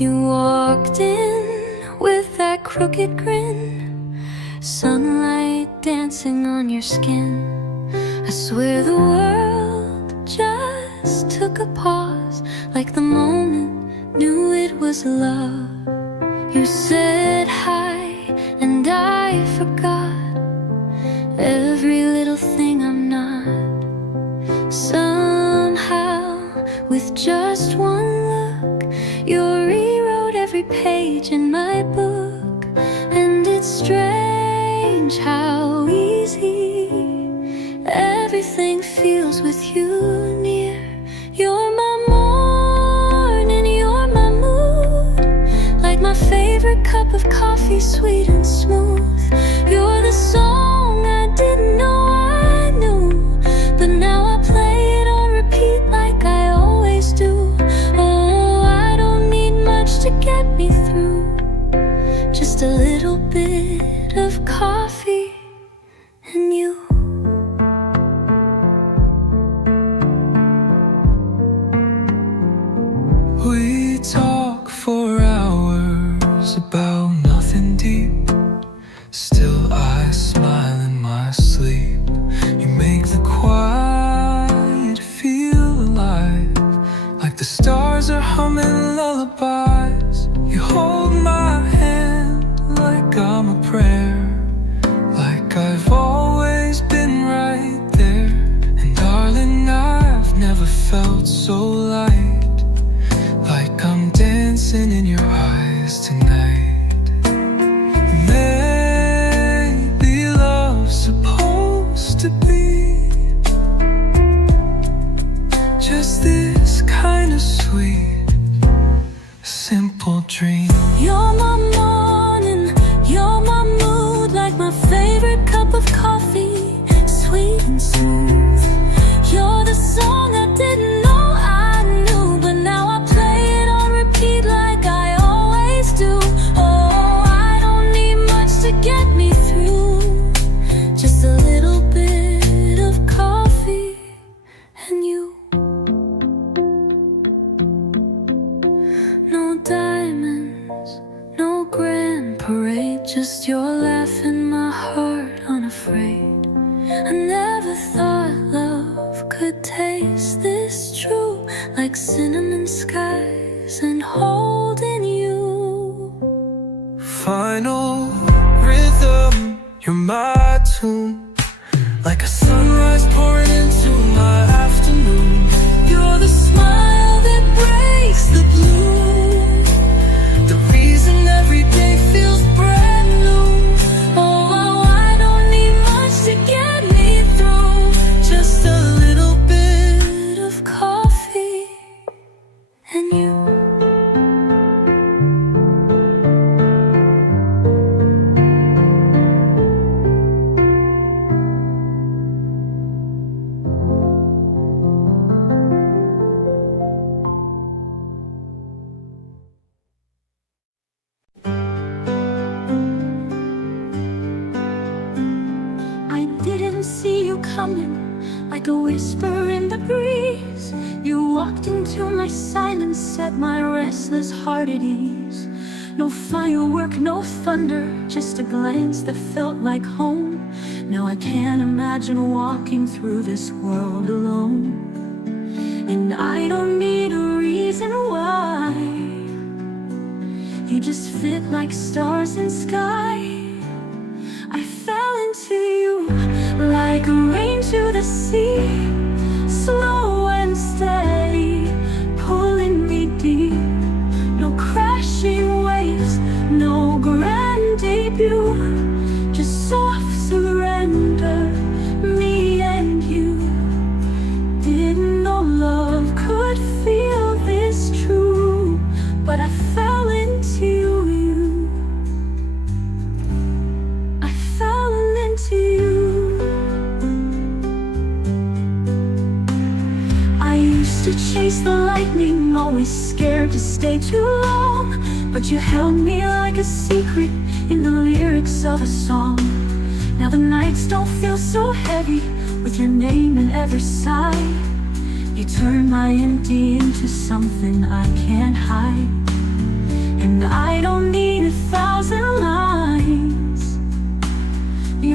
You walked in with that crooked grin, sunlight dancing on your skin. I swear the world just took a pause, like the moment knew it was love. You said hi and I forgot every little thing I'm not. Somehow, with just one look, you rewrote every page in my book. And it's strange how easy everything feels with you near. You're my morning, you're my mood, like my favorite cup of coffee, sweet and smooth. You're the song I didn't know I knew, but now I play it on repeat like I always do. Oh, I don't need much to get me through, just a little bit of coffee and you. We talk for hours about nothing deep. Still I smile in my sleep. You make the quiet feel alive, like the stars are humming lullabies. You hold my hand like I'm a prayer, like I've always been right there. And darling, I've never felt so light, like I'm dancing in your eyes tonight. Maybe love's supposed to be just this kind of sweet, simple dream. You're my morning, you're my mood, like my favorite cup of coffee, sweet and smooth. You're the song I didn't know I knew, but now I play it on repeat like I always do. Oh, I don't need much to get me through, just a little bit of coffee and you. No diamonds, no grand parade, just your laugh in my heart unafraid. I never thought love could taste this true, like cinnamon skies and holding you. Final rhythm, you're my tune, like a sunrise pouring into my afternoon. You're the smile that breaks the blue, The reason every day feels brand new. oh, I don't need much to get me through, Just a little bit of coffee and you. I didn't see you coming, like a whisper in the breeze. You walked into my silence, set my restless heart at ease. No firework, no thunder, just a glance that felt like home. Now I can't imagine walking through this world alone. And I don't need a reason why, you just fit like stars in sky. I fell into you like rain to the sea, slow and steady, pulling me deep. No crashing waves, no grand debut, just soft surrender, me and you. Didn't know love could feel this true, but I fell into you. I fell into you. I used to chase the lightning, always scared to stay too long, but you held me like a secret in the lyrics of a song. Now the nights don't feel so heavy with your name in every sigh. You turn my empty into something I can't hide.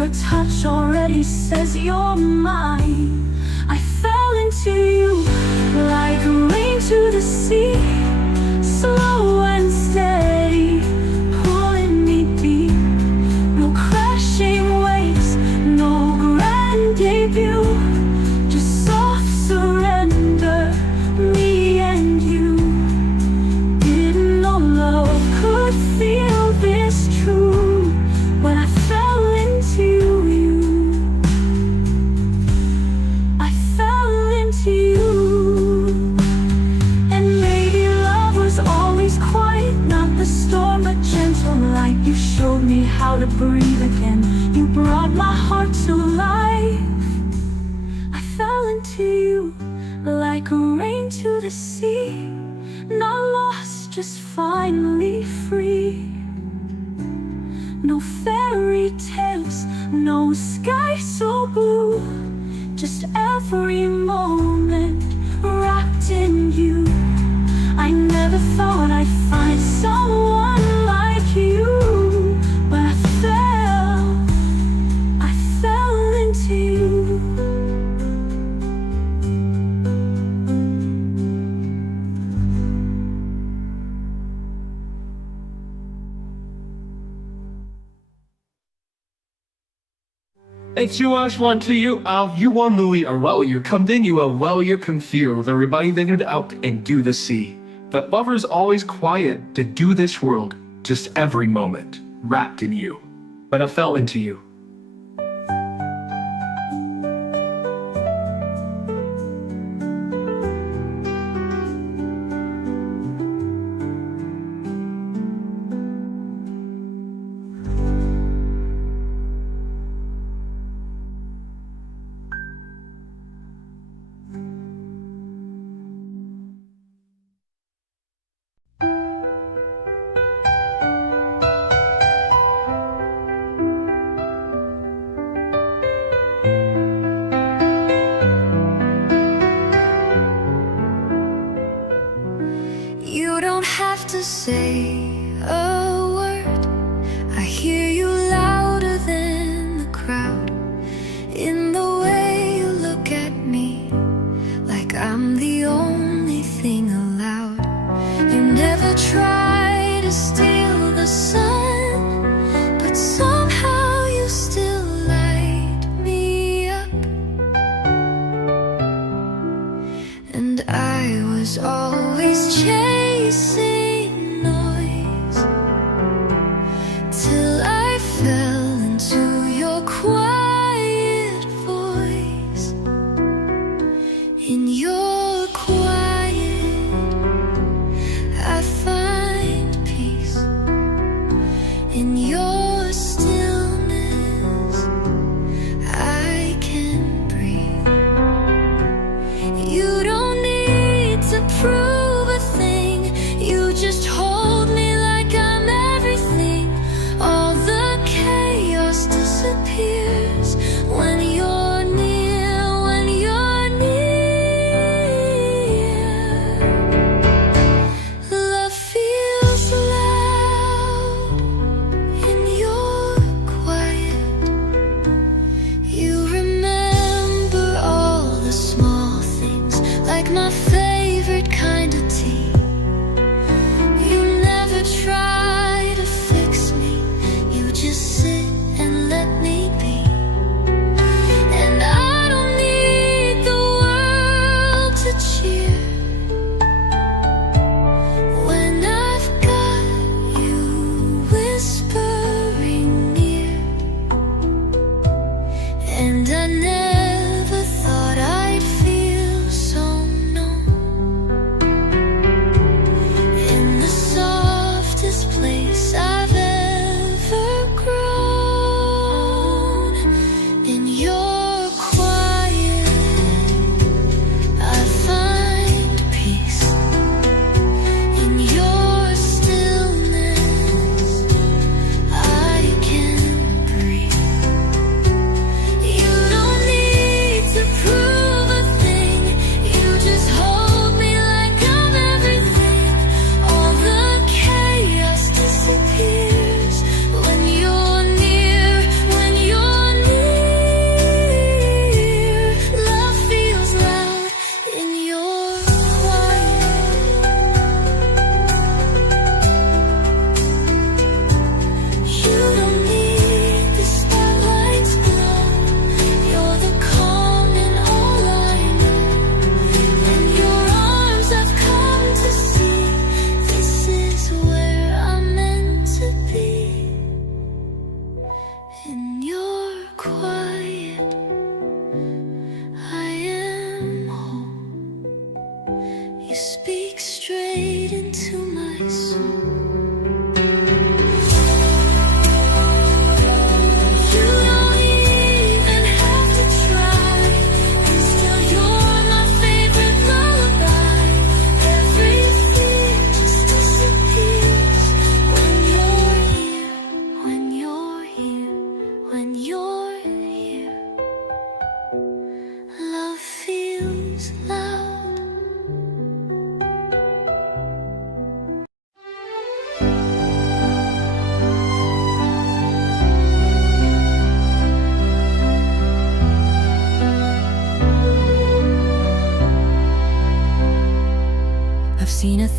Your touch already says you're mine. I fell into you like rain to the sea, slow and steady, pulling me deep. No crashing waves, no grand debut, just soft surrender, me and you. Didn't know love could feel this true when I fell into you. I fell into you. And maybe love was always quiet, not the storm but gentle light. You showed me how to breathe again. You brought my heart to life. I fell into you like rain to the sea, not lost, just finally free. No fairy tales, no sky so blue, just every moment wrapped in you. I never thought I'd find someone like you, but I fell into you. It's you ask one to you out, you want Louis or well you come then you well you're confused. Everybody then it out and do the sea. But lovers always quiet to do this world, just every moment wrapped in you. But I fell into you.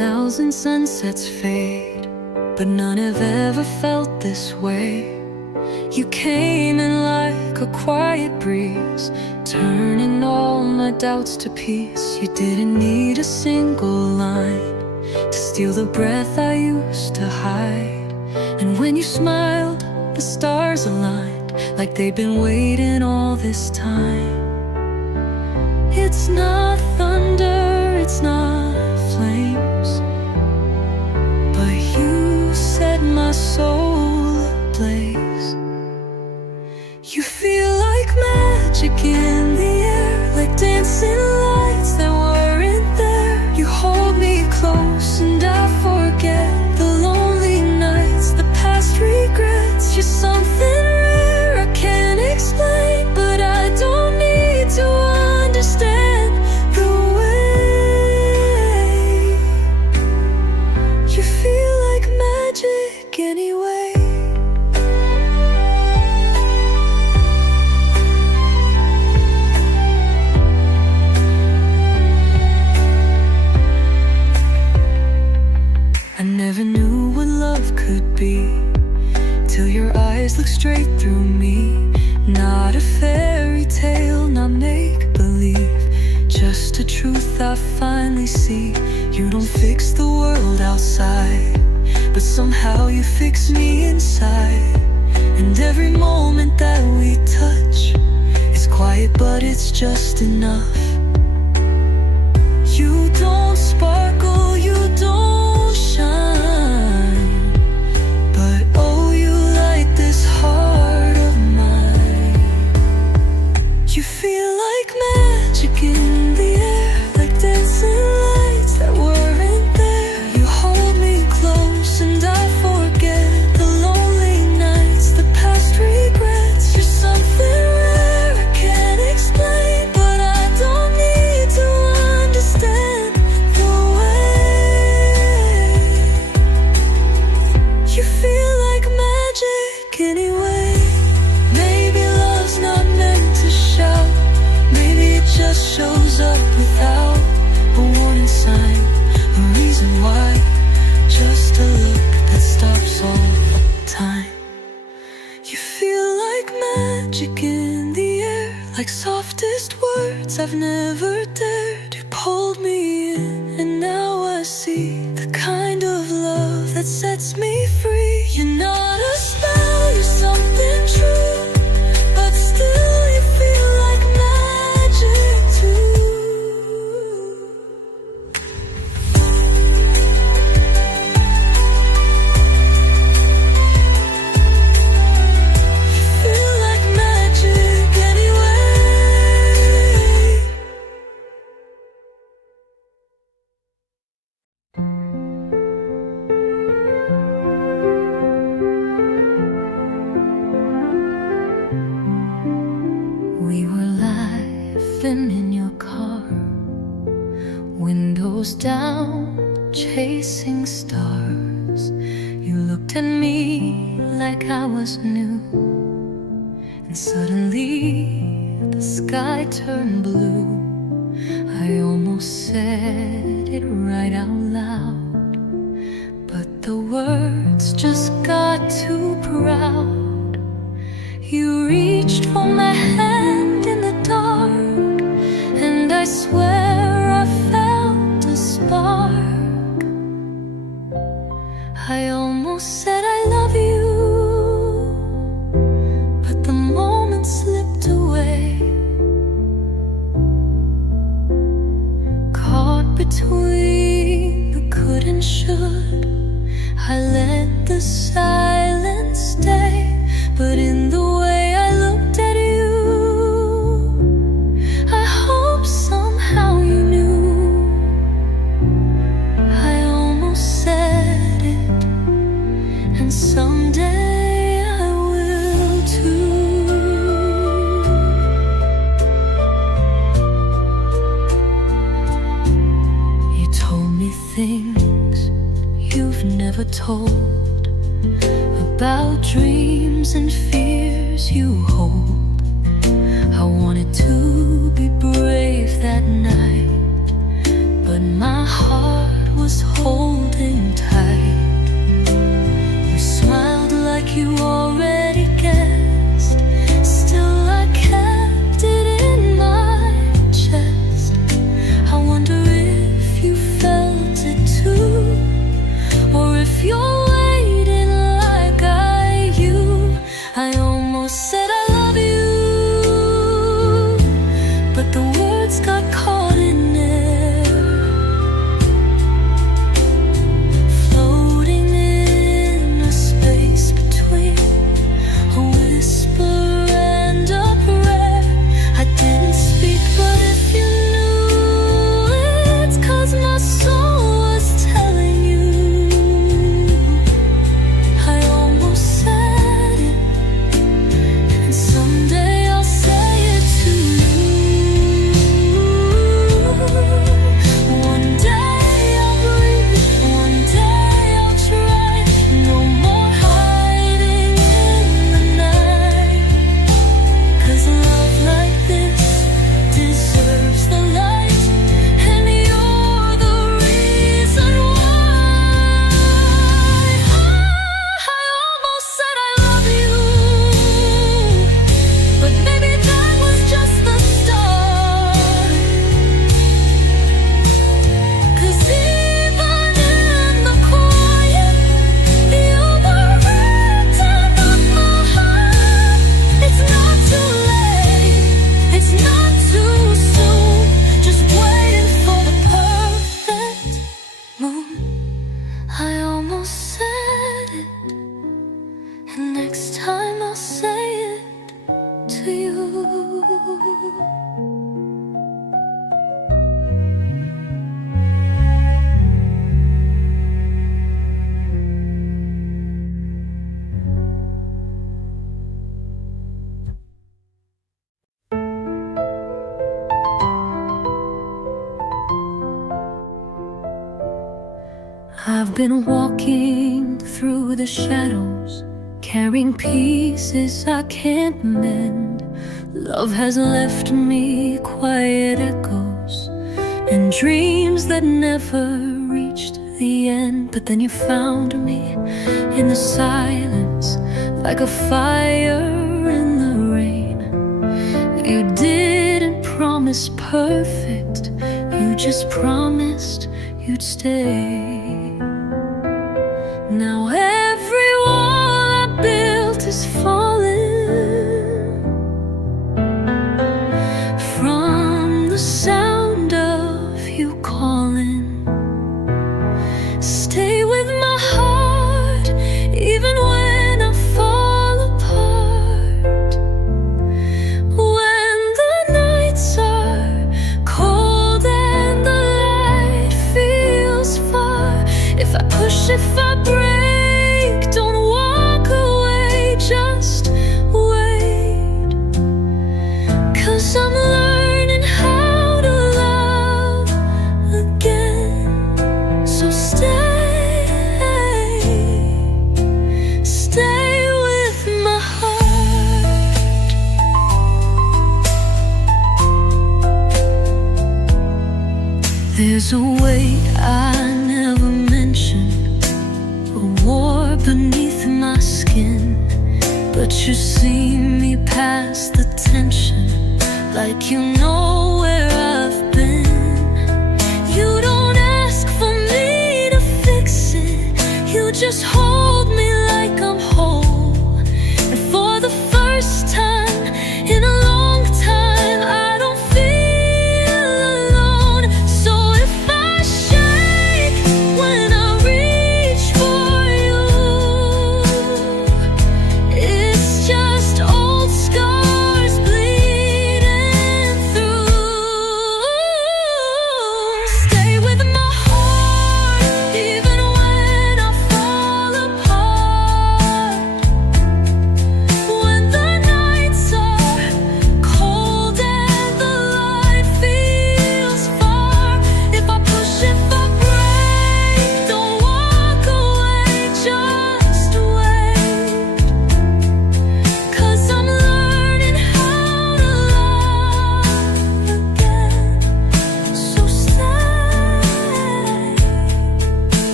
1,000 sunsets fade, but none have ever felt this way. You came in like a quiet breeze, turning all my doubts to peace. You didn't need a single line to steal the breath I used to hide. And when you smiled, the stars aligned, like they'd been waiting all this time. It's not thunder, it's not flames, but you set my soul ablaze. You feel like magic in the air, like dancing lights that weren't there. You hold me close and I forget the lonely nights, the past regrets. You're something rare I can't explain, but I don't need to understand the way. You feel like magic anyway. I never knew what love could be till your eyes look straight through me. Not a fairy tale, not make-believe, just a truth I finally see. You don't fix the world outside, but somehow you fix me inside. And every moment that we touch is quiet, but it's just enough. You don't sparkle, you don't shine, but oh, you light this heart of mine. You feel like magic in the air, like dancing lights that weren't there. You hold me close and I forget the lonely nights, the past regrets. You're something rare I can't explain, but I don't need to understand the way. You feel like magic anyway. Maybe love's not meant to shout, maybe it just shows up without a warning sign, a reason why, just a look that stops all time. You feel like magic in the air, like softest words I've never dared. You pulled me in and now I see the kind of love that sets me free. You're not a spell, you're something true, but still you feel like magic too. Feel like magic anyway. We were laughing in your car, windows down, chasing stars. You looked at me like I was new, and suddenly the sky turned blue. I almost said it right out loud, but the words just got too proud. You reached for my hand in the dark, and I swear I felt a spark. I almost said I love you, but the moment slipped away. Caught between the could and should, I let the silence stay. But in the way I looked at you, I hope somehow you knew. I almost said it, and someday I will too. You told me things you've never told, about dreams and fears you hold. I wanted to be brave that night, but my heart was holding tight. You smiled like you already guessed. Still I kept it in my chest. I wonder if you felt it too, or if you're waiting like I you. I almost said I love you, but the words got caught in air, floating in a space between a whisper and a prayer. I didn't speak, but if you knew, it's 'cause my soul was telling you. I almost said it, and someday I'll say it to you. One day I'll breathe, one day I'll try. No more hiding in the night, 'cause love like this deserves the light, and you're the reason why. I almost said I love you, but maybe that was just the start. 'Cause even in the quiet, you were written on my heart. It's not too late, it's not too soon, just waiting for the perfect moon. I almost said it, and next time I'll say it to you. I've been walking through the shadows, carrying pieces I can't mend. Love has left me quiet echoes and dreams that never reached the end. But then you found me in the silence, like a fire in the rain. You didn't promise perfect, you just promised you'd stay. Now every wall I built is falling from the sound of you calling. Stay with my heart even when I fall apart. When the nights are cold and the light feels far, if I push, if I break, don't walk away, just wait. 'Cause I'm learning how to love again. So stay with my heart. There's a weight I never mentioned, a war beneath my skin, but you see me past the tension, like you know where I've been. You don't ask for me to fix it, you just hold me like I'm whole. And for the first time in a long time, I don't feel alone. So if I shake when I reach for you, it's just old scars bleeding through.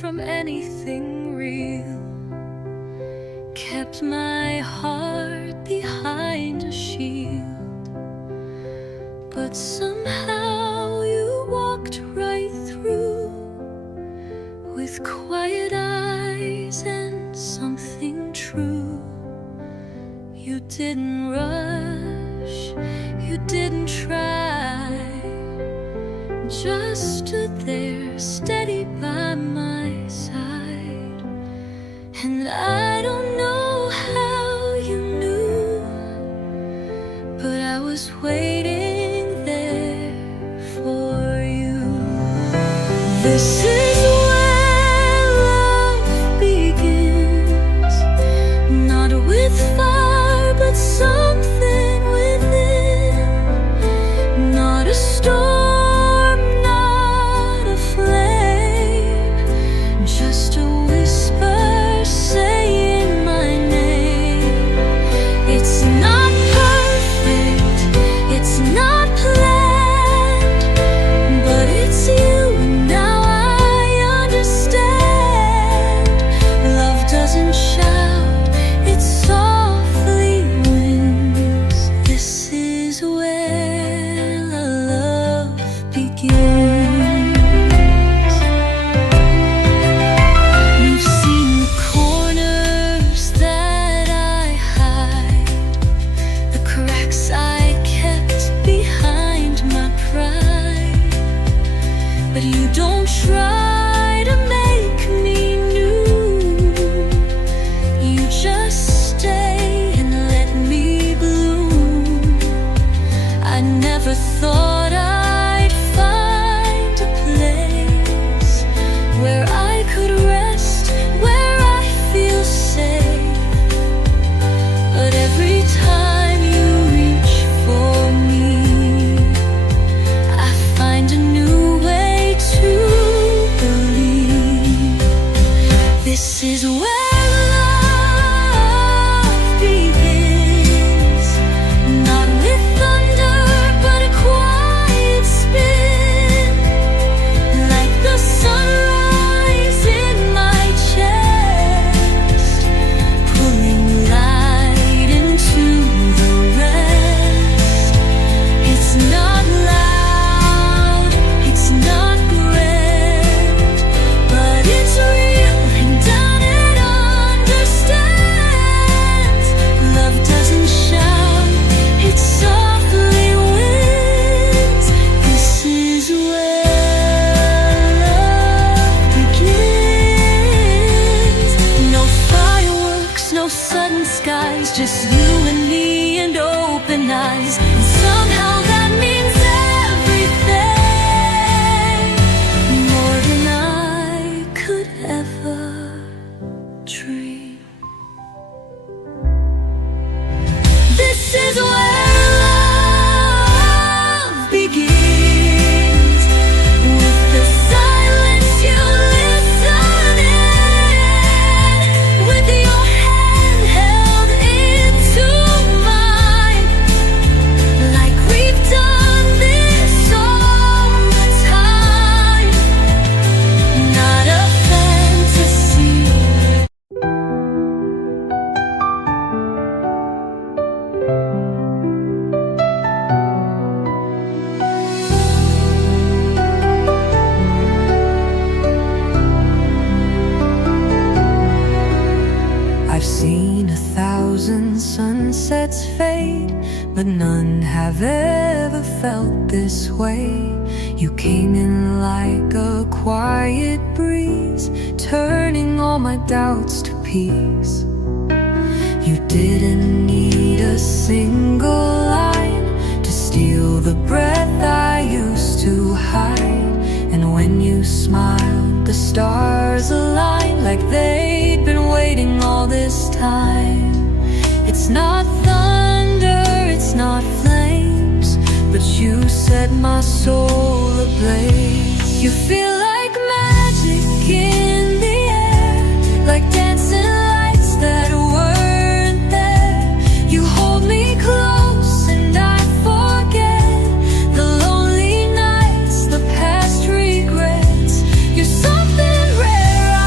from anything real, kept my heart behind a shield. But somehow you walked right through, with quiet eyes and something true. You didn't rush, you didn't try, just stood there steady by my side. And I don't know how you knew, but I was waiting there for you. This is where love begins, not with fire but something within, not a storm, not a flame, just a whisper saying my name. It's not perfect, it's not planned, but it's you, and now I understand. Love doesn't shout, it softly wins. This is where love begins. You've seen the corners that I hide, the cracks I kept behind my pride. But you don't try to make me new, you just stay and let me bloom. I never thought I'd find a place where I could rest, where I feel safe. But every time you reach for me, I find a new way to believe. This is where love begins, not with thunder but a quiet spin, like the sunrise in my chest, pulling light into the rest. It's not loud, it's not grand, but it's real and down it understands. Love doesn't shout, it softly wins. This is where love begins. No fireworks, no sudden skies, just you and me and open eyes. And somehow that means everything, more than I could ever dream. This is where love begins, with the silence you listen in, with your hand held into mine, like we've done this all the time. Not a fantasy. I've seen 1,000 sunsets fade, but none have ever felt this way. You came in like a quiet breeze, turning all my doubts to peace. You didn't need a single line to steal the breath I used to hide. And when you smiled, the stars aligned, like they'd been waiting all this time. It's not thunder, it's not flames, but you set my soul ablaze. You feel like magic in the air, like dancing lights that weren't there. You hold me close and I forget the lonely nights, the past regrets. You're something rare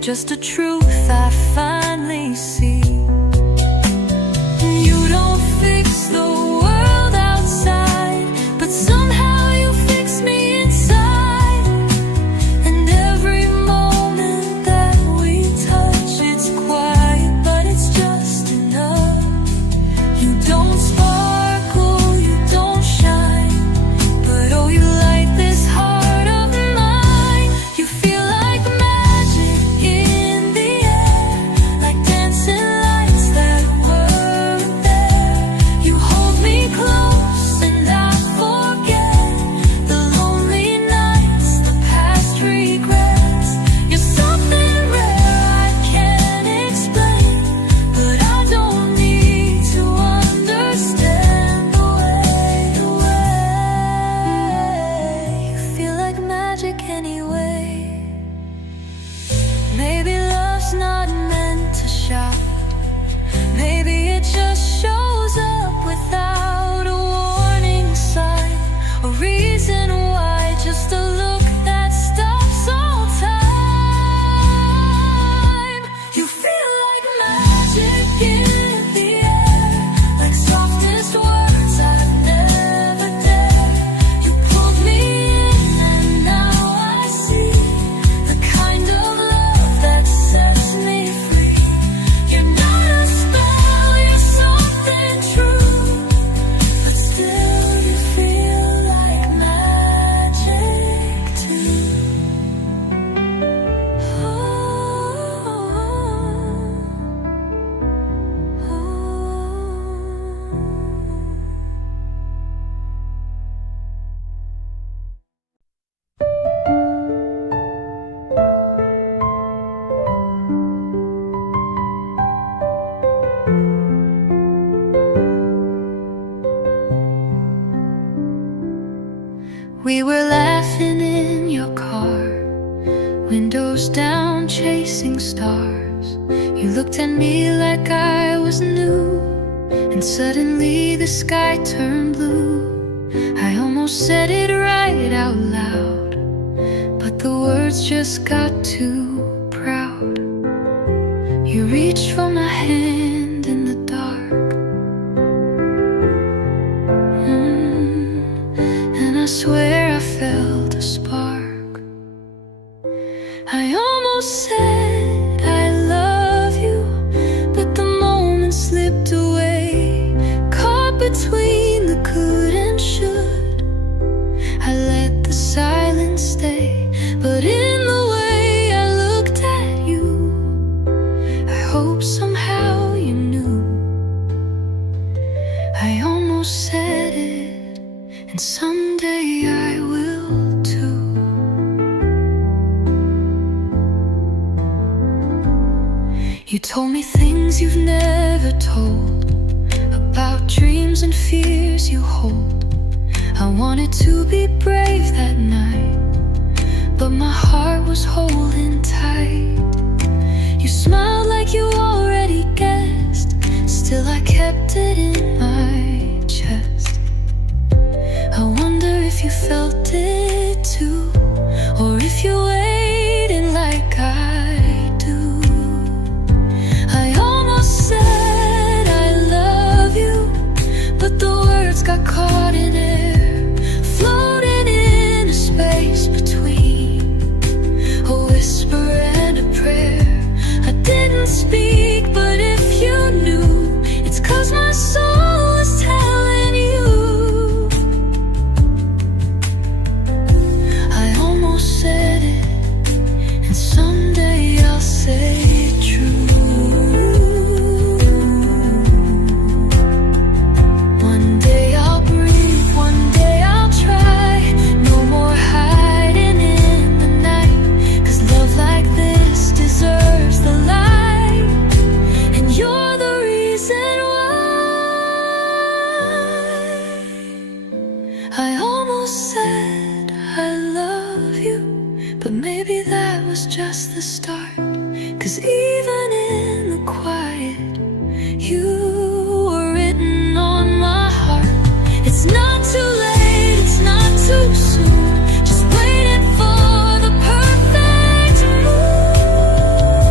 just a truth I finally see. You don't fix the world outside, but somehow you fix me inside. And every moment that we touch, it's quiet, but it's just enough. You don't sparkle, you don't shine, but oh, you light this heart of mine. You feel like magic in the air, like dancing lights that weren't there. You hold me close and I forget the lonely nights, the past regrets. You're something rare I can't explain, but I don't need to understand the way you feel like magic anyway. Maybe love's not meant to shout. Maybe it just shows up without a warning sign, a reason why, just a look that stops all time. You feel like magic in the air, like softest words I've never dared. You pulled me in and now I see the kind of love that sets me free. You're not a spell, you're something true, but still you feel like magic too. We were laughing in your car, windows down, chasing stars. You looked at me like I was new, and suddenly the sky turned blue. I almost said it right out loud, but the words just got too proud. You reached for my hand in the dark, and I swear I felt a spark. I almost said I love you, but the moment slipped away, caught between the could and should. I let the silence stay, but in the way I looked at you, I hope somehow you knew. I almost said it, and someday I will too. You told me things you've never told, about dreams and fears you hold. I wanted to be brave that night, but my heart was holding tight. You smiled like you already guessed, still I kept it in my chest. I wonder if you felt it too, or if you waited like I do. I almost said I love you, but the words got caught in air, floating in a space between a whisper and a prayer. I didn't speak, but if you knew, it's 'cause my soul is telling you. I almost said it, and someday I'll say it true. One day I'll breathe, one day I'll try. No more hiding in the night, 'cause love like this deserves the light. And you're the reason why. I almost said I love you, but maybe that was just the start. 'Cause even in the quiet, you were written on my heart. It's not too late, it's not too soon, just waiting for the perfect move.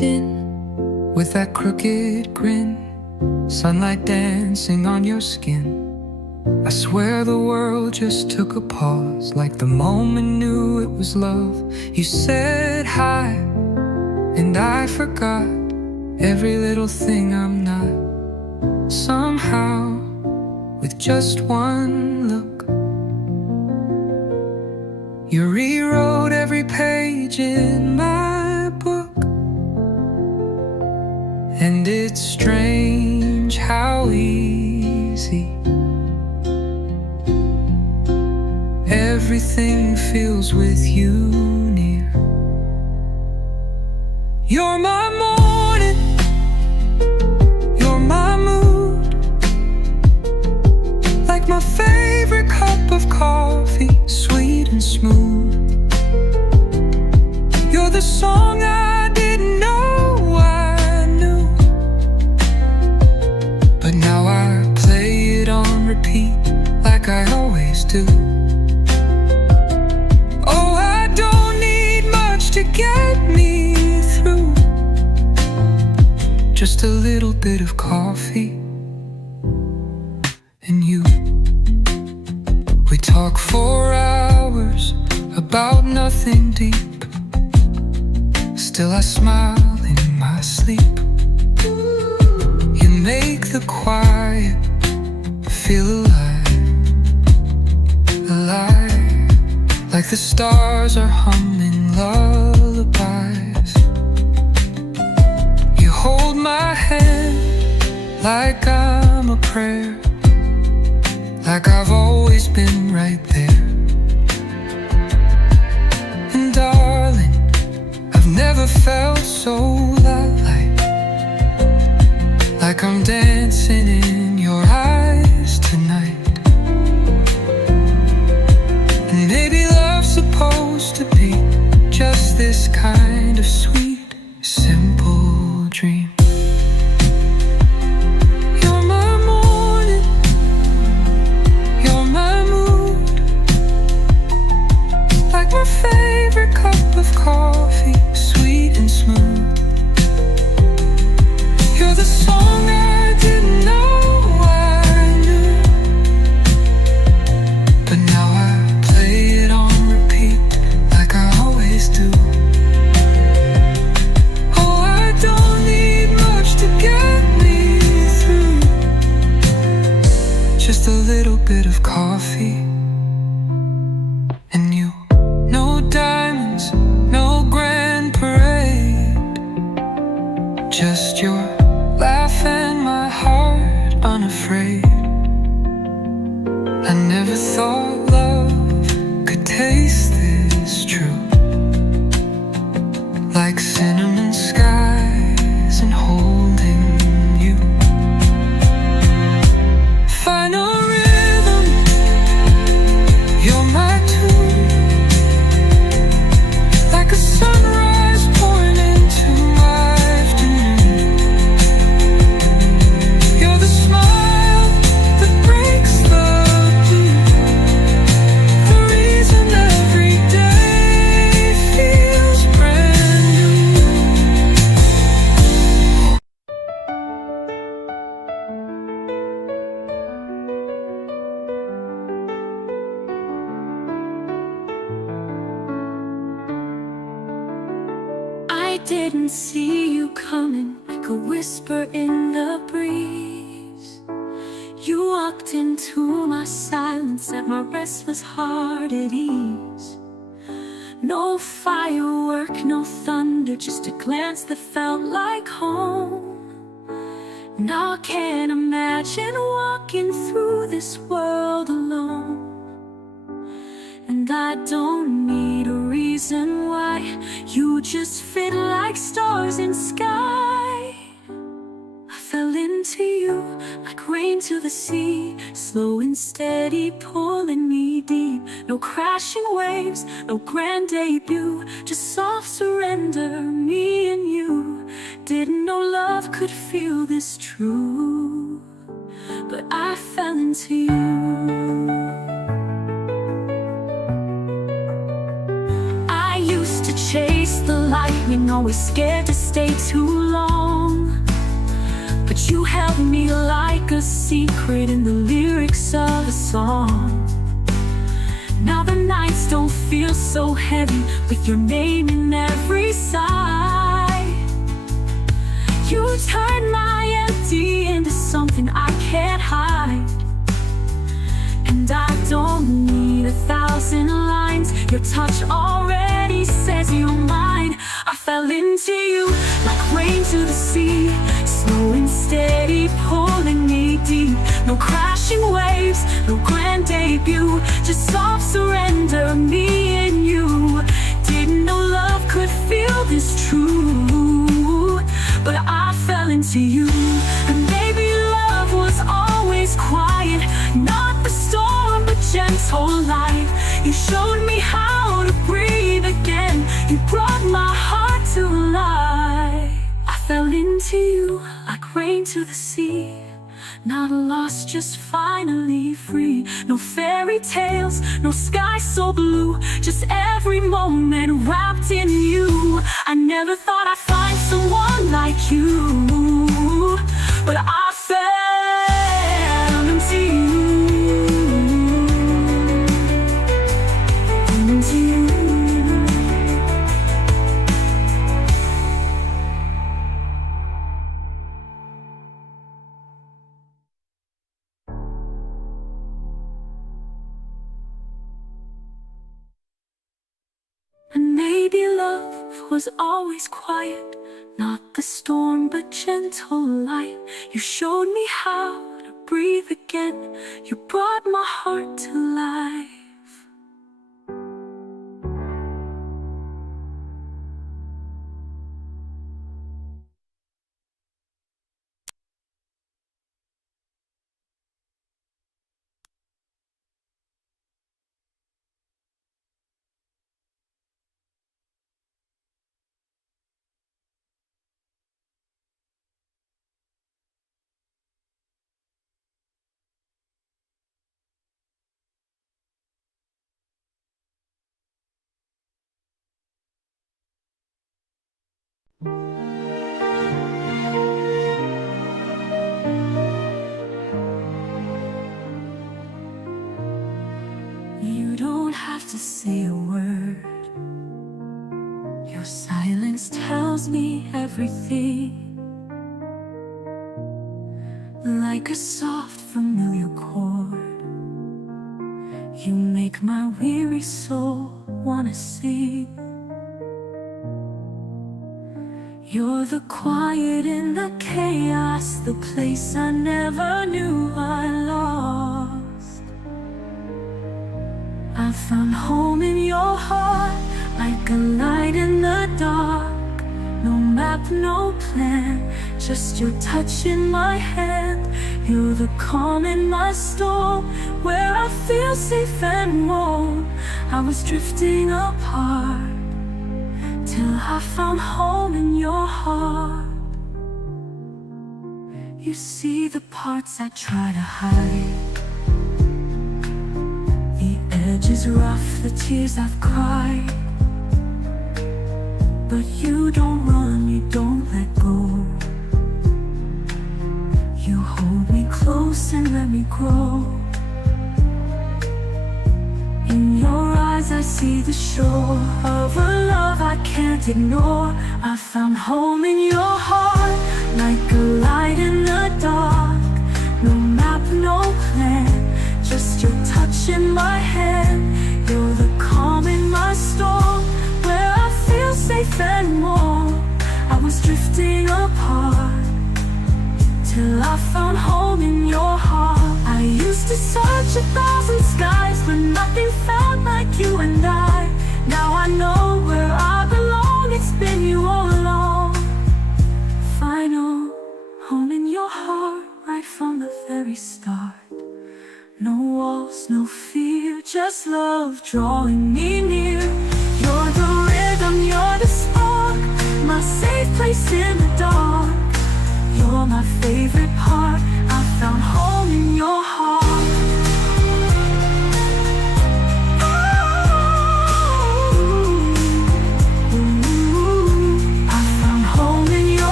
walked in with that crooked grin, sunlight dancing on your skin. I swear the world just took a pause, like the moment knew it was love. You said hi, and I forgot every little thing I'm not. Somehow, with just one look, you rewrote every page in my book. And it's strange how easy everything feels with you near. You're my morning, you're my mood, like my favorite cup of coffee, sweet and smooth. You're the song I didn't know I knew, but now I play it on repeat like I always do. Oh, I don't need much to get me through, just a little bit of coffee and you. We talk for hours about nothing deep, still I smile in my sleep. You make the quiet feel alive, alive, like the stars are humming lullabies. You hold my hand like I'm a prayer, like I've always been right there. And darling, I've never felt so light, like I'm dancing in your eyes tonight. And maybe love's supposed to be just this kind of sweet, simple dream. You're my morning, you're my mood, like my favorite cup of coffee, sweet and smooth. You're the song I didn't know I knew, but now I play it on repeat like I always do. Oh, I don't need much to get me through, just a little bit of coffee and you. No diamonds, no grand parade, just your laugh and my heart unafraid. I never thought love could taste this true, like cinnamon skies and holding you. Final rhythm, you're my tune, like a sunrise pouring into my afternoon. You're the smile that breaks the blue, the reason every day feels brand new. I didn't see you coming, like a whisper in the breeze. You walked into my silence, set my restless heart at ease. No firework, no thunder, just a glance that felt like home. Now I can't imagine walking through this world alone. And I don't need a reason why, you just fit like stars in sky. I fell into you like rain to the sea, slow and steady pulling me deep. No crashing waves, no grand debut, just soft surrender, me and you. Didn't know love could feel this true, but I fell into you. I used to chase the light lightning, always scared to stay too long. But you held me like a secret in the lyrics of a song. Now the nights don't feel so heavy with your name in every sigh. You turned my empty into something I can't hide. And I don't need 1,000 lines, your touch already says you're mine. I fell into you like rain to the sea, slow and steady, pulling me deep. No crashing waves, no grand debut, just soft surrender, me and you. Didn't know love could feel this true, but I fell into you. And maybe love was always quiet, not the storm but gentle light. You showed me how to breathe again, you brought my heart to life. I fell into you like rain to the sea, not lost, just finally free. No fairy tales, no sky so blue, just every moment wrapped in you. I never thought I'd find someone like you, but I fell into you. Into you. And maybe love was always quiet, not the storm but gentle light. You showed me how to breathe again, you brought my heart to life. You don't have to say a word, your silence tells me everything. Like a soft familiar chord, you make my weary soul wanna sing. You're the quiet in the chaos, the place I never knew I lost. I found home in your heart, like a light in the dark. No map, no plan, just your touch in my hand. You're the calm in my storm, where I feel safe and warm. I was drifting apart, till I found home in your heart. You see the parts I try to hide, the edges rough, the tears I've cried. But you don't run, you don't let go. You hold me close and let me grow. In your eyes I see the shore of a love I can't ignore. I found home in your heart, like a light in the dark. No map, no plan, just your touch in my hand. You're the calm in my storm, where I feel safe and warm. I was drifting apart, till I found home in your heart. I used to search 1,000 skies, but nothing felt like you and I. Now I know where I belong, it's been you all along. Final home in your heart, right from the very start. No walls, no fear, just love drawing me near. You're the rhythm, you're the spark, my safe place in the dark. You're my favorite part, I found home in your heart. Ooh, ooh, ooh.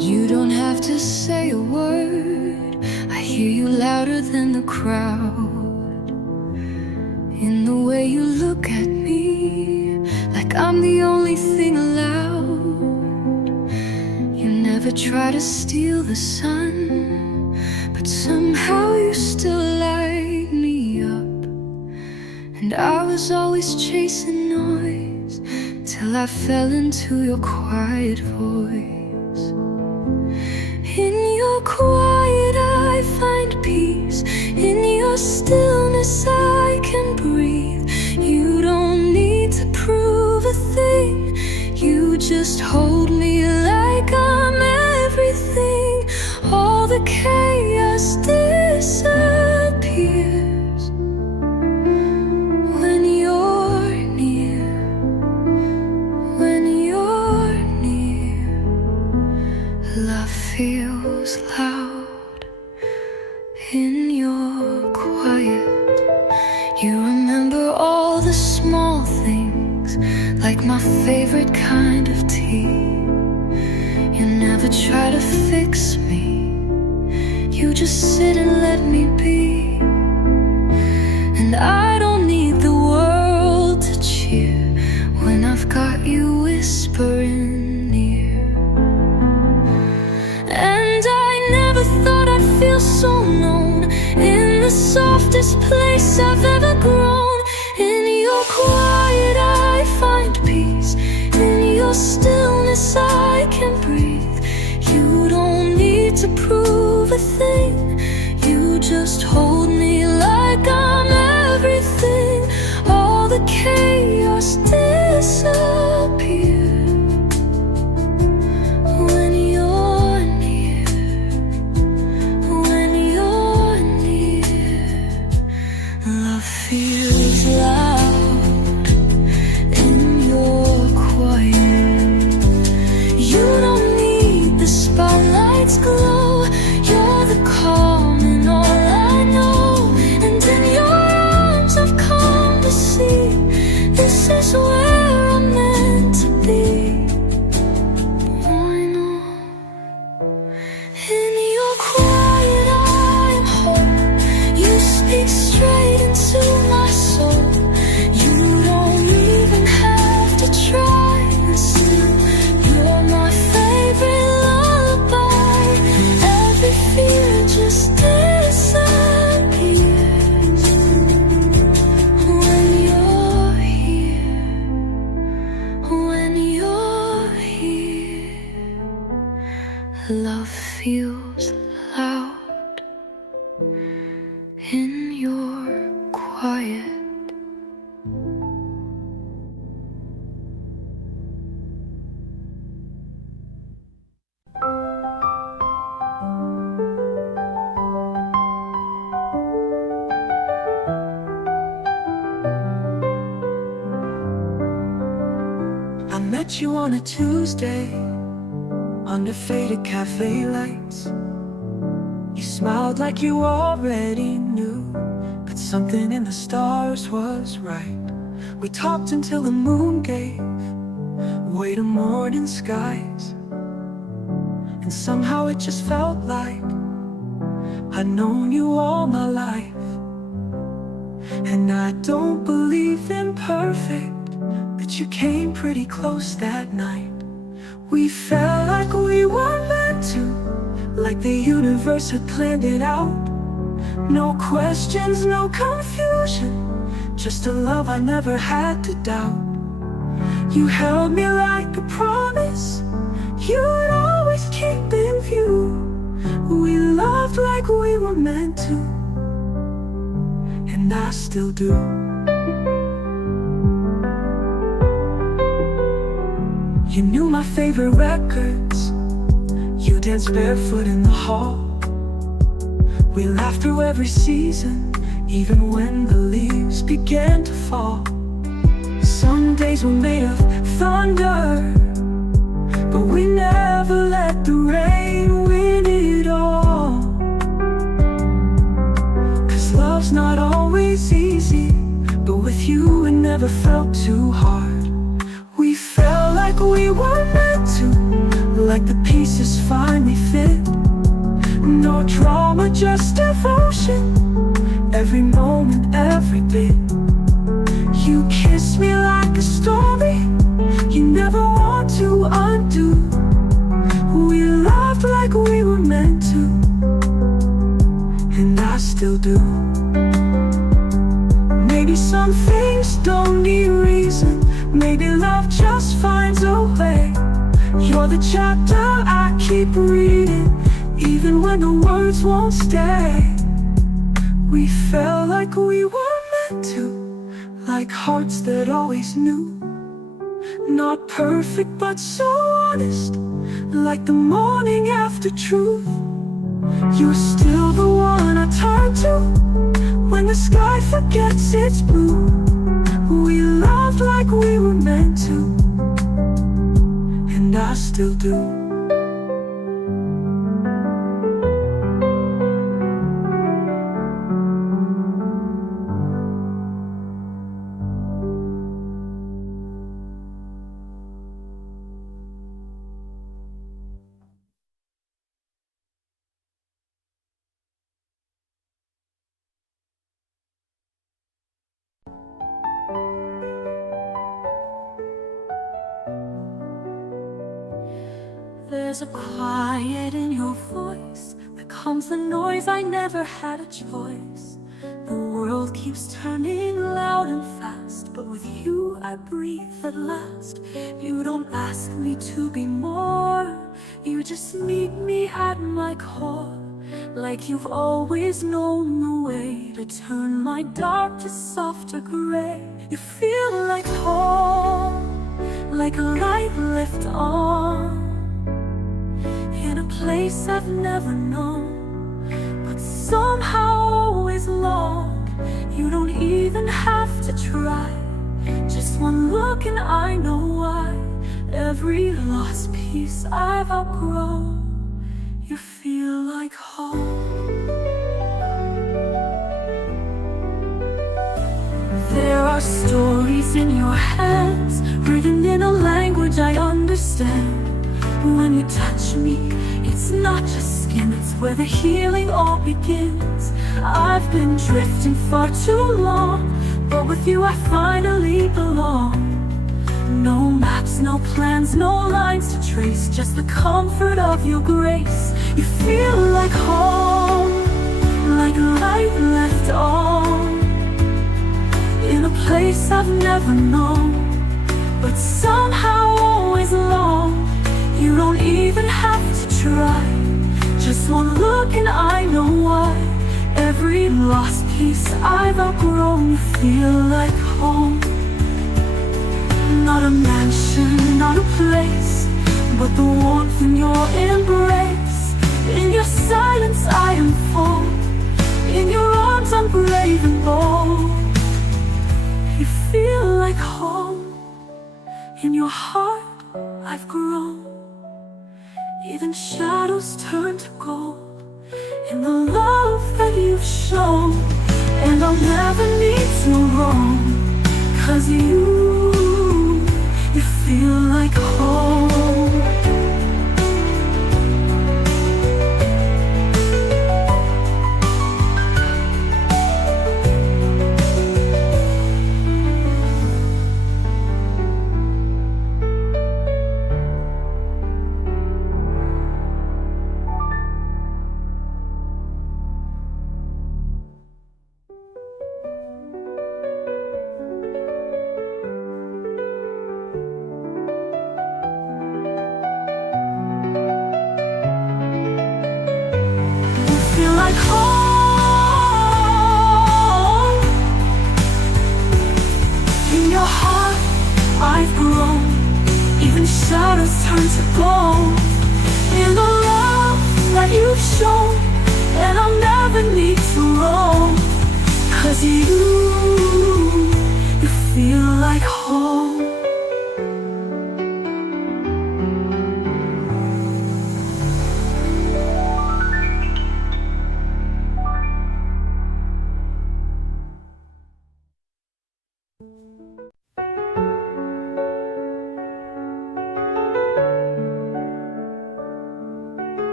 You don't have to say a word, I hear you louder than the crowd. In the way you look at me, like I'm the only thing allowed. You never try to steal the sun, but somehow you still light me up. And I was always chasing noise, till I fell into your quiet voice. In your quiet I find peace, in your stillness I can breathe. You don't need to prove a thing, you just hold me like I'm everything. All the chaos disappears when you're near, when you're near. Love feels loud in your quiet. You remember all the small things, like my favorite kind of tea. You never try to fix me, you just sit and let me be. And I don't need the world to cheer when I've got you whispering near. And I never thought I'd feel so known in the softest place I've ever grown. In your quiet I find peace, in your stillness I can breathe. You don't need to prove a thing, you just hold me like I'm everything. All the chaos disappears when you're near, when you're near. Love feels loud in your quiet. You don't need the spotlight's glow, you're the calm in all I know. And in your arms I've come to see, this is where I'm meant to be. I know. In your quiet I am home, you speak straight into my soul. You don't even have to try and sing, you're my favorite lullaby. Every fear just disappears when you're here, when you're here. Love feels loud in your quiet. I met you on a Tuesday, under faded cafe lights. You smiled like you already knew, but something in the stars was right. We talked until the moon gave way to morning skies, and somehow it just felt like I'd known you all my life. And I don't believe in perfect, but you came pretty close that night. We felt like we were meant to, like the universe had planned it out. No questions, no confusion, just a love I never had to doubt. You held me like a promise you'd always keep in view. We loved like we were meant to, and I still do. You knew my favorite records, you danced barefoot in the hall. We laughed through every season, even when the leaves began to fall. Some days were made of thunder, but we never let the rain win it all. 'Cause love's not always easy, but with you it never felt too hard. We felt like we were meant to, like the pieces pieces finally fit. No drama, just devotion. Every moment, every bit. You kiss me like a story you never want to undo. We loved like we were meant to, and I still do. Maybe some things don't need reason. Maybe love just finds a way. You're the chapter I keep reading, even when the words won't stay. We felt like we were meant to, like hearts that always knew. Not perfect but so honest, like the morning after truth. You're still the one I turn to when the sky forgets its blue. We loved like we were meant to, and I still do. There's a quiet in your voice that calms the noise. I never had a choice. The world keeps turning loud and fast, but with you I breathe at last. You don't ask me to be more, you just meet me at my core. Like you've always known the way to turn my dark to softer gray. You feel like home, like a light left on, in a place I've never known, but somehow always long. You don't even have to try, just one look and I know why. Every lost piece I've outgrown, you feel like home. There are stories in your hands, written in a language I understand. When you touch me, it's not just skin, it's where the healing all begins. I've been drifting far too long, but with you I finally belong. No maps, no plans, no lines to trace, just the comfort of your grace. You feel like home, like a light left on, in a place I've never known, but somehow always long. You don't even have to try, just one look and I know why. Every lost piece I've outgrown, you feel like home. Not a mansion, not a place, but the warmth in your embrace. In your silence I am full, in your arms I'm brave and bold. You feel like home, in your heart I've grown. Even shadows turn to gold in the love that you've shown. And I'll never need to roam, 'cause you feel like home. I've grown, even shadows turn to gold in the love that you've shown. And I'll never need to roam, 'cause you feel like home.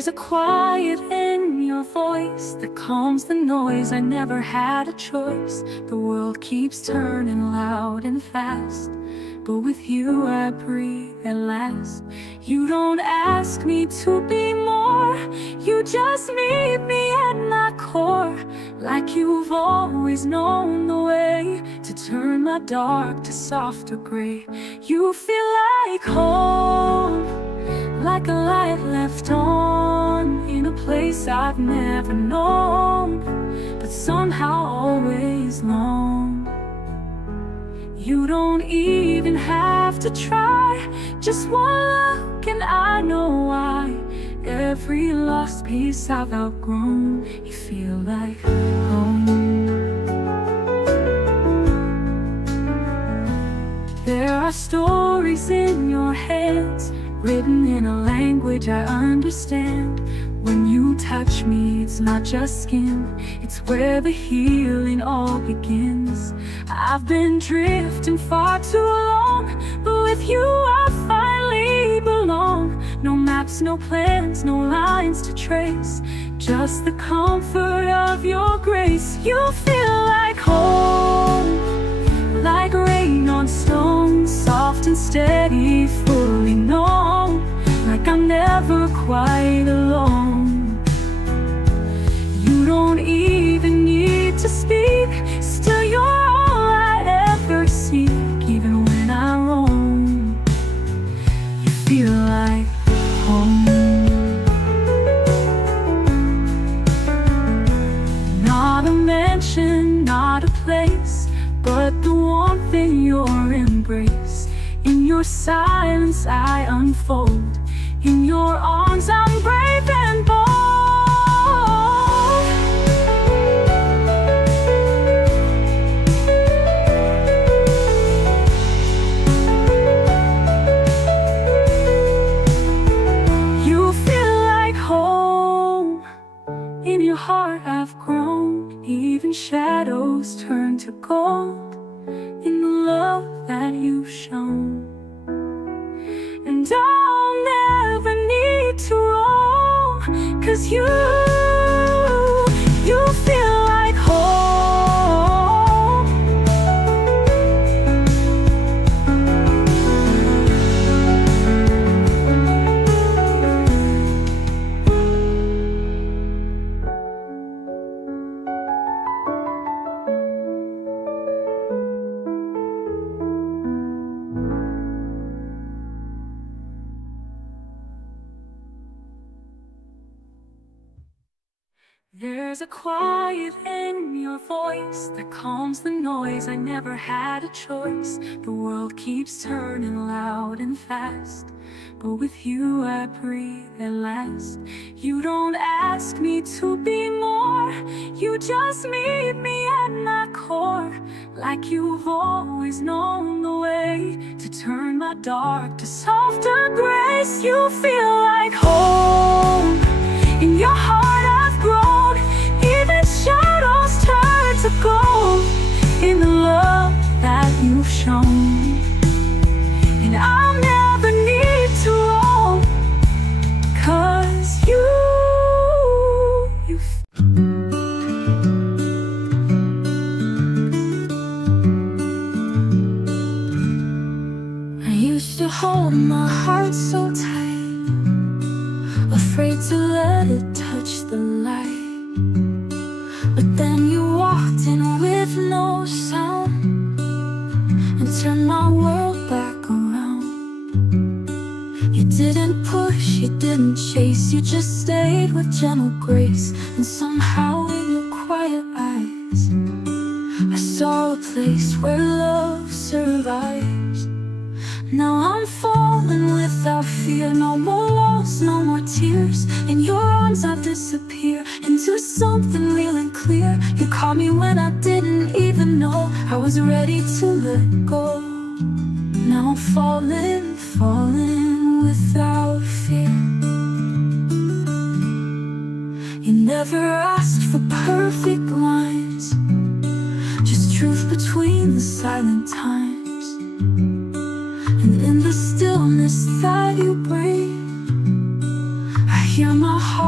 There's a quiet in your voice that calms the noise. I never had a choice. The world keeps turning loud and fast, but with you I breathe at last. You don't ask me to be more, you just meet me at my core. Like you've always known the way to turn my dark to softer gray. You feel like home, like a light left on in a place I've never known, but somehow always long. You don't even have to try, just one look and I know why. Every lost piece I've outgrown, you feel like home. There are stories in your hands, written in a language I understand. When you touch me, it's not just skin, it's where the healing all begins. I've been drifting far too long, but with you I finally belong. No maps, no plans, no lines to trace, just the comfort of your grace. You feel like home, like rain on stone, soft and steady, fully known, like I'm never quite alone. You don't even need to speak, still you're all I ever seek. Even when I roam, you feel like home. Not a mansion, not a place, but the warmth in your embrace. In your silence I unfold, in your arms I'm brave and bold. You feel like home, in your heart I've grown. Even shadows turn to gold in the love that you've shown. And I'll never need to roam, 'cause you feel like home. There's a quiet in your voice that calms the noise. I never had a choice. The world keeps turning loud and fast, but with you I breathe at last. You don't ask me to be more, you just meet me at my core. Like you've always known the way to turn my dark to softer grace. You feel like home, in your heart I've grown. Even shadows turn to gold in the love that you've shown. And I'll never need to roam, 'cause I used to hold my heart so tight, afraid to let it touch the light. But then you walked in with no sound and turned my world back around. You didn't push, you didn't chase, you just stayed with gentle grace. And somehow in your quiet eyes I saw a place where love survives. Now I'm falling without fear, no more walls, no more tears. In your arms I disappear into something real and clear. You caught me when I didn't even know I was ready to let go. Now I'm falling, falling without fear. You never asked for perfect lines, just truth between the silent times. And in the stillness that you bring, I hear my heart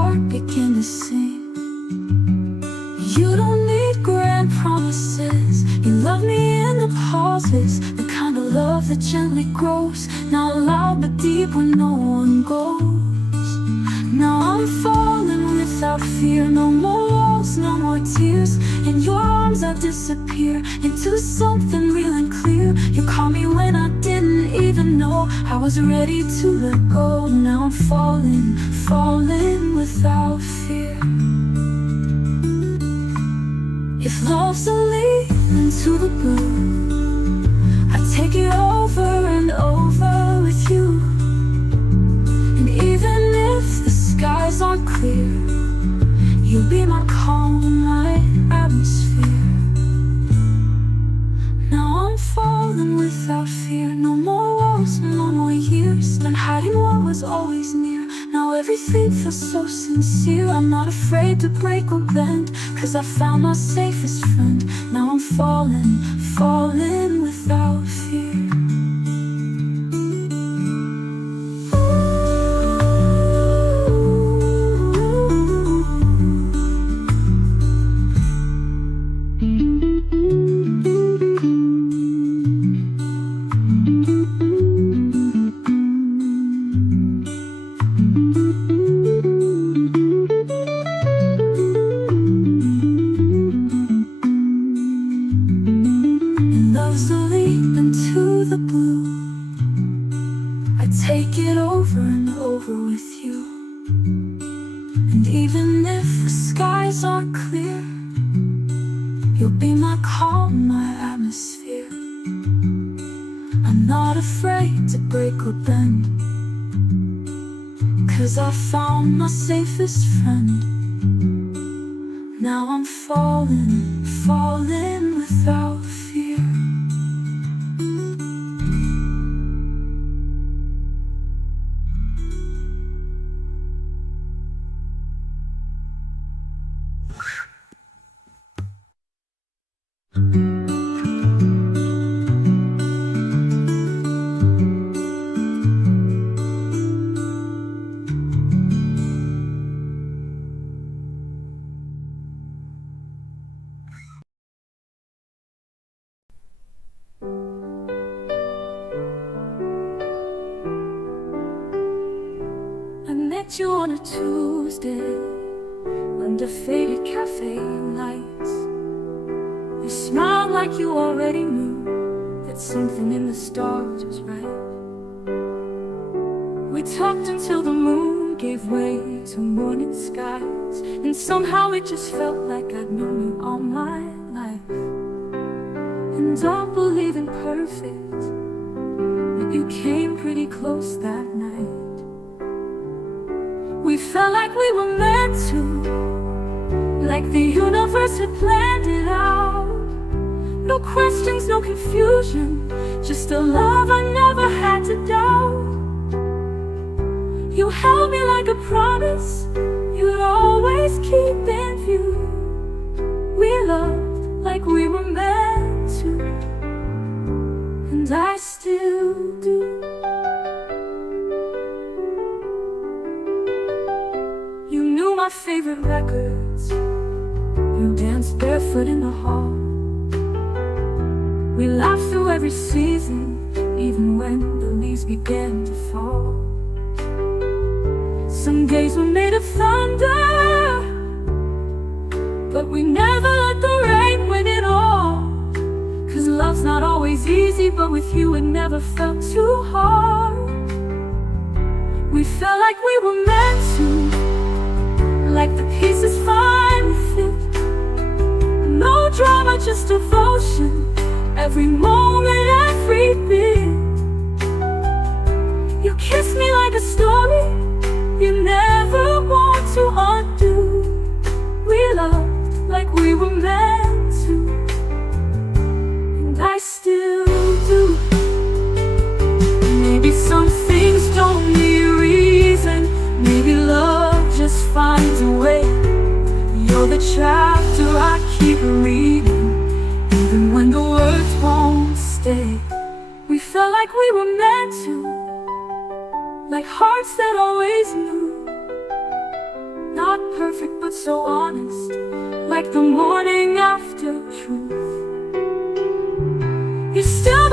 roses, the kind of love that gently grows, not loud but deep when no one goes. Now I'm falling without fear, no more walls, no more tears. In your arms I disappear into something real and clear. You caught me when I didn't even know I was ready to let go. Now I'm falling, falling without fear. If love's a leap into the blue, I take it over and over with you. And even if the skies aren't clear, you'll be my calm, my atmosphere. Now I'm falling without fear, no more walls, no more years spent hiding what was always near. Now everything feels so sincere. I'm not afraid to break or bend, 'cause I found my safest friend. Now I'm falling, falling without fear. Take it over and over with you. And even if the skies aren't clear, you'll be my calm, my atmosphere. I'm not afraid to break or bend, 'cause I found my safest friend. Now I'm falling, falling without fear. Met you on a Tuesday under faded cafe lights. You smiled like you already knew that something in the stars was right. We talked until the moon gave way to morning skies, and somehow it just felt like I'd known you all my life. And don't believe in perfect, but you came pretty close that night. We felt like we were meant to, like the universe had planned it out. No questions, no confusion, just a love I never had to doubt. You held me like a promise you'd always keep in view. We loved like we were meant to, and I still do. My favorite records, you danced barefoot in the hall. We laughed through every season, even when the leaves began to fall. Some days were made of thunder, but we never let the rain win it all. 'Cause love's not always easy, but with you it never felt too hard. We felt like we were meant to, like the pieces finally fit. No drama, just devotion, every moment, every bit. You kissed me like a story you never want to undo. We loved like we were meant to, and I still do. Maybe some things don't need reason, maybe love just finds a way. You're the chapter I keep reading, even when the words won't stay. We felt like we were meant to, like hearts that always knew. Not perfect but so honest, like the morning after truth. You still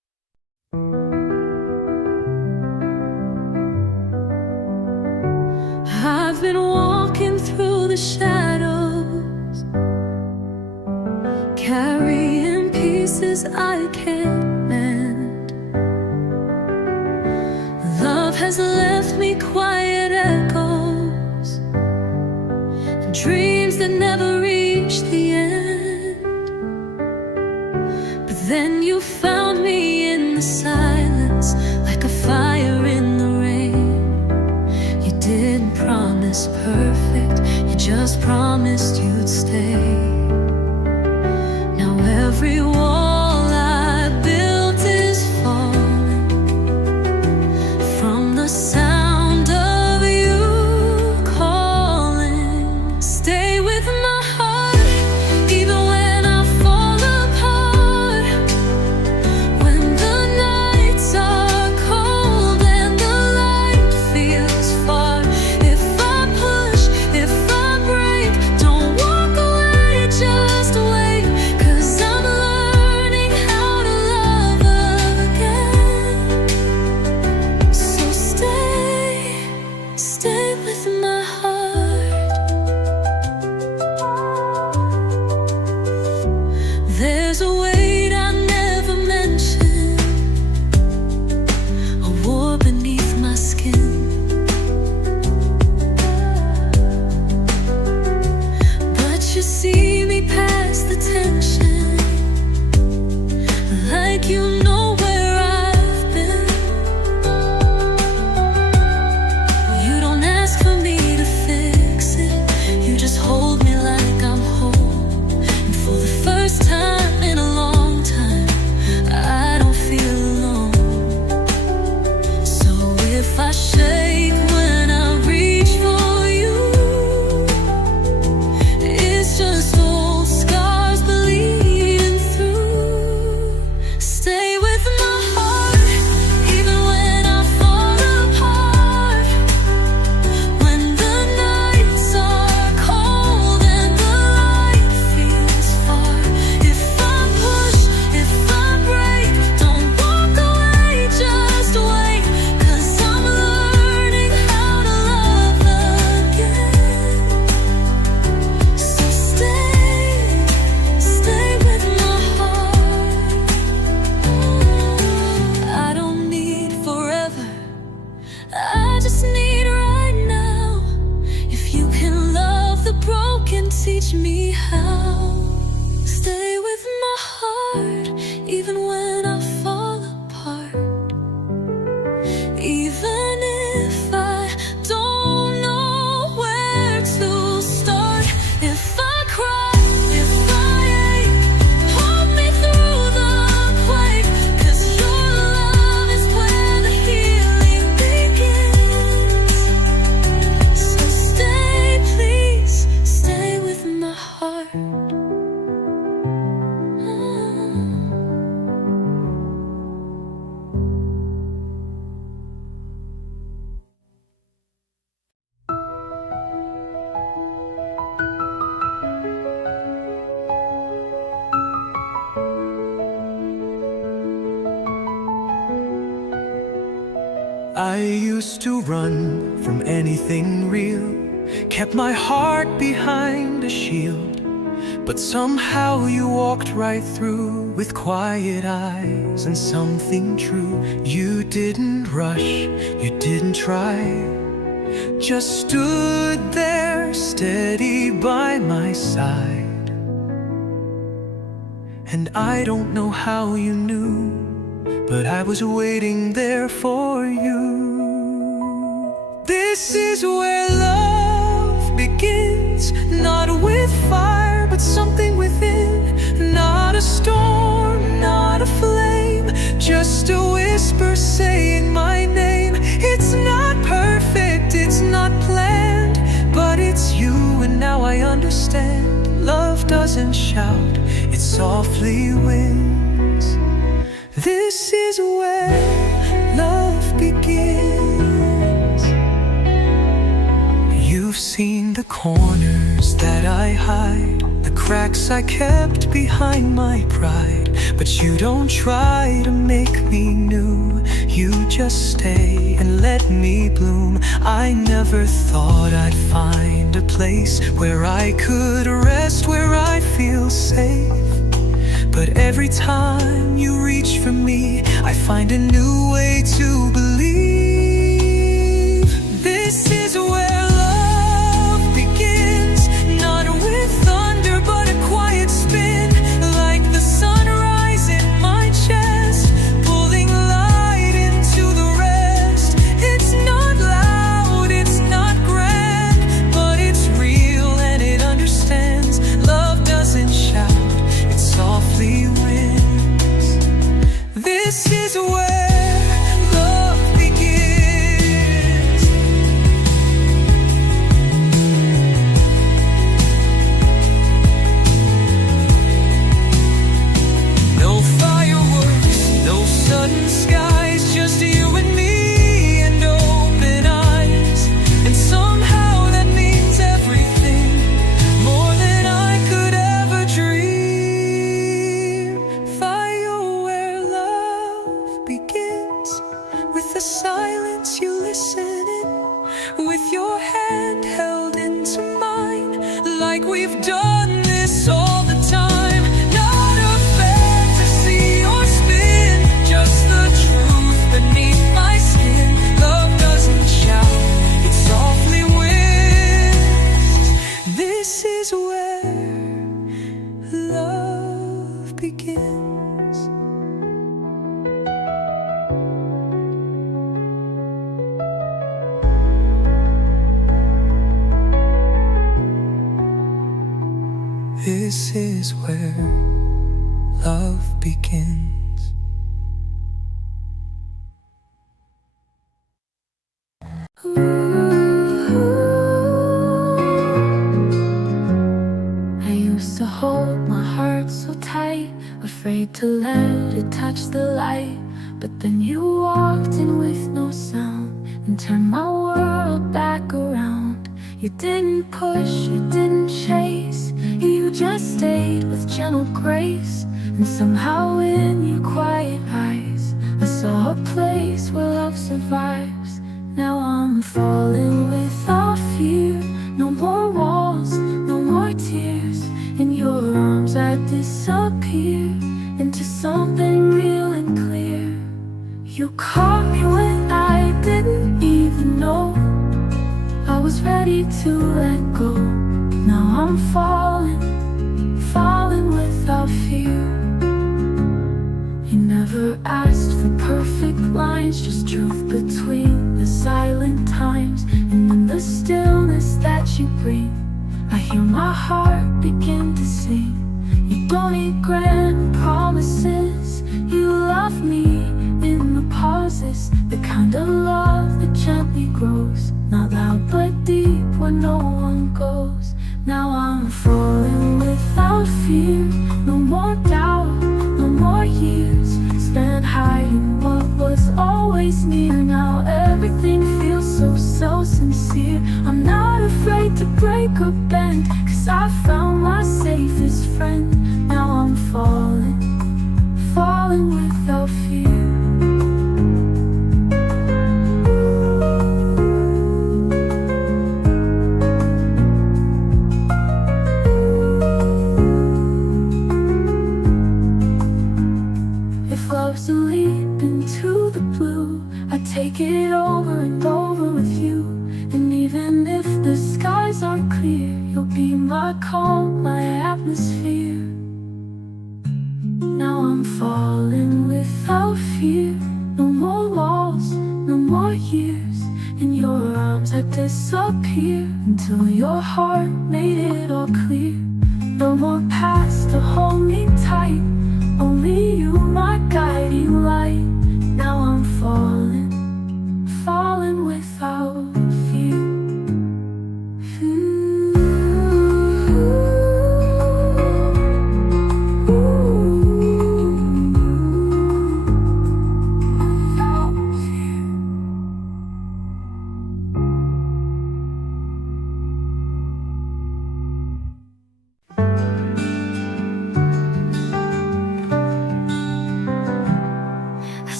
the shadows, carrying pieces I can't mend. Love has left me quiet echoes, dreams that never reach the end. But then you found me in the silence, like a fire in the rain. You didn't promise perfect, you just promised you'd stay. Now every wall I built is falling from the sound of you calling. Stay with my heart, even when I fall apart. When the nights are cold and the light feels far. If I push, if I break, don't walk away, just wait. 'Cause I'm learning how to love again. So stay with my heart. There's a weight I never mentioned, a war beneath my skin. But you see me past the tension, like you know where I've been. You don't ask for me to fix it, you just hold me like I'm whole. And for the first time in a long time, I don't feel alone. So if I shake when I reach for you, it's just old scars bleeding through. Stay with my heart, even when I fall apart. When the nights are cold and the light feels far. If I push, if I break, don't walk away, just wait. 'Cause I'm learning how to love again. So stay with my heart. I don't need forever, I just need right now. If you can love the broken, teach me how. Stay with my heart, even when I fall apart. Even if I don't know where to start. If I cry, if I ache, hold me through the quake. 'Cause your love is where the healing begins. So please, stay with my heart. I used to run from anything real, kept my heart behind a shield. But somehow you walked right through with quiet eyes and something true. You didn't rush, you didn't try, just stood there steady by my side. And I don't know how you knew, but I was waiting there for you. This is where love begins, not with fire, but something within. Not a storm, not a flame, just a whisper saying my name. It's not perfect, it's not planned, but it's you, and now I understand. Love doesn't shout, it softly wins. This is where love begins. You've seen the corners that I hide, the cracks I kept behind my pride. But you don't try to make me new, you just stay and let me bloom. I never thought I'd find a place where I could rest, where I feel safe. But every time you reach for me, I find a new way to believe. This is where love begins, not with thunder but a quiet spin, like the sunrise in my chest, pulling light into the rest. It's not loud, it's not grand, but it's real and it understands. Love doesn't shout, it softly wins. This is where love begins. No fireworks, no sudden skies, just you and me and open eyes. And somehow that means everything, more than I could ever dream. Fire where love begins, with the silence you listen in, with your hand held into mine, like we've done this all the time. Not a fantasy or spin, just the truth beneath my skin. Love doesn't shout, it softly wins. This is where love begins. This is where love begins. I used to hold my heart so tight, afraid to let it touch the light. But then you walked in with no sound and turned my world back around. You didn't push, you didn't chase, you just stayed with gentle grace. And somehow in your quiet eyes I saw a place where love survives. Now I'm falling without fear, no more walls, no more tears. In your arms I disappear into something real and clear. You caught me when I didn't even know I was ready to let go. Now I'm falling, falling without fear. You never asked for perfect lines, just truth between the silent times. And in the stillness that you bring, I hear my heart begin to sing. You don't need grand promises, you love me in the pauses, the kind of love that gently grows, not loud but deep where no one goes. Now I'm falling without fear, no more doubt, no more years spent hiding what was always near. Now everything feels so sincere. I'm not afraid to break or bend, 'cause I found my safest friend. Now I'm falling, falling without fear. If love's a leap into the blue, I take it over and over with you. And even if the skies aren't clear, you'll be my calm, my atmosphere. Now I'm falling without fear, no more walls, no more years. In your arms I disappear until your heart made it all clear. No more past to hold me tight, only you, my guiding light. Now I'm falling, falling without fear.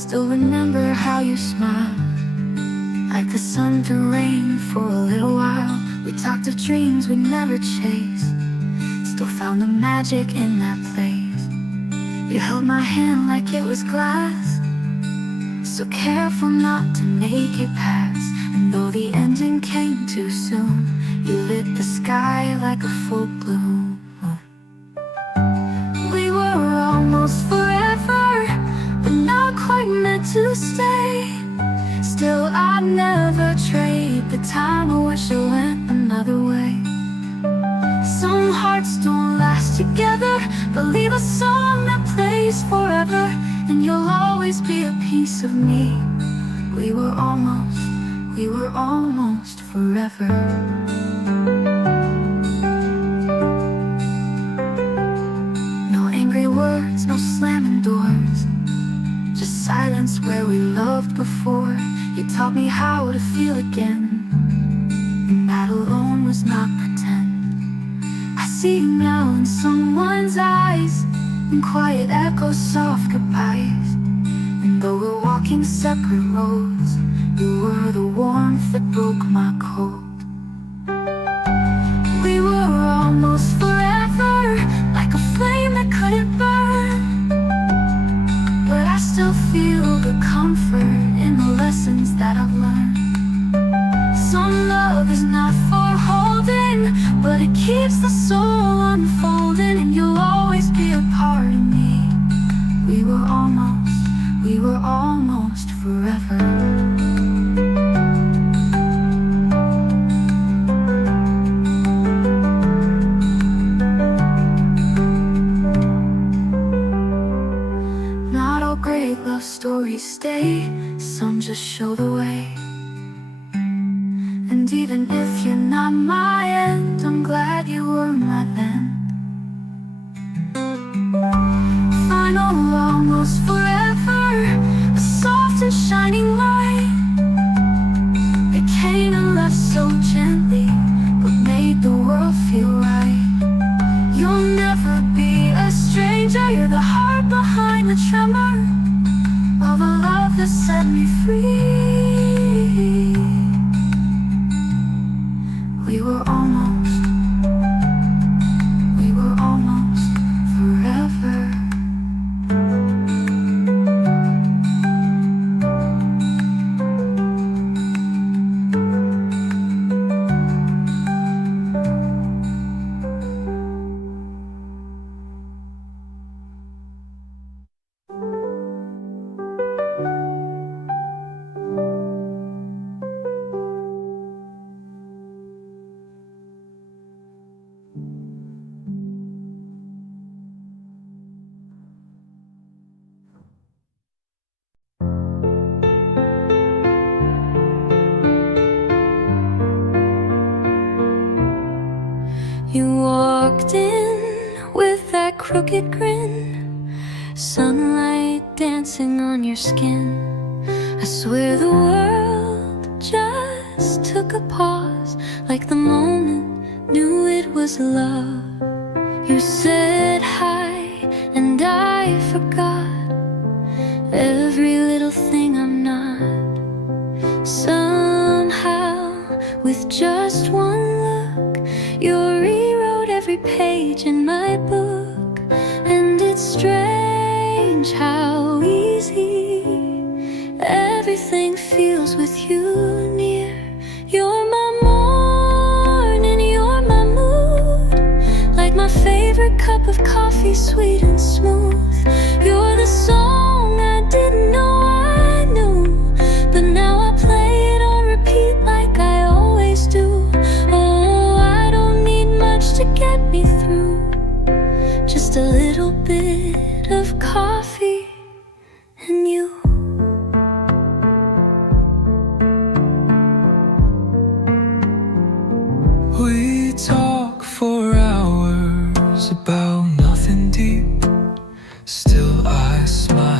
remember how you smiled, like the sun through rain for a little while. We talked of dreams we'd never chase, still found the magic in that place. You held my hand like it was glass, so careful not to make it pass. And though the ending came too soon, you lit the sky like a full bloom. We were almost forever, but not quite meant to stay. Still I'd never trade the time. I wish it went another way. Some hearts don't last together, but leave a song that plays forever. And you'll always be a piece of me. We were almost forever. No angry words, no slamming doors, just silence where we loved before. You taught me how to feel again, and that alone was not pretend. I see you now in someone's eyes, in quiet echoes, soft goodbyes. And though we're walking separate roads, you were the warmth that broke my cold. We were almost forever, like a flame that couldn't burn. But I still feel the comfort in the lessons that I've learned. Some love is not for holding, but it keeps the soul unfolding. And you'll always be a part of me. We were almost forever. Not all great love stories stay, some just show the way. And even if you're not my end, I'm glad you were my then. Final, almost forever, a soft and shining light. It came and left so gently, but made the world feel right. You'll never be a stranger, you're the heart behind the tremor of a love that set me free. We were almost forever. You walked in with that crooked grin, sunlight dancing on your skin. I swear the world just took a pause, like the moment knew it was love. You said hi and I forgot every little thing I'm not. Somehow, with just one look, you rewrote every page in my book. And it's strange how easy everything feels with you near. You're my morning, you're my mood, like my favorite cup of coffee, sweet and smooth. You're the song I didn't know I knew, but now I play it on repeat like I always do. To get me through, just a little bit of coffee and you. We talk for hours about nothing deep, still I smile.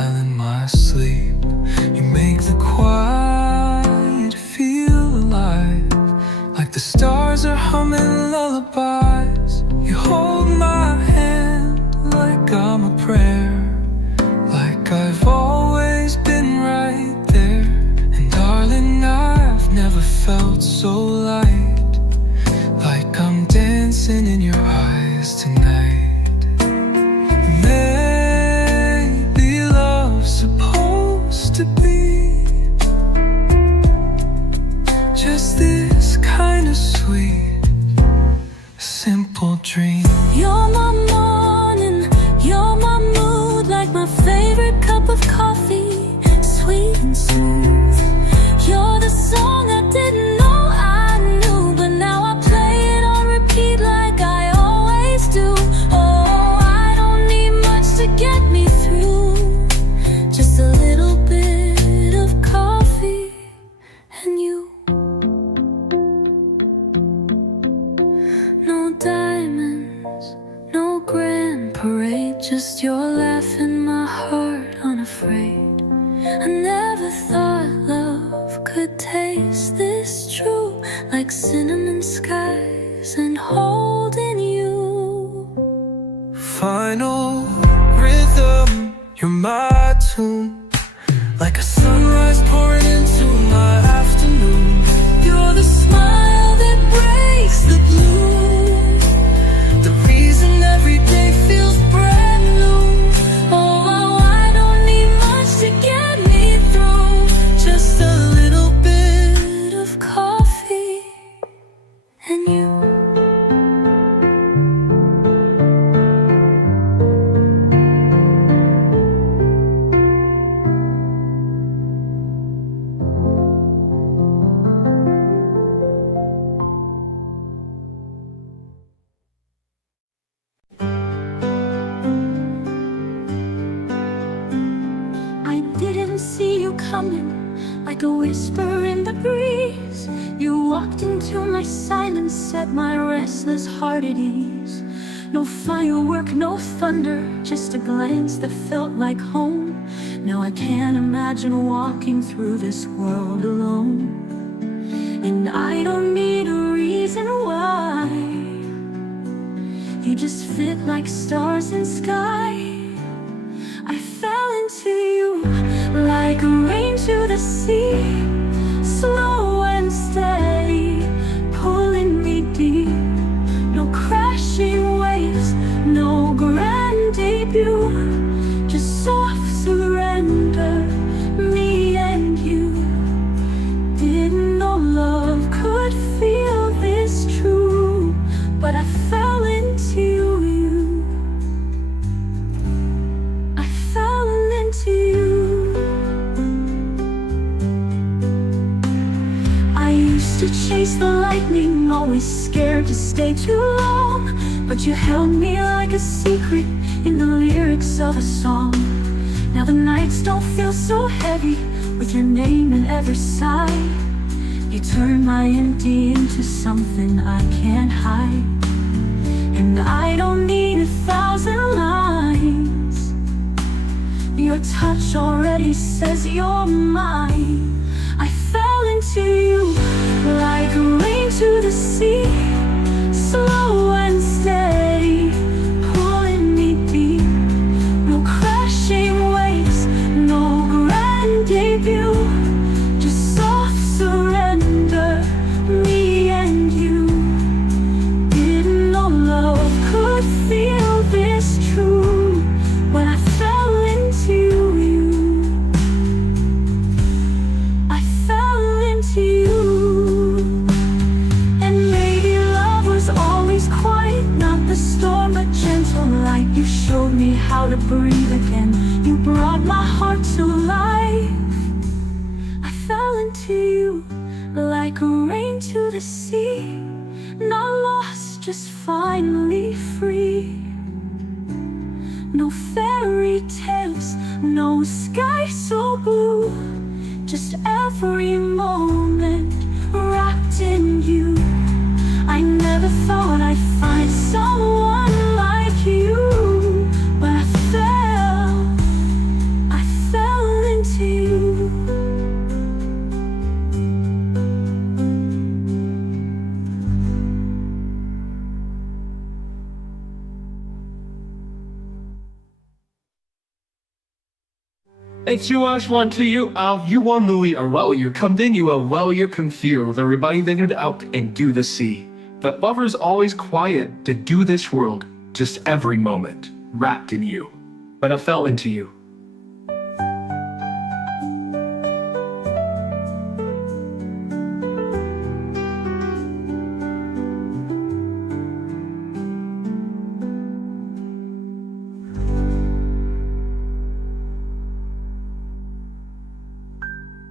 soothe. You're the song I didn't know I knew, but now I play it on repeat like I always do. Oh, I don't need much to get me through, just a little bit of coffee and you. No diamonds, no grand parade, just your laugh and my heart unafraid. I never thought love could taste this true, like cinnamon skies and holding you. Final rhythm, you're my tune, like a sunrise pouring into my afternoon. You're the smile that breaks the blue, The reason every day feels brand new. Oh, I don't need much to get me through, just a little bit of coffee and you. I didn't see you coming, like a whisper in the breeze. You walked into my silence, set my restless heart at ease. No firework, no thunder, just a glance that felt like home. Now I can't imagine walking through this world alone. And I don't need a reason why. You just fit like stars in sky. I fell into you like rain to the sea, slow and steady, pulling me deep. No crashing waves, no grand debut, just soft surrender, me and you. Didn't know love could feel this true, but I fell into you. I fell into you. I used to chase the lightning, always scared to stay too long, but you held me like a secret in the lyrics of a song. Now the nights don't feel so heavy with your name in every sigh. You turn my empty into something I can't hide. And I don't need 1,000 lines. Your touch already says you're mine. I fell into you like rain to the sea, slow and steady, pulling me deep. No crashing waves, no grand debut, just soft surrender, me and you. Didn't know love could feel this true when I fell into you. I fell into you. And maybe love was always quiet, not the storm but gentle light. You showed me how to breathe again, you brought my heart to life. I fell into you like rain to the sea, not lost, just finally free. No fairy tales, no sky so blue, just every moment wrapped in you. I never thought I'd find someone like you, but I fell into you. It's you ask one to you out, you want Louis or well you come then you are well you're confused, everybody then it out and do the sea. But lover's always quiet to do this world, just every moment, wrapped in you. But I fell into you.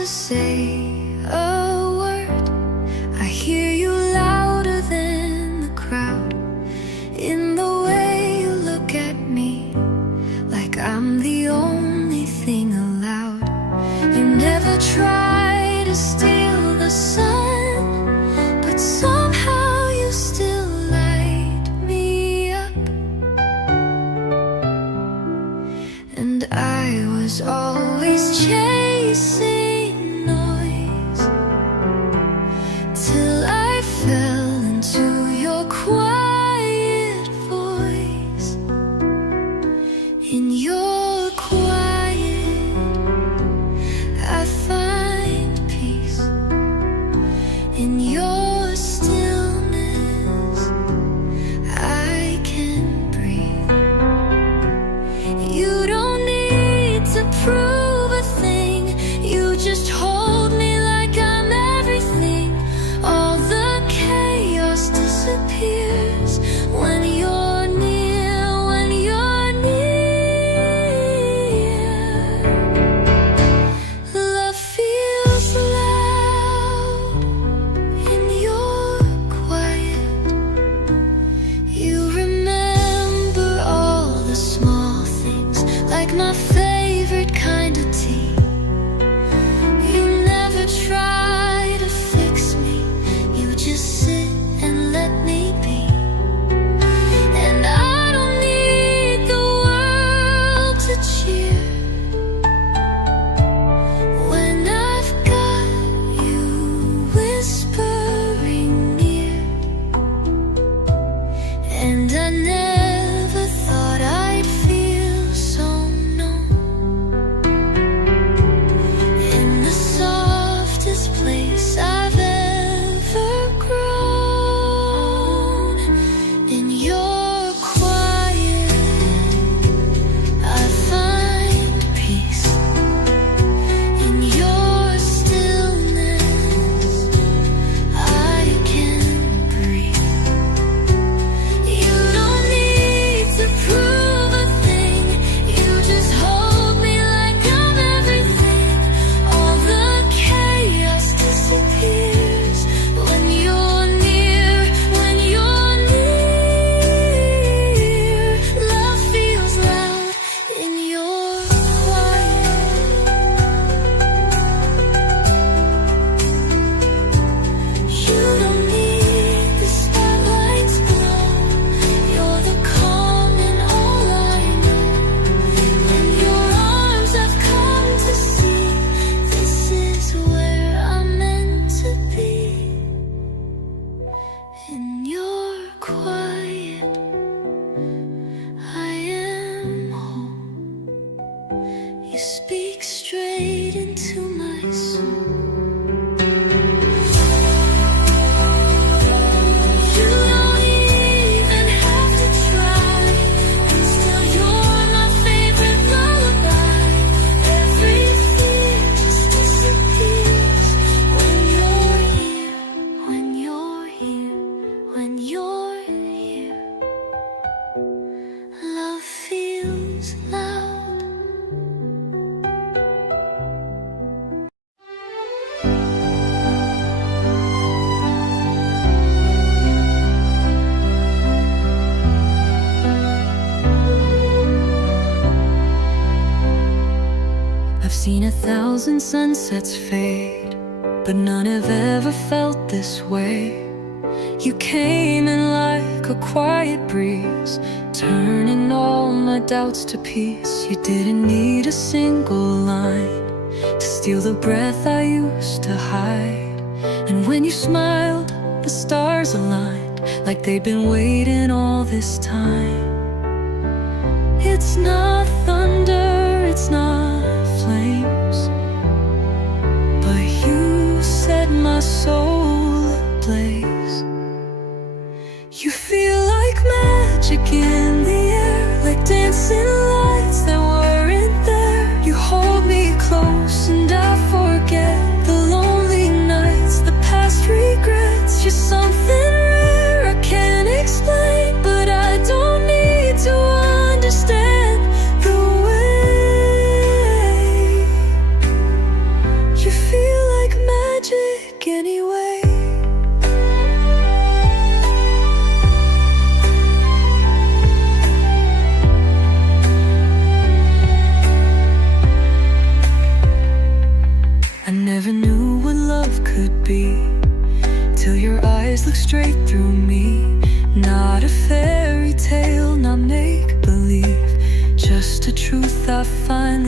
to say a word. I hear you louder than the crowd, in the way you look at me, like I'm the only thing allowed. You never try to steal the sun, but somehow you still light me up. And I was always chasing noise, till I fell into your quiet voice. In your quiet, I find peace. In your stillness, I can breathe. You don't need to prove a thing, you just hold me like I'm everything. All the chaos disappears when you're near, when you're near. Love feels loud in your quiet. You remember all the small things, like my favorite kind of tea. You never try to fix me, you just sit and let me be. And I don't need the world to cheer when I've got you whispering near. And I never thought I'd feel so numb. In the softest place I've ever grown, in your quiet, I find peace. In your stillness, I can breathe. You don't need to prove a thing, you just hold me like I'm everything. All the chaos disappears when you're near, when you're near. Love feels loud in your quiet. You don't need the spotlight's glow, you're the calm in all I know. In your arms I've come to see, this is where I'm meant to be. In your quiet, I am home. You speak straight into my soul. You don't even have to try, and still you're my favorite lullaby. Every fear just disappears when you're here, when you're here, when you're here. Love feels loud. I've seen 1,000 sunsets fade, but none have ever felt this way. You came in like a quiet breeze, turning all my doubts to peace. You didn't need a single line to steal the breath I used to hide. And when you smiled, the stars aligned, like they'd been waiting all this time. It's not thunder, it's not flames, but you set my soul ablaze. You feel like magic in the air, like dancing lights that weren't there. You hold me close and I forget the lonely nights, the past regrets. You're something rare I can't explain, but I don't need to understand.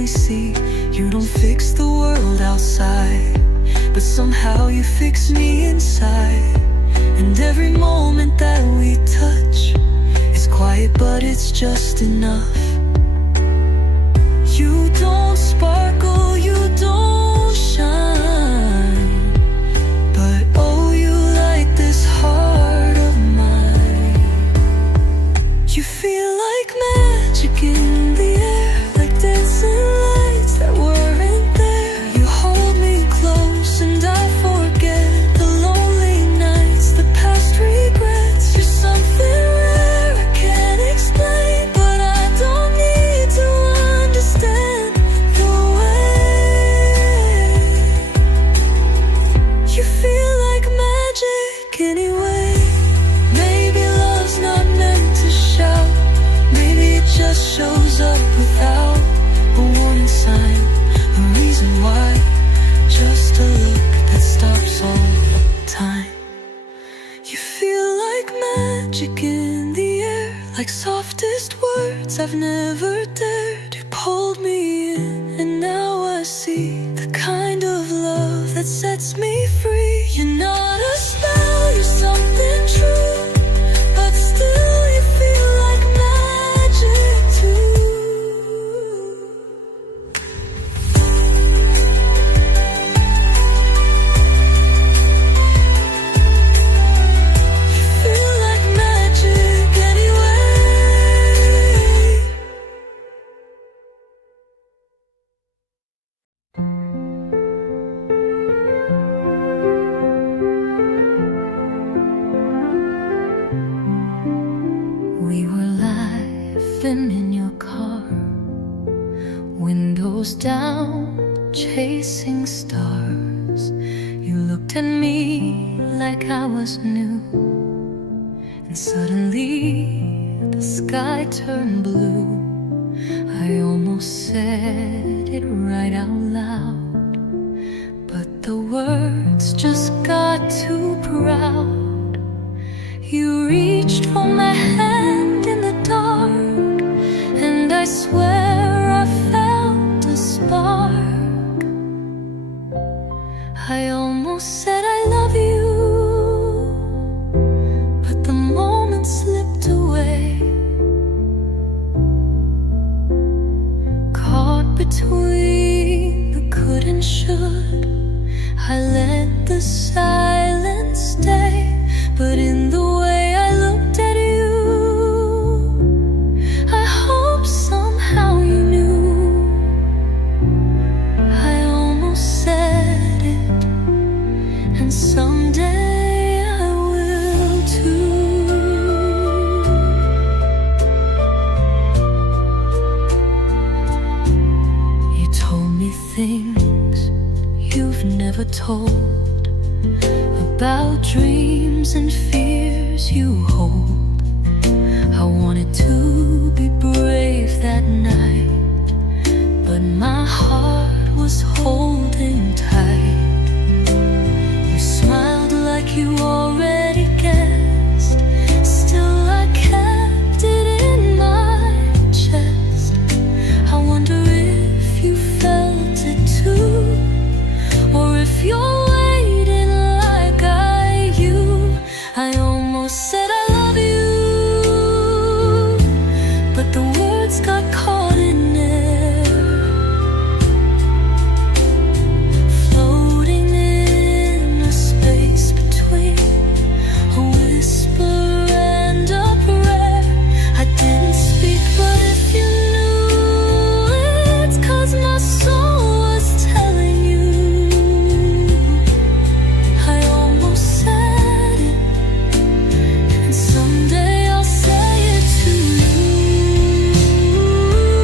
only see. You don't fix the world outside, but somehow you fix me inside. And every moment that we touch is quiet, but it's just enough. You don't sparkle, you don't shine, but oh, you light this heart of mine. You feel like magic in the air, like dancing lights that weren't there. You hold me close and I forget the lonely nights, the past regrets. You're something rare I can't explain, but I don't need to understand the way. You feel like magic anyway. Maybe love's not meant to shout, maybe it just shows up without a warning sign, a reason why, just a look that stops all time. You feel like magic in the air, like softest words I've never dared. You pulled me in and now I see the kind of love that sets me free. You're not a spell, you're something true, but still you feel like magic too. You feel like magic anyway. We were laughing in your car, windows down, chasing stars. You looked at me like I was new, and suddenly the sky turned blue. I almost said it right out loud, but the words just got too proud. You reached for my hand in the dark, and I swear I felt a spark. I almost said I love you, but the moment slipped away. Caught between the could and should, I let the silence stay. But in the way I looked at you, I hope somehow you knew. I almost said it, and someday I will too. You told me things you've never told, about dreams and fears you hold. I wanted to be brave that night, but my heart was holding tight. You smiled like you already guessed, still I kept it in my chest. I wonder if you felt it too, or if you're I almost said I love you, but the words got caught in air, floating in a space between a whisper and a prayer. I didn't speak, but if you knew, it's 'cause my soul was telling you. I almost said it, someday I'll say it to you.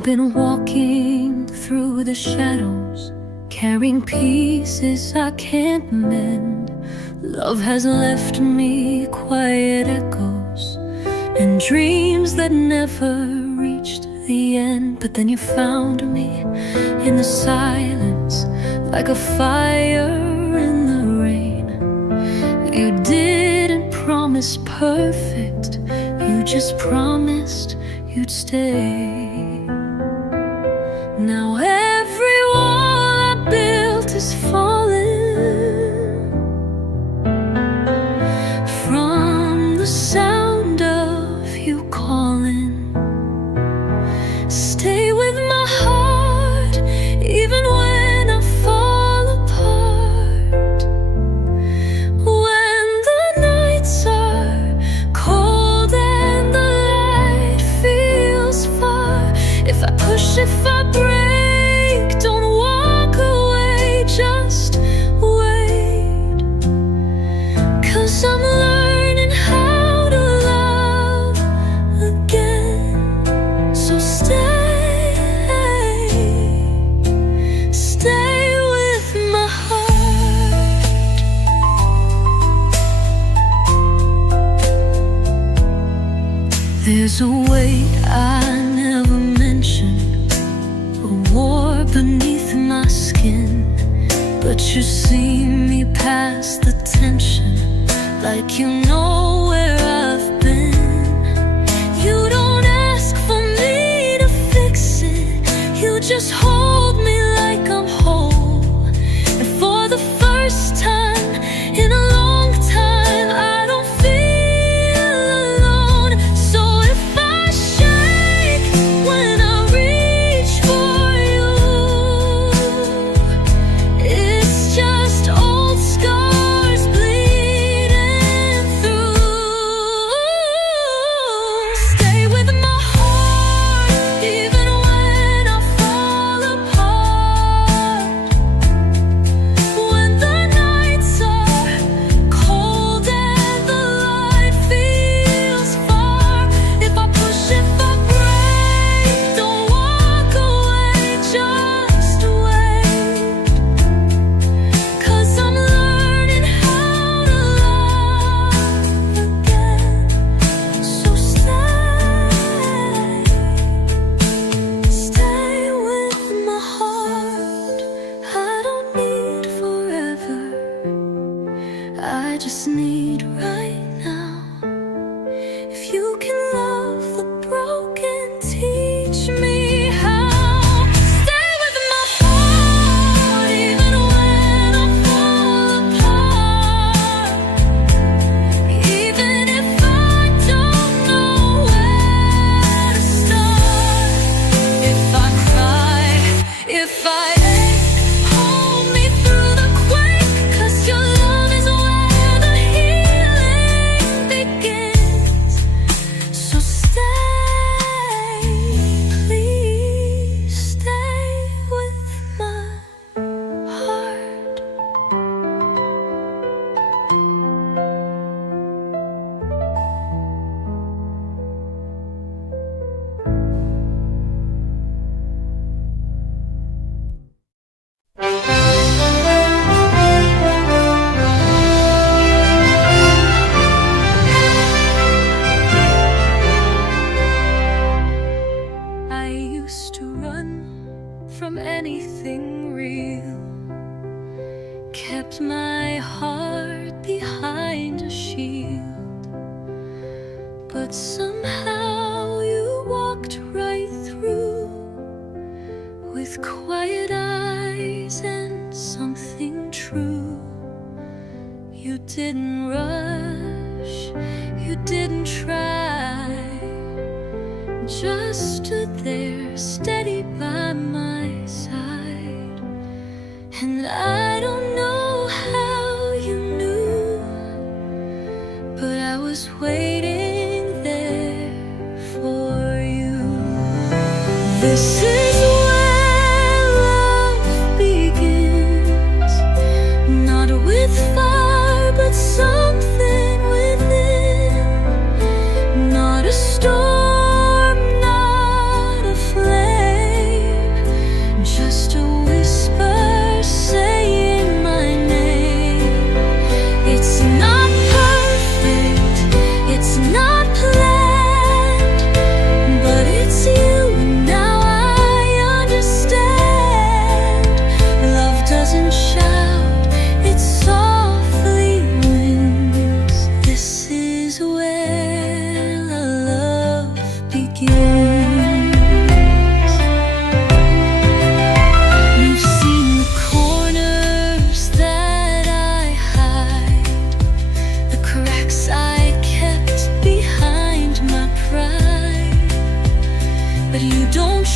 I've been walking through the shadows, carrying pieces I can't mend. Love has left me quiet echoes and dreams that never reached the end. But then you found me in the silence, like a fire in the rain. You didn't promise perfect, you just promised you'd stay. Now every wall I built is falling from the sound of you calling. Stay with my heart even when I fall apart. When the nights are cold and the light feels far. If I push, if I break, don't walk away, just wait. 'Cause I'm learning how to love again. So stay with my heart. There's a weight I never mentioned, a war beneath my skin. But you see me past the tension, like you know where I've been. You don't ask for me to fix it, you just hold me like I'm whole. And for the first time in a long time, I don't feel alone. So if I shake when I reach for you, it's just old scars bleeding through. Stay with my heart even when I fall apart. When the nights are cold and the light feels far. If I push, if I break, don't walk away, just wait. 'Cause I'm learning how to love again. So stay with my heart. I don't need forever, I just need right now. If you can love the broken, teach me how. Stay with my heart even when I fall apart. Even if I don't know where to start. If I cry, if I ache, hold me through the quake. 'Cause your love is where the healing begins. So please stay with my heart. I used to run from anything real, kept my heart behind a shield. But somehow you walked right through, with quiet eyes and something true. You didn't rush, you didn't try, just stood there steady by my side. And I don't know how you knew, but I was waiting there for you. This is where love begins, not with fire but something within, not a storm, not a flame.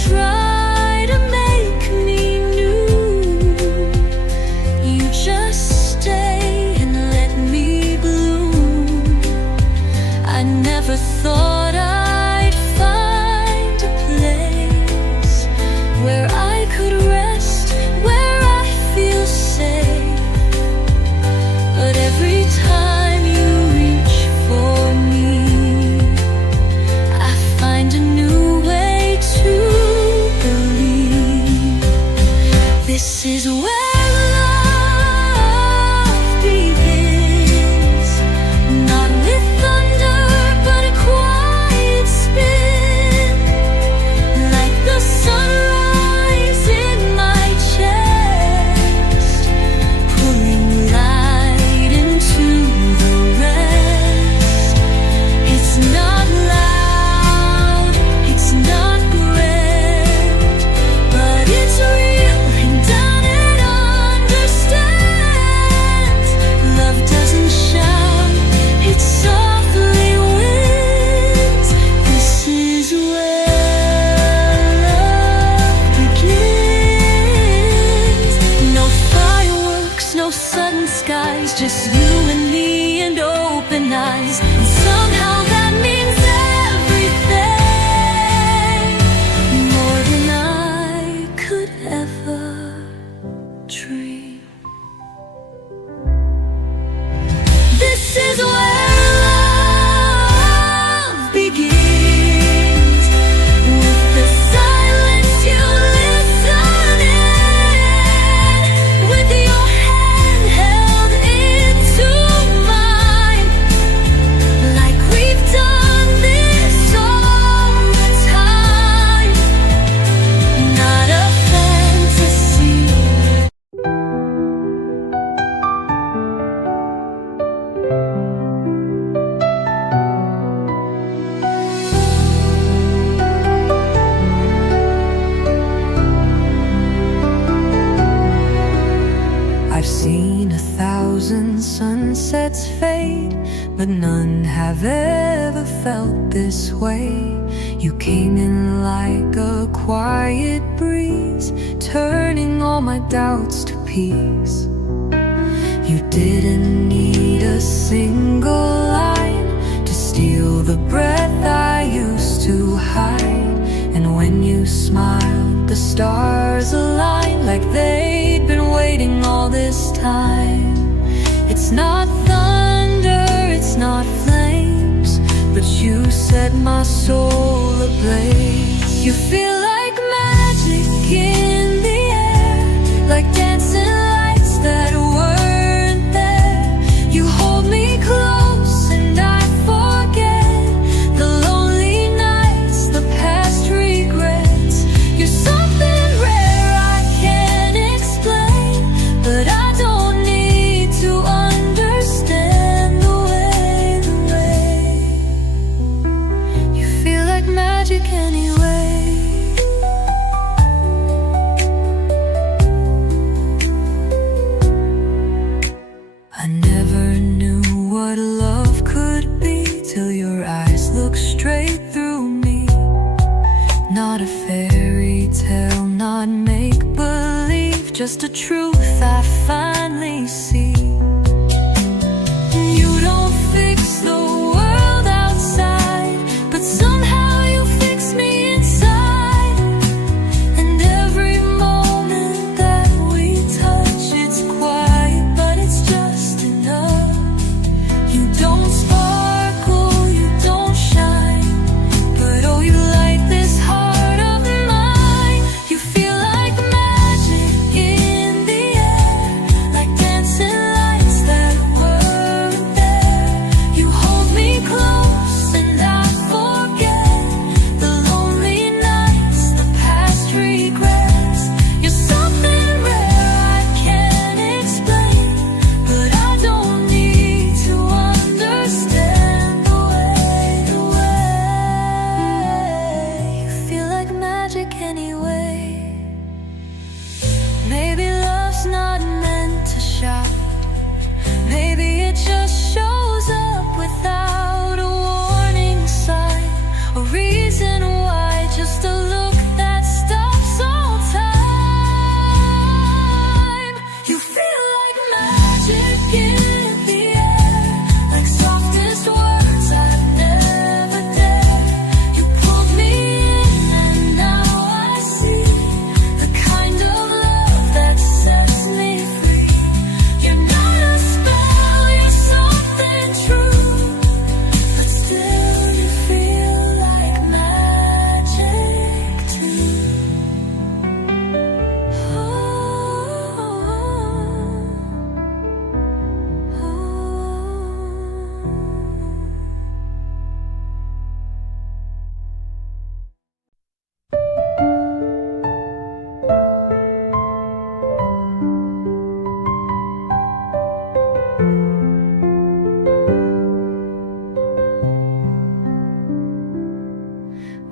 try to make me new. You just stay and let me bloom. I never thought I'd find a place where I could rest, where I feel safe. But every time you reach for me, I find a new way to believe. This is where love begins, not with thunder, but a quiet spin, like the sunrise in my chest, pulling light into the rest. It's not loud, it's not grand, but it's real and down it understands. Love doesn't shout, it softly wins. This is where love begins. No fireworks, no sudden skies, just you and me and open eyes. And somehow that means everything, more than I could ever dream. This is where love begins, with the silence you listen in, with your hand held into mine, like we've done this all the time. Not a fantasy. I've seen 1,000 sunsets fade, but none have ever felt this way. You came in like a quiet breeze, turning all my doubts to peace. You didn't need a single line to steal the breath I used to hide. And when you smiled, the stars aligned like they'd been waiting all this time. It's not thunder, it's not flames, but you set my soul ablaze. You feel like magic in the air, like dancing lights that weren't there. You hold me close and I forget the lonely nights, the past regrets. You're something rare I can't explain, but I don't need to understand the way. You feel like magic anyway. I never knew what love could be till your eyes look straight through me. Not a fairy tale, not make-believe, just a truth I finally see. You don't fix the world outside, but somehow you fix me inside. And every moment that we touch, it's quiet, but it's just enough. You don't sparkle, you don't shine, but oh, you light this heart of mine. You feel like magic in the air, like dancing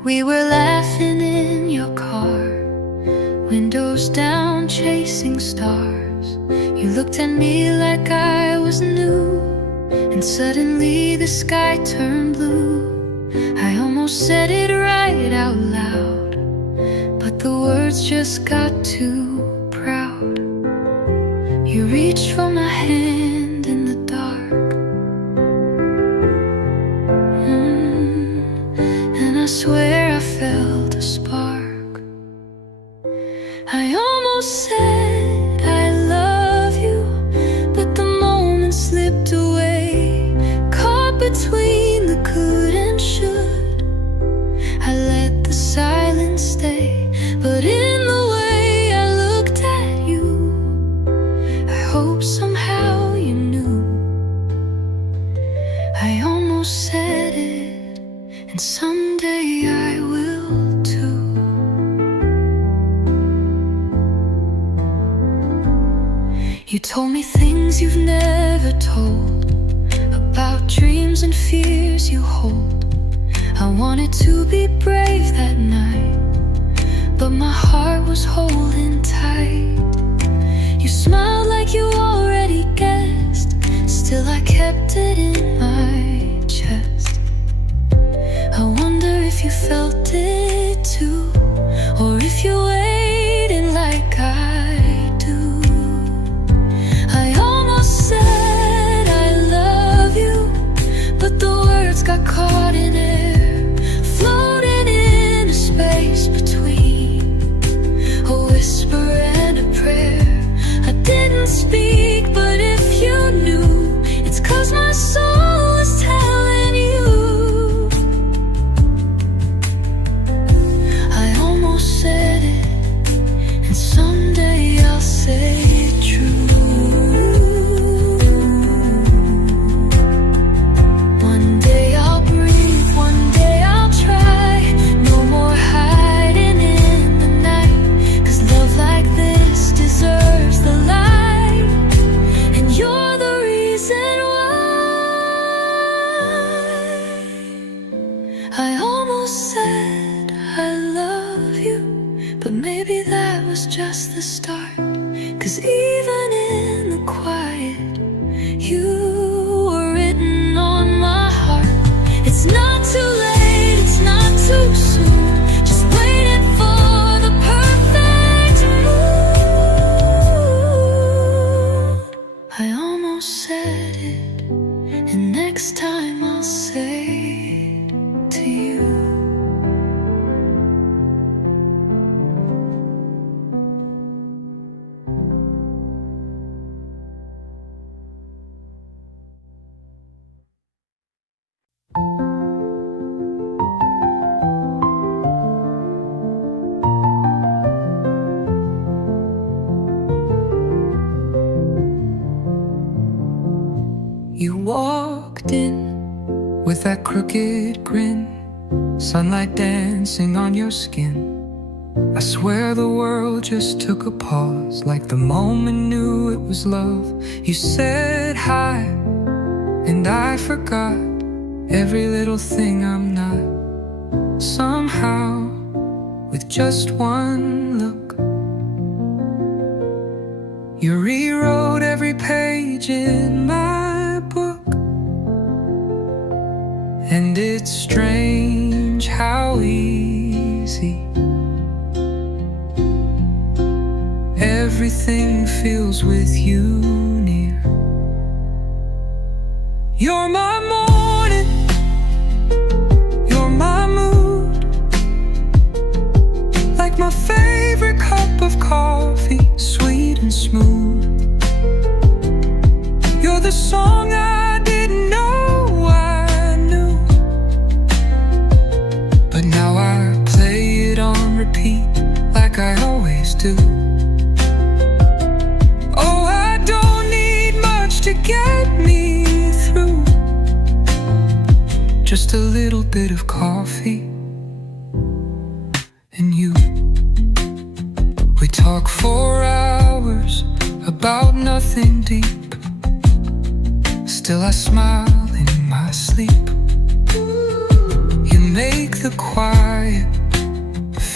We were laughing in your car, windows down, chasing stars. You looked at me like I was new, and suddenly the sky turned blue. I almost said it right out loud, but the words just got too proud. You reached for my hand in the dark, and I swear I felt a spark. I almost said I love you, but the moment slipped away, caught between the could and should. I let the silence stay, but in the way I looked at you, I hope somehow you knew. I almost said it, and someday I will too. You told me things you've never told, about dreams and fears you hold. I wanted to be brave that night, but my heart was holding tight. You smiled like you already guessed, still I kept it in my chest. I wonder if you felt it too, or if you waited like I do. I almost said I love you, but the words got caught in air, floating in a space between a whisper and a prayer. I didn't speak, but if you knew, it's 'cause my soul is telling you. I almost said it, and someday I'll say it true. One day I'll breathe, one day I'll try. No more hiding in the night, 'cause love like this deserves the light, and you're the reason why. I almost said I love you, but maybe that was just the start, 'cause even in the quiet, you were written on my heart. It's not too late, it's not too soon, just waiting for the perfect mood. I almost said it, and next time I'll say it to you. You walked in with that crooked grin, sunlight dancing on your skin. I swear the world just took a pause, like the moment knew it was love. You said hi, and I forgot every little thing I'm not. Somehow, with just one look, you rewrote every page in my book. And it's strange how easy everything feels with you near. You're my morning, you're my mood, like my favorite cup of coffee, sweet and smooth. You're the song I didn't know I knew, but now I play it on repeat like I always do. Oh, I don't need much to get me through, just a little bit of coffee and you. We talk for hours about nothing deep, still I smile in my sleep. You make the quiet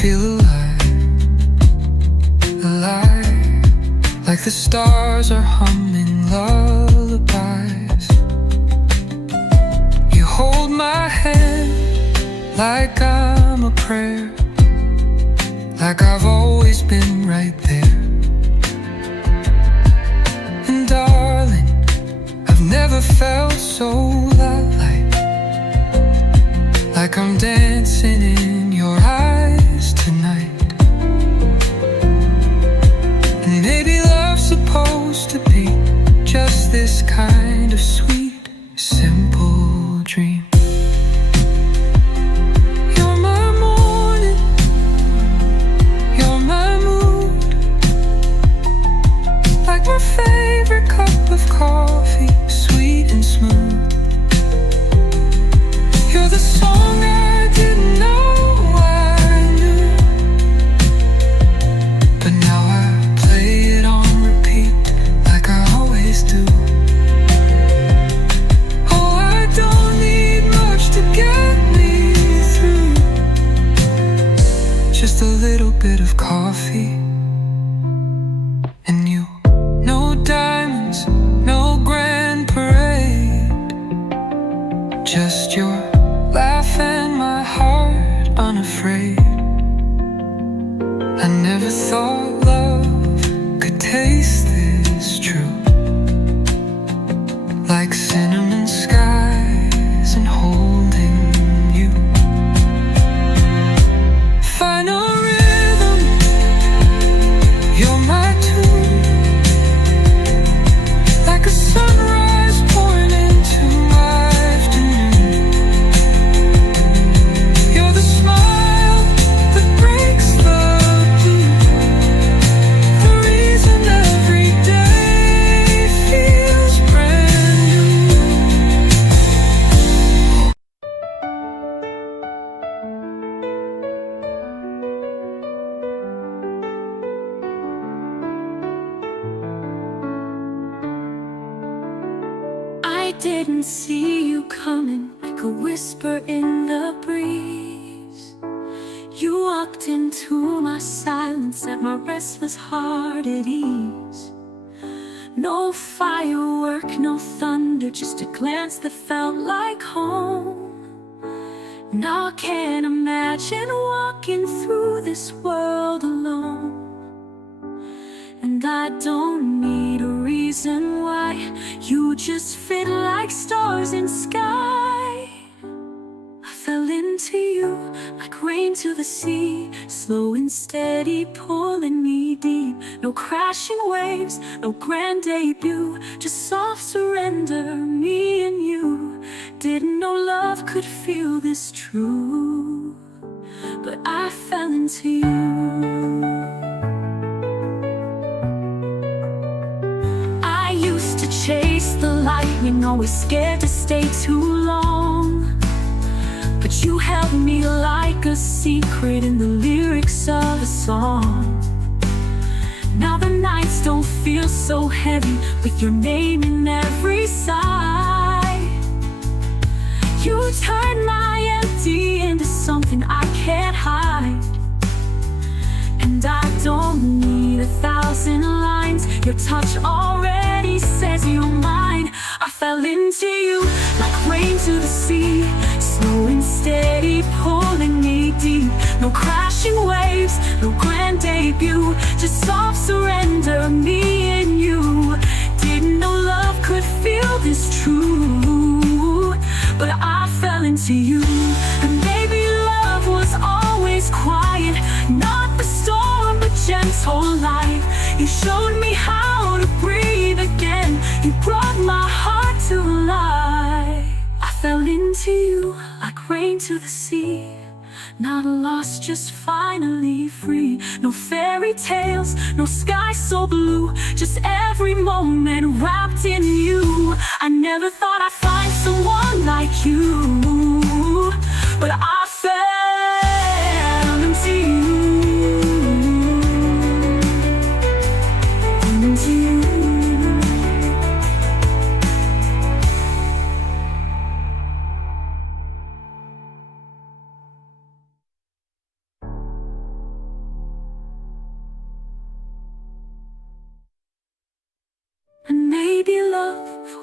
feel alive, alive, like the stars are humming lullabies. You hold my hand like I'm a prayer, like I've always been right there. And darling, I've never felt so light, like I'm dancing in your eyes tonight. And maybe love's supposed to be just this kind of sweet, simple dream. You're my morning, you're my mood, like my favorite cup of coffee, sweet and smooth. You're the song I didn't know I knew, but now I play it on repeat like I always do. Oh, I don't need much to get me through, just a little bit of coffee and you. No diamonds, no grand parade, just your laugh and my heart unafraid. I never thought love could taste this true, like cinnamon skies and holding you. Final rhythm, you're my tune, like a sunrise pouring into my afternoon. You're the smile that breaks the blue, the reason every day feels brand new. I didn't see you coming, like a whisper in the breeze. You walked into my silence, set my restless heart at ease. No firework, no thunder, just a glance that felt like home. Now I can't imagine walking through this world alone. And I don't need a reason why, you just fit like stars in sky. I fell into you like rain to the sea, slow and steady pulling me deep. No crashing waves, no grand debut, just soft surrender, me and you. Didn't know love could feel this true, but I fell into you. I used to chase the lightning, always scared to stay too long. But you held me like a secret in the lyrics of a song. Now the nights don't feel so heavy, with your name in every sigh. You turned my empty into something I can't hide. And I don't need 1,000 lines, your touch already says you're mine. I fell into you like rain to the sea, slow and steady pulling me deep. No crashing waves, no grand debut, just soft surrender, me and you. Didn't know love could feel this true, but I fell into you. And maybe love was always quiet, not the storm but gentle light. You showed me how to breathe again, you brought my heart to life. I fell into you like rain to the sea, not lost, just finally free. No fairy tales, no sky so blue, just every moment wrapped in you. I never thought I'd find someone like you, but I fell into you. Into you.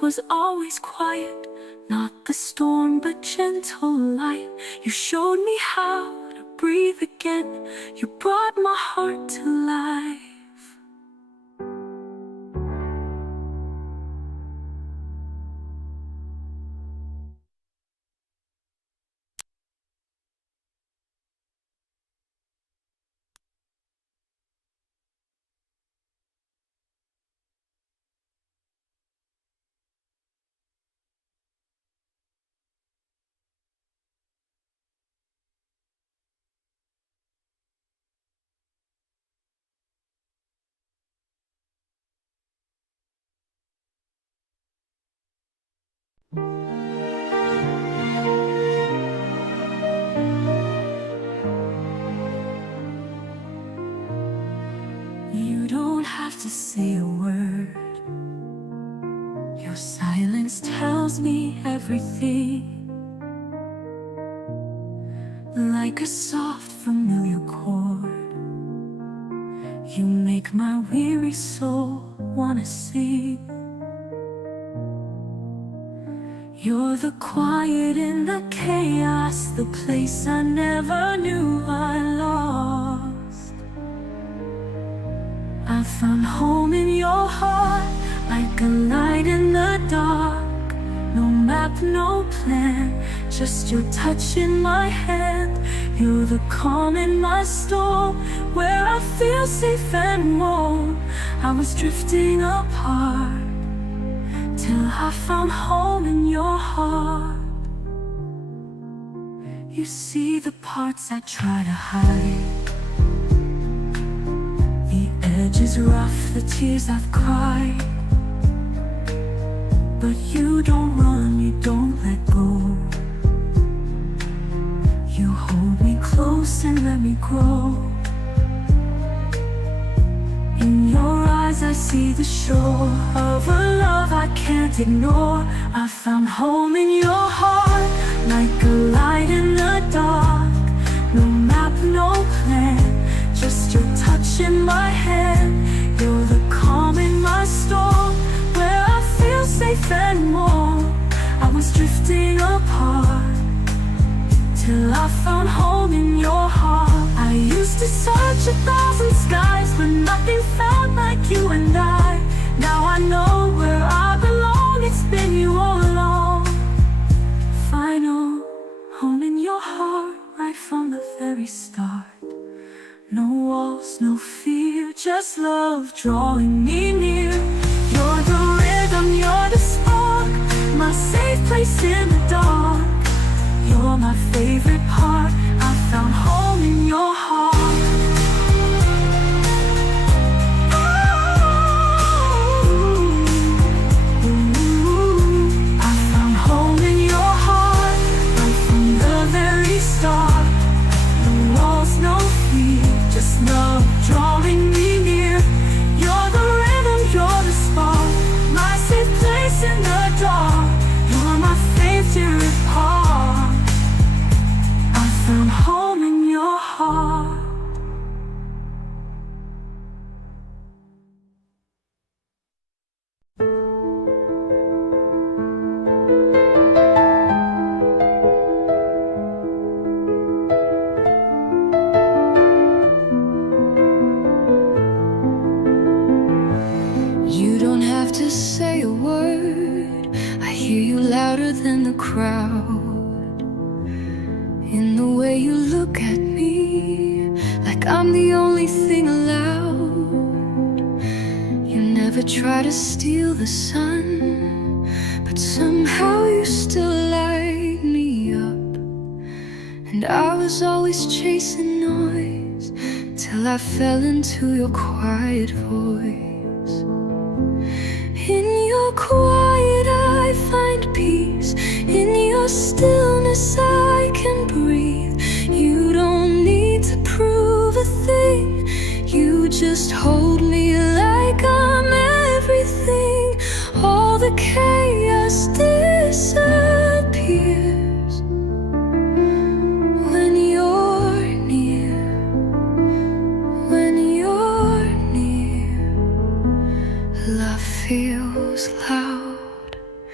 was always quiet, not the storm but gentle light. You showed me how to breathe again. You brought my heart to life. You don't have to say a word. Your silence tells me everything. Like a soft, familiar chord, you make my weary soul wanna sing. You're the quiet in the chaos, the place I never knew I lost. I found home in your heart, like a light in the dark. No map, no plan, just your touch in my hand. You're the calm in my storm, where I feel safe and warm. I was drifting apart, till I found home in your heart. You see the parts I try to hide, the edges rough, the tears I've cried. But you don't run, you don't let go. You hold me close and let me grow. In your eyes I see the shore of a love I can't ignore. I found home in your heart, like a light in the dark. No map, no plan, just your touch in my hand. You're the calm in my storm, where I feel safe and warm. I was drifting apart, till I found home in your heart. I used to search 1,000 skies, but nothing felt like you and I. Now I know where I belong, it's been you all along. Final home in your heart, right from the very start. No walls, no fear, just love drawing me near. You're the rhythm, you're the spark, my safe place in the dark. You're my favorite part, I found home in your heart. I found home in your heart, right from the very start. No walls, no fear, just love drawing me near. You're the rhythm, you're the spark, my safe place in the dark. You're my favorite part, I found home in your heart. You don't have to say a word, I hear you louder than the crowd. In the way you look at me, like I'm the only thing allowed. You never try to steal the sun, but somehow you still light me up. And I was always chasing noise, till I fell into your quiet voice. In your quiet I find peace, in your stillness I can breathe. You don't need to prove a thing, you just hold me like I'm everything. All the chaos disappears when you're near, when you're near. Love feels loud.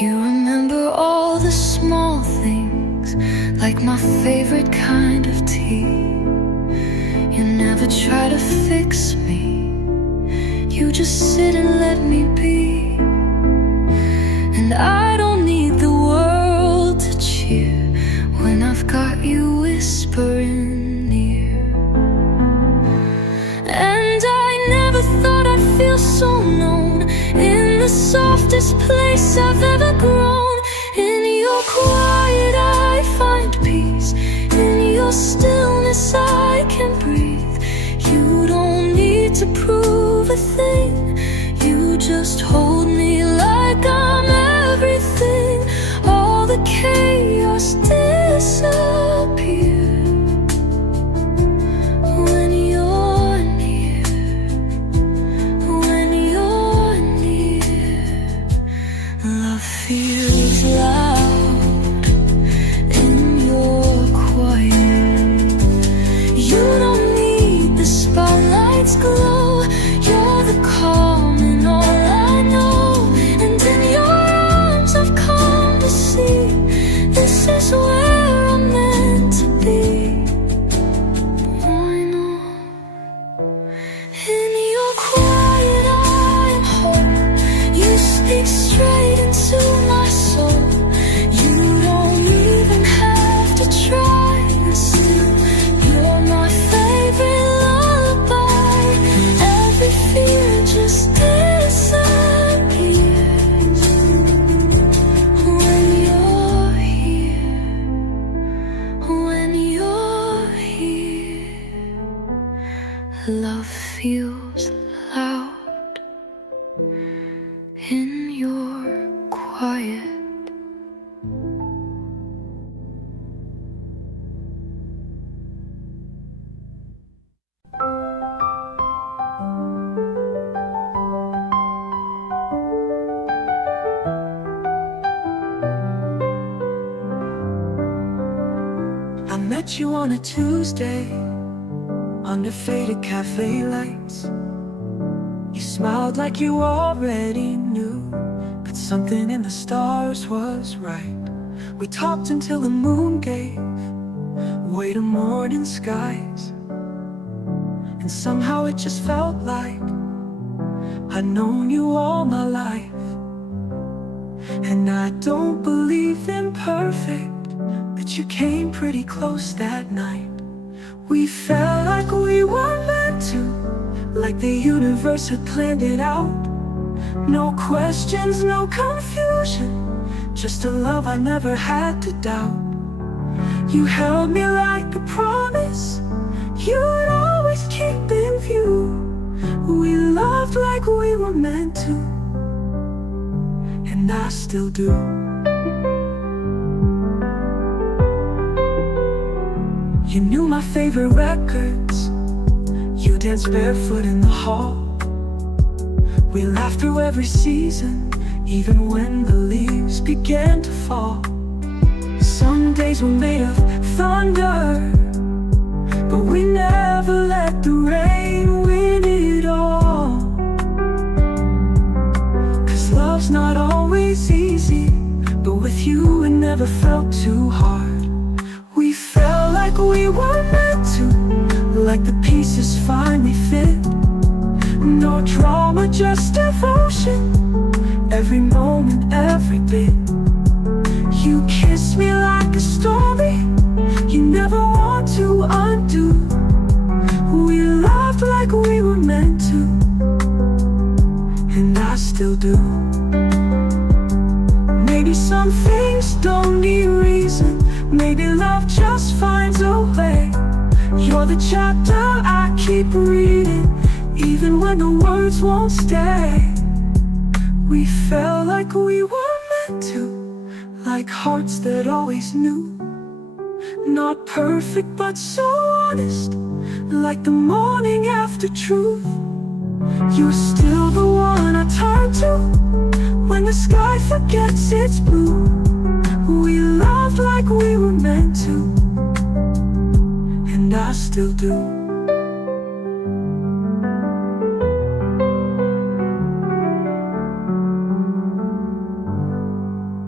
You remember all the small things, like my favorite kind of tea. You never try to fix me, you just sit and let me be. And I don't need the world to cheer when I've got you whispering near. And I never thought I'd feel so known in the softest place I've ever grown. In your quiet I find peace, in your stillness I can breathe. You don't need to prove a thing, you just hold me like I'm everything. All the chaos disappears when you're near. When you're near, love feels loud in your quiet. You don't need the spotlight's glow, you're the calm in all I know. And in your arms I've come to see, this is where I'm meant to be. I know. In your quiet I am whole, you speak straight into my soul. You don't even have to try and sing, you're my favorite lullaby. Every fear just disappears when you're here. When you're here, love feels loud in your quiet. I met you on a Tuesday under faded cafe lights. You smiled like you already knew that something in the stars was right. We talked until the moon gave way to morning skies, and somehow it just felt like I'd known you all my life. And I don't believe in perfect, but you came pretty close that night. We felt like we were meant to, like the universe had planned it out. No questions, no confusion, just a love I never had to doubt. You held me like a promise you'd always keep in view. We loved like we were meant to, and I still do. You knew my favorite records, you danced barefoot in the hall. We laughed through every season, even when the leaves began to fall. Some days were made of thunder, but we never let the rain win it all. 'Cause love's not always easy, but with you it never felt too hard. We felt like we were meant to, like the pieces finally fit. No drama, just devotion, every moment, every bit. You kissed me like a story you never want to undo. We loved like we were meant to, and I still do. Maybe some things don't need reason, maybe love just finds a way. You're the chapter I keep reading, even when the words won't stay. We felt like we were meant to, like hearts that always knew. Not perfect but so honest, like the morning after truth. You're still the one I turn to when the sky forgets its blue. We loved like we were meant to, and I still do.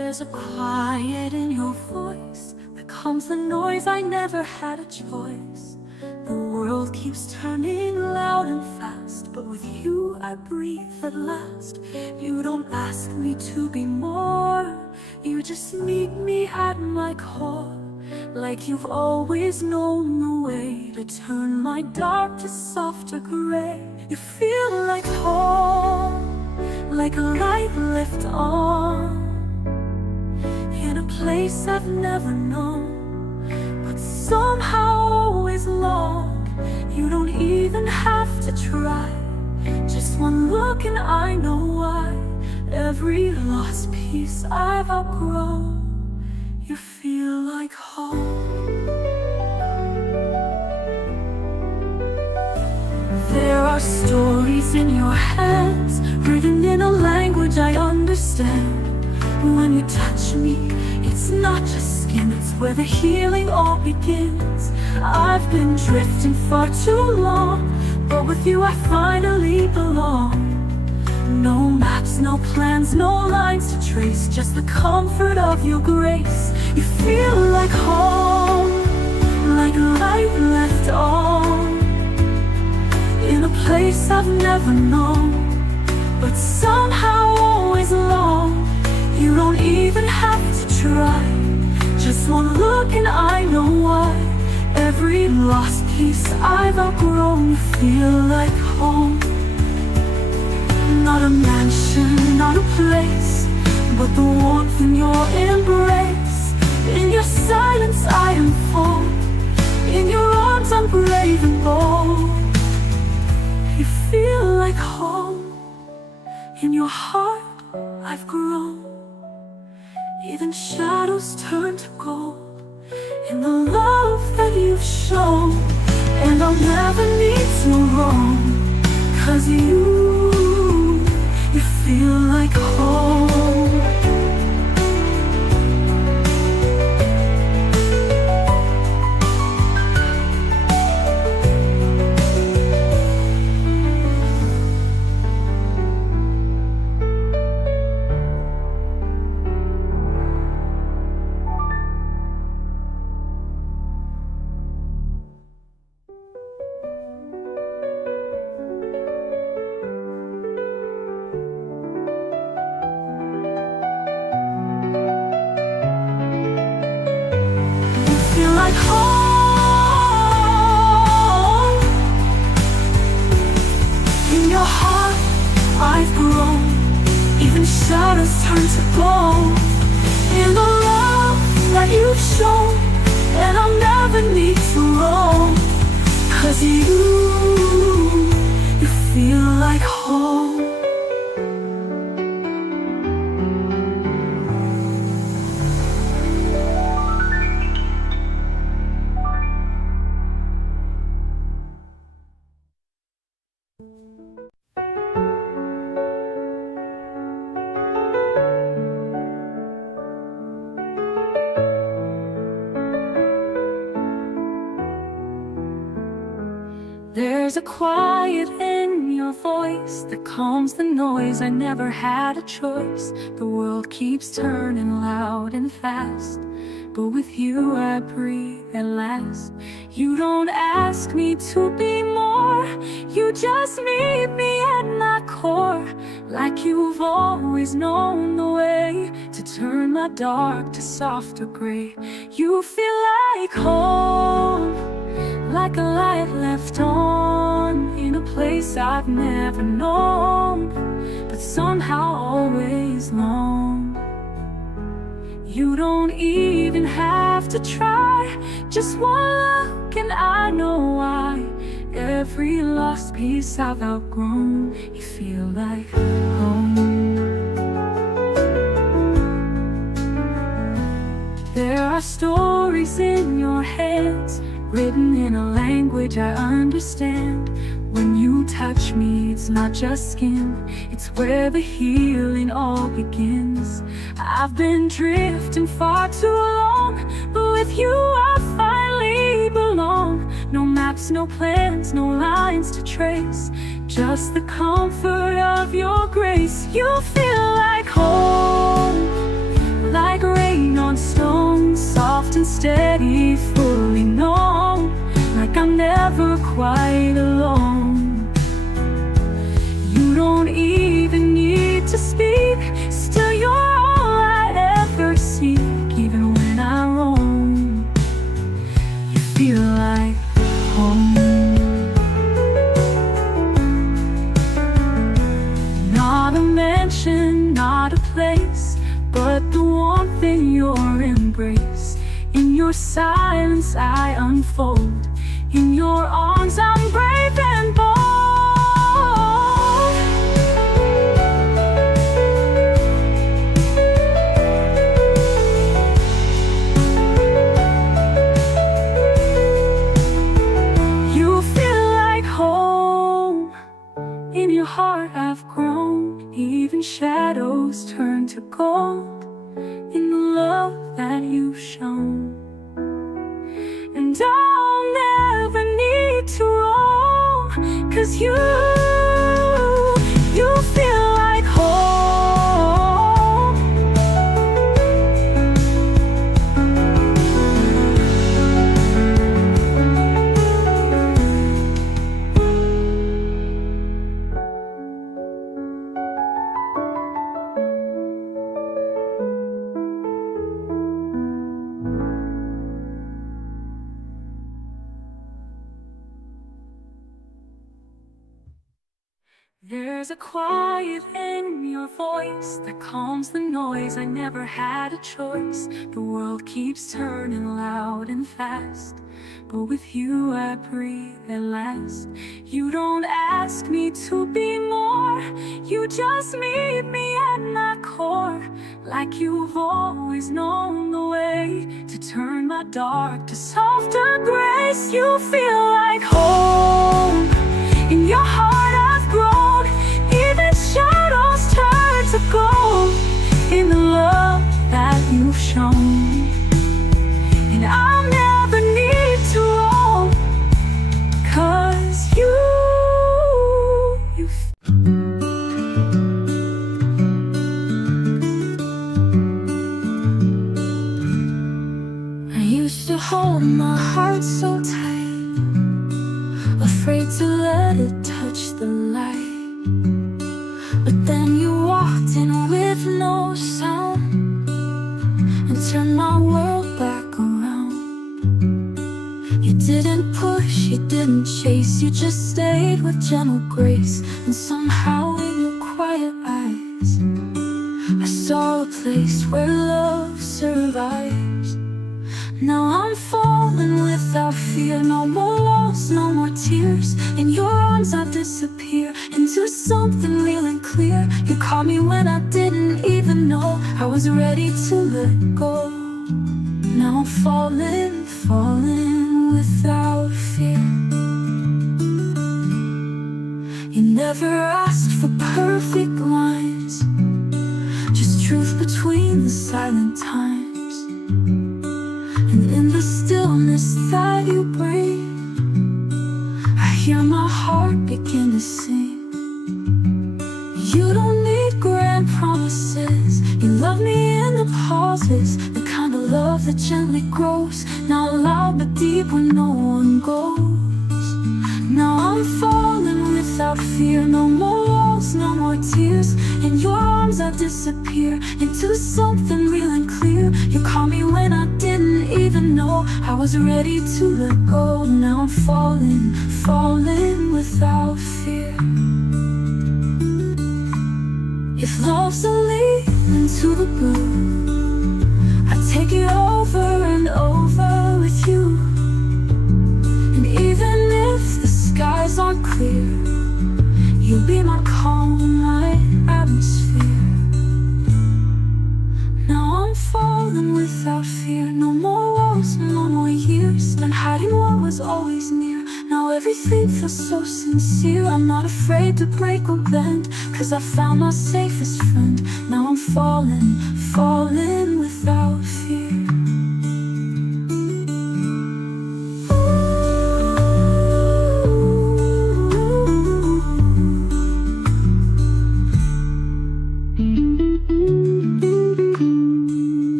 There's a quiet in your voice that calms the noise. I never had a choice. The world keeps turning loud and fast, but with you I breathe at last. You don't ask me to be more, you just meet me at my core. Like you've always known the way to turn my dark to softer gray. You feel like home, like a light left on, in a place I've never known, but somehow always long. You don't even have to try, just one look and I know why. Every lost piece I've outgrown, you feel like home. There are stories in your hands, written in a language I understand. When you touch me, it's not just skin, it's where the healing all begins. I've been drifting far too long, but with you I finally belong. No maps, no plans, no lines to trace, just the comfort of your grace. You feel like home, like a light left on, in a place I've never known, but somehow always long. You don't even have to try, just one look and I know why. Every lost piece I've outgrown, you feel like home. Not a mansion, not a place, but the warmth in your embrace. In your silence I am full, in your arms I'm brave and bold. You feel like home, in your heart I've grown. Even shadows turn to gold in the love that you've shown. And I'll never need to roam, 'cause you feel like home. Like home, in your heart I've grown. Even shadows turn to gold in the love that you've shown. And I'll never need to roam, 'cause you feel like home. There's a quiet in your voice that calms the noise. I never had a choice. The world keeps turning loud and fast, but with you I breathe at last. You don't ask me to be more, you just meet me at my core. Like you've always known the way to turn my dark to softer gray. You feel like home, like a light left on, in a place I've never known, but somehow always long. You don't even have to try, just one look and I know why. Every lost piece I've outgrown, you feel like home. There are stories in your hands, written in a language I understand. When you touch me, it's not just skin, it's where the healing all begins. I've been drifting far too long, but with you I finally belong. No maps, no plans, no lines to trace, just the comfort of your grace. You feel like home, like rain on stone, soft and steady, fully known, like I'm never quite alone. You don't even need to speak, still you're all I ever seek. Even when I roam, you feel like home. Not a mansion, not a place, but the warmth in your embrace. In your silence I unfold, in your arms I'm brave and bold. You feel like home, in your heart I've grown. Even shadows turn to gold in the love that you've shown. And I'll never need to roam, 'cause you feel like home. There's a quiet in your voice that calms the noise. I never had a choice. The world keeps turning loud and fast, but with you I breathe at last. You don't ask me to be more, you just meet me at my core. Like you've always known the way to turn my dark to softer grace. You feel like home, in your heart I've grown. Even shadows turn to gold in the love that you've shown. And I'll never need to roam, 'cause you I used to hold my heart so tight, afraid to let it touch the light. But then you walked in with no sound and turned my world back around. You didn't push, you didn't chase, you just stayed with gentle grace. And somehow in your quiet eyes I saw a place where love survives. Now I'm falling without fear, no more loss, no more tears. In your arms I disappear into something real and clear. You caught me when I didn't even know I was ready to let go. Now I'm falling, falling without fear. You never asked for perfect lines, just truth between the silent times. And in the stillness that you bring, I hear my heart begin to sing. You don't need grand promises, you love me in the pauses, the kind of love that gently grows, not loud but deep when no one goes. Now I'm falling without fear, no more walls, no more tears. In your arms I disappear into something real and clear. You caught me when I didn't even know I was ready to let go. Now I'm falling, falling without fear. If love's a leap into the blue, I take it over and over with you. And even if the skies aren't clear, you'll be my calm, my atmosphere. Now I'm falling without fear, no more walls, no more years spent hiding what was always near. Now everything feels so sincere. I'm not afraid to break or bend, 'cause I found my safest friend. Now I'm falling, falling without fear.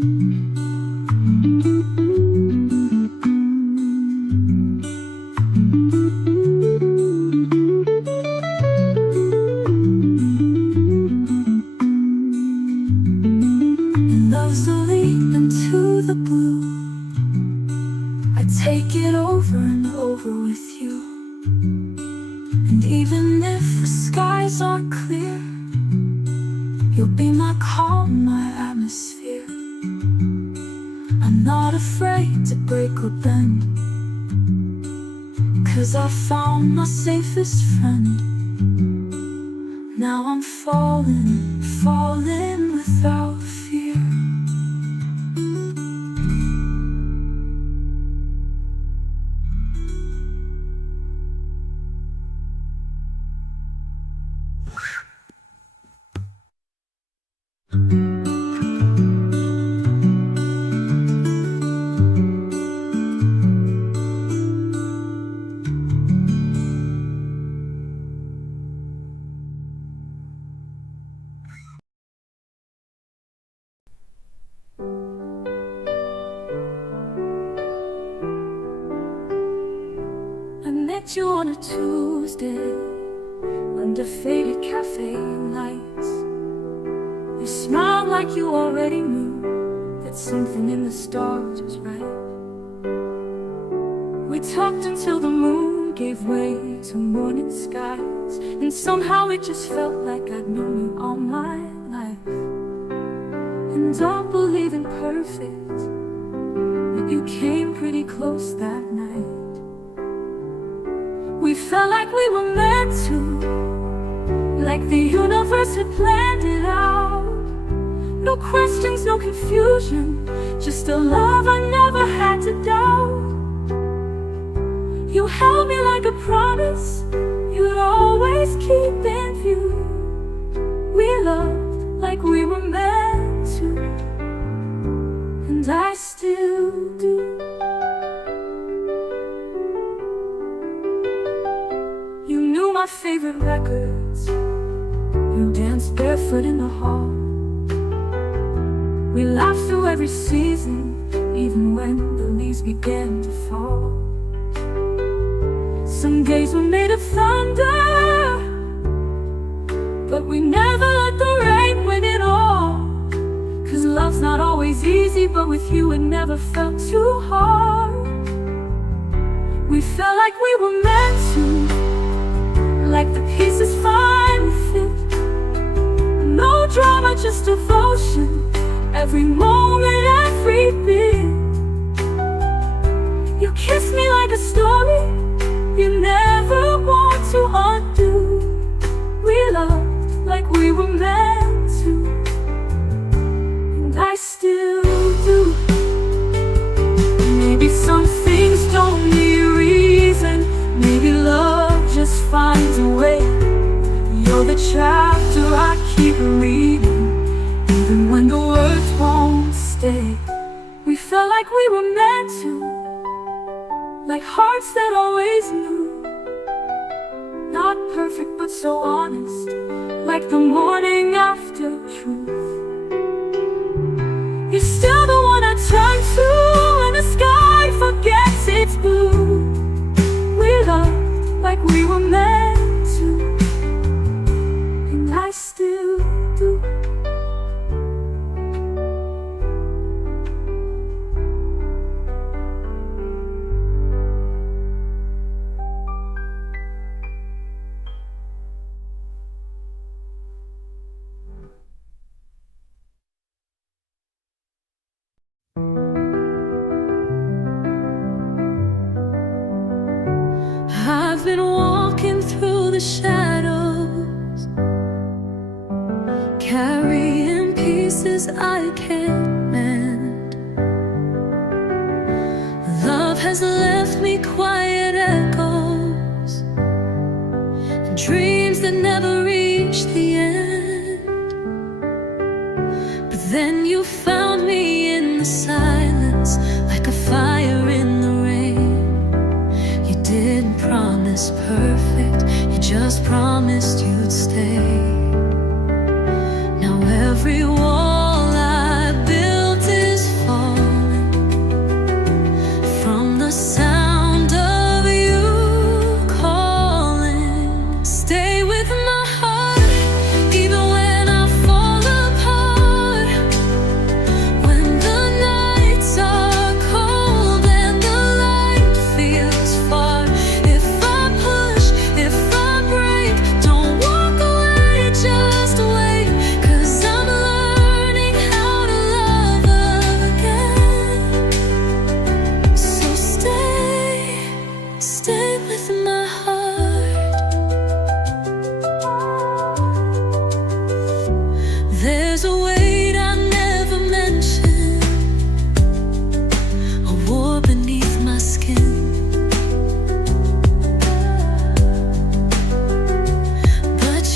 And even if the skies aren't clear, you'll be my calm, my atmosphere. I'm not afraid to break or bend, 'cause I found my safest friend. Now I'm falling, falling without fear. I met you on a Tuesday under faded cafe lights. You smiled like you already knew that something in the stars was right. We talked until the moon gave way to morning skies, and somehow it just felt like I'd known you all my life. And don't believe in perfect, but you came pretty close that night. We felt like we were meant to, like the universe had planned it out. No questions, no confusion, just a love I never had to doubt. You held me like a promise you'd always keep in view. We loved like we were meant to, and I still do. You knew my favorite records, you danced barefoot in the hall. We laughed through every season, even when the leaves began to fall. Some days were made of thunder, but we never let the rain win it all. 'Cause love's not always easy, but with you it never felt too hard. We felt like we were meant to, like the pieces finally fit. No drama, just devotion, every moment, every bit. You kissed me like a story you never want to undo. We loved like we were meant to, and I still do. Maybe some things don't need reason, maybe love just finds a way. You're the chapter I keep reading, even when the words won't stay. We felt like we were meant to, like hearts that always knew. Not perfect but so honest, like the morning after truth. You're still the one I turn to when the sky forgets its blue. We loved like we were meant to, and I still do. I've been walking through the shadows, carrying pieces I can't mend. Love has left me quiet echoes, and dreams that never reach the end. But then you found me in the silence, like a fire in the rain. You didn't promise perfect, you just promised you'd stay. Now every wall I built is falling from the sound of you calling. Stay with my heart, even when I fall apart. When the nights are cold and the light feels far. If I push, if I break,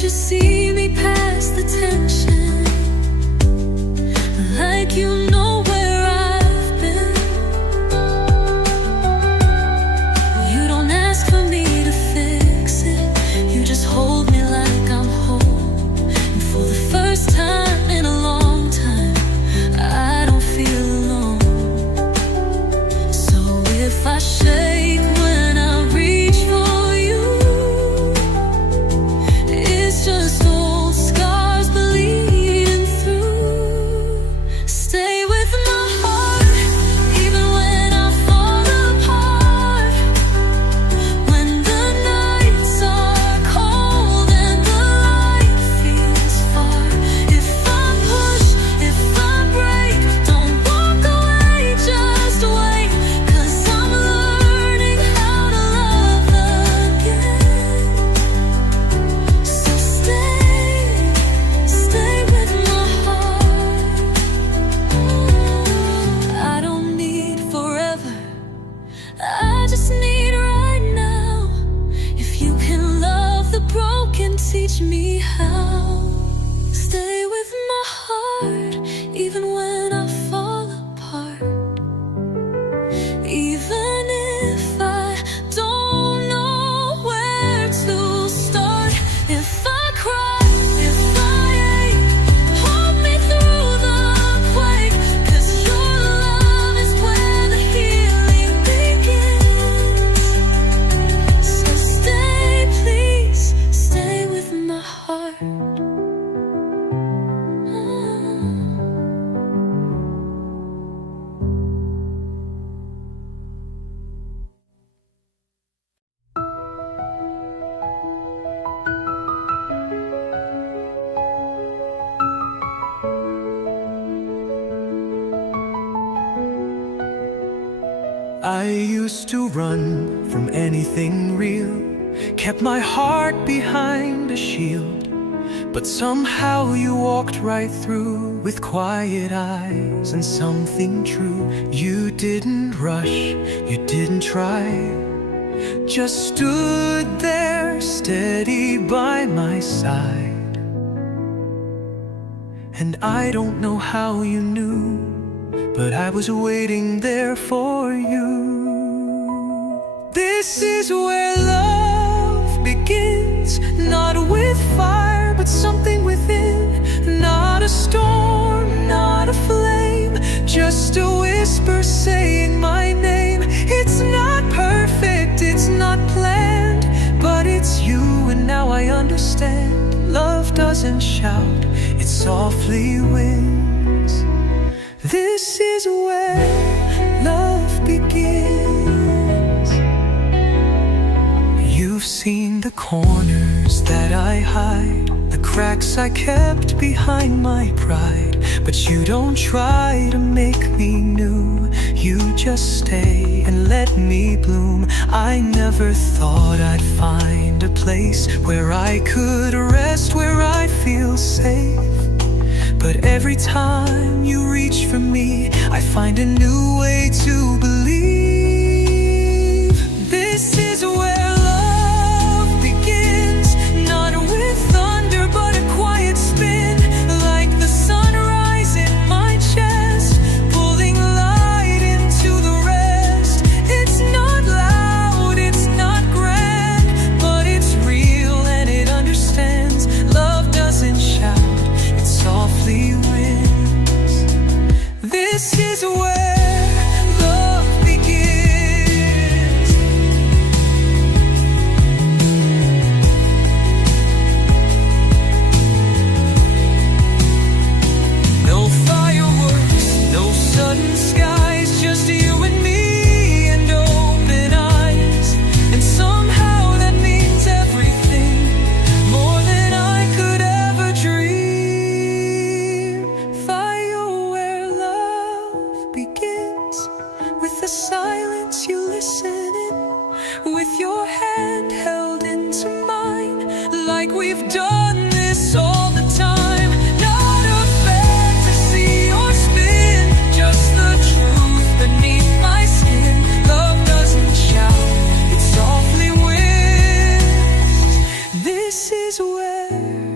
you see me past the tension, like you know where I've been. You don't ask for me to fix it, you just hold me like I'm whole. And for the first time in a long time, I don't feel alone. So if I shake when I reach for you, it's just old scars bleeding through. Stay with my heart, even when I fall apart. When the nights are cold and the light feels far. If I push, if I break, don't walk away, just wait. 'Cause I'm learning how to love again. So stay with my heart. I don't need forever, I just need right now. If you can love the broken, teach me how. Stay with my heart, even when I fall apart. Even if I don't know where to start. If I cry, if I ache, hold me through the quake. 'Cause your love is where the healing begins. So stay, please, stay with my heart. I used to run from anything real, kept my heart behind a shield. But somehow you walked right through with quiet eyes and something true. You didn't rush, you didn't try, just stood there steady by my side. And I don't know how you knew, but I was waiting there for you. This is where love begins, not with fire, but something within. Not a storm, not a flame, just a whisper saying my name. It's not perfect, it's not planned, but it's you, and now I understand. Love doesn't shout, it softly wins. This is where love begins. You've seen the corners that I hide, the cracks I kept behind my pride. But you don't try to make me new, you just stay and let me bloom. I never thought I'd find a place where I could rest, where I feel safe. But every time you reach for me, I find a new way to believe. This is where love begins, not with thunder, but a quiet spin, like the sunrise in my chest, pulling light into the rest. It's not loud, it's not grand, but it's real and it understands. Love doesn't shout, it softly wins. This is where love begins. No fireworks, no sudden skies, just you and me and open eyes. And somehow that means everything, more than I could ever dream. Fire where love begins, with the silence you listen in, with your hand held into mine, like we've done this all the time. Not a fantasy or spin, just the truth beneath my skin. Love doesn't shout, it softly wins. This is where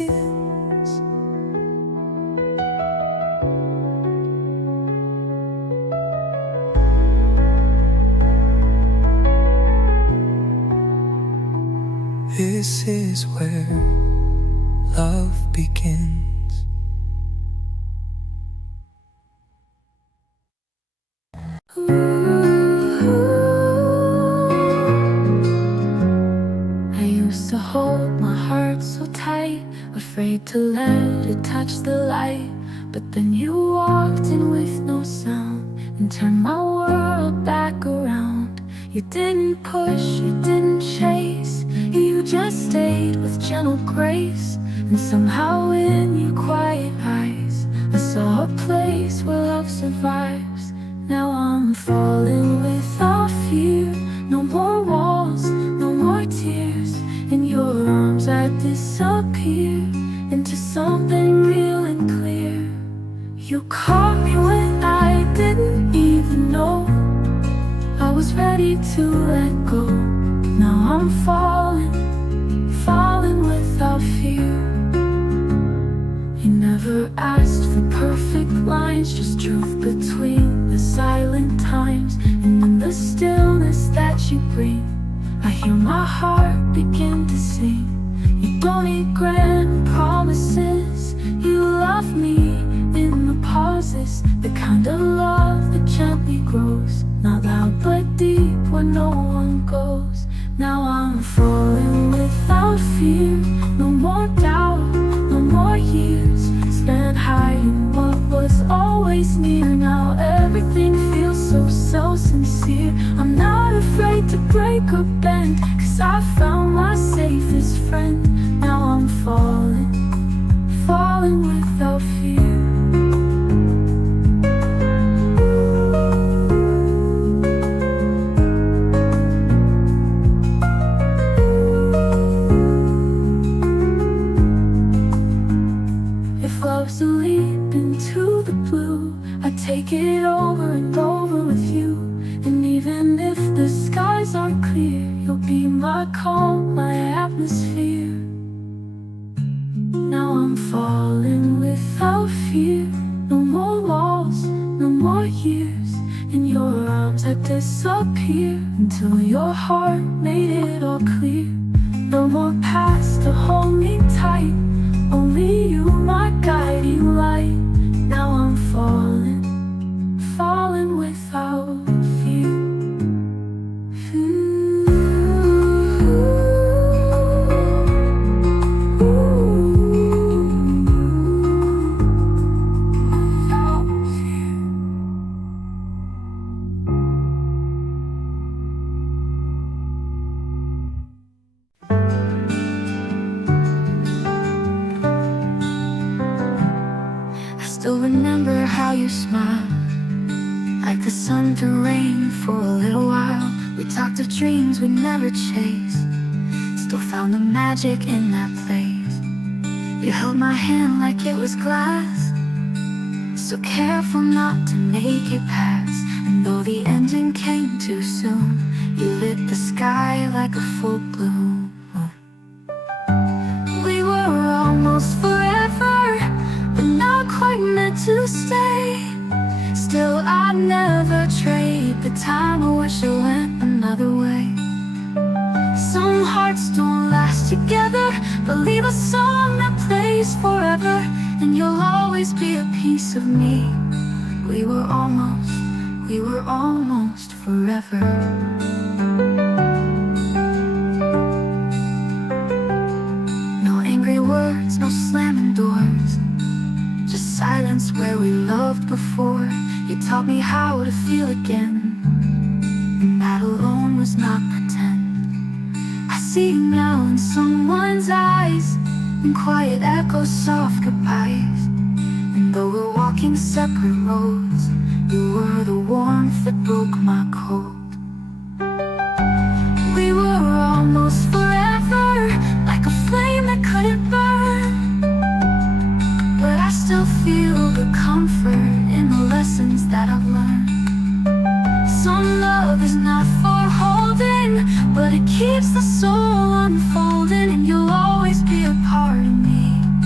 begins. This is where love begins. I used to hold my heart so tight, afraid to let it touch the light. But then you walked in with no sound and turned my world back around. You didn't push, you didn't chase, you just stayed with gentle grace. And somehow in your quiet eyes I saw a place where love survives. Now I'm falling without fear. No more walls, no more tears. In your arms I disappear into something real and clear. You caught me when I didn't even know I was ready to let go. Now I'm falling, falling without fear. You never asked for perfect lines, just truth between the silent times. And in the stillness that you bring, I hear my heart begin to sing. You don't need grand promises, you love me in the pauses, the kind of love that gently grows, not loud but deep where no one goes. Now I'm falling without fear. No more doubt, no more years spent hiding what was always near. Now everything feels so sincere. I'm not afraid to break or bend, 'cause I found my safest friend. Now I'm falling, falling without fear. Love's a leap into the blue, I take it over and over with you. And even if the skies aren't clear, you'll be my calm, my atmosphere. Now I'm falling without fear. No more walls, no more years. In your arms I disappear until your heart made it all clear. No more past to hold me tight, only you, my guiding light. Now I'm falling, falling without fear. Still remember how you smiled, like the sun through rain for a little while. We talked of dreams we never chased, still found the magic in that place. You held my hand like it was glass, so careful not to make it pass. And though the ending came too soon, you lit the sky like a full bloom. We were almost forever, but not quite meant to stay. Still I'd never trade the time. I wish it went another way. Some hearts don't last together, but leave a song that plays forever. And you'll always be a piece of me. We were almost forever. No angry words, no slamming doors, just silence where we loved before. You taught me how to feel again, and that alone was not pretend. I see you now in someone's eyes, in quiet echoes, soft goodbyes. And though we're walking separate roads, you were the warmth that broke my cold. We were almost forever, like a flame that couldn't burn. But I still feel the comfort in the lessons that I've learned. Some love is not for holding, but it keeps the soul unfolding. And you'll always be a part of me.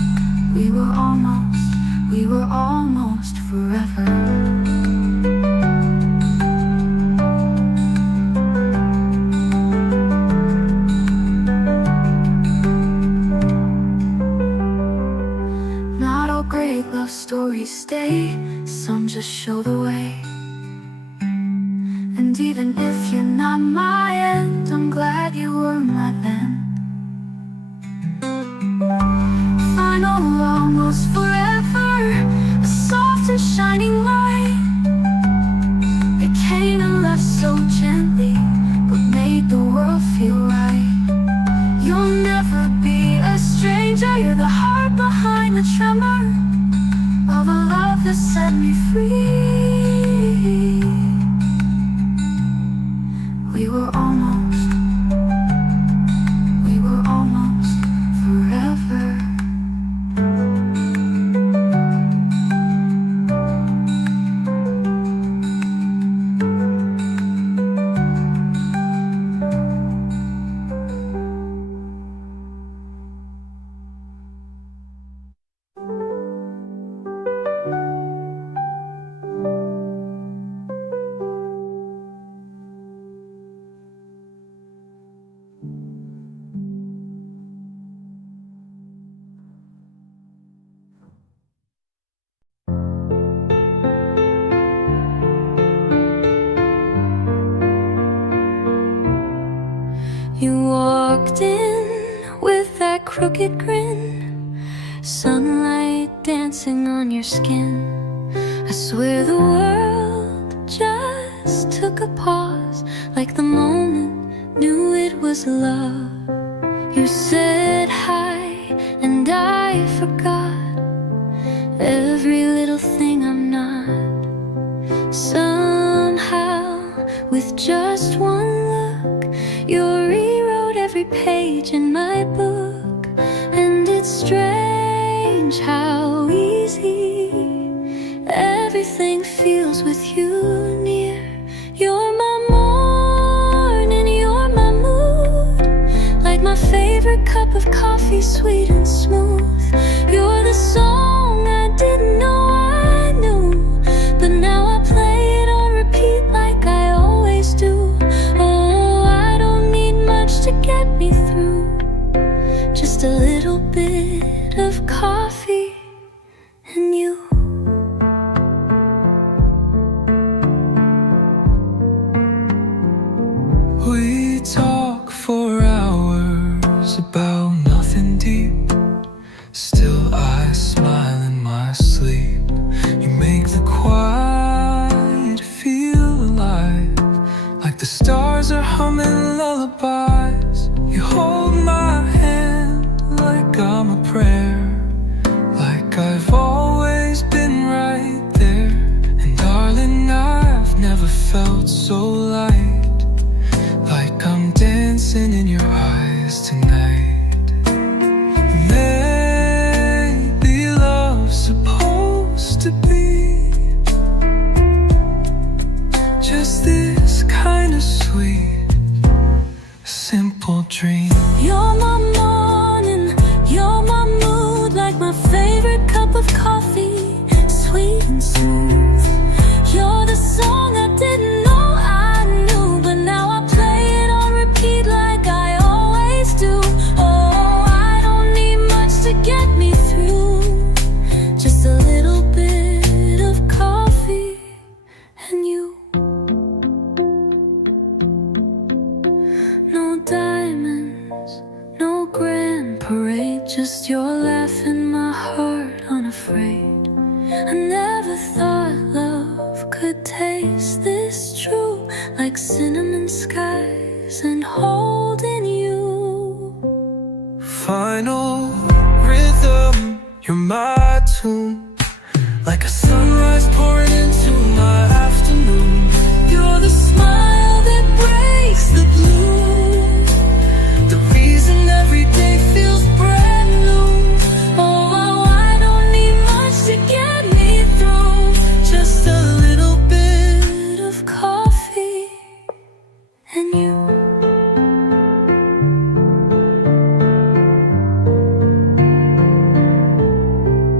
we were almost forever. Not all great love stories stay, some just show the way. And even if you're not my end, I'm glad you were my then. Final, almost forever, a soft and shining light. It came and left so gently, but made the world feel right. You'll never be a stranger, you're the heart behind the tremor of a love that set me free. We were almost forever. You walked in with that crooked grin, sunlight dancing on your skin. I swear the world just took a pause, like the moment knew it was love. You said hi and I forgot every little thing I'm not. Somehow, with just one look, you rewrote every page in my book. And it's strange how easy everything feels with you near. You're my morning, you're my mood, like my favorite cup of coffee, sweet and smooth. You're the song I didn't know I knew, but now I play it on repeat like I always do. To get me through, just a little bit of coffee and you. We talk for hours about nothing deep. Still I smile in my sleep. You make the quiet feel alive, like the stars are humming lullabies. You hold my hand like I'm a prayer, like I've always been right there. And darling, I've never felt so light, like I'm dancing in your eyes tonight. Maybe love's supposed to be just this kind of sweet, simple dream. You're my morning, you're my mood, like my favorite cup of coffee, sweet and smooth. You're the song I didn't know I knew, but now I play it on repeat like I always do. Oh, I don't need much to get me through, just a little bit of coffee and you. No diamonds, no grand parade, just your laugh in my heart unafraid. I never thought love could taste this true, like cinnamon skies and holding you. Final rhythm, you're my tune, like a sunrise pouring into my afternoon. You're the smile that breaks the blue, The reason every day feels brand new. oh, I don't need much to get me through, Just a little bit of coffee and you.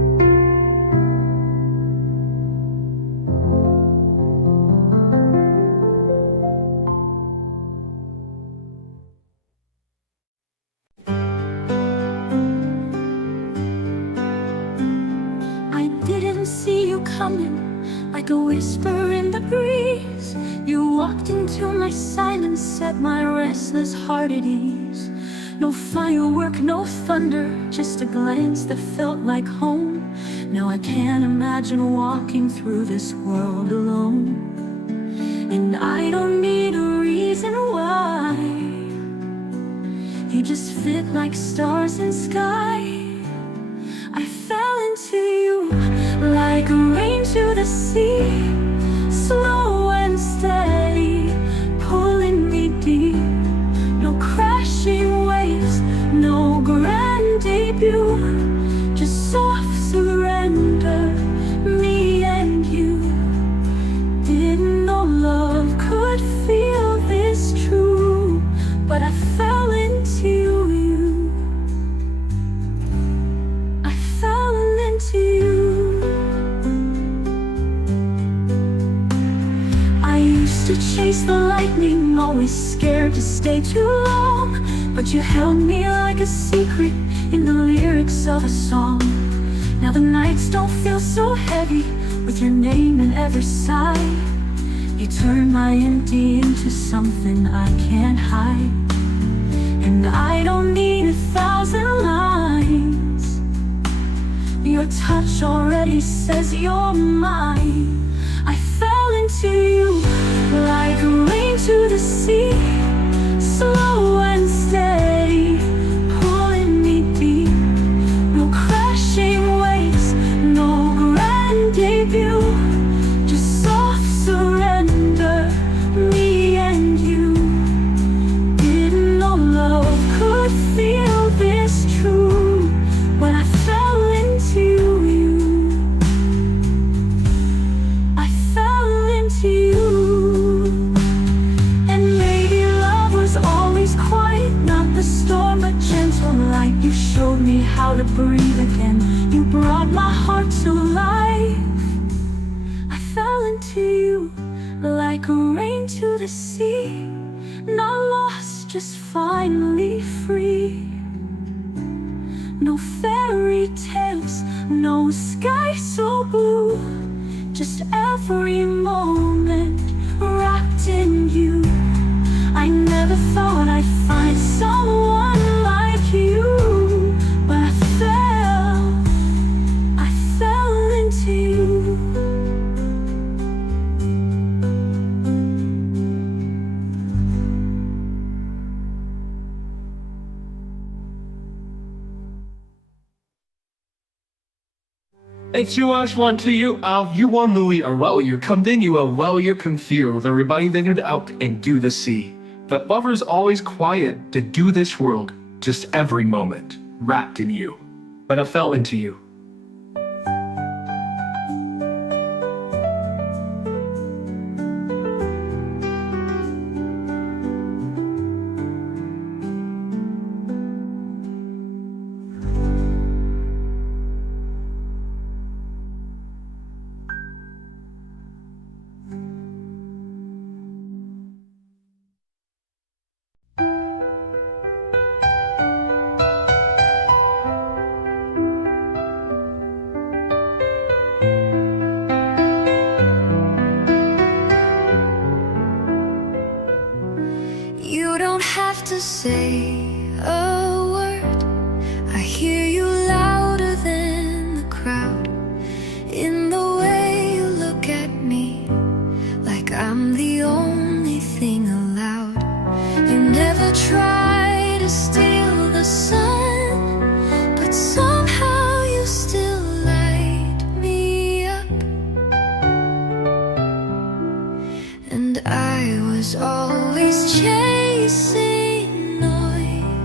coming, like a whisper in the breeze. You walked into my silence, set my restless heart at ease. No firework, no thunder, just a glance that felt like home. Now I can't imagine walking through this world alone. And I don't need a reason why. You just fit like stars in sky. I fell into you like rain to the sea, slow and steady, pulling me deep. No crashing waves, no grand debut, just soft surrender, me and you. Didn't know love could feel this true, but I fell into you. I fell into you. I used to chase the lightning, always scared to stay too long, but you held me like a secret in the lyrics of a song. Now the nights don't feel so heavy with your name in every sigh. You turn my empty into something I can't hide. And I don't need 1,000 lines. Your touch already says you're mine. I fell into you like rain to the sea, slow and steady, pulling me deep. No crashing waves, no grand debut, just soft surrender, me and you. Didn't know love could feel this true, but I fell into you. I fell into you. And maybe love was always quiet, not the storm but gentle light. You showed me how to breathe again. You brought my heart to life. I fell into you like rain to the sea, not lost, just finally free. No fairy tales, no sky so blue, just every moment wrapped in you. I never thought I'd find someone like you, but I fell into you. If you ask one to you, you want Louis or well, you're continue, well, you're confused. Everybody they get out and do the sea. But lover's always quiet to do this world, just every moment, wrapped in you. But I fell into you. You don't have to say a word. I hear you louder than the crowd, in the way you look at me, like I'm the only thing allowed. You never try to steal the sun, but somehow you still light me up. And I was always chasing noise,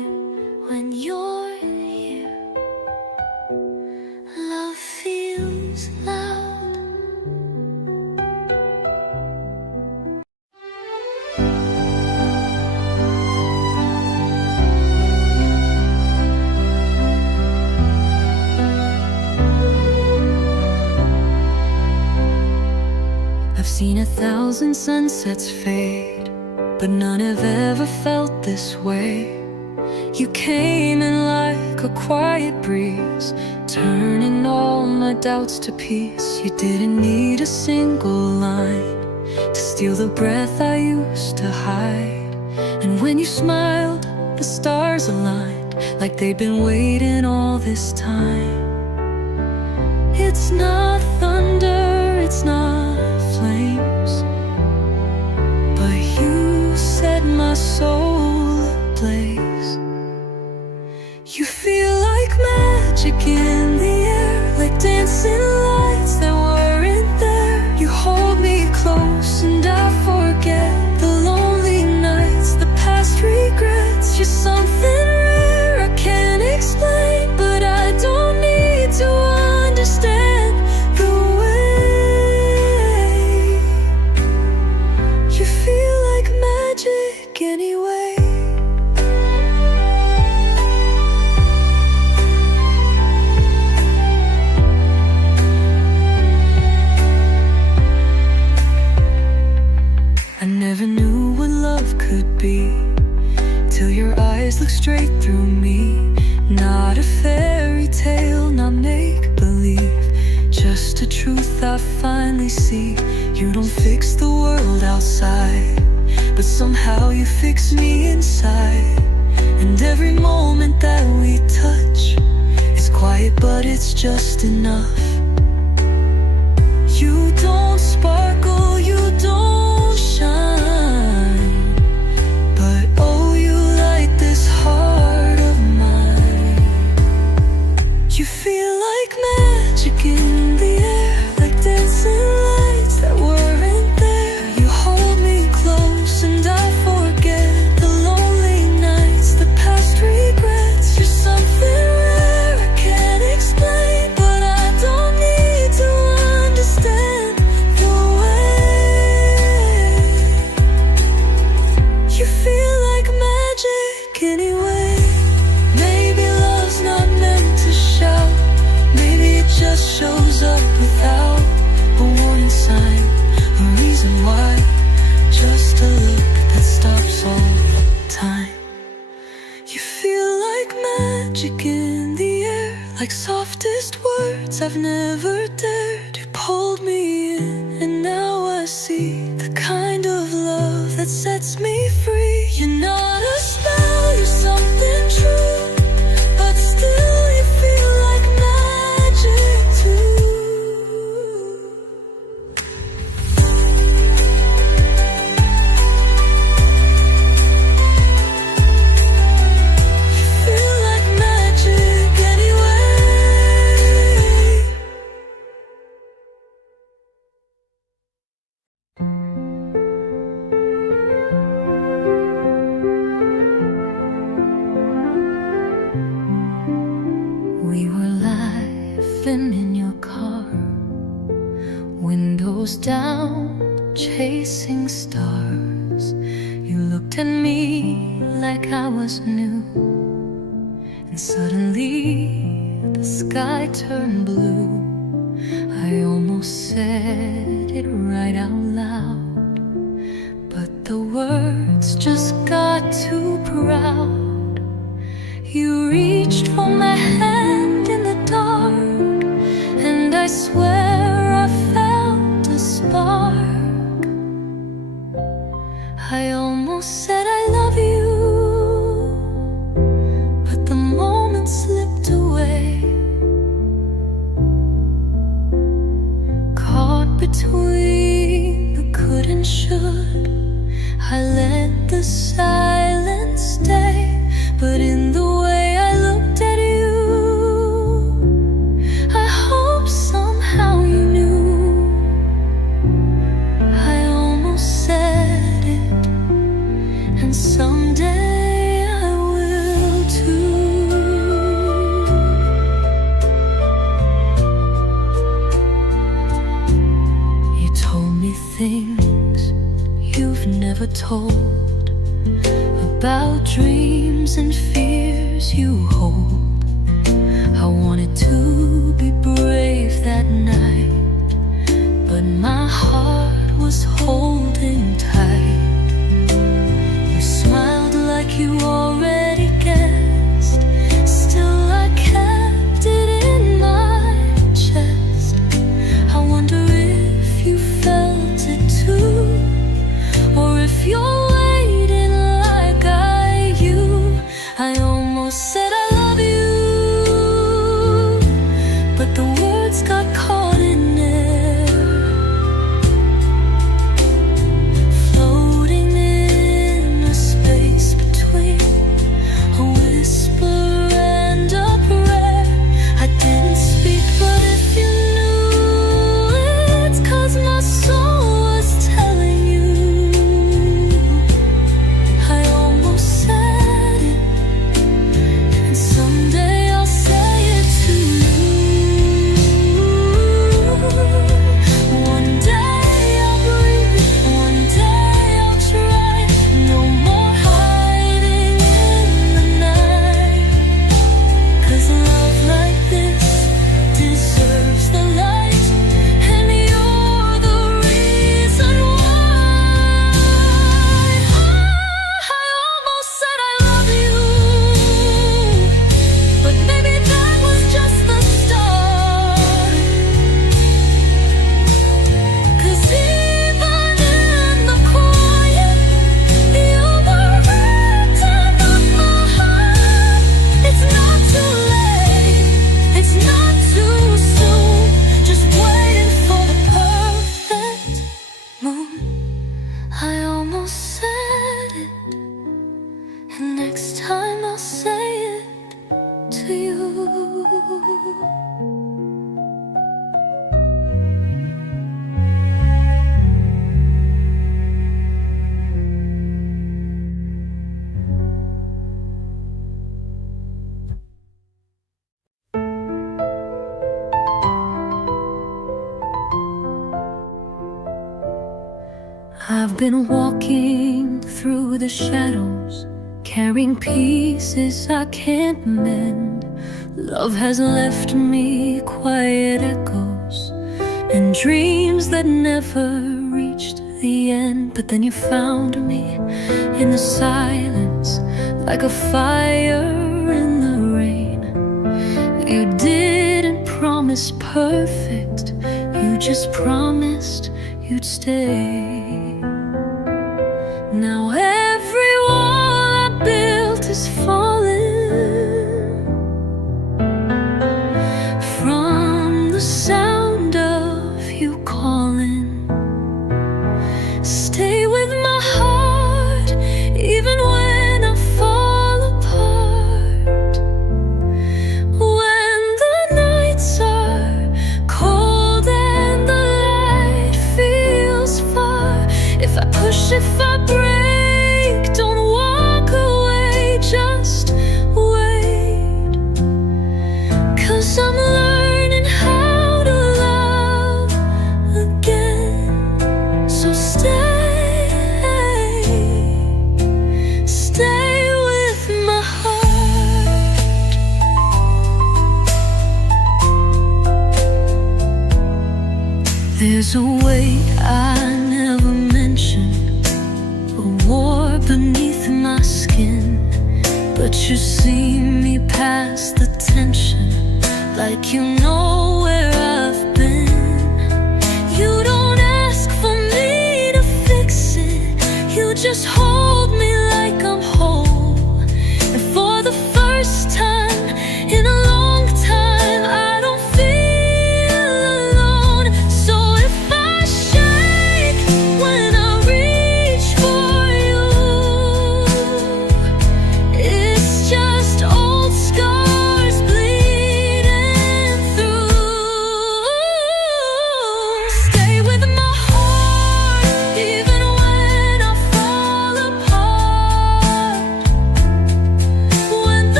seen 1,000 sunsets fade, but none have ever felt this way. You came in like a quiet breeze, turning all my doubts to peace. You didn't need a single line to steal the breath I used to hide. And when you smiled, the stars aligned like they'd been waiting all this time. It's not thunder, it's not flames, but you set my soul ablaze. You feel like magic in the air, like dancing lights that weren't there. You hold me close and I forget the lonely nights, the past regrets. You're something rare I can't explain, but I don't need to understand the way. You feel like magic anyway. I never knew what love could be till your eyes look straight through me. Not a fairy tale, not make-believe, just a truth I finally see. You don't fix the world outside, but somehow you fix me inside. And every moment that we touch is quiet, but it's just enough. You don't sparkle, you don't shine, but oh, you light this heart of mine. You feel like magic in the air, like dancing lights that weren't there. You hold me close and I forget the lonely nights, the past regrets. You're something rare I can't explain, but I don't need to understand the way. You feel like magic anyway. Maybe love's not meant to shout, maybe it just shows up without a warning sign, a reason why, just a look that stops all time. You feel like magic in the air, like softest words I've never dared. You pulled me in and now I see the kind of love that sets me free. You're not a spell, you're something true, but still you feel like magic too. You feel like magic anyway. We were laughing in your car, windows down, chasing stars. You looked at me like I was new, and suddenly the sky turned blue. I almost said it right out loud, but the words just got too proud. You reached for my hand in the dark, and I swear I felt a spark. I almost said I love you, but the moment slipped away. Caught between the could and should, I let the silence stay. But in the way I looked at you, I hope somehow you knew. I almost said it, and someday I will too. You told me things you've never told, about dreams and fears you hold. I wanted to be brave that night, but my heart was holding tight. You smiled like you already guessed. Still I kept it in my chest. I wonder if you felt it too, or if you're waiting like I you. I almost said I love you, but the words got caught in air, floating in a space between a whisper and a prayer. I didn't speak, but if you knew, it's 'cause my soul was telling you. I almost said it, and someday I'll say it to you. One day I'll breathe, one day I'll try. No more hiding in the night, 'cause love like this deserves the light, and you're the reason why. I almost said I love you, but maybe that was just the start. 'Cause even in the quiet, you were written on my heart. It's not too late, it's not too soon. Just waiting for the perfect moon. I almost said it, and next time I'll say it to you. I've been walking through the shadows, carrying pieces I can't mend. Love has left me quiet echoes and dreams that never reached the end. But then you found me in the silence, like a fire in the rain. You didn't promise perfect, you just promised you'd stay. Now every wall I built is falling from the sound of you calling. Stay with my heart even when I fall apart. When the nights are cold and the light feels far, if I push, if I break, don't walk away, just wait. 'Cause I'm learning how to love again. So stay with my heart. There's a weight I never mentioned, a war beneath my skin. But you see me past the tension, like you know where I've been. You don't ask for me to fix it, you just hold me like I'm whole. And for the first time in a long time, I don't feel alone. So if I shake when I reach for you, it's just old scars bleeding through. Stay with my heart even when I fall apart. When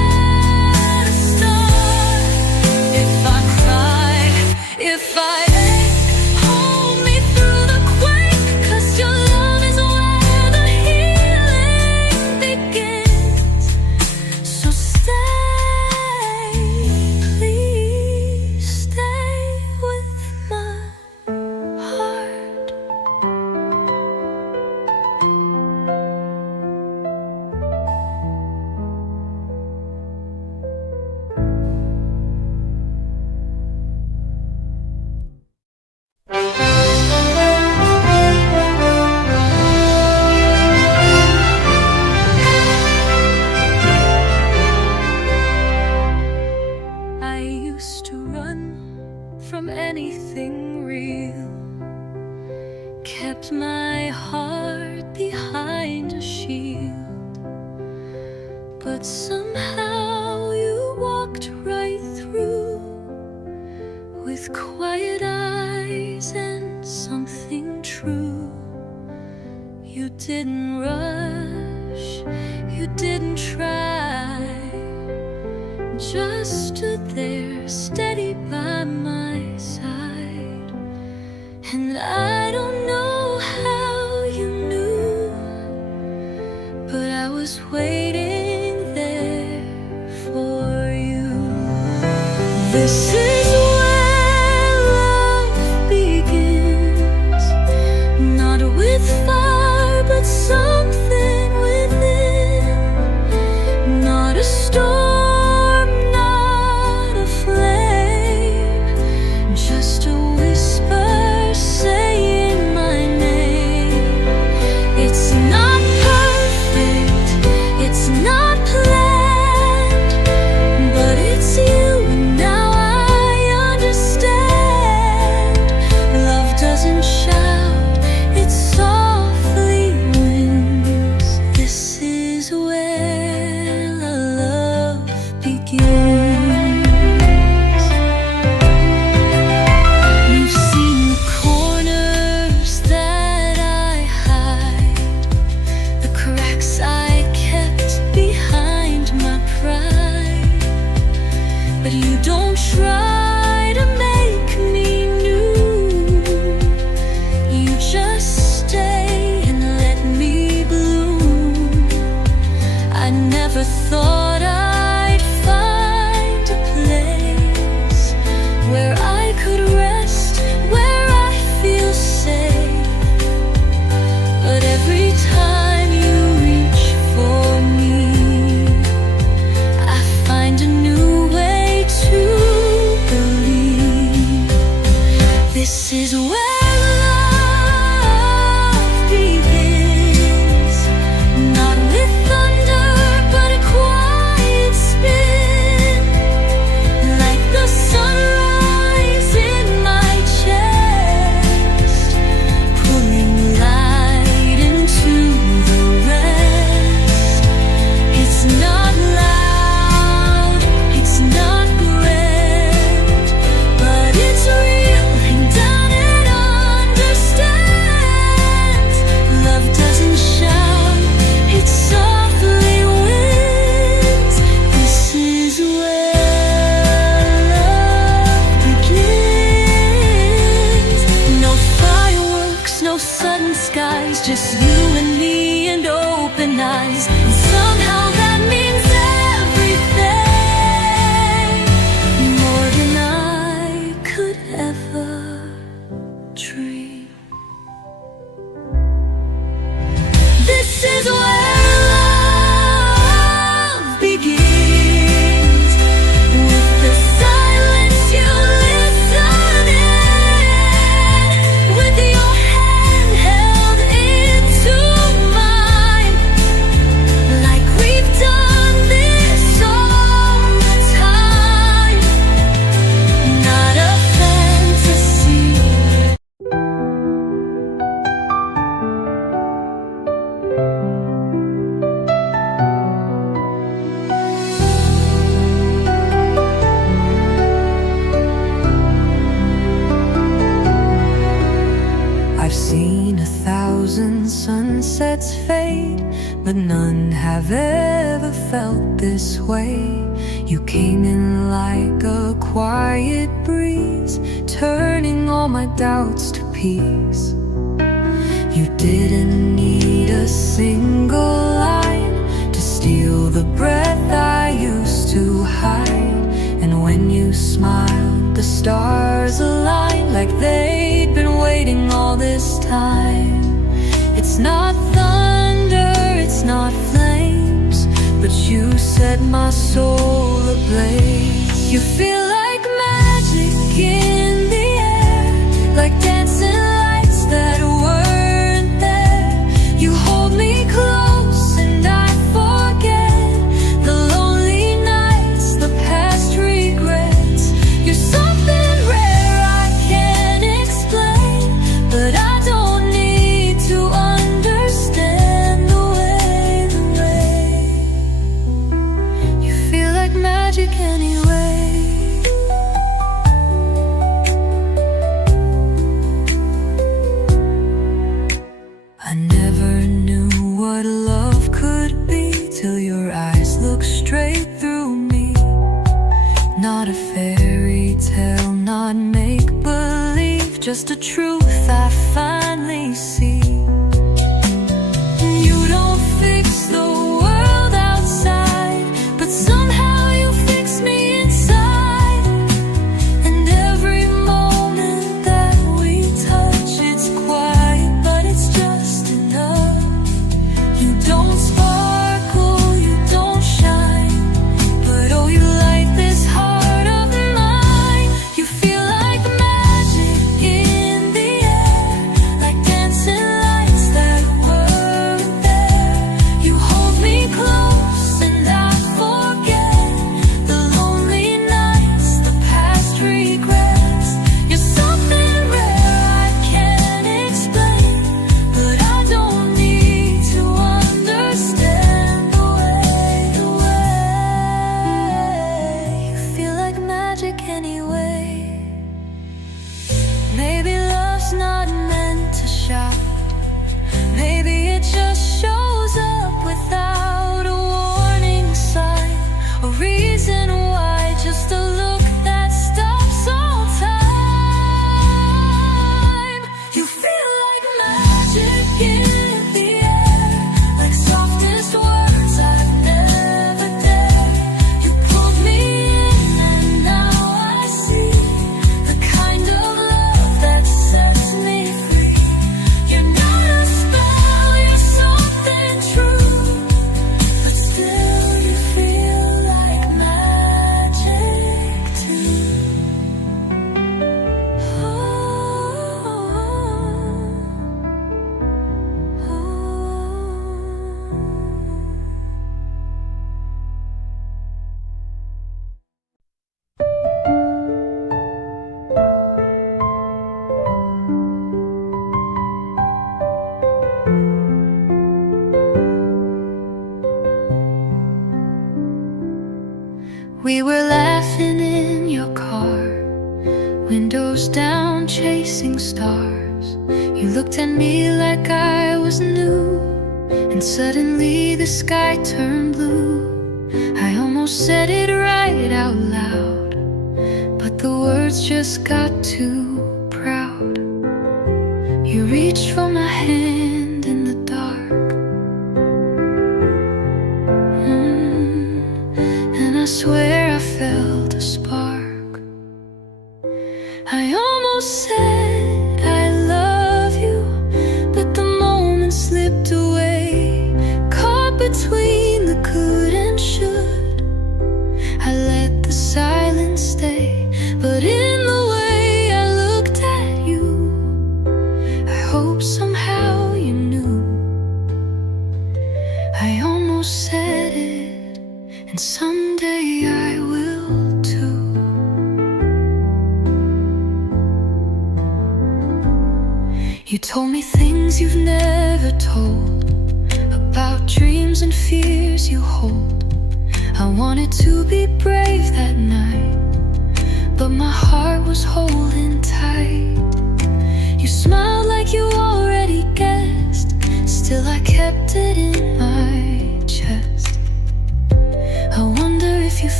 if I ache, hold me through the quake, 'cause your love is where the healing begins. So stay, please stay with my heart. I used to run from anything real, kept my heart behind a shield, but somehow you walked right through with quiet eyes and something true. You didn't rush, you didn't try, just stood there steady by my side. And I don't know how you knew, but I was waiting there for you. This is where love begins, not with fire but something within, not a storm, not a flame, just a whisper saying my name. It's not perfect, it's not planned, but it's you, and now I understand. Love doesn't shout, it softly wins. This is where love begins. You've seen the corners that I hide, the cracks I kept behind my pride, but you don't try to make me new. You just stay and let me bloom. I never thought I'd find a place where I could rest, where I feel safe. But every time you reach for me, I find a new way to believe. This is where love begins, not with thunder but a quiet spin, like the sunrise in my chest, pulling light into the rest. It's not loud, it's not grand, but it's real, and down it understands. Love doesn't shout, it softly wins. This is where love begins. No fireworks, no sudden skies, just you and me and open eyes. And somehow that means everything, more than I could ever dream. This is where love begins, with the silence you listen in, with your hand held into mine, like we've done this all the time. Not a fantasy. I've seen 1,000 sunsets fade, but none have ever felt this way. You came in like a quiet breeze, turning all my doubts to peace. You didn't need a single line to steal the breath I used to hide. And when you smiled, the stars aligned like they'd been waiting all this time. It's not thunder, it's not flames, but you set my soul ablaze. You feel like magic in the air, like dancing lights that weren't there. You hold me close and I forget the lonely nights, the past regrets. You're something rare I can't explain, but I don't need to understand the way you feel like magic anyway. I never knew what love could be till your eyes looked straight through me. Not a fairy tale, not make-believe, just a truth I finally see. You don't fix the world outside, but somehow you fix me inside. And every moment that we touch, it's quiet, but it's just enough. You don't sparkle, you don't shine, but oh, you light this heart of mine. You feel like magic in the air, like dancing lights that weren't there. You hold me close and I forget the lonely nights, the past regrets. You're something rare I can't explain, but I don't need to understand the way you feel like magic anyway. Maybe love's not meant to shout, maybe it just shows up without a warning sign, a reason why, just a look that stops all time. You feel like magic in the air, like softest words I've never dared. You pulled me in and now I see the kind of love that sets me free. You're not a spell, you're something true, but still you feel like magic too. We were laughing in your car, windows down, chasing stars. You looked at me like I was new, and suddenly the sky turned blue. I almost said it right out loud, but the words just got too proud. You reached for my hand in the dark, and I swear I felt a spark. I almost said I love you, but the moment slipped away, caught between the could and should. I let the silence stay, but in the way I looked at you, I hope somehow you knew. I almost said it, and someday I will too. You told me things you've never told, about dreams and fears you hold. I wanted to be brave that night, but my heart was holding tight. You smiled like you already guessed, still I kept it in my chest. I wonder if you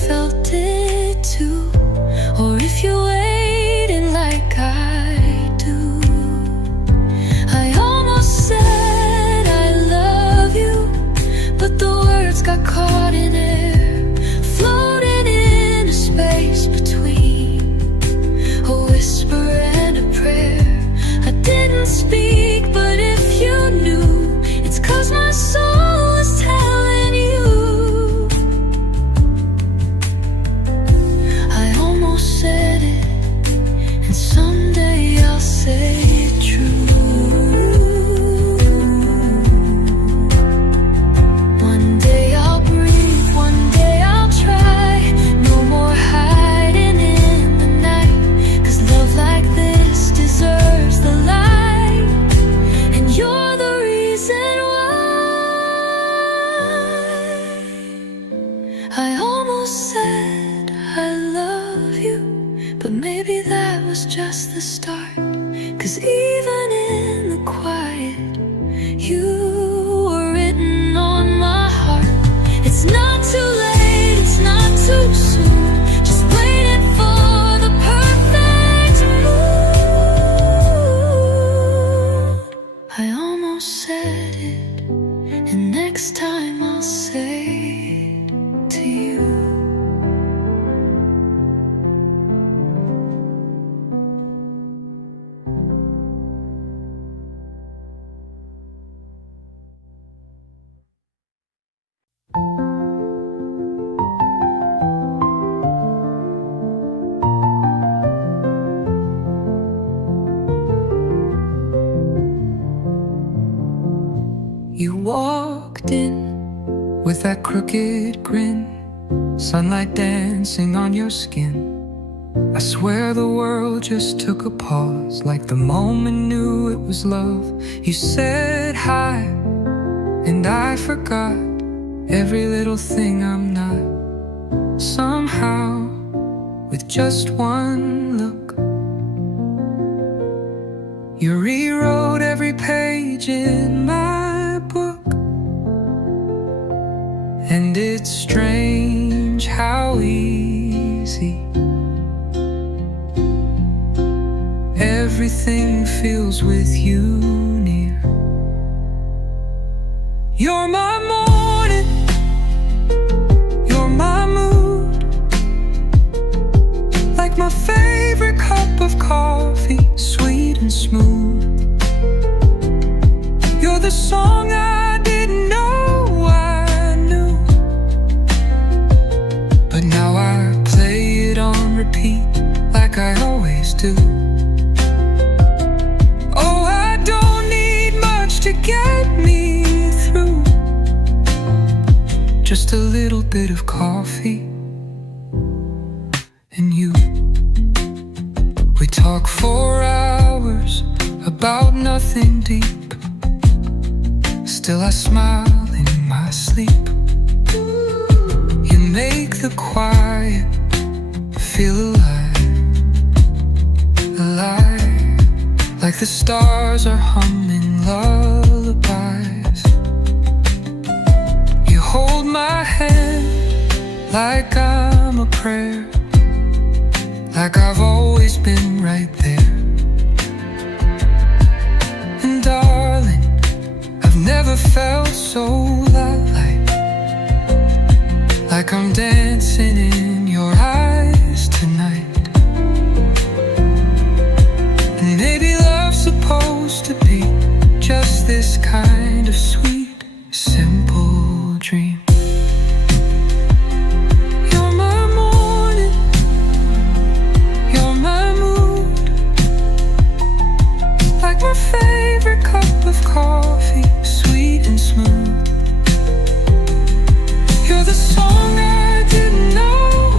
felt it too, or if you waited like I do. I almost said I love you, but the words got caught in air, floating in a space between a whisper and a prayer. I didn't speak, but if you knew, it's 'cause my soul is telling you. I almost said it, and someday I'll say it true. One day I'll breathe, one day I'll try. No more hiding in the night, 'cause love like this deserves the light, and you're the reason why. I almost said I love you, but maybe that was just the start, 'cause even in the quiet, you were written on my heart. It's not too late, it's not too soon, just waiting for the perfect mood. I almost said it, and next time I'll say it to you. You walked in with that crooked grin, sunlight dancing on your skin. I swear the world just took a pause, like the moment knew it was love. You said hi, and I forgot every little thing I'm not. Somehow, with just one look, you rewrote every page in my book. And it's strange how easy everything feels with you near. You're my morning, you're my mood, like my favorite cup of coffee, sweet and smooth. You're the song I didn't know I knew, but now I play it on repeat like I always do. Oh, I don't need much to get me through, just a little bit of coffee and you. We talk for hours about nothing deep, still I smile in my sleep. You make the quiet feel alive, alive, like the stars are humming lullabies. You hold my hand like I'm a prayer, like I've always been right there. And darling, I've never felt so light, like I'm dancing in your eyes tonight. And maybe love's supposed to be just this kind of sweet, simple dream. You're my morning, you're my mood, like my favorite cup of coffee, sweet and smooth. You're the song I didn't know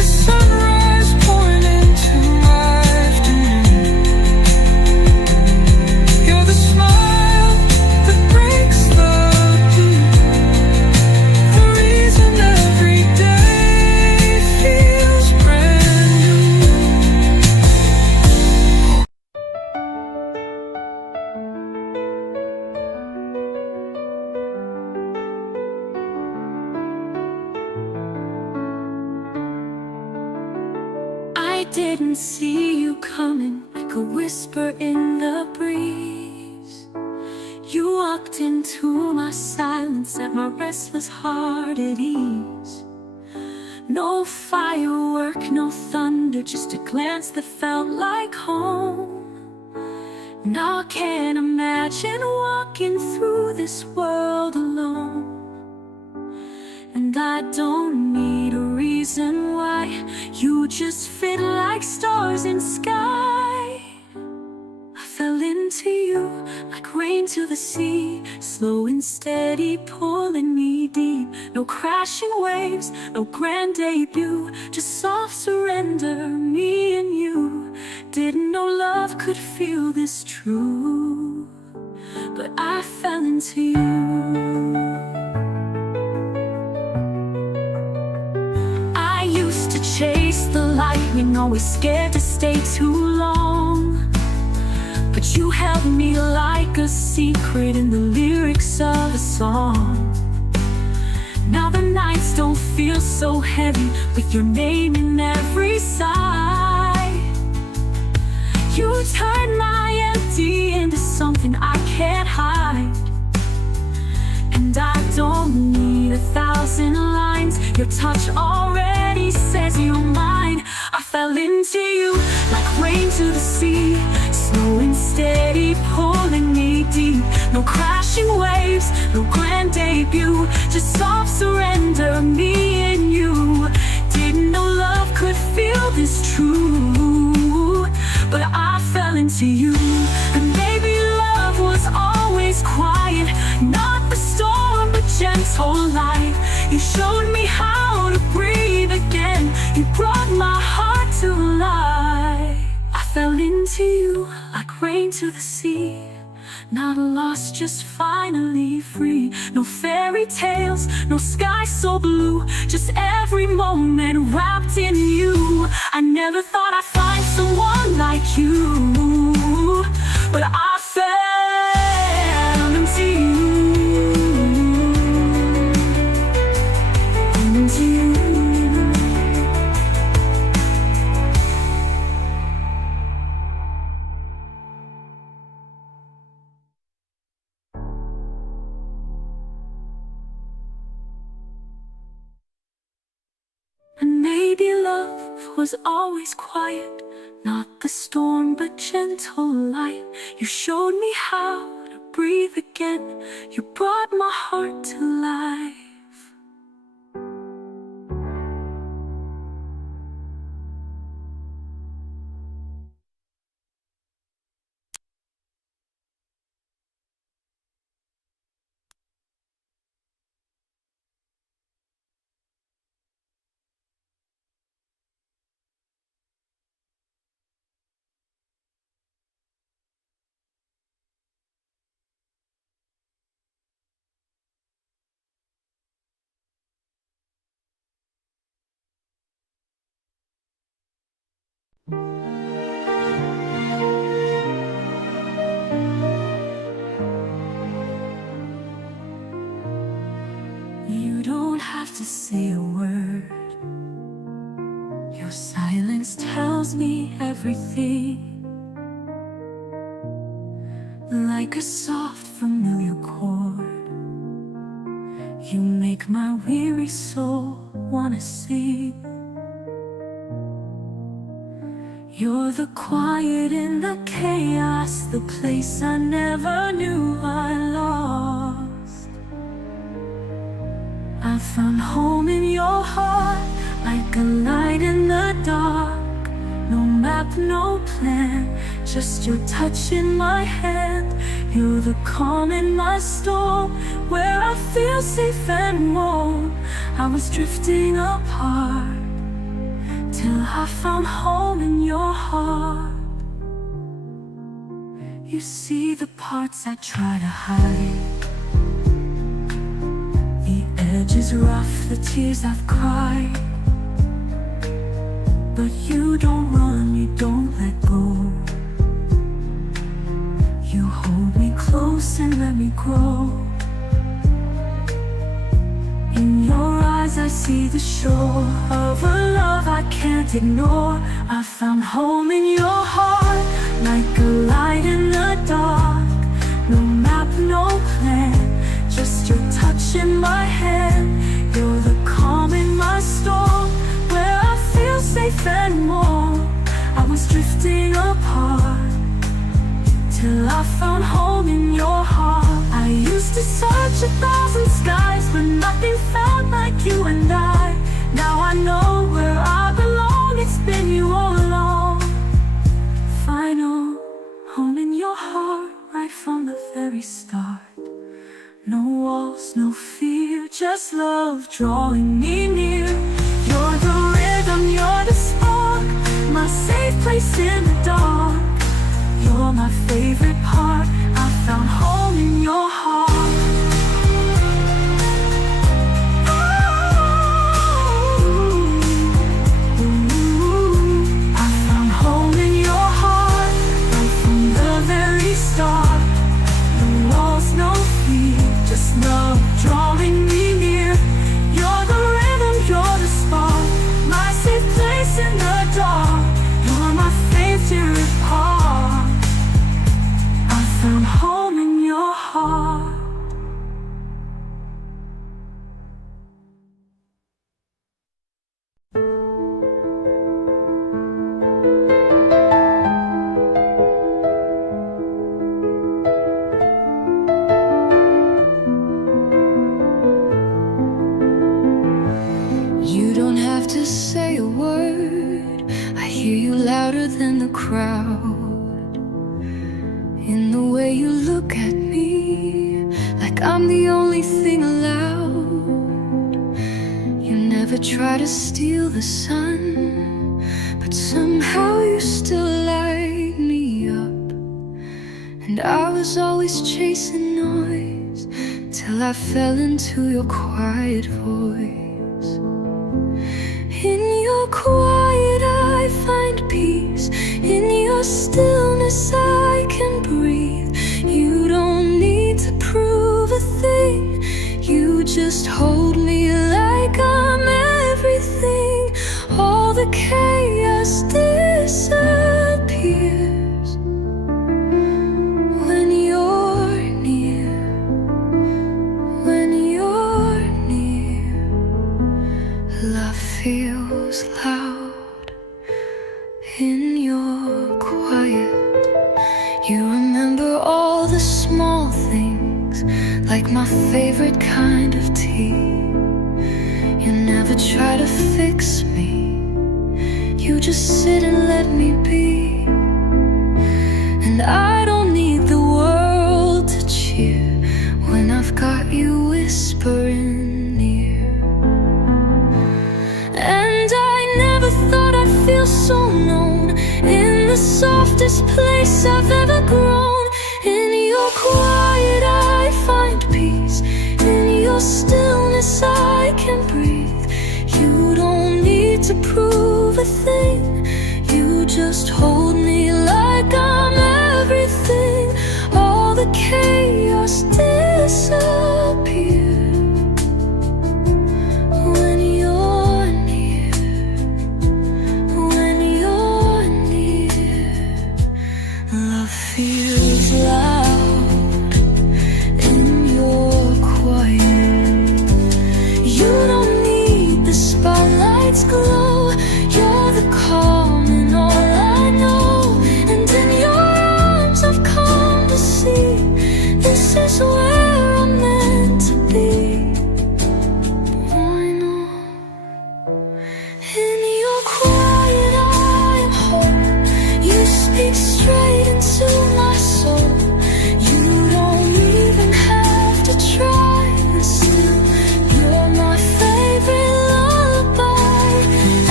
a sunrise pouring into my afternoon. You're the smile that breaks the blue, the reason every day feels brand new. I didn't see you coming, like a whisper in the breeze. You walked into my silence, set my restless heart at ease. No firework, no thunder, just a glance that felt like home. Now I can't imagine walking through this world alone. And I don't need a reason why, you just fit like stars in sky. I fell into you like rain to the sea, slow and steady pulling me deep. No crashing waves, no grand debut, just soft surrender, me and you. Didn't know love could feel this true, but I fell into you. I used to chase the lightning, always scared to stay too long. But you held me like a secret in the lyrics of a song. Now the nights don't feel so heavy, with your name in every sigh. You turned my empty into something I can't hide. And I don't need 1,000 lines, your touch already says you're mine. I fell into you like rain to the sea, slow and steady pulling me deep. No crashing waves, no grand debut, just soft surrender, me and you. Didn't know love could feel this true, but I fell into you. And maybe love was always quiet, not the storm but gentle light. You showed me how to breathe again, you brought my heart to life. I fell into you like rain to the sea, not lost, just finally free. No fairy tales, no sky so blue, just every moment wrapped in you. I never thought I'd find someone like you, but I fell into you. Into you. And maybe love was always quiet, not the storm but gentle light. You showed me how to breathe again, you brought my heart to life. You don't have to say a word, your silence tells me everything. Like a soft familiar chord, you make my weary soul wanna sing. You're the quiet in the chaos, the place I never knew I lost. I found home in your heart, like a light in the dark. No map, no plan, just your touch in my hand. You're the calm in my storm, where I feel safe and warm. I was drifting apart, till I found home in your heart. You see the parts I try to hide, the edges rough, the tears I've cried. But you don't run, you don't let go. You hold me close and let me grow. In your eyes I see the shore of a love I can't ignore. I found home in your heart, like a light in the dark. No map, no plan, just your touch in my hand. You're the calm in my storm, where I feel safe and more. I was drifting apart till I found home in your heart. I used to search 1,000 skies, but nothing felt like you and I. Now I know where I belong, it's been you all along. Final home in your heart, right from the very start. No walls, no fear, just love drawing me near. You're the rhythm, you're the spark, my safe place in the dark. You're my favorite part, I found home in your heart. I found home in your heart, right from the very start. No walls, no fear, just love drawing me near. You're the rhythm, you're the spark, my safe place in the dark. You're my favorite part, I found home in your heart. You don't have to say a word, I hear you louder than the crowd. In the way you look at me, like I'm the only thing allowed. You never try to steal the sun, but somehow you still light me up. And I was always chasing noise, till I fell into your quiet voice. In your quiet I find peace, in your stillness I can breathe. You don't need to prove a thing, you just hold me like I'm everything. All the chaos disappears when you're near, when you're near. Love feels loud in your quiet. You remember all the small things, like my favorite kind of tea. You never try to fix me, you just sit and let me be. And I don't need the world to cheer when I've got you whispering near. And I never thought I'd feel so known in the softest place I've ever grown. In your quiet I find peace, in your stillness I can breathe. You don't need to prove a thing, you just hold me like I'm everything. All the chaos disappears when you're near, when you're near. Love feels loud in your quiet. You don't need the spotlight's glow, you're the calm in all I know. And in your arms I've come to see, this is where I'm meant to be. I know. In your quiet I am home, you speak straight into my soul. You don't even have to try, and still you're my favorite lullaby.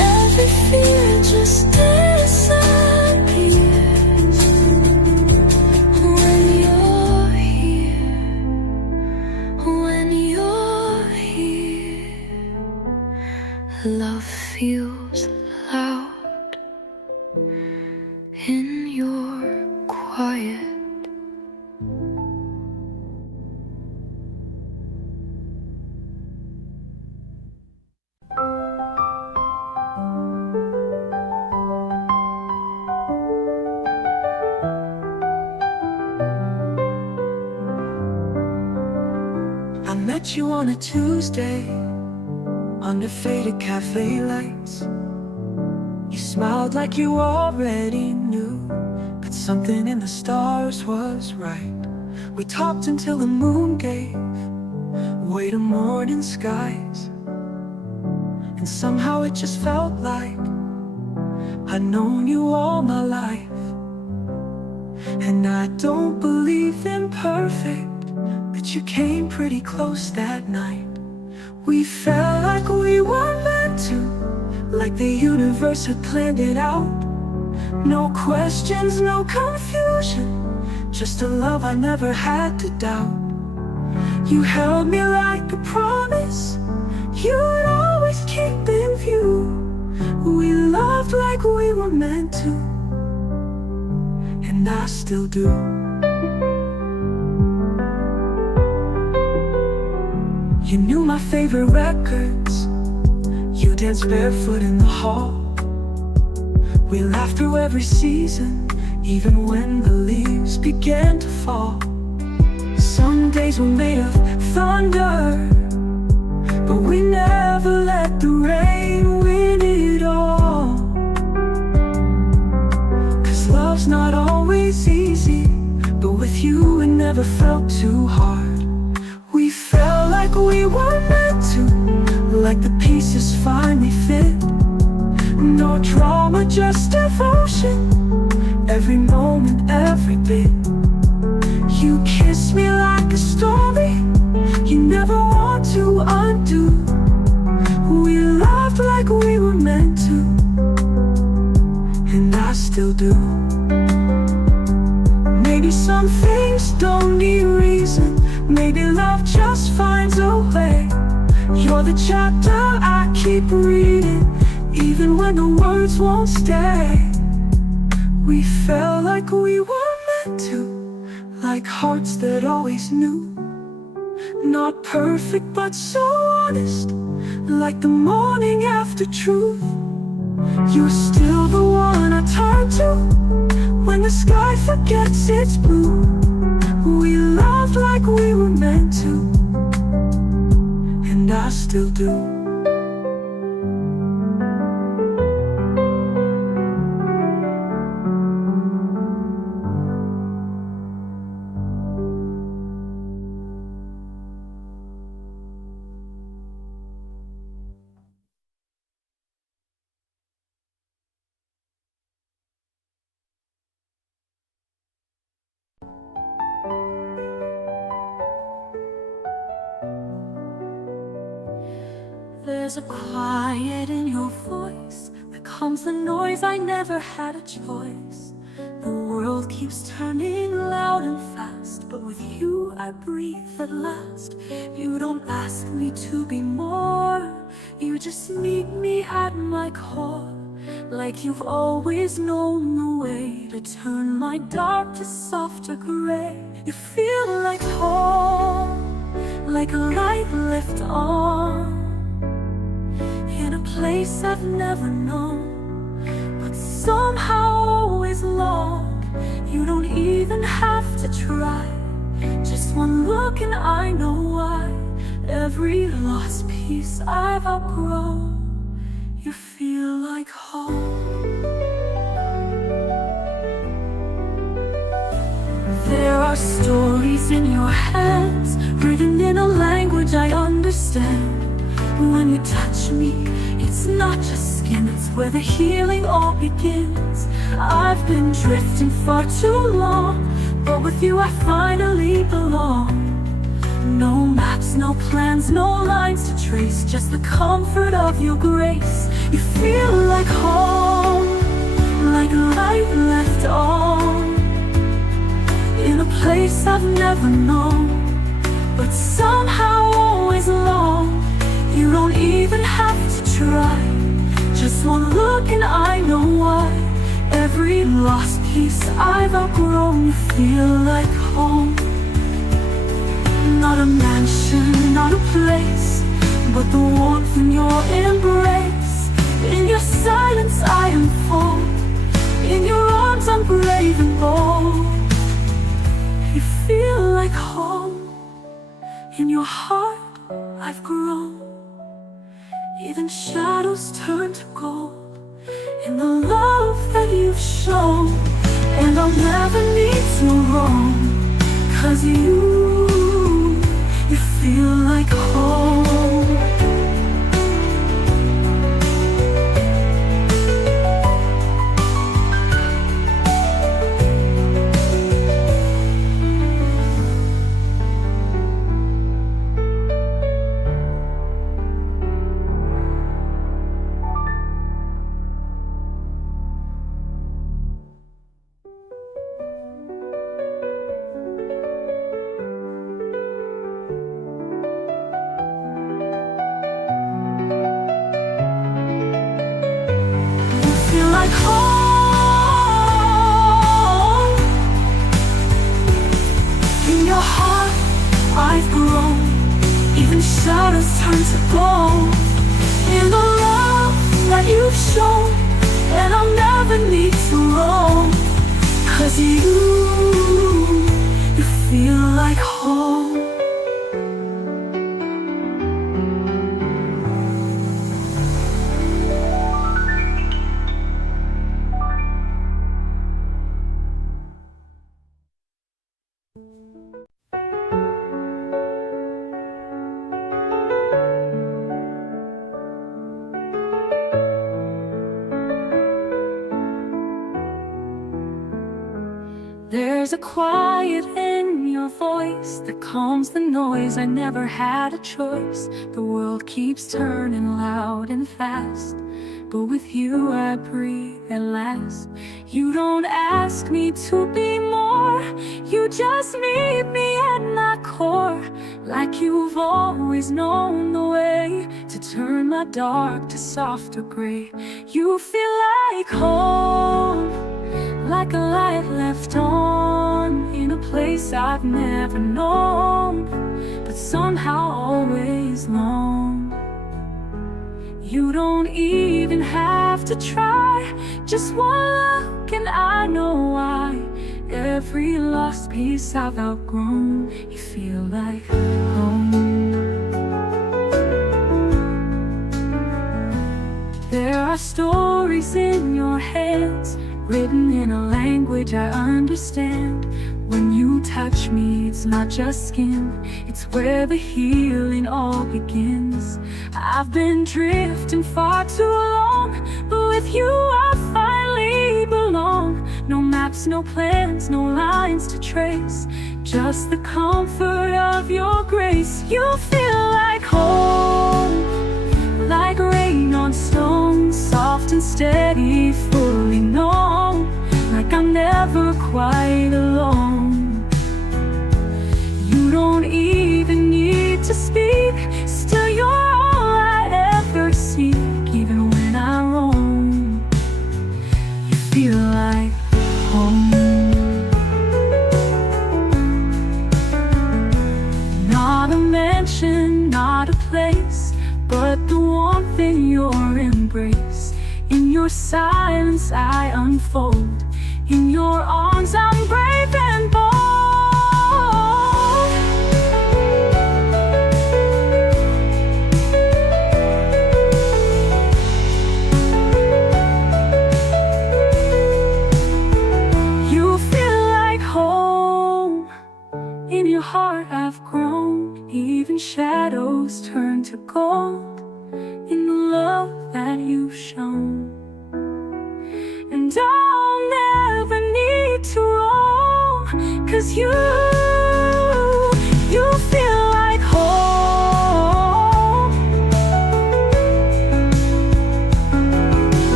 Love feels loud in your quiet. I met you on a Tuesday under faded cafe lights. You smiled like you already knew, but something in the stars was right. We talked until the moon gave way to morning skies, and somehow it just felt like I'd known you all my life. And I don't believe in perfect, but you came pretty close that night. We felt like we were meant to, like the universe had planned it out. No questions, no confusion, just a love I never had to doubt. You held me like a promise you'd always keep in view. We loved like we were meant to, and I still do. You knew my favorite records, you danced barefoot in the hall. We laughed through every season, even when the leaves began to fall. Some days were made of thunder, but we never let the rain win it all. 'Cause love's not always easy, but with you it never felt too hard. We felt like we were meant to, like the pieces finally fit. No drama, just devotion, every moment, every bit. You kissed me like a story you never want to undo. We loved like we were meant to, and I still do. Maybe some things don't need reason, maybe love just finds a way. You're the chapter I keep reading, even when the words won't stay. We felt like we were meant to, like hearts that always knew. Not perfect but so honest, like the morning after truth. You're still the one I turn to when the sky forgets its blue. We loved like we were meant to, and I still do. There's a quiet in your voice that calms the noise. I never had a choice. The world keeps turning loud and fast, but with you I breathe at last. You don't ask me to be more, you just meet me at my core. Like you've always known the way to turn my dark to softer gray. You feel like home, like a light left on, in a place I've never known, but somehow always long. You don't even have to try, just one look and I know why. Every lost piece I've outgrown, you feel like home. There are stories in your hands, written in a language I understand. When you touch me, it's not just skin, it's where the healing all begins. I've been drifting far too long, but with you I finally belong. No maps, no plans, no lines to trace, just the comfort of your grace. You feel like home, like a light left on, in a place I've never known, but somehow always long. You don't even have to try. Just one look and I know why. Every lost piece I've outgrown, you feel like home. Not a mansion, not a place, but the warmth in your embrace. In your silence I unfold. In your arms I'm brave and bold. You feel like home. In your heart I've grown. Even shadows turn to gold in the love that you've shown. And I'll never need to roam, 'cause you feel like home. Like home. In your heart I've grown. Even shadows turn to gold in the love that you've shown. And I'll never need to roam, 'cause you feel like home. There's a quiet in your voice that calms the noise. I never had a choice. The world keeps turning loud and fast, but with you I breathe at last. You don't ask me to be more, you just meet me at my core. Like you've always known the way to turn my dark to softer gray. You feel like home, like a light left on in a place I've never known, but somehow always known. You don't even have to try. Just one look and I know why. Every lost piece I've outgrown, you feel like home. There are stories in your hands, written in a language I understand. When you touch me, it's not just skin, it's where the healing all begins. I've been drifting far too long, but with you I finally belong. No maps, no plans, no lines to trace, just the comfort of your grace. You feel like home, like rain on stone, soft and steady, fully known. Like I'm never quite alone. You don't even need to speak, still you're all I ever seek. Even when I roam, you feel like home. Not a mansion, not a place, but the warmth in your embrace. In your silence I unfold. In your arms I'm brave and bold. You feel like home. In your heart I've grown. Even shadows turn to gold in the love that you've shown. And I'll never need to roam,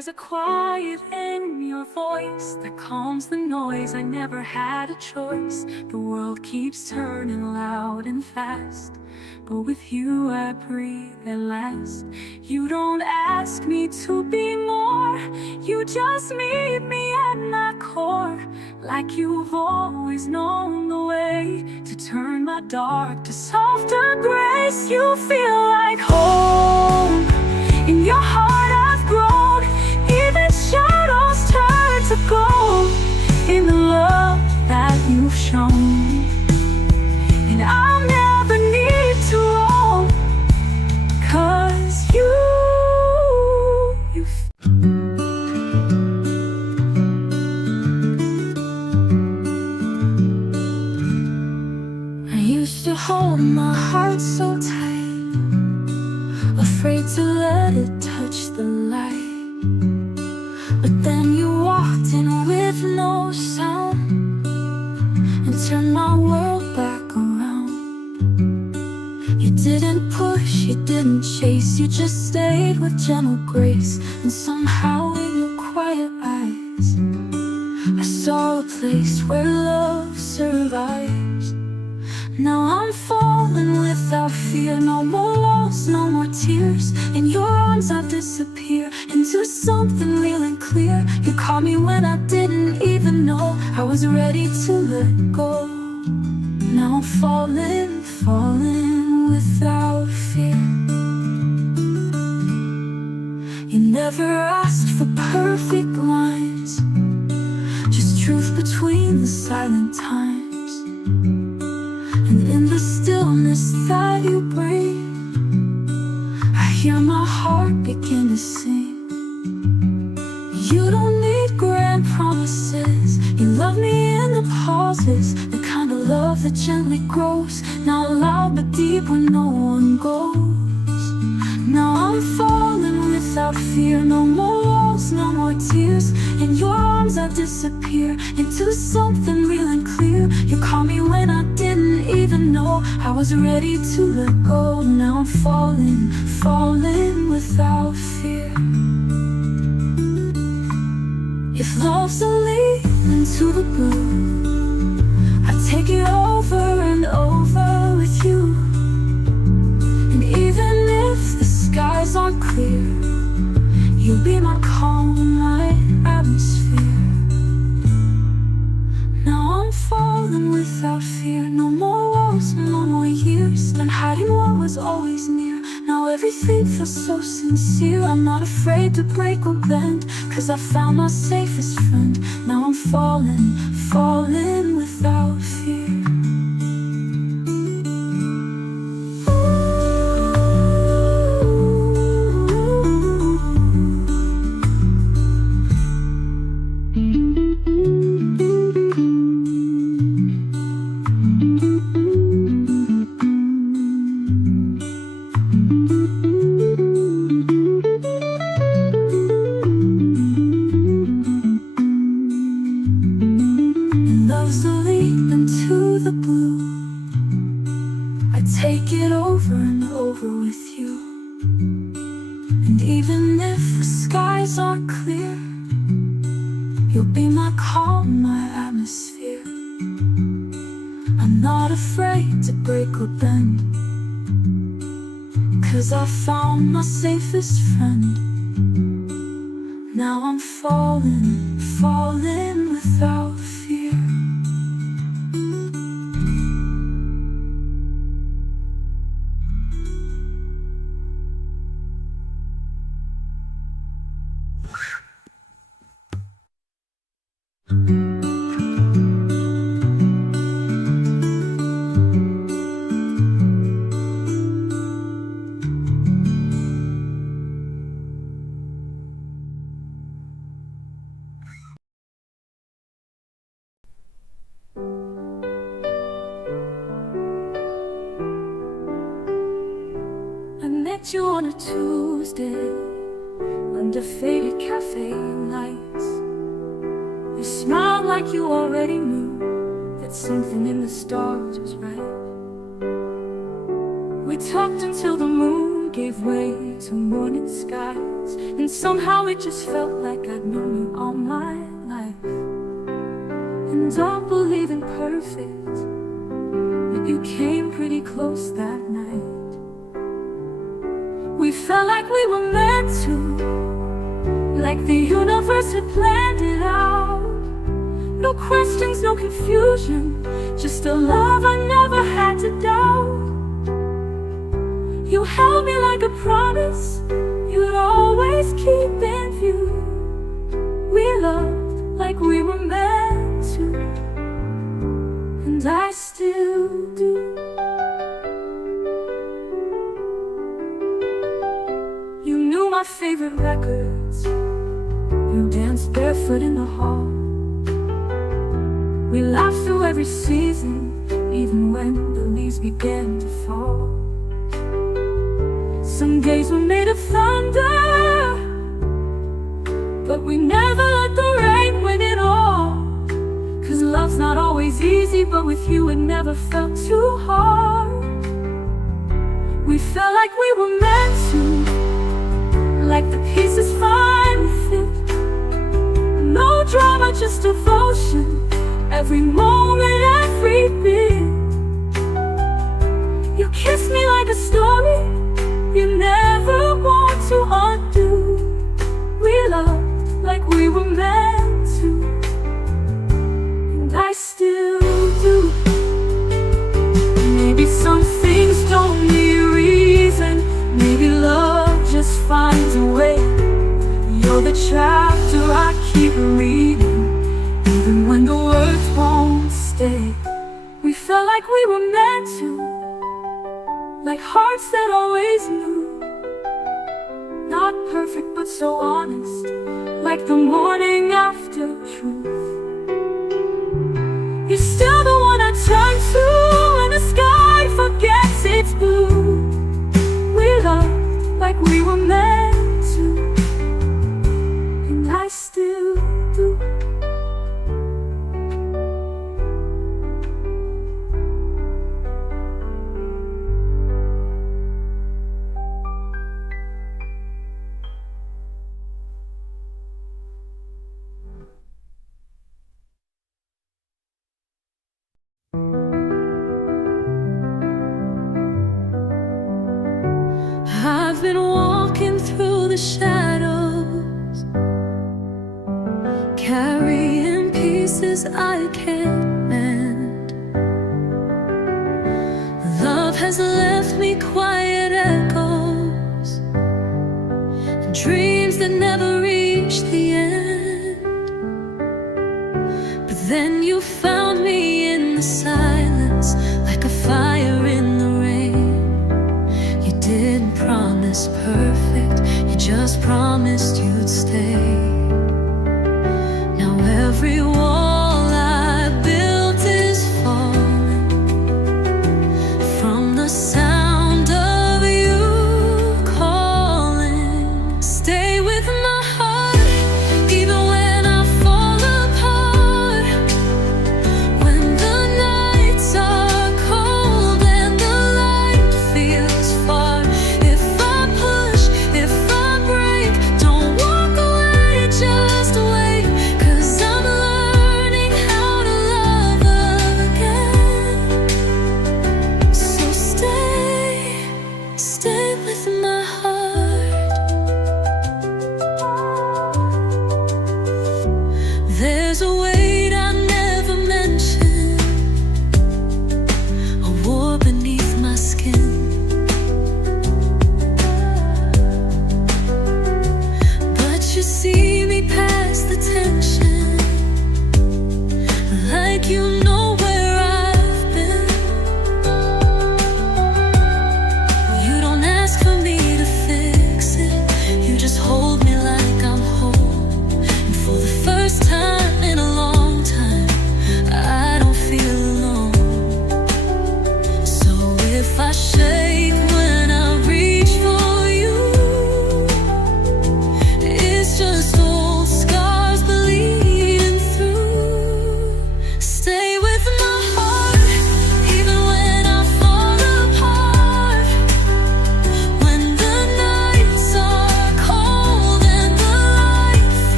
There's a quiet in your voice that calms the noise. I never had a choice. The world keeps turning loud and fast, but with you I breathe at last. You don't ask me to be more, you just meet me at my core. Like you've always known the way to turn my dark to softer grace. You feel like home, in your heart I've grown. Even shadows turn to gold in the love that you've shown. And I'll never need to roam, 'cause you I used to hold my heart so tight, afraid to let it touch the light. But then you walked in with no sound and turned my world back around. You didn't push, you didn't chase, you just stayed with gentle grace. And somehow in your quiet eyes I saw a place where love survives. Now I'm falling without fear. No more loss, no more tears. In your arms I disappear into something real and clear. You caught me when I didn't even know I was ready to let go. Now I'm falling, falling without fear. You never asked for perfect lines, just truth between the silent times. And in the stillness that you bring, I hear my heart begin to sing. You don't need grand promises, you love me in the pauses, the kind of love that gently grows, not loud but deep when no one goes. Now I'm falling without fear. No more walls, no more tears. In your arms I disappear into something real and clear. You caught me when I didn't even know I was ready to let go. Now I'm falling, falling without fear. If love's a leap into the blue, I take it over and over with you. And even if the skies aren't clear, you'll be my calm, my atmosphere. Now I'm falling without fear. No more walls, no more years spent hiding what was always near. Now everything feels so sincere. I'm not afraid to break or bend, 'cause I found my safest friend. Now I'm falling, falling without fear. You on a Tuesday under faded cafe lights. You smiled like you already knew that something in the stars was right. We talked until the moon gave way to morning skies. and somehow it just felt like I'd known you all my life. And don't believe in perfect, but you came pretty close that night. We felt like we were meant to, like the universe had planned it out. No questions, no confusion, just a love I never had to doubt. You held me like a promise you'd always keep in view. We loved like we were meant to, and I still do. You knew my favorite records, you danced barefoot in the hall. We laughed through every season, even when the leaves began to fall. Some days were made of thunder, but we never let the rain win it all. 'Cause love's not always easy, but with you it never felt too hard. We felt like we were meant to, like the pieces finally fit. No drama, just devotion, every moment, every bit. You kissed me like a story you never want to undo. We loved like we were meant to, and I still do. Maybe some things don't need reason, maybe love just finds a way. You're the chapter I keep reading, even when the words won't stay. We felt like we were meant to, like hearts that always knew. Not perfect but so honest, like the morning after truth. You're still the one I turn to when the sky forgets its blue. We loved like we were meant to, and I still do. I've been walking through the shadows, carrying pieces I can't mend. Love has left me quiet echoes, and dreams that never reach the end. But then you found me in the silence, like a fire in the rain. You didn't promise perfect, you just promised you'd stay. Now every wall I built is falling from the sound of you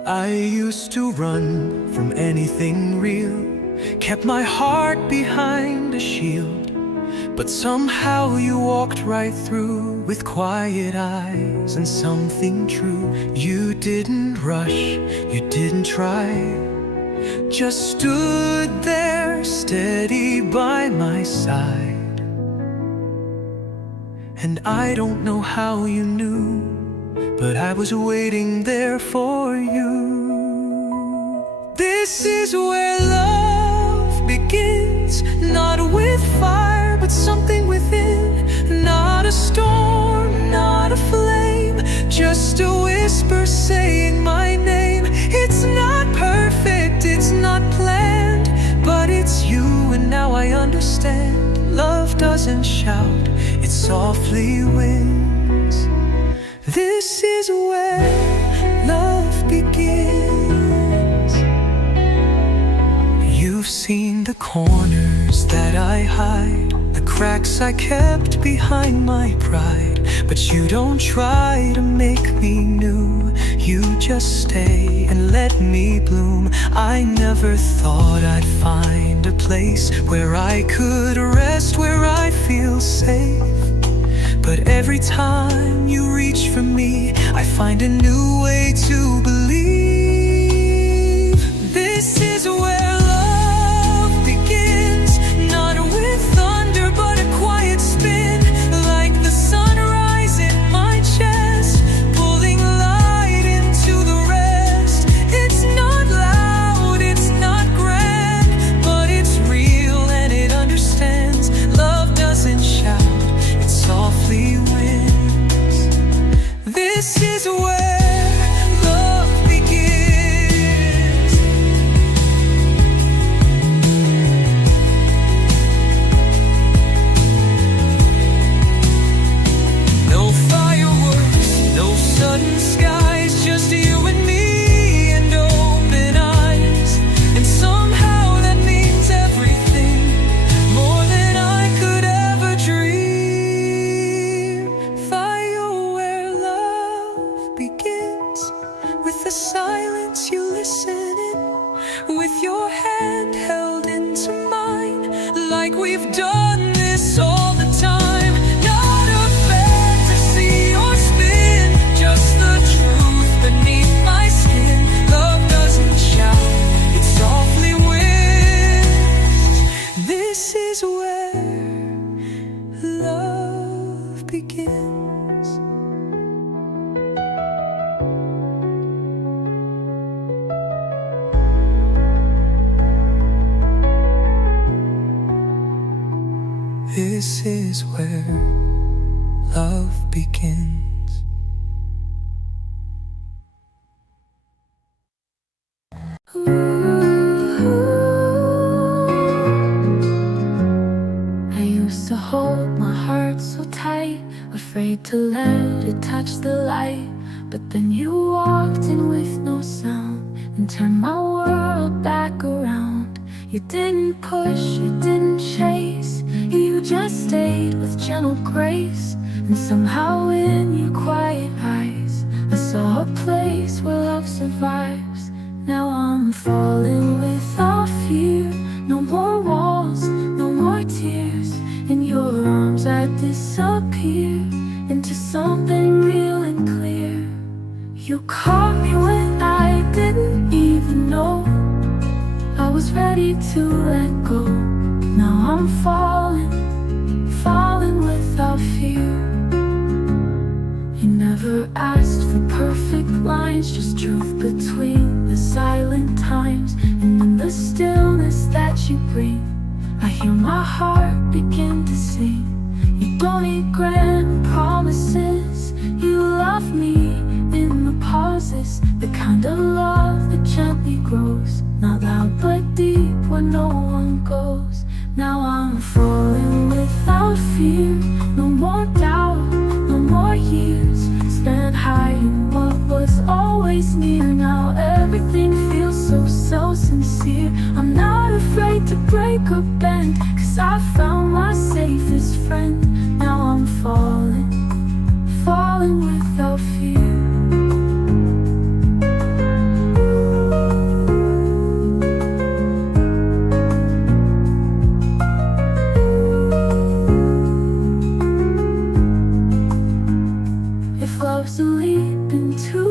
I used to run from anything real, kept my heart behind a shield, but somehow you walked right through with quiet eyes and something true. You didn't rush, you didn't try, just stood there steady by my side. And I don't know how you knew, but I was waiting there for you. This is where love begins, not with fire, but something within. Not a storm, not a flame, just a whisper saying my name. It's not perfect, it's not planned, but it's you, and now I understand. Love doesn't shout, it softly wins. This is where love begins. You've seen the corners that I hide, the cracks I kept behind my pride, but you don't try to make me new. You just stay and let me bloom. I never thought I'd find a place where I could rest, where I feel safe. But every time you reach for me, I find a new way to believe. This is where love begins, not with thunder but a quiet spin, like the sunrise in my chest, pulling light into the rest. It's not loud, it's not grand, but it's real and it understands. Love doesn't shout, it softly wins. This is where love begins. No fireworks, no sudden skies, just you and me and open eyes. And somehow that means everything, more than I could ever dream. Fire where love begins, with the silence you listen in, with your hand held into mine, like we've done this all the time. Not a fantasy or spin, just the truth beneath my skin. Love doesn't shout, it softly wins. This is where love begins. This is where love begins. I used to hold my heart so tight, afraid to let it touch the light. But then you walked in with no sound and turned my world back around. You didn't push, you didn't chase, you just stayed with gentle grace. And somehow in your quiet eyes, I saw a place where love survives. Now I'm falling without fear, no more walls, no more tears. In your arms I disappear into something real and clear. You caught me when I didn't even know I was ready to let go. Now I'm falling, falling without fear. You never asked for perfect lines, just truth between the silent times. And in the stillness that you bring, I hear my heart begin to sing. You don't need grand promises, you love me in the pauses, the kind of love that gently grows, not loud but deep where no one goes. Now I'm falling without fear, no more doubt, no more years spent hiding what was always near. Now everything feels so sincere. I'm not afraid to break or bend, 'cause I found my safest friend. Now I'm falling, falling without fear.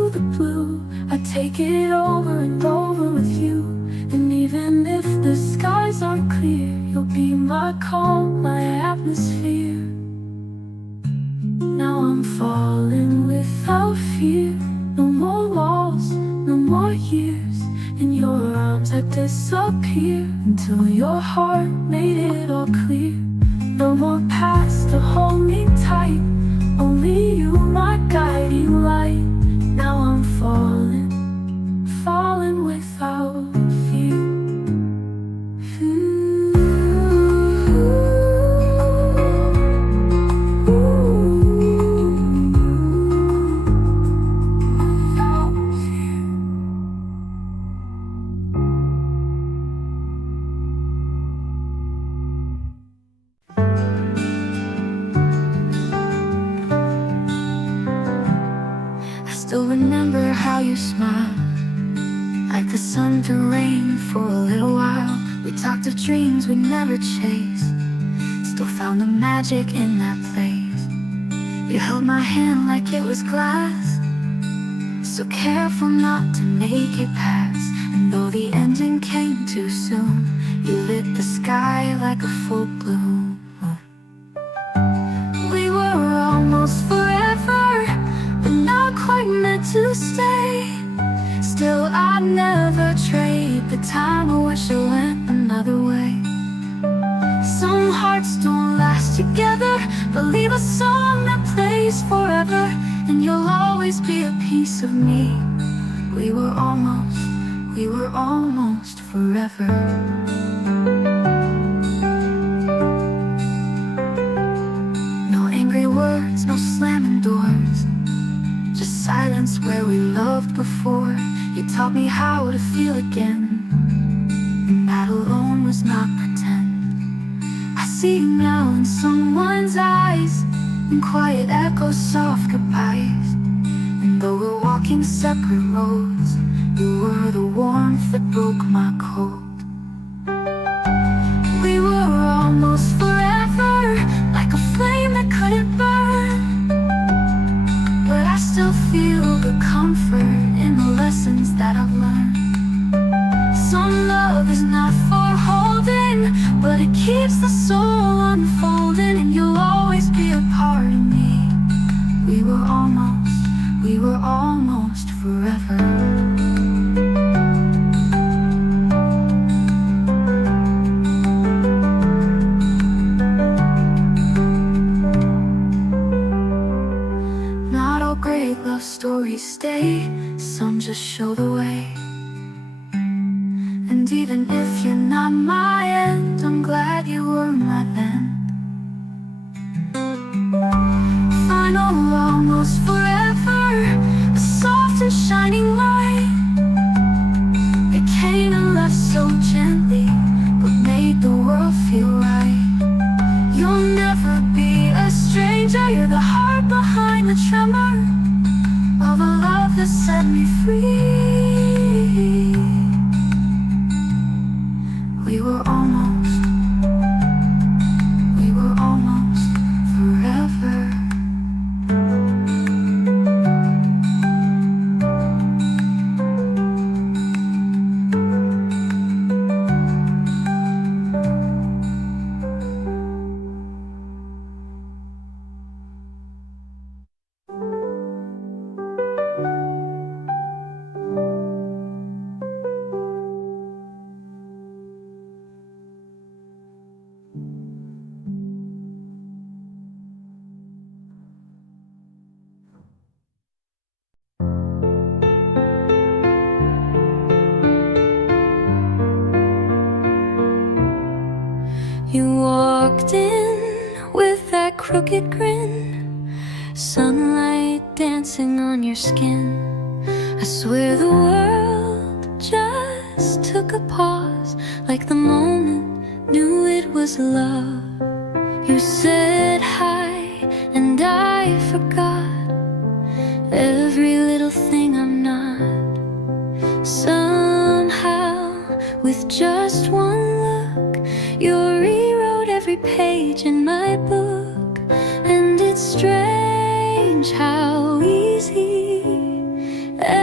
through the blue. I take it over and over with you. And even if the skies aren't clear, you'll be my calm, my atmosphere. Now I'm falling without fear. No more walls, no more years. In your arms I disappear until your heart made it all clear. No more past to hold me tight. Only you, my guiding light. Now I'm falling, falling without fear. Still remember how you smiled, like the sun through rain for a little while. We talked of dreams we never chased, still found the magic in that place. You held my hand like it was glass, so careful not to make it pass. And though the ending came too soon, you lit the sky like a full bloom. We were almost forever, but not quite meant to stay. Still I'd never trade the time. I wish I went another way. Some hearts don't last together, but leave a song that plays forever. And you'll always be a piece of me. We were almost forever. No angry words, no slamming doors, just silence where we loved before. You taught me how to feel again, and that alone was not pretend. I see you now in someone's eyes, in quiet echoes, soft goodbyes. And though we're walking separate roads, you were the warmth that broke my cold. We were almost forever, like a flame that couldn't burn. But I still feel the comfort in the lessons that I've learned. Some love is not for holding, but it keeps the soul unfolding. And you'll always be a part of me. We were almost forever. Not all great love stories stay, some just show the way. And even if you're not my end, I'm glad you were my end. Final, almost forever, a soft and shining light. It came and left so gently, but made the world feel right. You'll never be a stranger, you're the heart behind the tremor of a love that set me free. We were almost forever. You walked in with that crooked grin, sunlight dancing on your skin. I swear the world just took a pause, like the moment knew it was love. You said hi and I forgot every little thing I'm not. Somehow, with just one look, you rewrote every page in my book. And it's strange how easy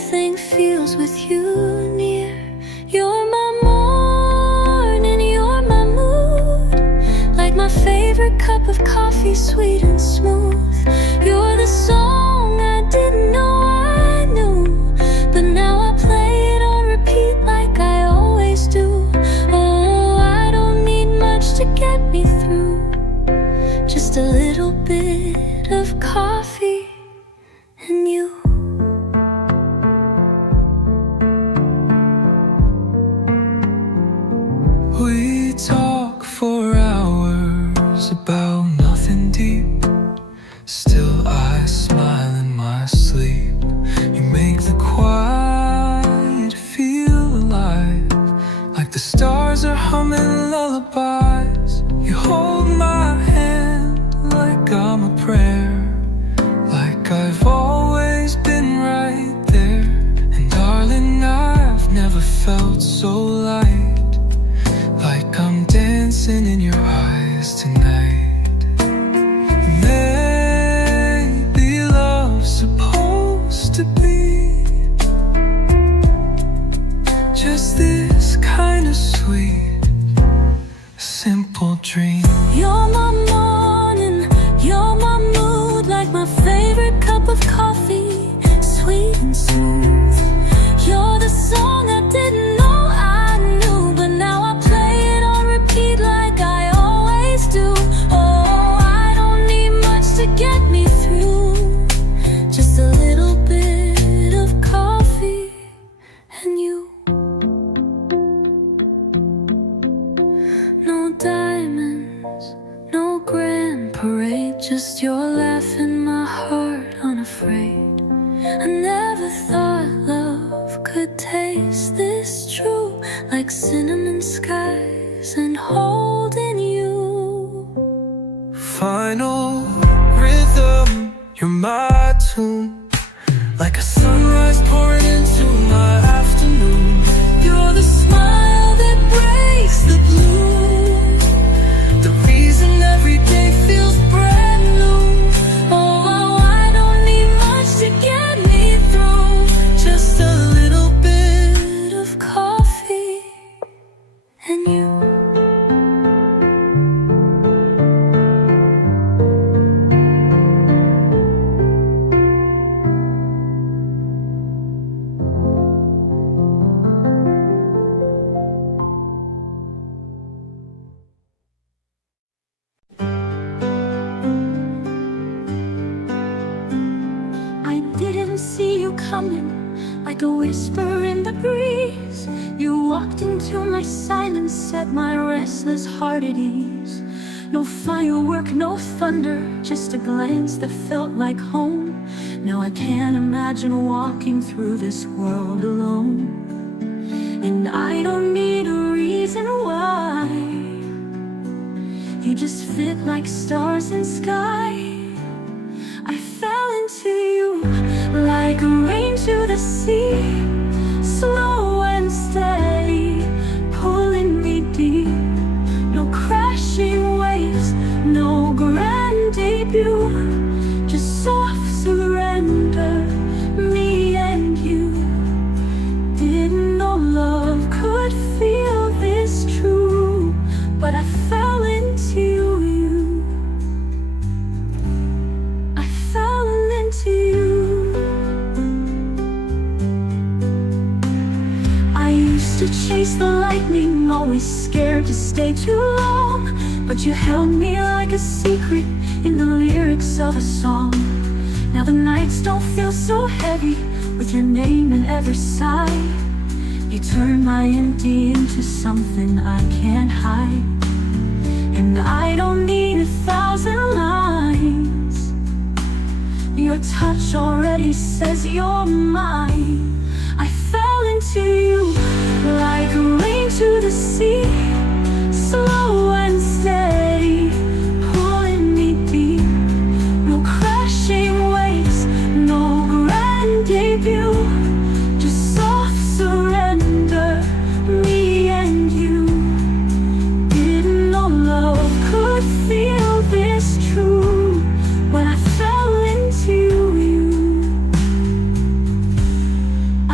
everything feels with you near. You're my morning, you're my mood, like my favorite cup of coffee, sweet and smooth. You're the song I didn't know I knew, but now I play it on repeat like I always do. Oh, I don't need much to get me through, just a little bit of coffee and you. We talk for hours about nothing deep. Still I smile in my sleep. You make the quiet feel alive, like the stars are humming lullabies. You hold my hand like I'm a prayer, like I've always been right there. And darling, I've never felt so light, like I'm dancing in your eyes tonight. Maybe love's supposed to be just this kind of sweet, simple dream. You're my morning, you're my mood, like my favorite cup of coffee, sweet and smooth. You're the song I didn't know I knew, but now I play it on repeat like I always do. Oh, I don't need much to get me through, just a little bit of coffee and you. No diamonds, no grand parade, just your laugh in my heart unafraid. I never thought love could taste this true, like cinnamon skies and holding you. Final rhythm, you're my tune, like a sunrise pouring into my afternoon. You're the smile that breaks the blue, The reason every day feels brand new. oh, I don't need much to get me through, just a little bit of coffee and you. I didn't see you coming, like a whisper in the breeze. You walked into my silence, set my restless heart at ease. No firework, no thunder, just a glance that felt like home. Now I can't imagine walking through this world alone. And I don't need a reason why, you just fit like stars in sky. I fell into you like rain to the sea, slow and steady, pulling me deep. No crashing waves, no grand debut, just soft surrender, me and you. Didn't know love could feel this true, but I fell into you. I fell into you. I used to chase the lightning, always scared to stay too long, but you held me like a secret in the lyrics of a song. Now the nights don't feel so heavy, with your name in every sigh. You turn my empty into something I can't hide. And I don't need 1,000 lines, your touch already says you're mine. I fell into you like rain to the sea, slow and steady, pulling me deep. No crashing waves, no grand debut, just soft surrender, me and you. Didn't know love could feel this true, when I fell into you.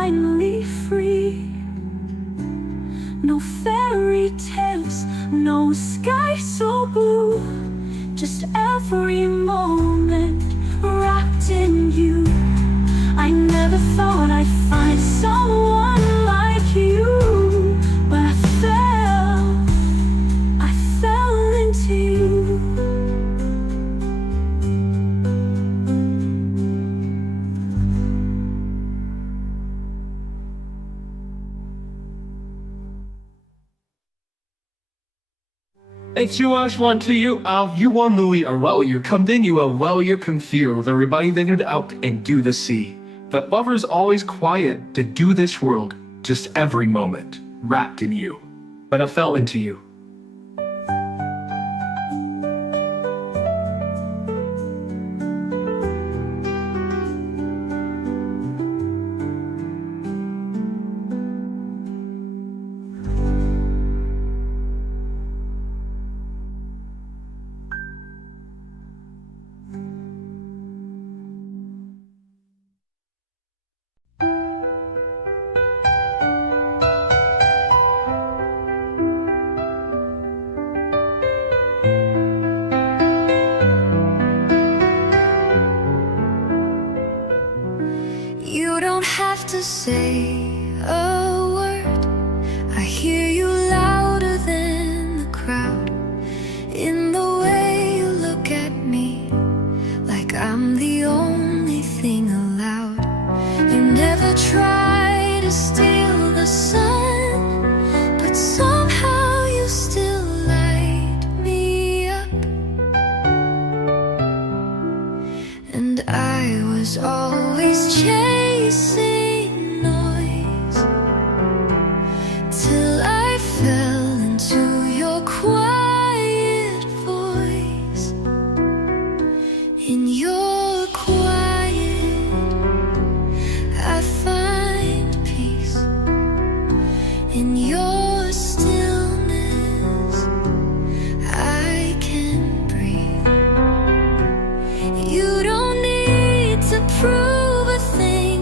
finally free. No fairy tales, no sky so blue, just every moment wrapped in you. I never thought I'd find someone like you, but I fell into you. It's you ask one to you out, you want Louis or well you come then you are well you confused everybody then it out and do the sea. But lovers always quiet to do this world, just every moment wrapped in you. But I fell into you. You don't have to say a word. I hear you louder than the crowd, in the way you look at me, like I'm the only thing allowed. You never try to steal the sun, but somehow you still light me up. And I was always chasing noise, till I fell into your quiet voice. In your quiet, I find peace. In your stillness, I can breathe. You don't need to prove a thing.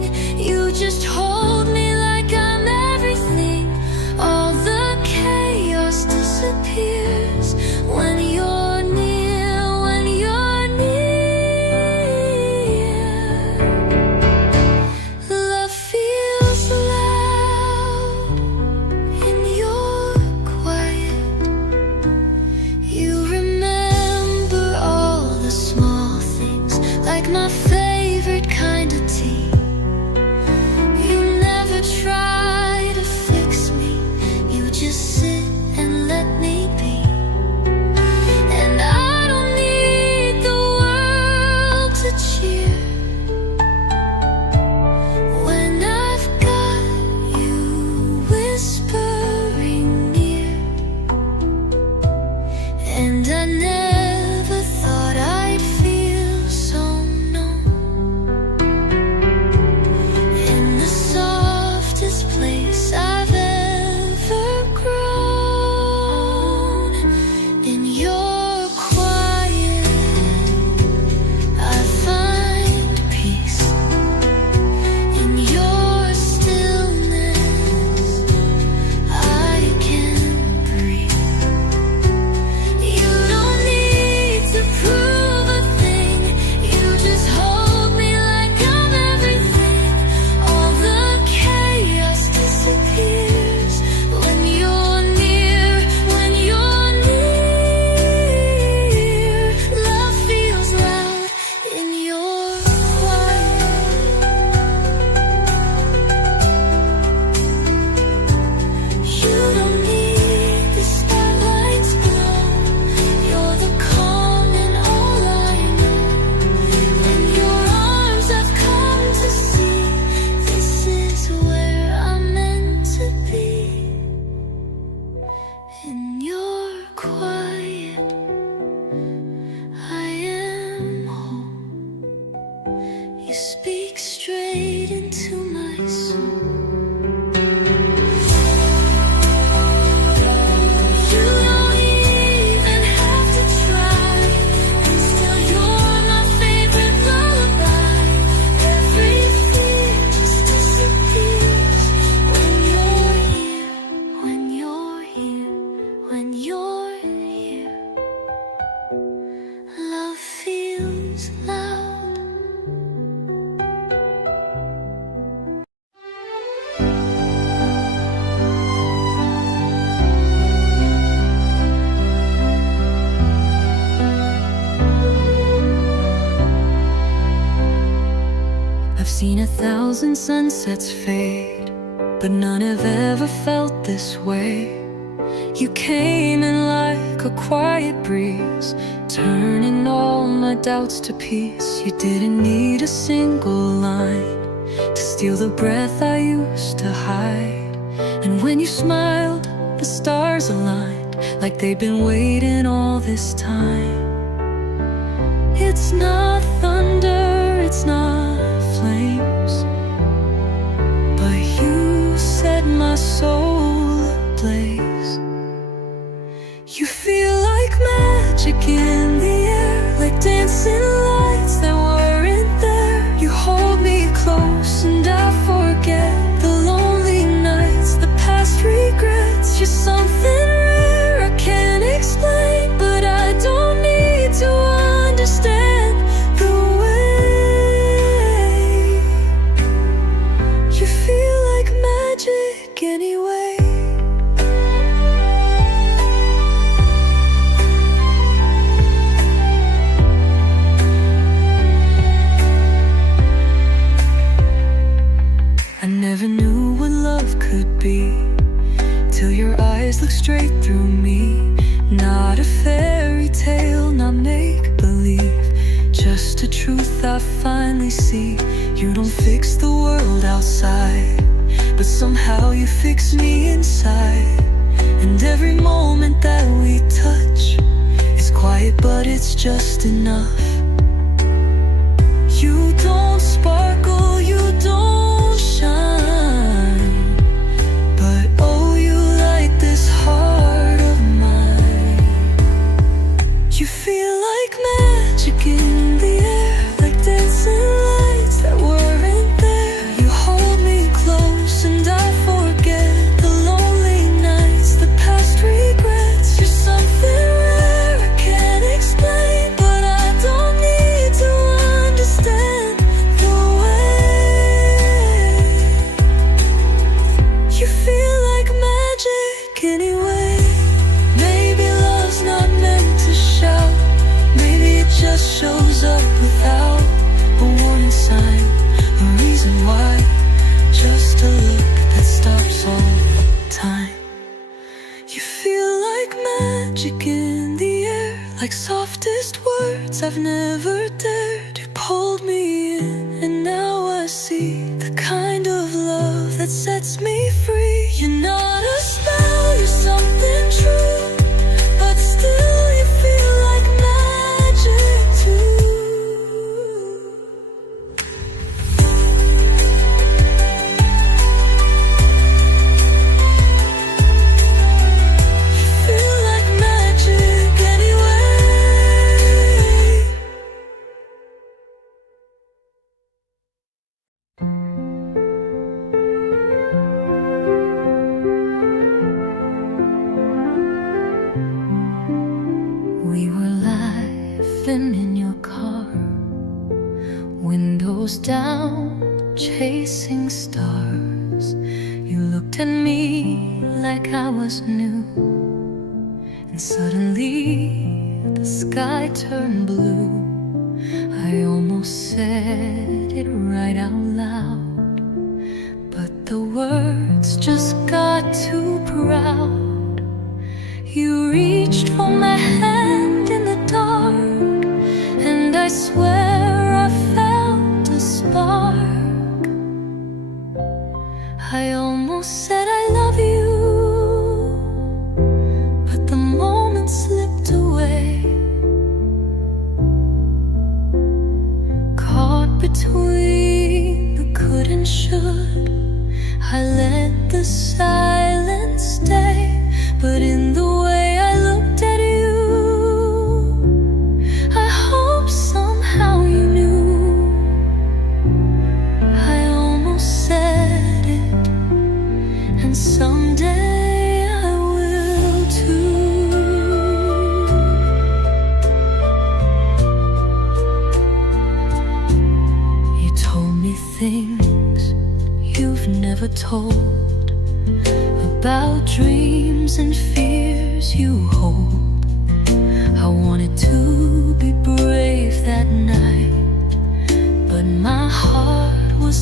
seen 1,000 sunsets fade, but none have ever felt this way. You came in like a quiet breeze, turning all my doubts to peace. You didn't need a single line to steal the breath I used to hide. And when you smiled, the stars aligned, like they'd been waiting all this time. It's not thunder, it's not flames, but you set my soul ablaze. You feel like magic in the air, like dancing lights that weren't there. You hold me close and I forget the lonely nights, the past regrets. You're something rare I can't explain, but I don't need to understand the way. You feel like magic anyway. I never knew what love could be till your eyes look straight through me. Not a fairy tale, not make-believe, just a truth I finally see. You don't fix the world outside, but somehow you fix me inside. And every moment that we touch is quiet, but it's just enough. You don't sparkle, you don't shine, but oh, you light this heart of mine. You feel like magic in the air, like dancing lights that weren't there. You hold me close and I forget the lonely nights, the past regrets. You're something rare I can't explain, but I don't need to understand the way. You feel like magic anyway. Maybe love's not meant to shout, maybe it just shows up without a warning sign, a reason why, just a look that stops all time. You feel like magic in the air, like softest words I've never dared. You pulled me in and now I see the kind of love that sets me free. You're not a spell, you're something true, but still you feel like magic too. You feel like magic anyway. We were laughing in your car, windows down, chasing stars. You looked at me like I was new, and suddenly the sky turned blue. I almost said it right out loud, but the words just got too proud. You reached for my hand in the dark, and I swear I felt a spark. I almost said I love you, but the moment slipped away. Caught between the could and should, I let the silence stay. But in the way I looked at you, I hope somehow you knew. I almost said it, and someday I will too. You told me things you've never told, about dreams and fears you hold. I wanted to be brave that night, but my heart was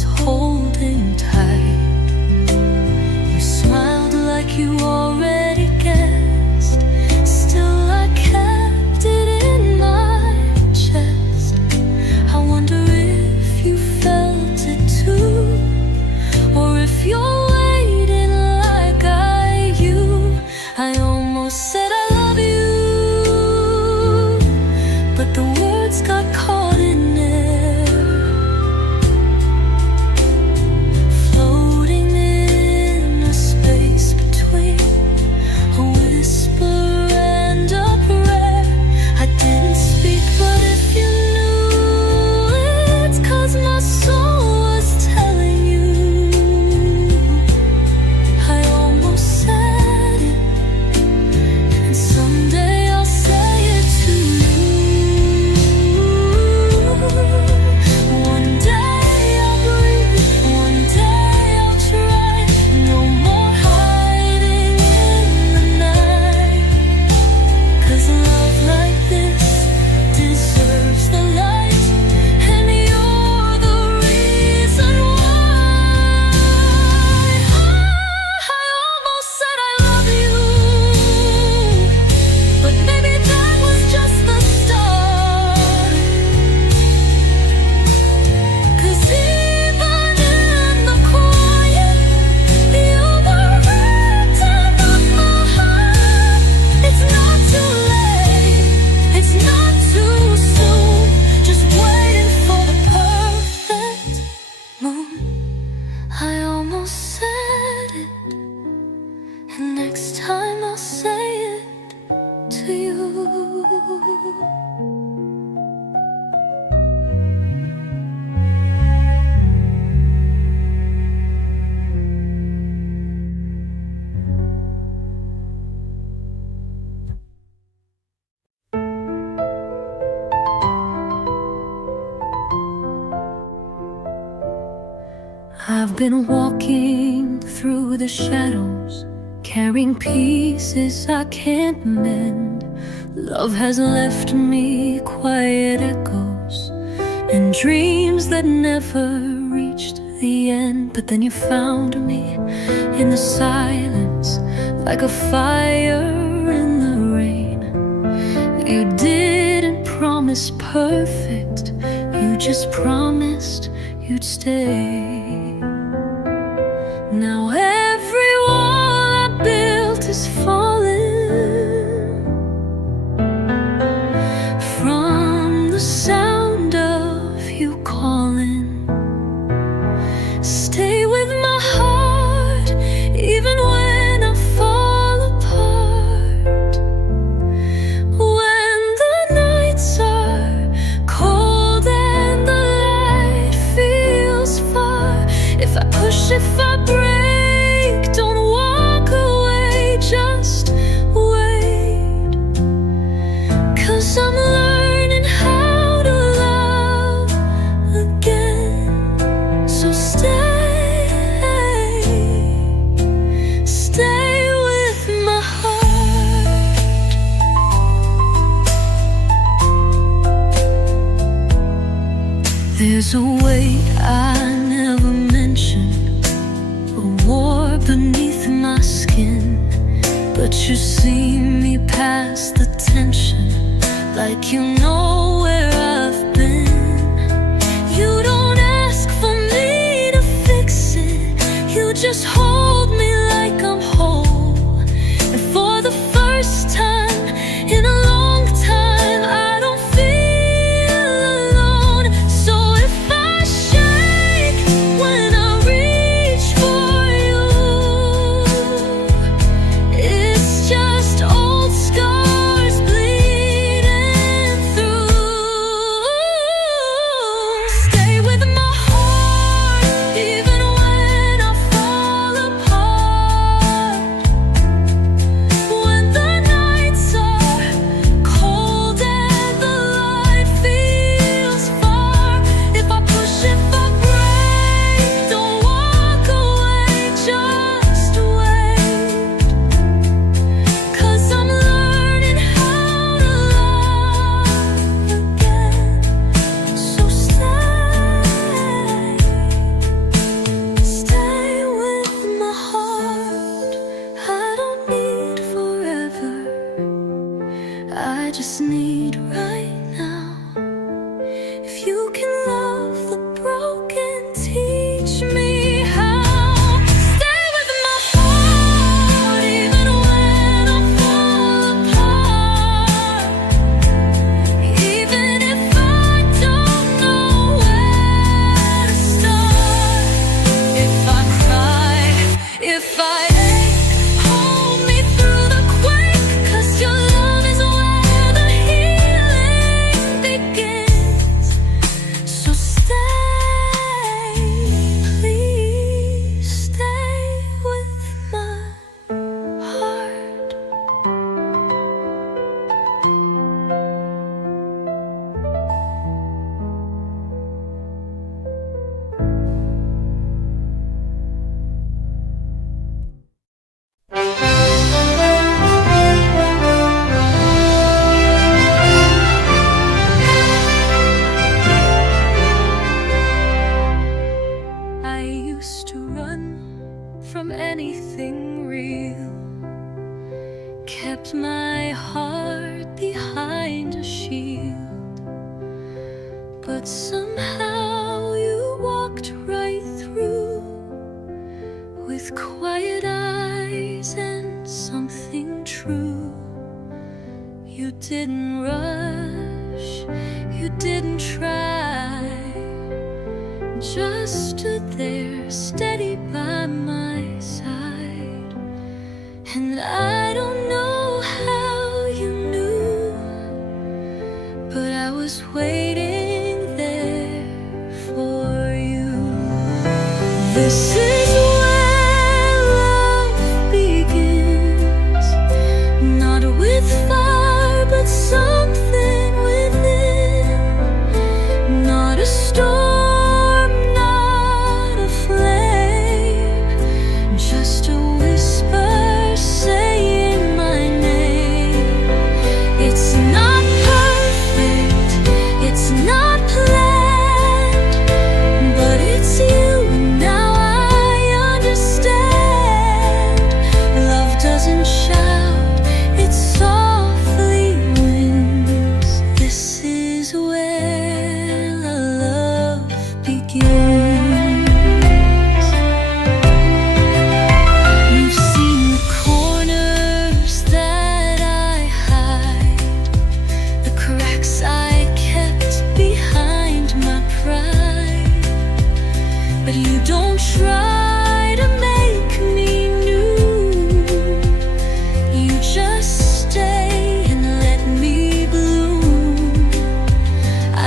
been walking through the shadows, carrying pieces I can't mend. Love has left me quiet echoes and dreams that never reached the end. But then you found me in the silence, like a fire in the rain. You didn't promise perfect, you just promised you'd stay. Now every wall I built is falling from the sound of you calling. Stay with my heart even when I fall apart. When the nights are cold and the light feels far. If I push, if I break, don't walk away, just wait. 'Cause I'm learning how to love again. So stay with my heart. There's a weight I never mentioned, a war beneath my skin. But you see me past the tension, like you know where I've been. You don't ask for me to fix it, you just hold me like I'm whole. And for the first time in a long time, I don't feel alone. So if I shake when I reach for you, it's just old scars bleeding through. Stay with my heart even when I fall apart. When the nights are cold and the light feels far. If I push, if I break, don't walk away, just wait. 'Cause I'm learning how to love again. So stay with my heart. I don't need forever, I just need right now. If you can love the broken, teach me how. Stay with my heart even when I fall apart. Even if I don't know where to start. If I cry, if I ache, hold me through the quake. 'Cause your love is where the healing begins. So stay, please stay with my heart. I used to run from anything real, kept my heart behind a shield. But somehow you walked right through, with quiet eyes and something true. You didn't rush, you didn't try, just stood there steady by my side. And I don't know how you knew, but I was waiting there for you. This is where love begins, not with fire but something within, not a storm, not a flame.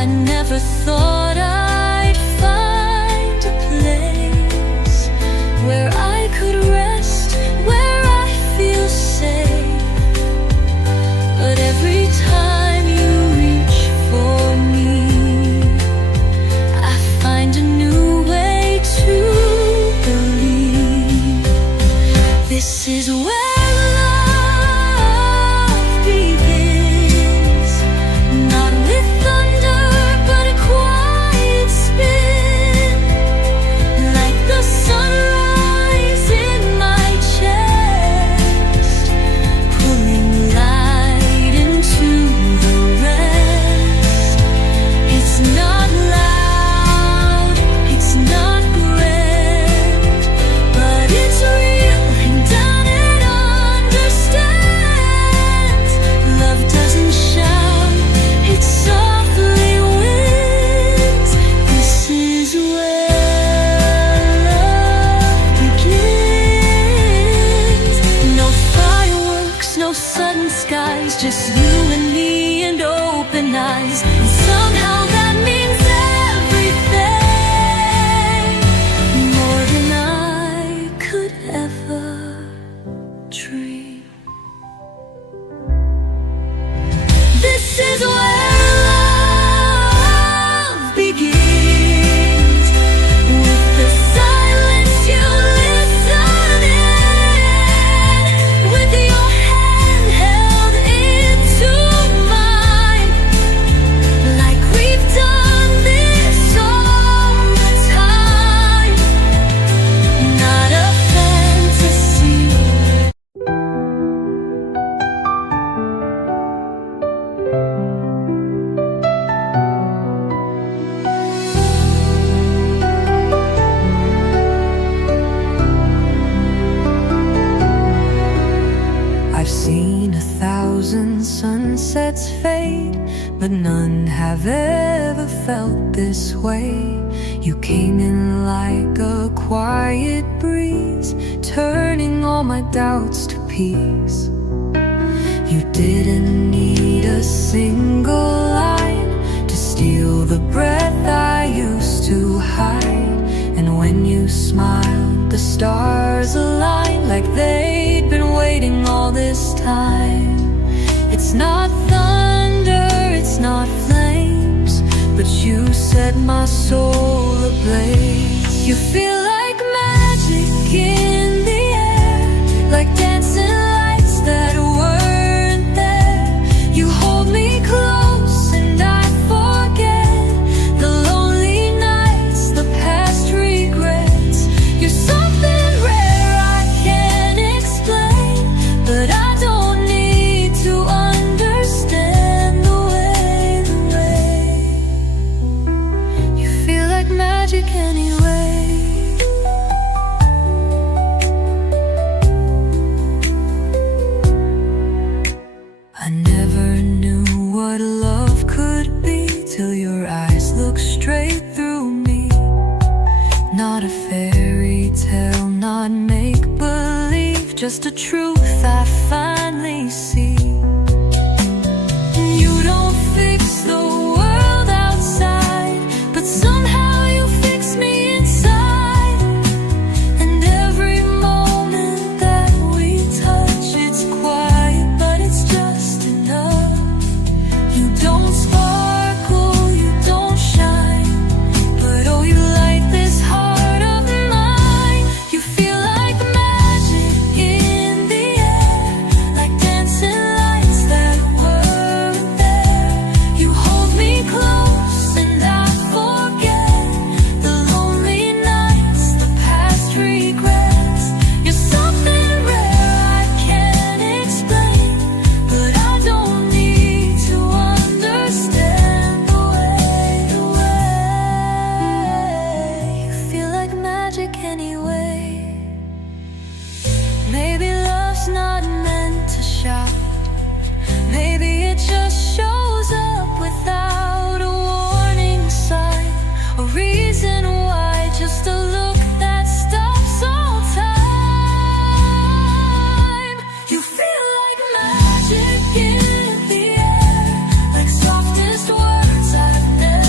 I never thought I'd find a place where I could rest, where I feel safe. But every time you reach for me, I find a new way to believe. This is where love begins, not with thunder, but a quiet spin, like the sunrise in my chest, pulling light into the rest. It's not loud, it's not grand, but it's real, and down it understands. Love doesn't shout, it softly wins. This is where love begins. No fireworks, no sudden skies, just you and me and open eyes. And somehow that means everything, more than I could ever dream. This is where love begins, with the silence you listen in, with your hand held into mine, like we've done this all the time. Not a fantasy. I've seen 1,000 sunsets fade, but none have ever felt this way. You came in like a quiet breeze, turning all my doubts to peace. You didn't need a single line to steal the breath I used to hide. And when you smiled, the stars aligned, like they'd been waiting all this time. It's not thunder, it's not flames, but you set my soul ablaze. You feel like magic in the air, like dancing lights that weren't there. You hold me close and I forget the lonely nights, the past regrets. You're something rare I can't explain, but I don't need to understand the way you feel like magic anyway. I never knew what love could be till your eyes looked straight through me. Not a fairy tale, not make-believe, just a truth I finally see. You don't fix the world outside, but somehow you fix me inside. And every moment that we touch, it's quiet, but it's just enough. You don't sparkle, you don't shine, but oh, you light this heart of mine. You feel like magic in the air, like dancing lights that weren't there. You hold me close and I forget the lonely nights, the past regrets. You're something rare I can't explain, but I don't need to understand the way you feel like magic anyway. Maybe love's not meant to shout, maybe it just shows up without a warning sign, a reason why, just a look that stops all time. You feel like magic in the air, like softest words I've never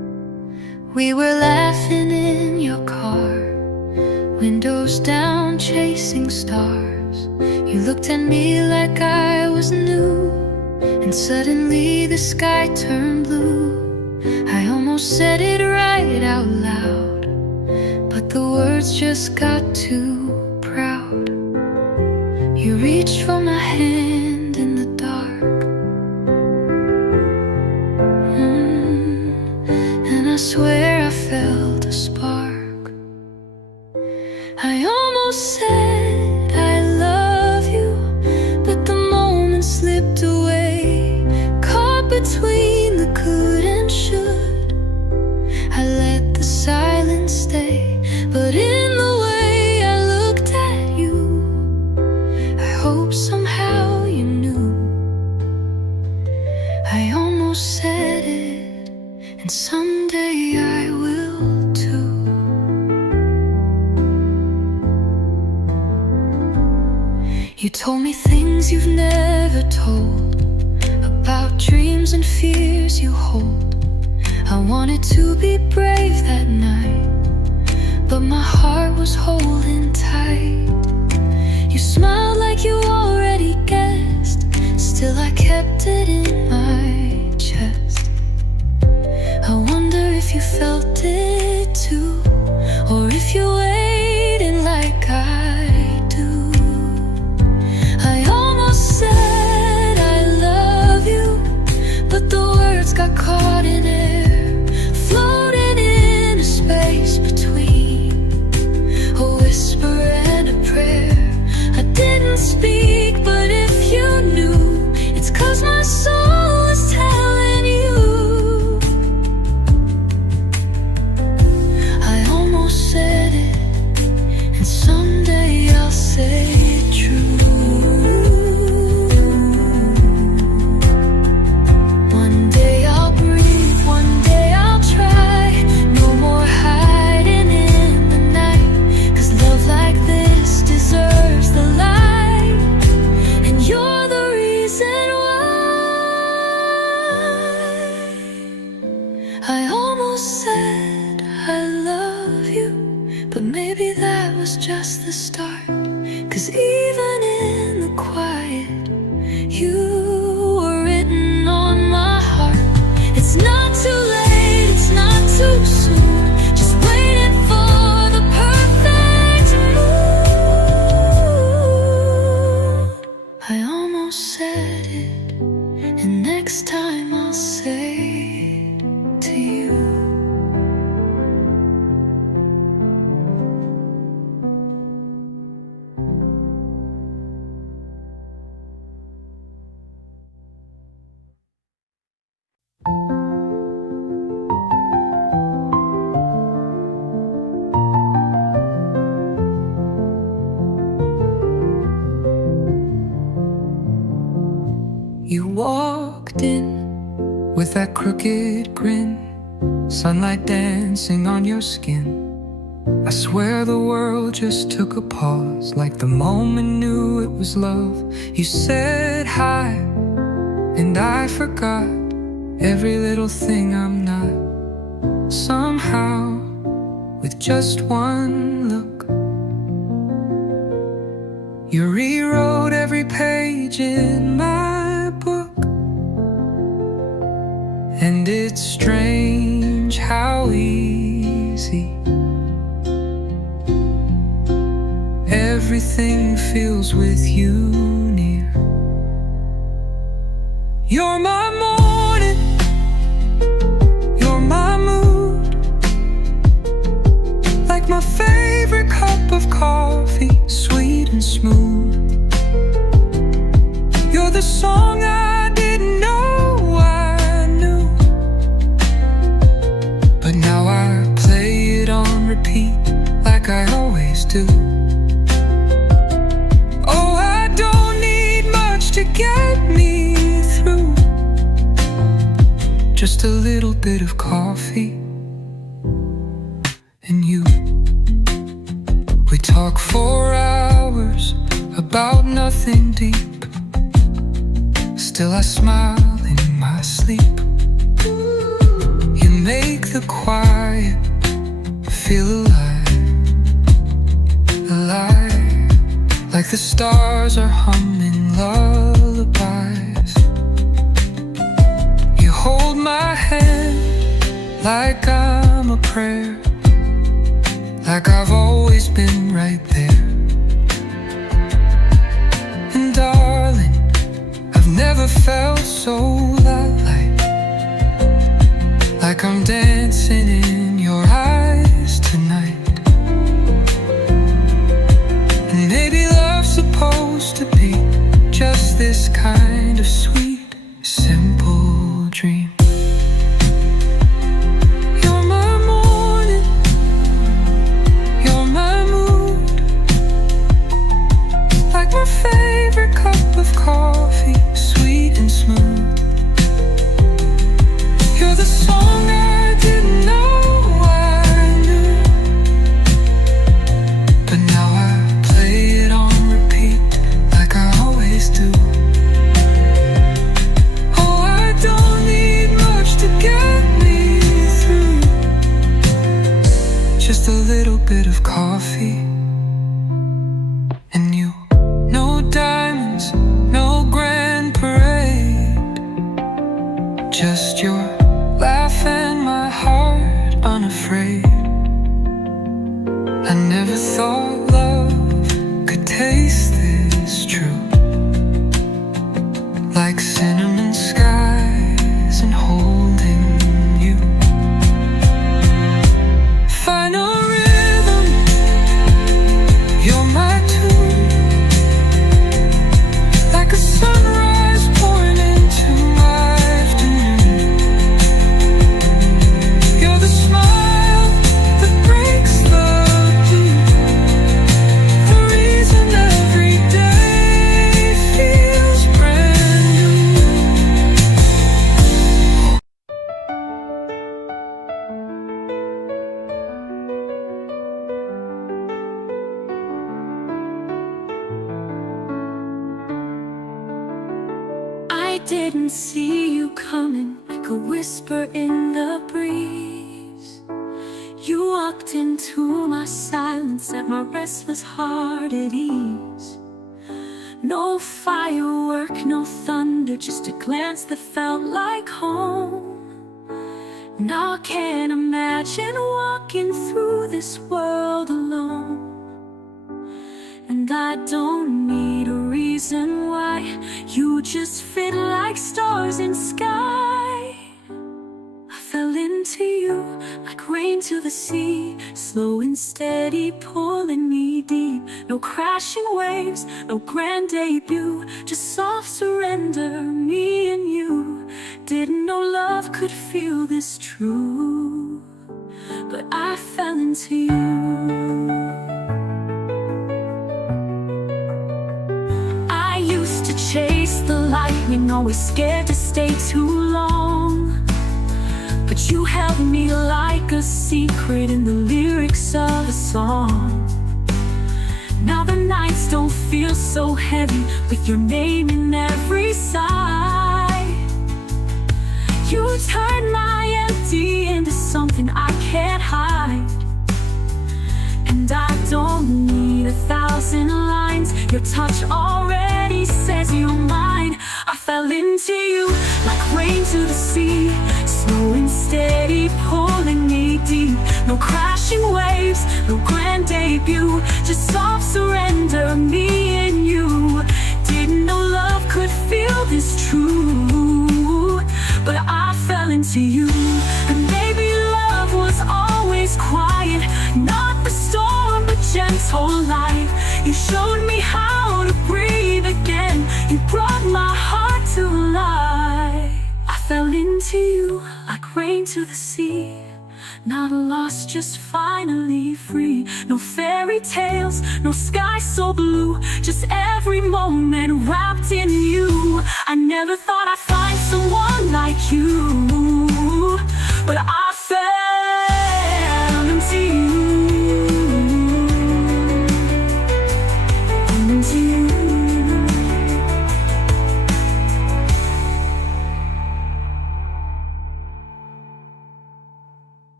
We were laughing in your car, windows down, chasing stars. You looked at me like I was new, and suddenly the sky turned blue. I almost said it right out loud, but the words just got too proud. You reached for my hand in the dark, and I swear I felt a spark. I almost said I love you, but the moment slipped away, caught between the could and should. I let the silence stay, but in the way I looked at you, I hope somehow you knew. I almost said it, and someday I will too. You told me things you've never told, about dreams and fears you hold. I wanted to be brave that night, but my heart was holding tight. You smiled like you already guessed, still I kept it in my chest. I wonder if you felt it too, or if you waited like I do. I almost said I love you, but the words got caught in air, floating in a space between a whisper and a prayer. I didn't speak, but if you knew, it's 'cause my soul is telling you. I almost said it, and someday I'll say it true. One day I'll breathe, one day I'll try. No more hiding in the night, 'cause love like this deserves the light, and you're the reason why. I almost said I love you, but maybe that was just the start, 'cause even in the quiet, you were written on my heart. It's not too late, it's not too soon, just waiting for the perfect mood. I almost said it, and next time I'll say it to you. You walked in with that crooked grin, sunlight dancing on your skin. I swear the world just took a pause, like the moment knew it was love. You said hi, and I forgot every little thing I'm not. Somehow, with just one look, you rewrote every page in my book. And it's strange how easy everything feels with you near. You're my morning, you're my mood, like my favorite cup of coffee, sweet and smooth. You're the song I didn't know I knew, but now I play it on repeat like I always do. Oh, I don't need much to get me through, just a little bit of coffee and you. We talk for hours about nothing deep, still I smile in my sleep. You make the the quiet feel alive, alive, like the stars are humming lullabies. You hold my hand like I'm a prayer, like I've always been right there. And darling, I've never felt so light, like I'm dancing in your eyes tonight. And maybe love's supposed to be just this kind of sweet, simple dream. You're my morning, you're my mood, like my favorite cup of coffee, sweet and smooth. You're the song I didn't know I knew, but now I play it on repeat like I always do. Oh, I don't need much to get me through, just a little bit of coffee and you. No diamonds, no grand parade, just your laugh and my heart unafraid. I never thought love could taste this true, like cinnamon skies and holding you. Final rhythm, you're my tune, like a sunrise pouring into my afternoon. You're the smile that breaks the blue, the reason every day feels brand new. I didn't see you coming, like a whisper in the breeze. You walked into my silence, set my restless heart at ease. No firework, no thunder, just a glance that felt like home. Now I can't imagine walking through this world alone. And I don't need a reason why, you just fit like stars in sky. I fell into you like rain to the sea, slow and steady pulling me deep. No crashing waves, no grand debut, just soft surrender, me and you. Didn't know love could feel this true, but I fell into you. I used to chase the lightning, always scared to stay too long, but you held me like a secret in the lyrics of a song. Now the nights don't feel so heavy, with your name in every sigh. You turned my empty into something I can't hide. And I don't need 1,000 lines, your touch already says you're mine. I fell into you like rain to the sea, slow and steady pulling me deep. No crashing waves, no grand debut, just soft surrender, me and you. Didn't know love could feel this true, but I fell into you. And maybe love was always quiet, not the storm but gentle light. You showed me how to breathe again, you brought my heart to life. I fell into you like rain to the sea, not lost, just finally free. No fairy tales, no sky so blue, just every moment wrapped in you. I never thought I'd find someone like you, but I fell into you. Into you.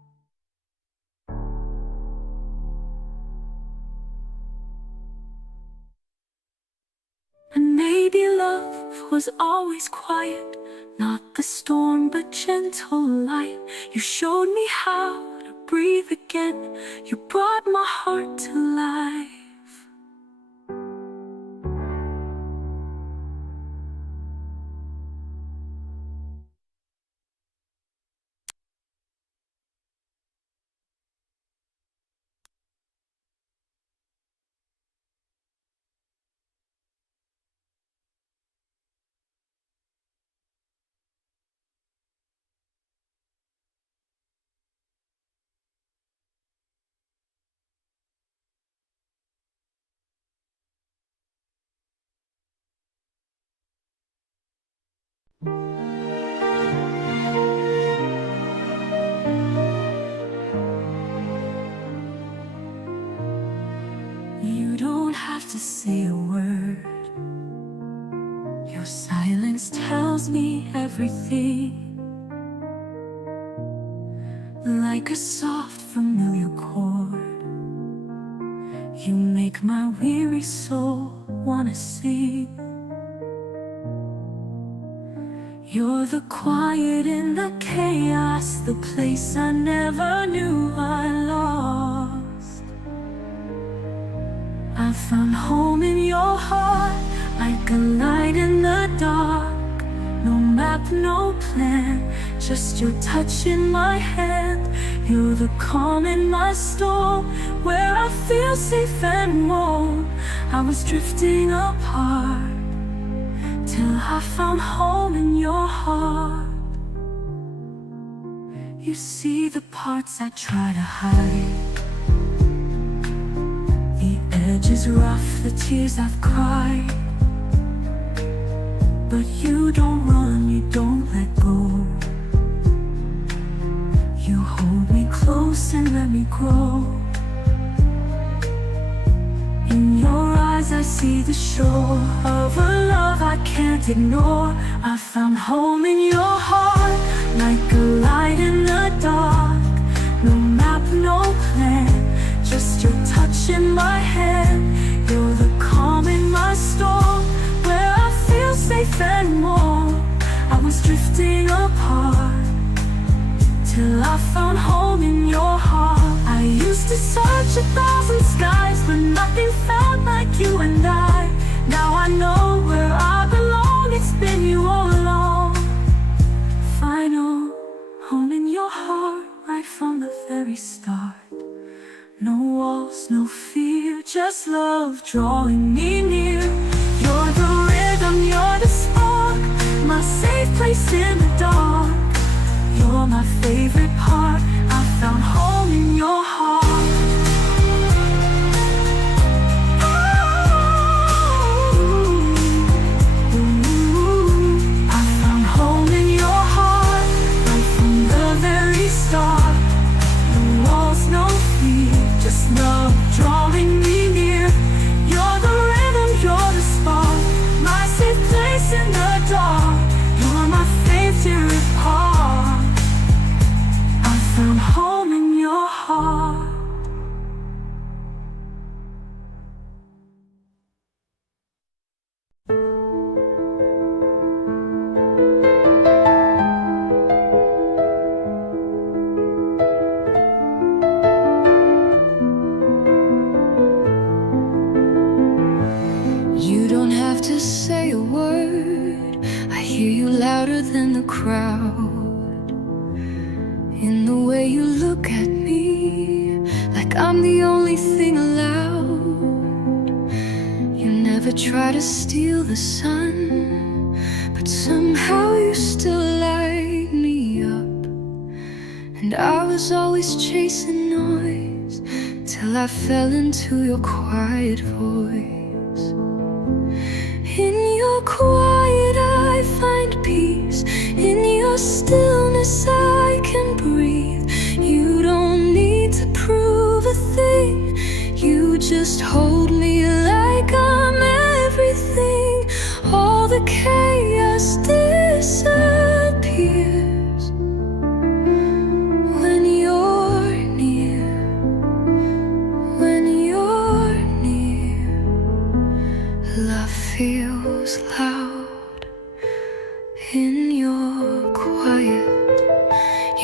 was always quiet, not the storm but gentle light. You showed me how to breathe again. You brought my heart to life. You don't have to say a word. Your silence tells me everything. Like a soft, familiar chord, you make my weary soul wanna sing. You're the quiet in the chaos, the place I never knew I lost. I found home in your heart, like a light in the dark. No map, no plan, just your touch in my hand. You're the calm in my storm, where I feel safe and warm. I was drifting apart, till I found home in your heart. You see the parts I try to hide, the edges rough, the tears I've cried. But you don't run, you don't let go. You hold me close and let me grow. In your eyes I see the shore of a love I can't ignore. I found home in your heart, like a light in the dark. No map, no plan, just your touch in my hand. You're the calm in my storm, where I feel safe and warm. I was drifting apart, till I found home in your heart. I used to search 1,000 skies, but nothing felt like you and I. Now I know where I belong, it's been you all along. Final home in your heart, right from the very start. No walls, no fear, just love drawing me near. You're the rhythm, you're the spark, my safe place in the dark. You're my favorite part, I found home in your heart. I found home in your heart, right from the very start. No walls, no fear, just love drawing me near. You're the rhythm, you're the spark, my safe place in the dark. You're my favorite part, I found home in your heart. You don't have to say a word, I hear you louder than the crowd. In the way you look at me, like I'm the only thing allowed. You never try to steal the sun, but somehow you still light me up. And I was always chasing noise, till I fell into your quiet voice. In your quiet I find peace, in your stillness I can breathe. You don't need to prove a thing, you just hold me like I'm everything. All the chaos disappears when you're near. When you're near, love feels loud.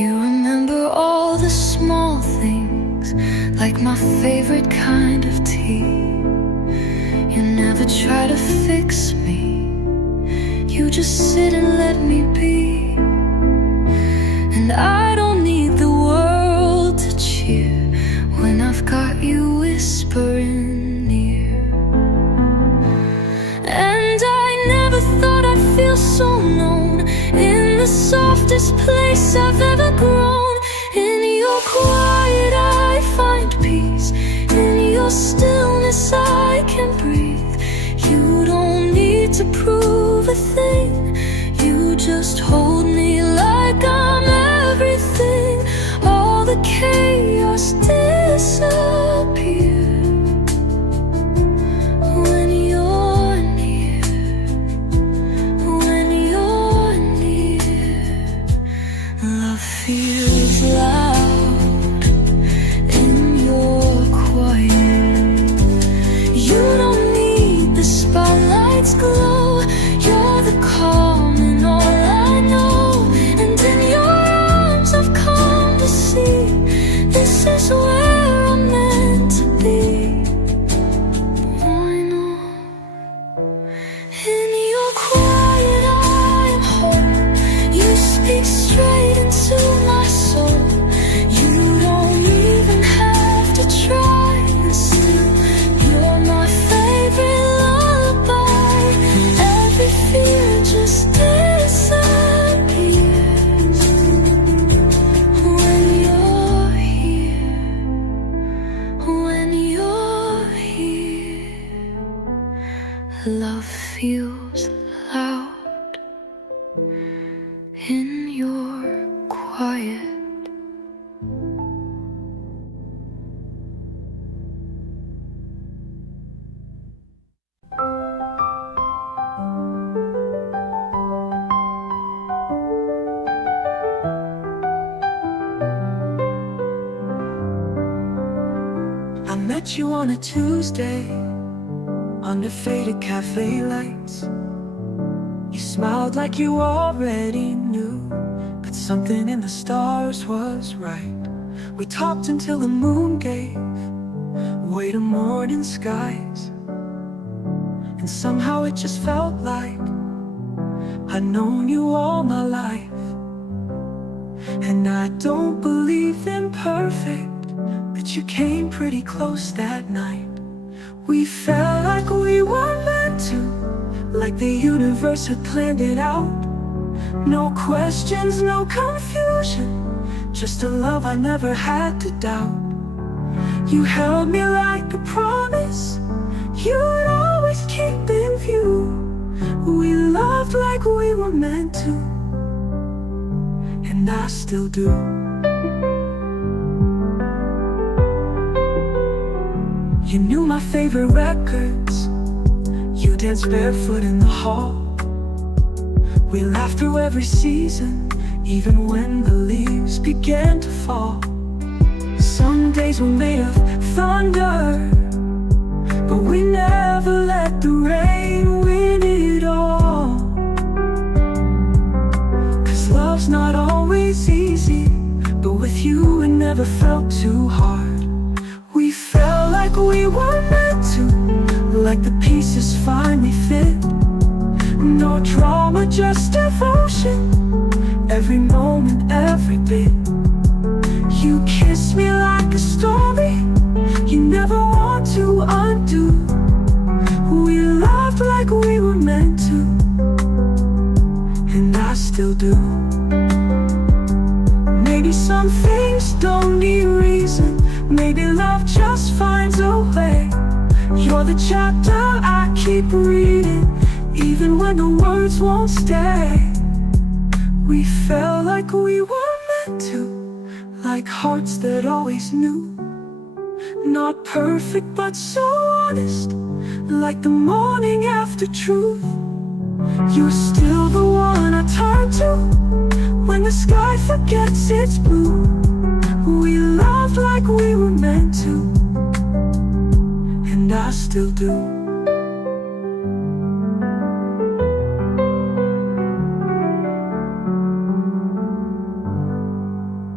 You remember all the small things, like my favorite kind of tea. You never try to fix me, you just sit and let me be. And I don't need the world to cheer when I've got you whispering near. And I never thought I'd feel so known in the softest place I've ever grown. In your quiet I find peace, in your stillness I can breathe. You don't need to prove a thing, you just hold me like I'm everything. All the chaos disappears when you're near. When you're near, love feels loud in your quiet. You don't need the spotlight's glow, you're the calm in all I know. And in your arms I've come to see, this is where I'm meant to be. I know. In your quiet I am whole, you speak straight into my soul. You don't even have to try and sleep, you're my favorite lullaby. Every fear just disappears when you're here. When you're here, love feels loud in your quiet. I met you on a Tuesday, under faded cafe lights. You smiled like you already knew, but something in the stars was right. We talked until the moon gave way to morning skies, and somehow it just felt like I'd known you all my life. And I don't believe in perfect, but you came pretty close that night. We felt like we were meant to, like the universe had planned it out. No questions, no confusion, just a love I never had to doubt. You held me like a promise you'd always keep in view. We loved like we were meant to, and I still do. You knew my favorite records, you danced barefoot in the hall. We laughed through every season, even when the leaves began to fall. Some days were made of thunder, but we never let the rain win it all. 'Cause love's not always easy, but with you it never felt too hard. We felt like we were meant to, like the pieces finally fit. No drama, just devotion, every moment, every bit. You kissed me like a story you never want to undo. We loved like we were meant to, and I still do. Maybe some things don't need reason, maybe love just finds a way. You're the chapter I keep reading, even when the words won't stay. We felt like we were meant to, like hearts that always knew. Not perfect but so honest, like the morning after truth. You're still the one I turn to when the sky forgets its blue. We loved like we were meant to, and I still do.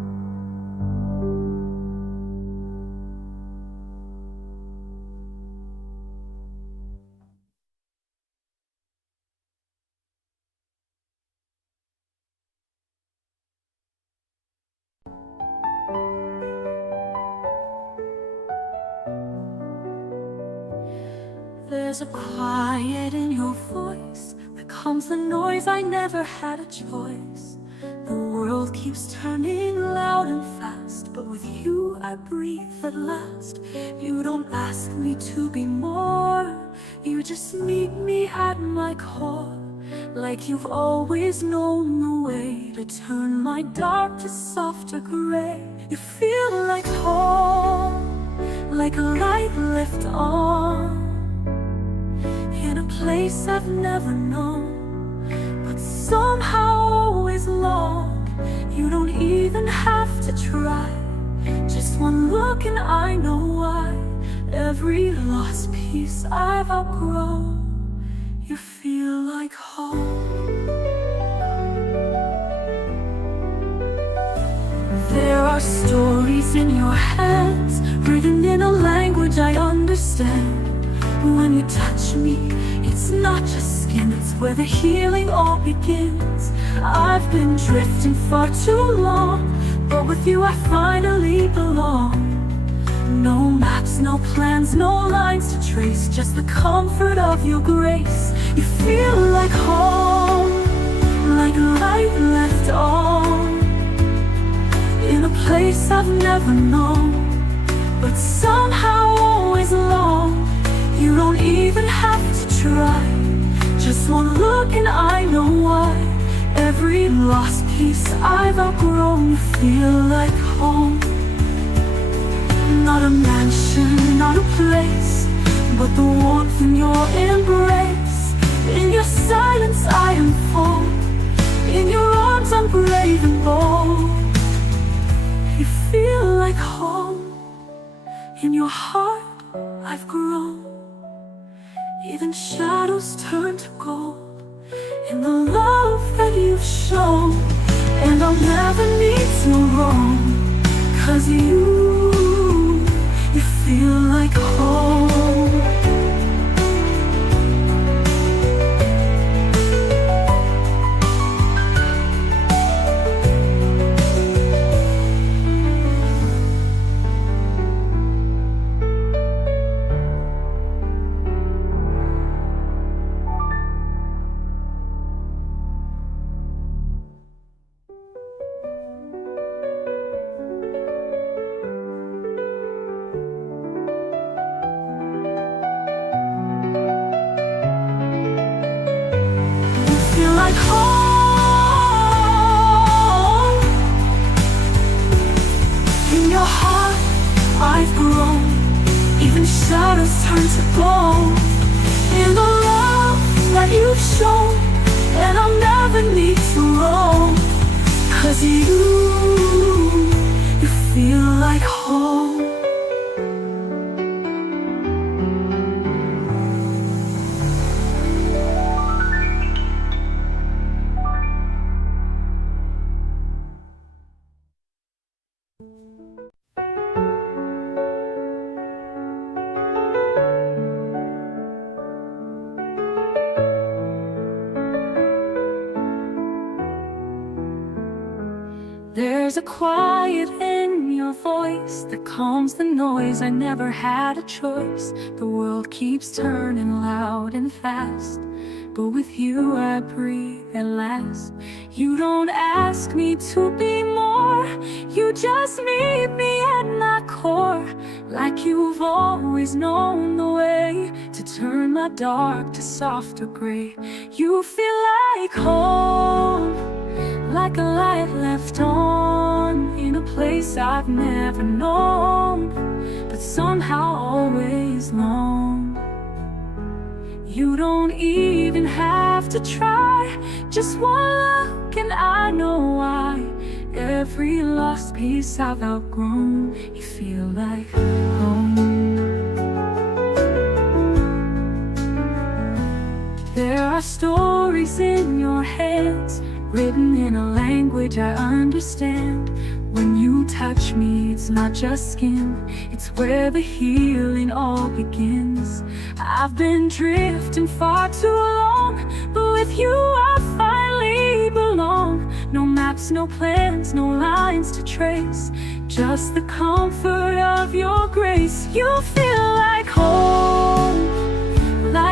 There's a quiet in your voice that calms the noise. I never had a choice. The world keeps turning loud and fast, but with you I breathe at last. You don't ask me to be more, you just meet me at my core. Like you've always known the way to turn my dark to softer gray. You feel like home, like a light left on, in a place I've never known, but somehow always long. You don't even have to try, just one look and I know why. Every lost piece I've outgrown, you feel like home. There are stories in your hands, written in a language I understand. When you touch me, it's not just skin, it's where the healing all begins. I've been drifting far too long, but with you I finally belong. No maps, no plans, no lines to trace, just the comfort of your grace. You feel like home, like a light left on, in a place I've never known, but somehow always long. You don't even have to try, just one look and I know why. Every lost piece I've outgrown, you feel like home. Not a mansion, not a place, but the warmth in your embrace. In your silence I am full, in your arms I'm brave and bold. You feel like home, in your heart I've grown. Even shadows turn to gold in the love that you've shown. And I'll never need to roam, 'cause you feel like home. Like home. In your heart I've grown, even shadows turn to gold in the love that you've shown. And I'll never need to roam, 'cause you feel like home. There's a quiet in your voice that calms the noise. I never had a choice. The world keeps turning loud and fast, but with you I breathe at last. You don't ask me to be more, you just meet me at my core. Like you've always known the way to turn my dark to softer gray. You feel like home, like a light left on, in a place I've never known, but somehow always long. You don't even have to try, just one look and I know why. Every lost piece I've outgrown, you feel like home. There are stories in your hands, written in a language I understand. When you touch me, it's not just skin, it's where the healing all begins. I've been drifting far too long, but with you I finally belong. No maps, no plans, no lines to trace, just the comfort of your grace. You feel like home,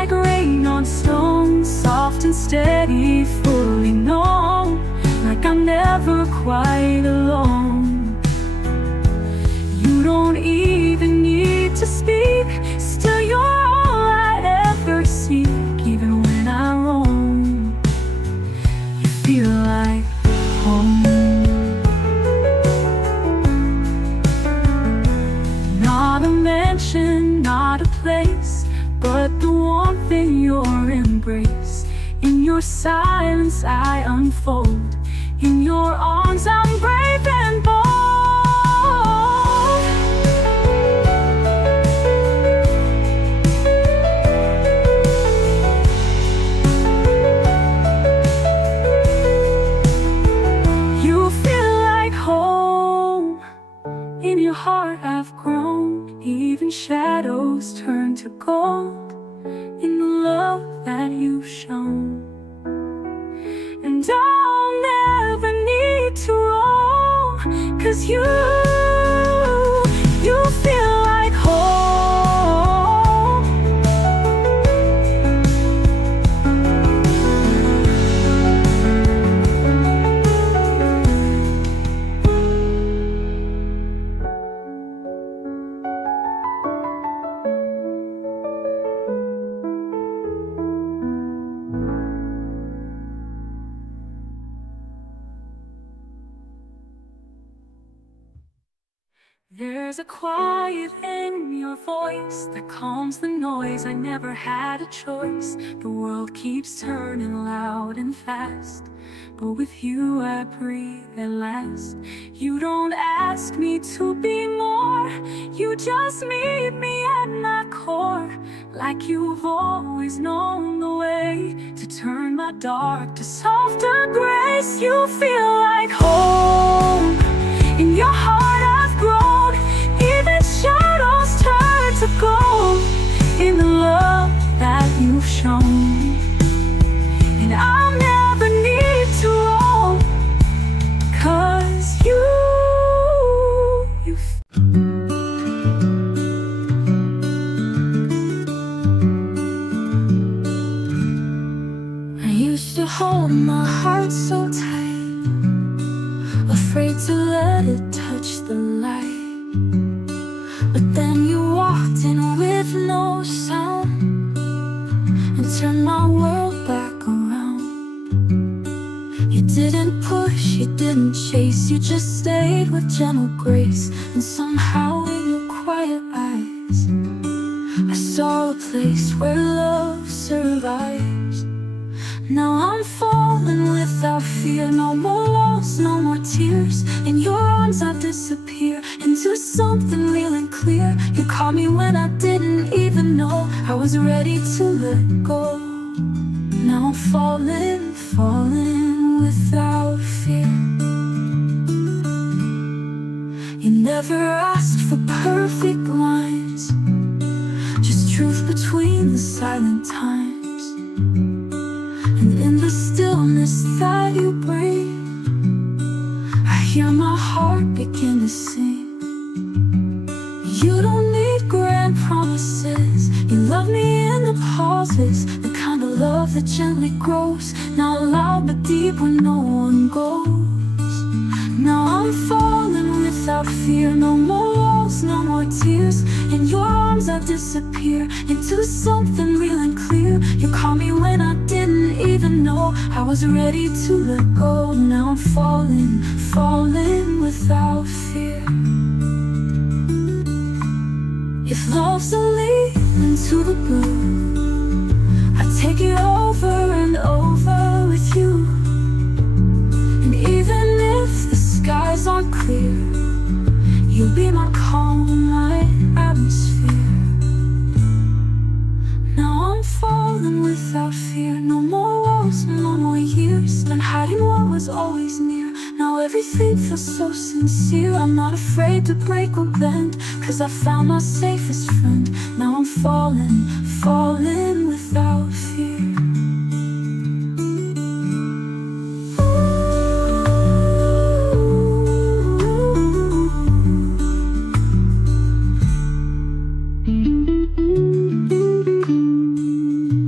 like rain on stone, soft and steady, fully known, like I'm never quite alone. You don't even need to speak, still you're all I ever seek. Even when I roam, you feel like home. Not a mansion, not a place, but the warmth in your embrace. In your silence I unfold, in your arms I'm brave and bold. You feel like home, in your heart I've grown. Even shadows turn to gold in the love that you've shown. And I'll never need to roam, 'cause you feel like home. There's a quiet in your voice that calms the noise. I never had a choice. The world keeps turning loud and fast, but with you I breathe at last. You don't ask me to be more, you just meet me at my core. Like you've always known the way to turn my dark to softer grace. You feel like home, in your heart I've grown. Even shadows turn to gold in the love that you've shown. And I'll never need to roam, 'cause you I used to hold my heart so tight, afraid to let it touch the light. But then you walked in with no sound and turned my world back around. You didn't push, you didn't chase, you just stayed with gentle grace. And somehow in your quiet eyes I saw a place where love survives. Now I'm falling without fear, no more loss, no more tears. In your arms I disappear into something real and clear. You caught me when I didn't even know I was ready to let go. Now I'm falling, falling without fear. You never asked for perfect lines, just truth between the silent times. And in the stillness that you bring, I hear my heart begin to sing. You don't need grand promises, you love me in the pauses, the kind of love that gently grows, not loud but deep where no one goes. Now I'm falling without fear, no more walls, no more tears. In your arms I disappear into something real and clear. You caught me when I didn't even know I was ready to let go. Now I'm falling, falling without fear. If love's a leap into the blue, I take it over and over with you. And even if the skies aren't clear, you'll be my calm, my atmosphere. Now I'm falling without fear, no more walls, no more years. Been hiding what was always near, now everything feels so sincere. I'm not afraid to break or bend, 'cause I found my safest friend. Now I'm falling, falling without fear.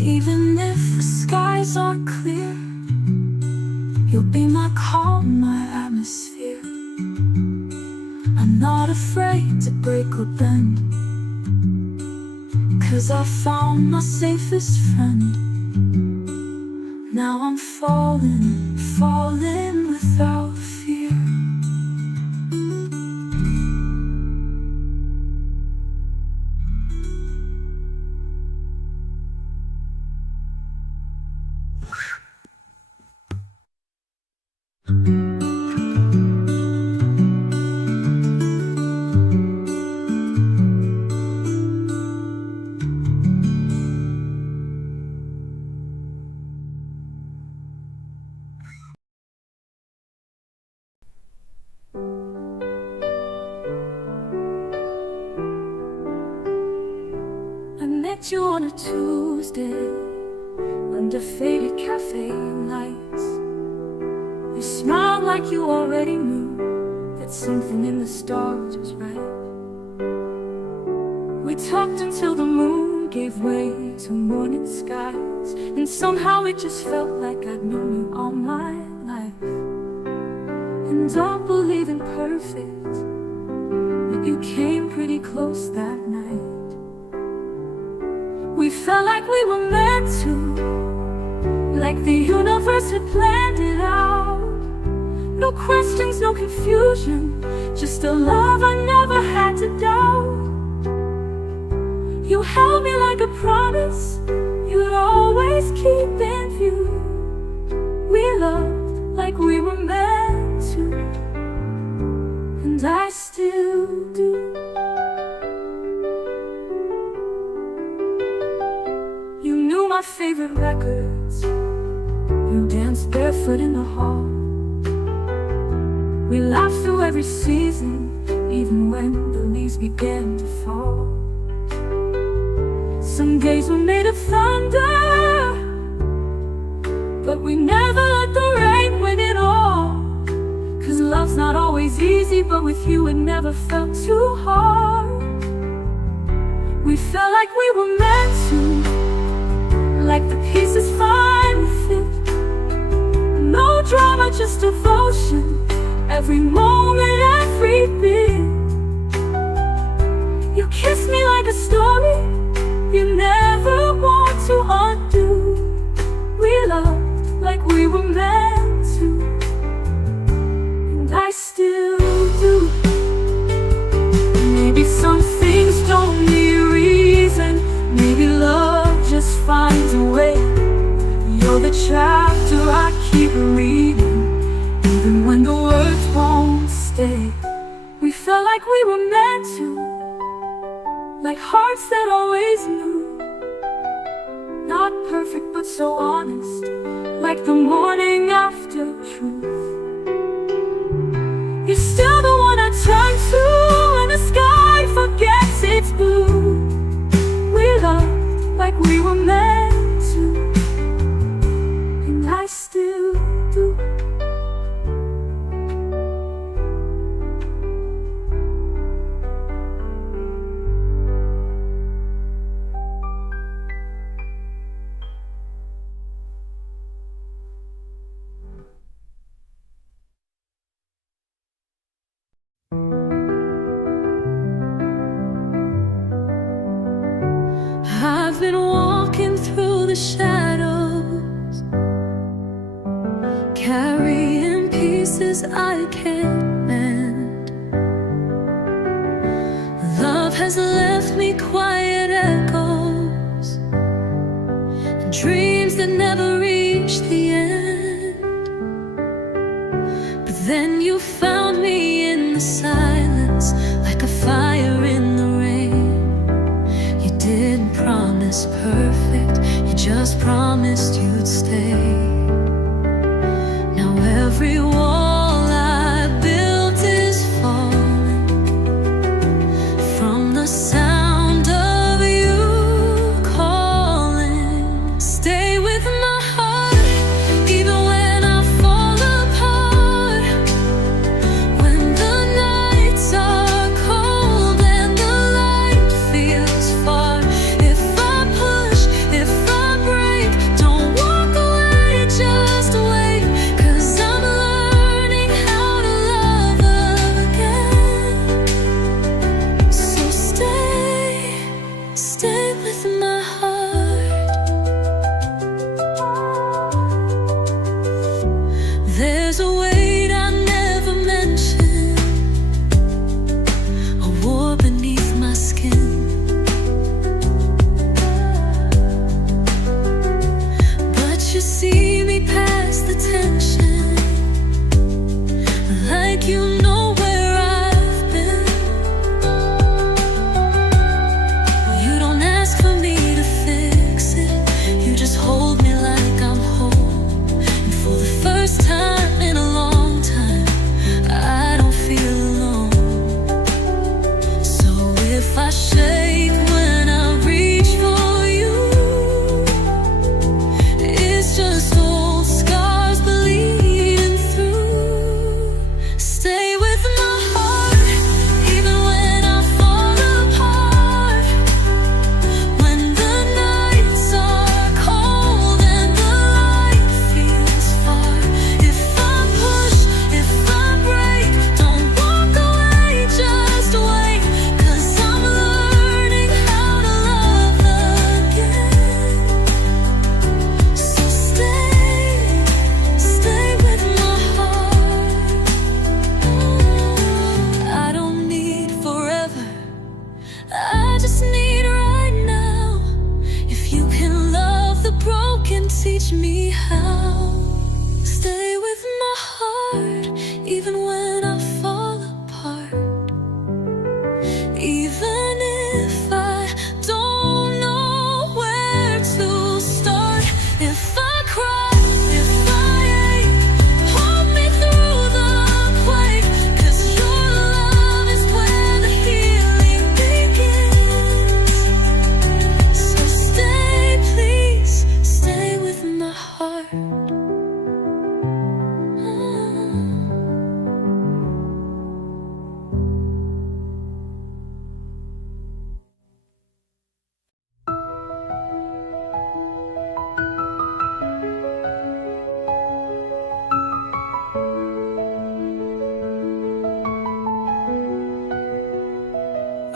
even if the skies aren't clear, you'll be my calm, my atmosphere. I'm not afraid to break or bend, 'cause I found my safest friend. Now I'm falling, falling without fear. I met you on a Tuesday under faded cafe lights. You smiled like you already knew that something in the stars was right. We talked until the moon gave way to morning skies, and somehow it just felt like I'd known you all my life. And don't believe in perfect, but you came pretty close that night. We felt like we were meant to, like the universe had planned it out. No questions, no confusion, just a love I never had to doubt. You held me like a promise you'd always keep in view. We loved like we were meant to, and I still do. You knew my favorite records, you danced barefoot in the hall. We laughed through every season, even when the leaves began to fall. Some days were made of thunder, but we never let the rain win it all. 'Cause love's not always easy, but with you it never felt too hard. We felt like we were meant to, like the pieces finally fit. No drama, just devotion, every moment, every bit. You kissed me like a story you never want to undo. We loved like we were meant to, and I still do. Maybe some things don't need a reason, maybe love just finds a way. You're the chapter I keep reading, even when the words won't stay. We felt like we were meant to, like hearts that always knew. Not perfect but so honest, like the morning after truth. You're still the one I turn to when the sky forgets its blue. We loved like we were meant to, and I still do. I've been walking through the shadows, carrying pieces I can't mend. Love has left me quiet echoes, dreams that never reach the end. But then you found me in the silence, like a fire in the rain. You didn't promise perfect, you just promised you'd stay. Now every wall I built is falling from the sound of you calling. Stay with my heart, even when I fall apart. When the nights are cold and the light feels far. If I push, if I break,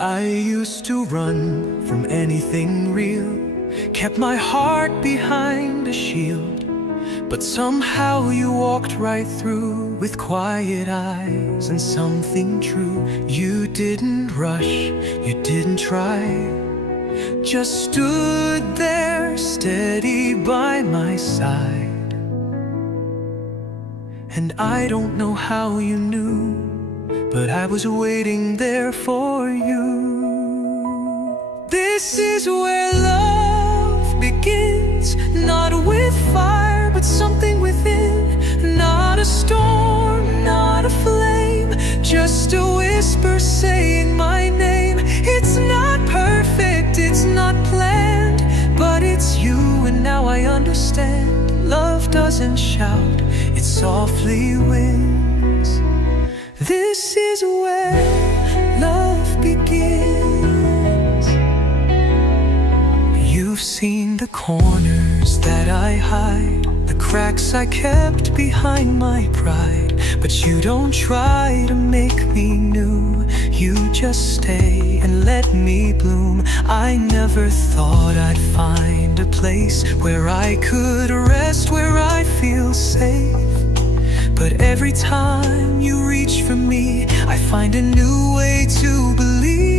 I used to run from anything real, kept my heart behind a shield. But somehow you walked right through with quiet eyes and something true. You didn't rush, you didn't try, just stood there steady by my side. And I don't know how you knew, but I was waiting there for you. This is where love begins, not with fire, but something within. Not a storm, not a flame, just a whisper saying my name. It's not perfect, it's not planned, but it's you, and now I understand. Love doesn't shout, it softly wins. This is where love begins. You've seen the corners that I hide, the cracks I kept behind my pride. But you don't try to make me new, you just stay and let me bloom. I never thought I'd find a place where I could rest, where I feel safe. But every time you reach for me, I find a new way to believe.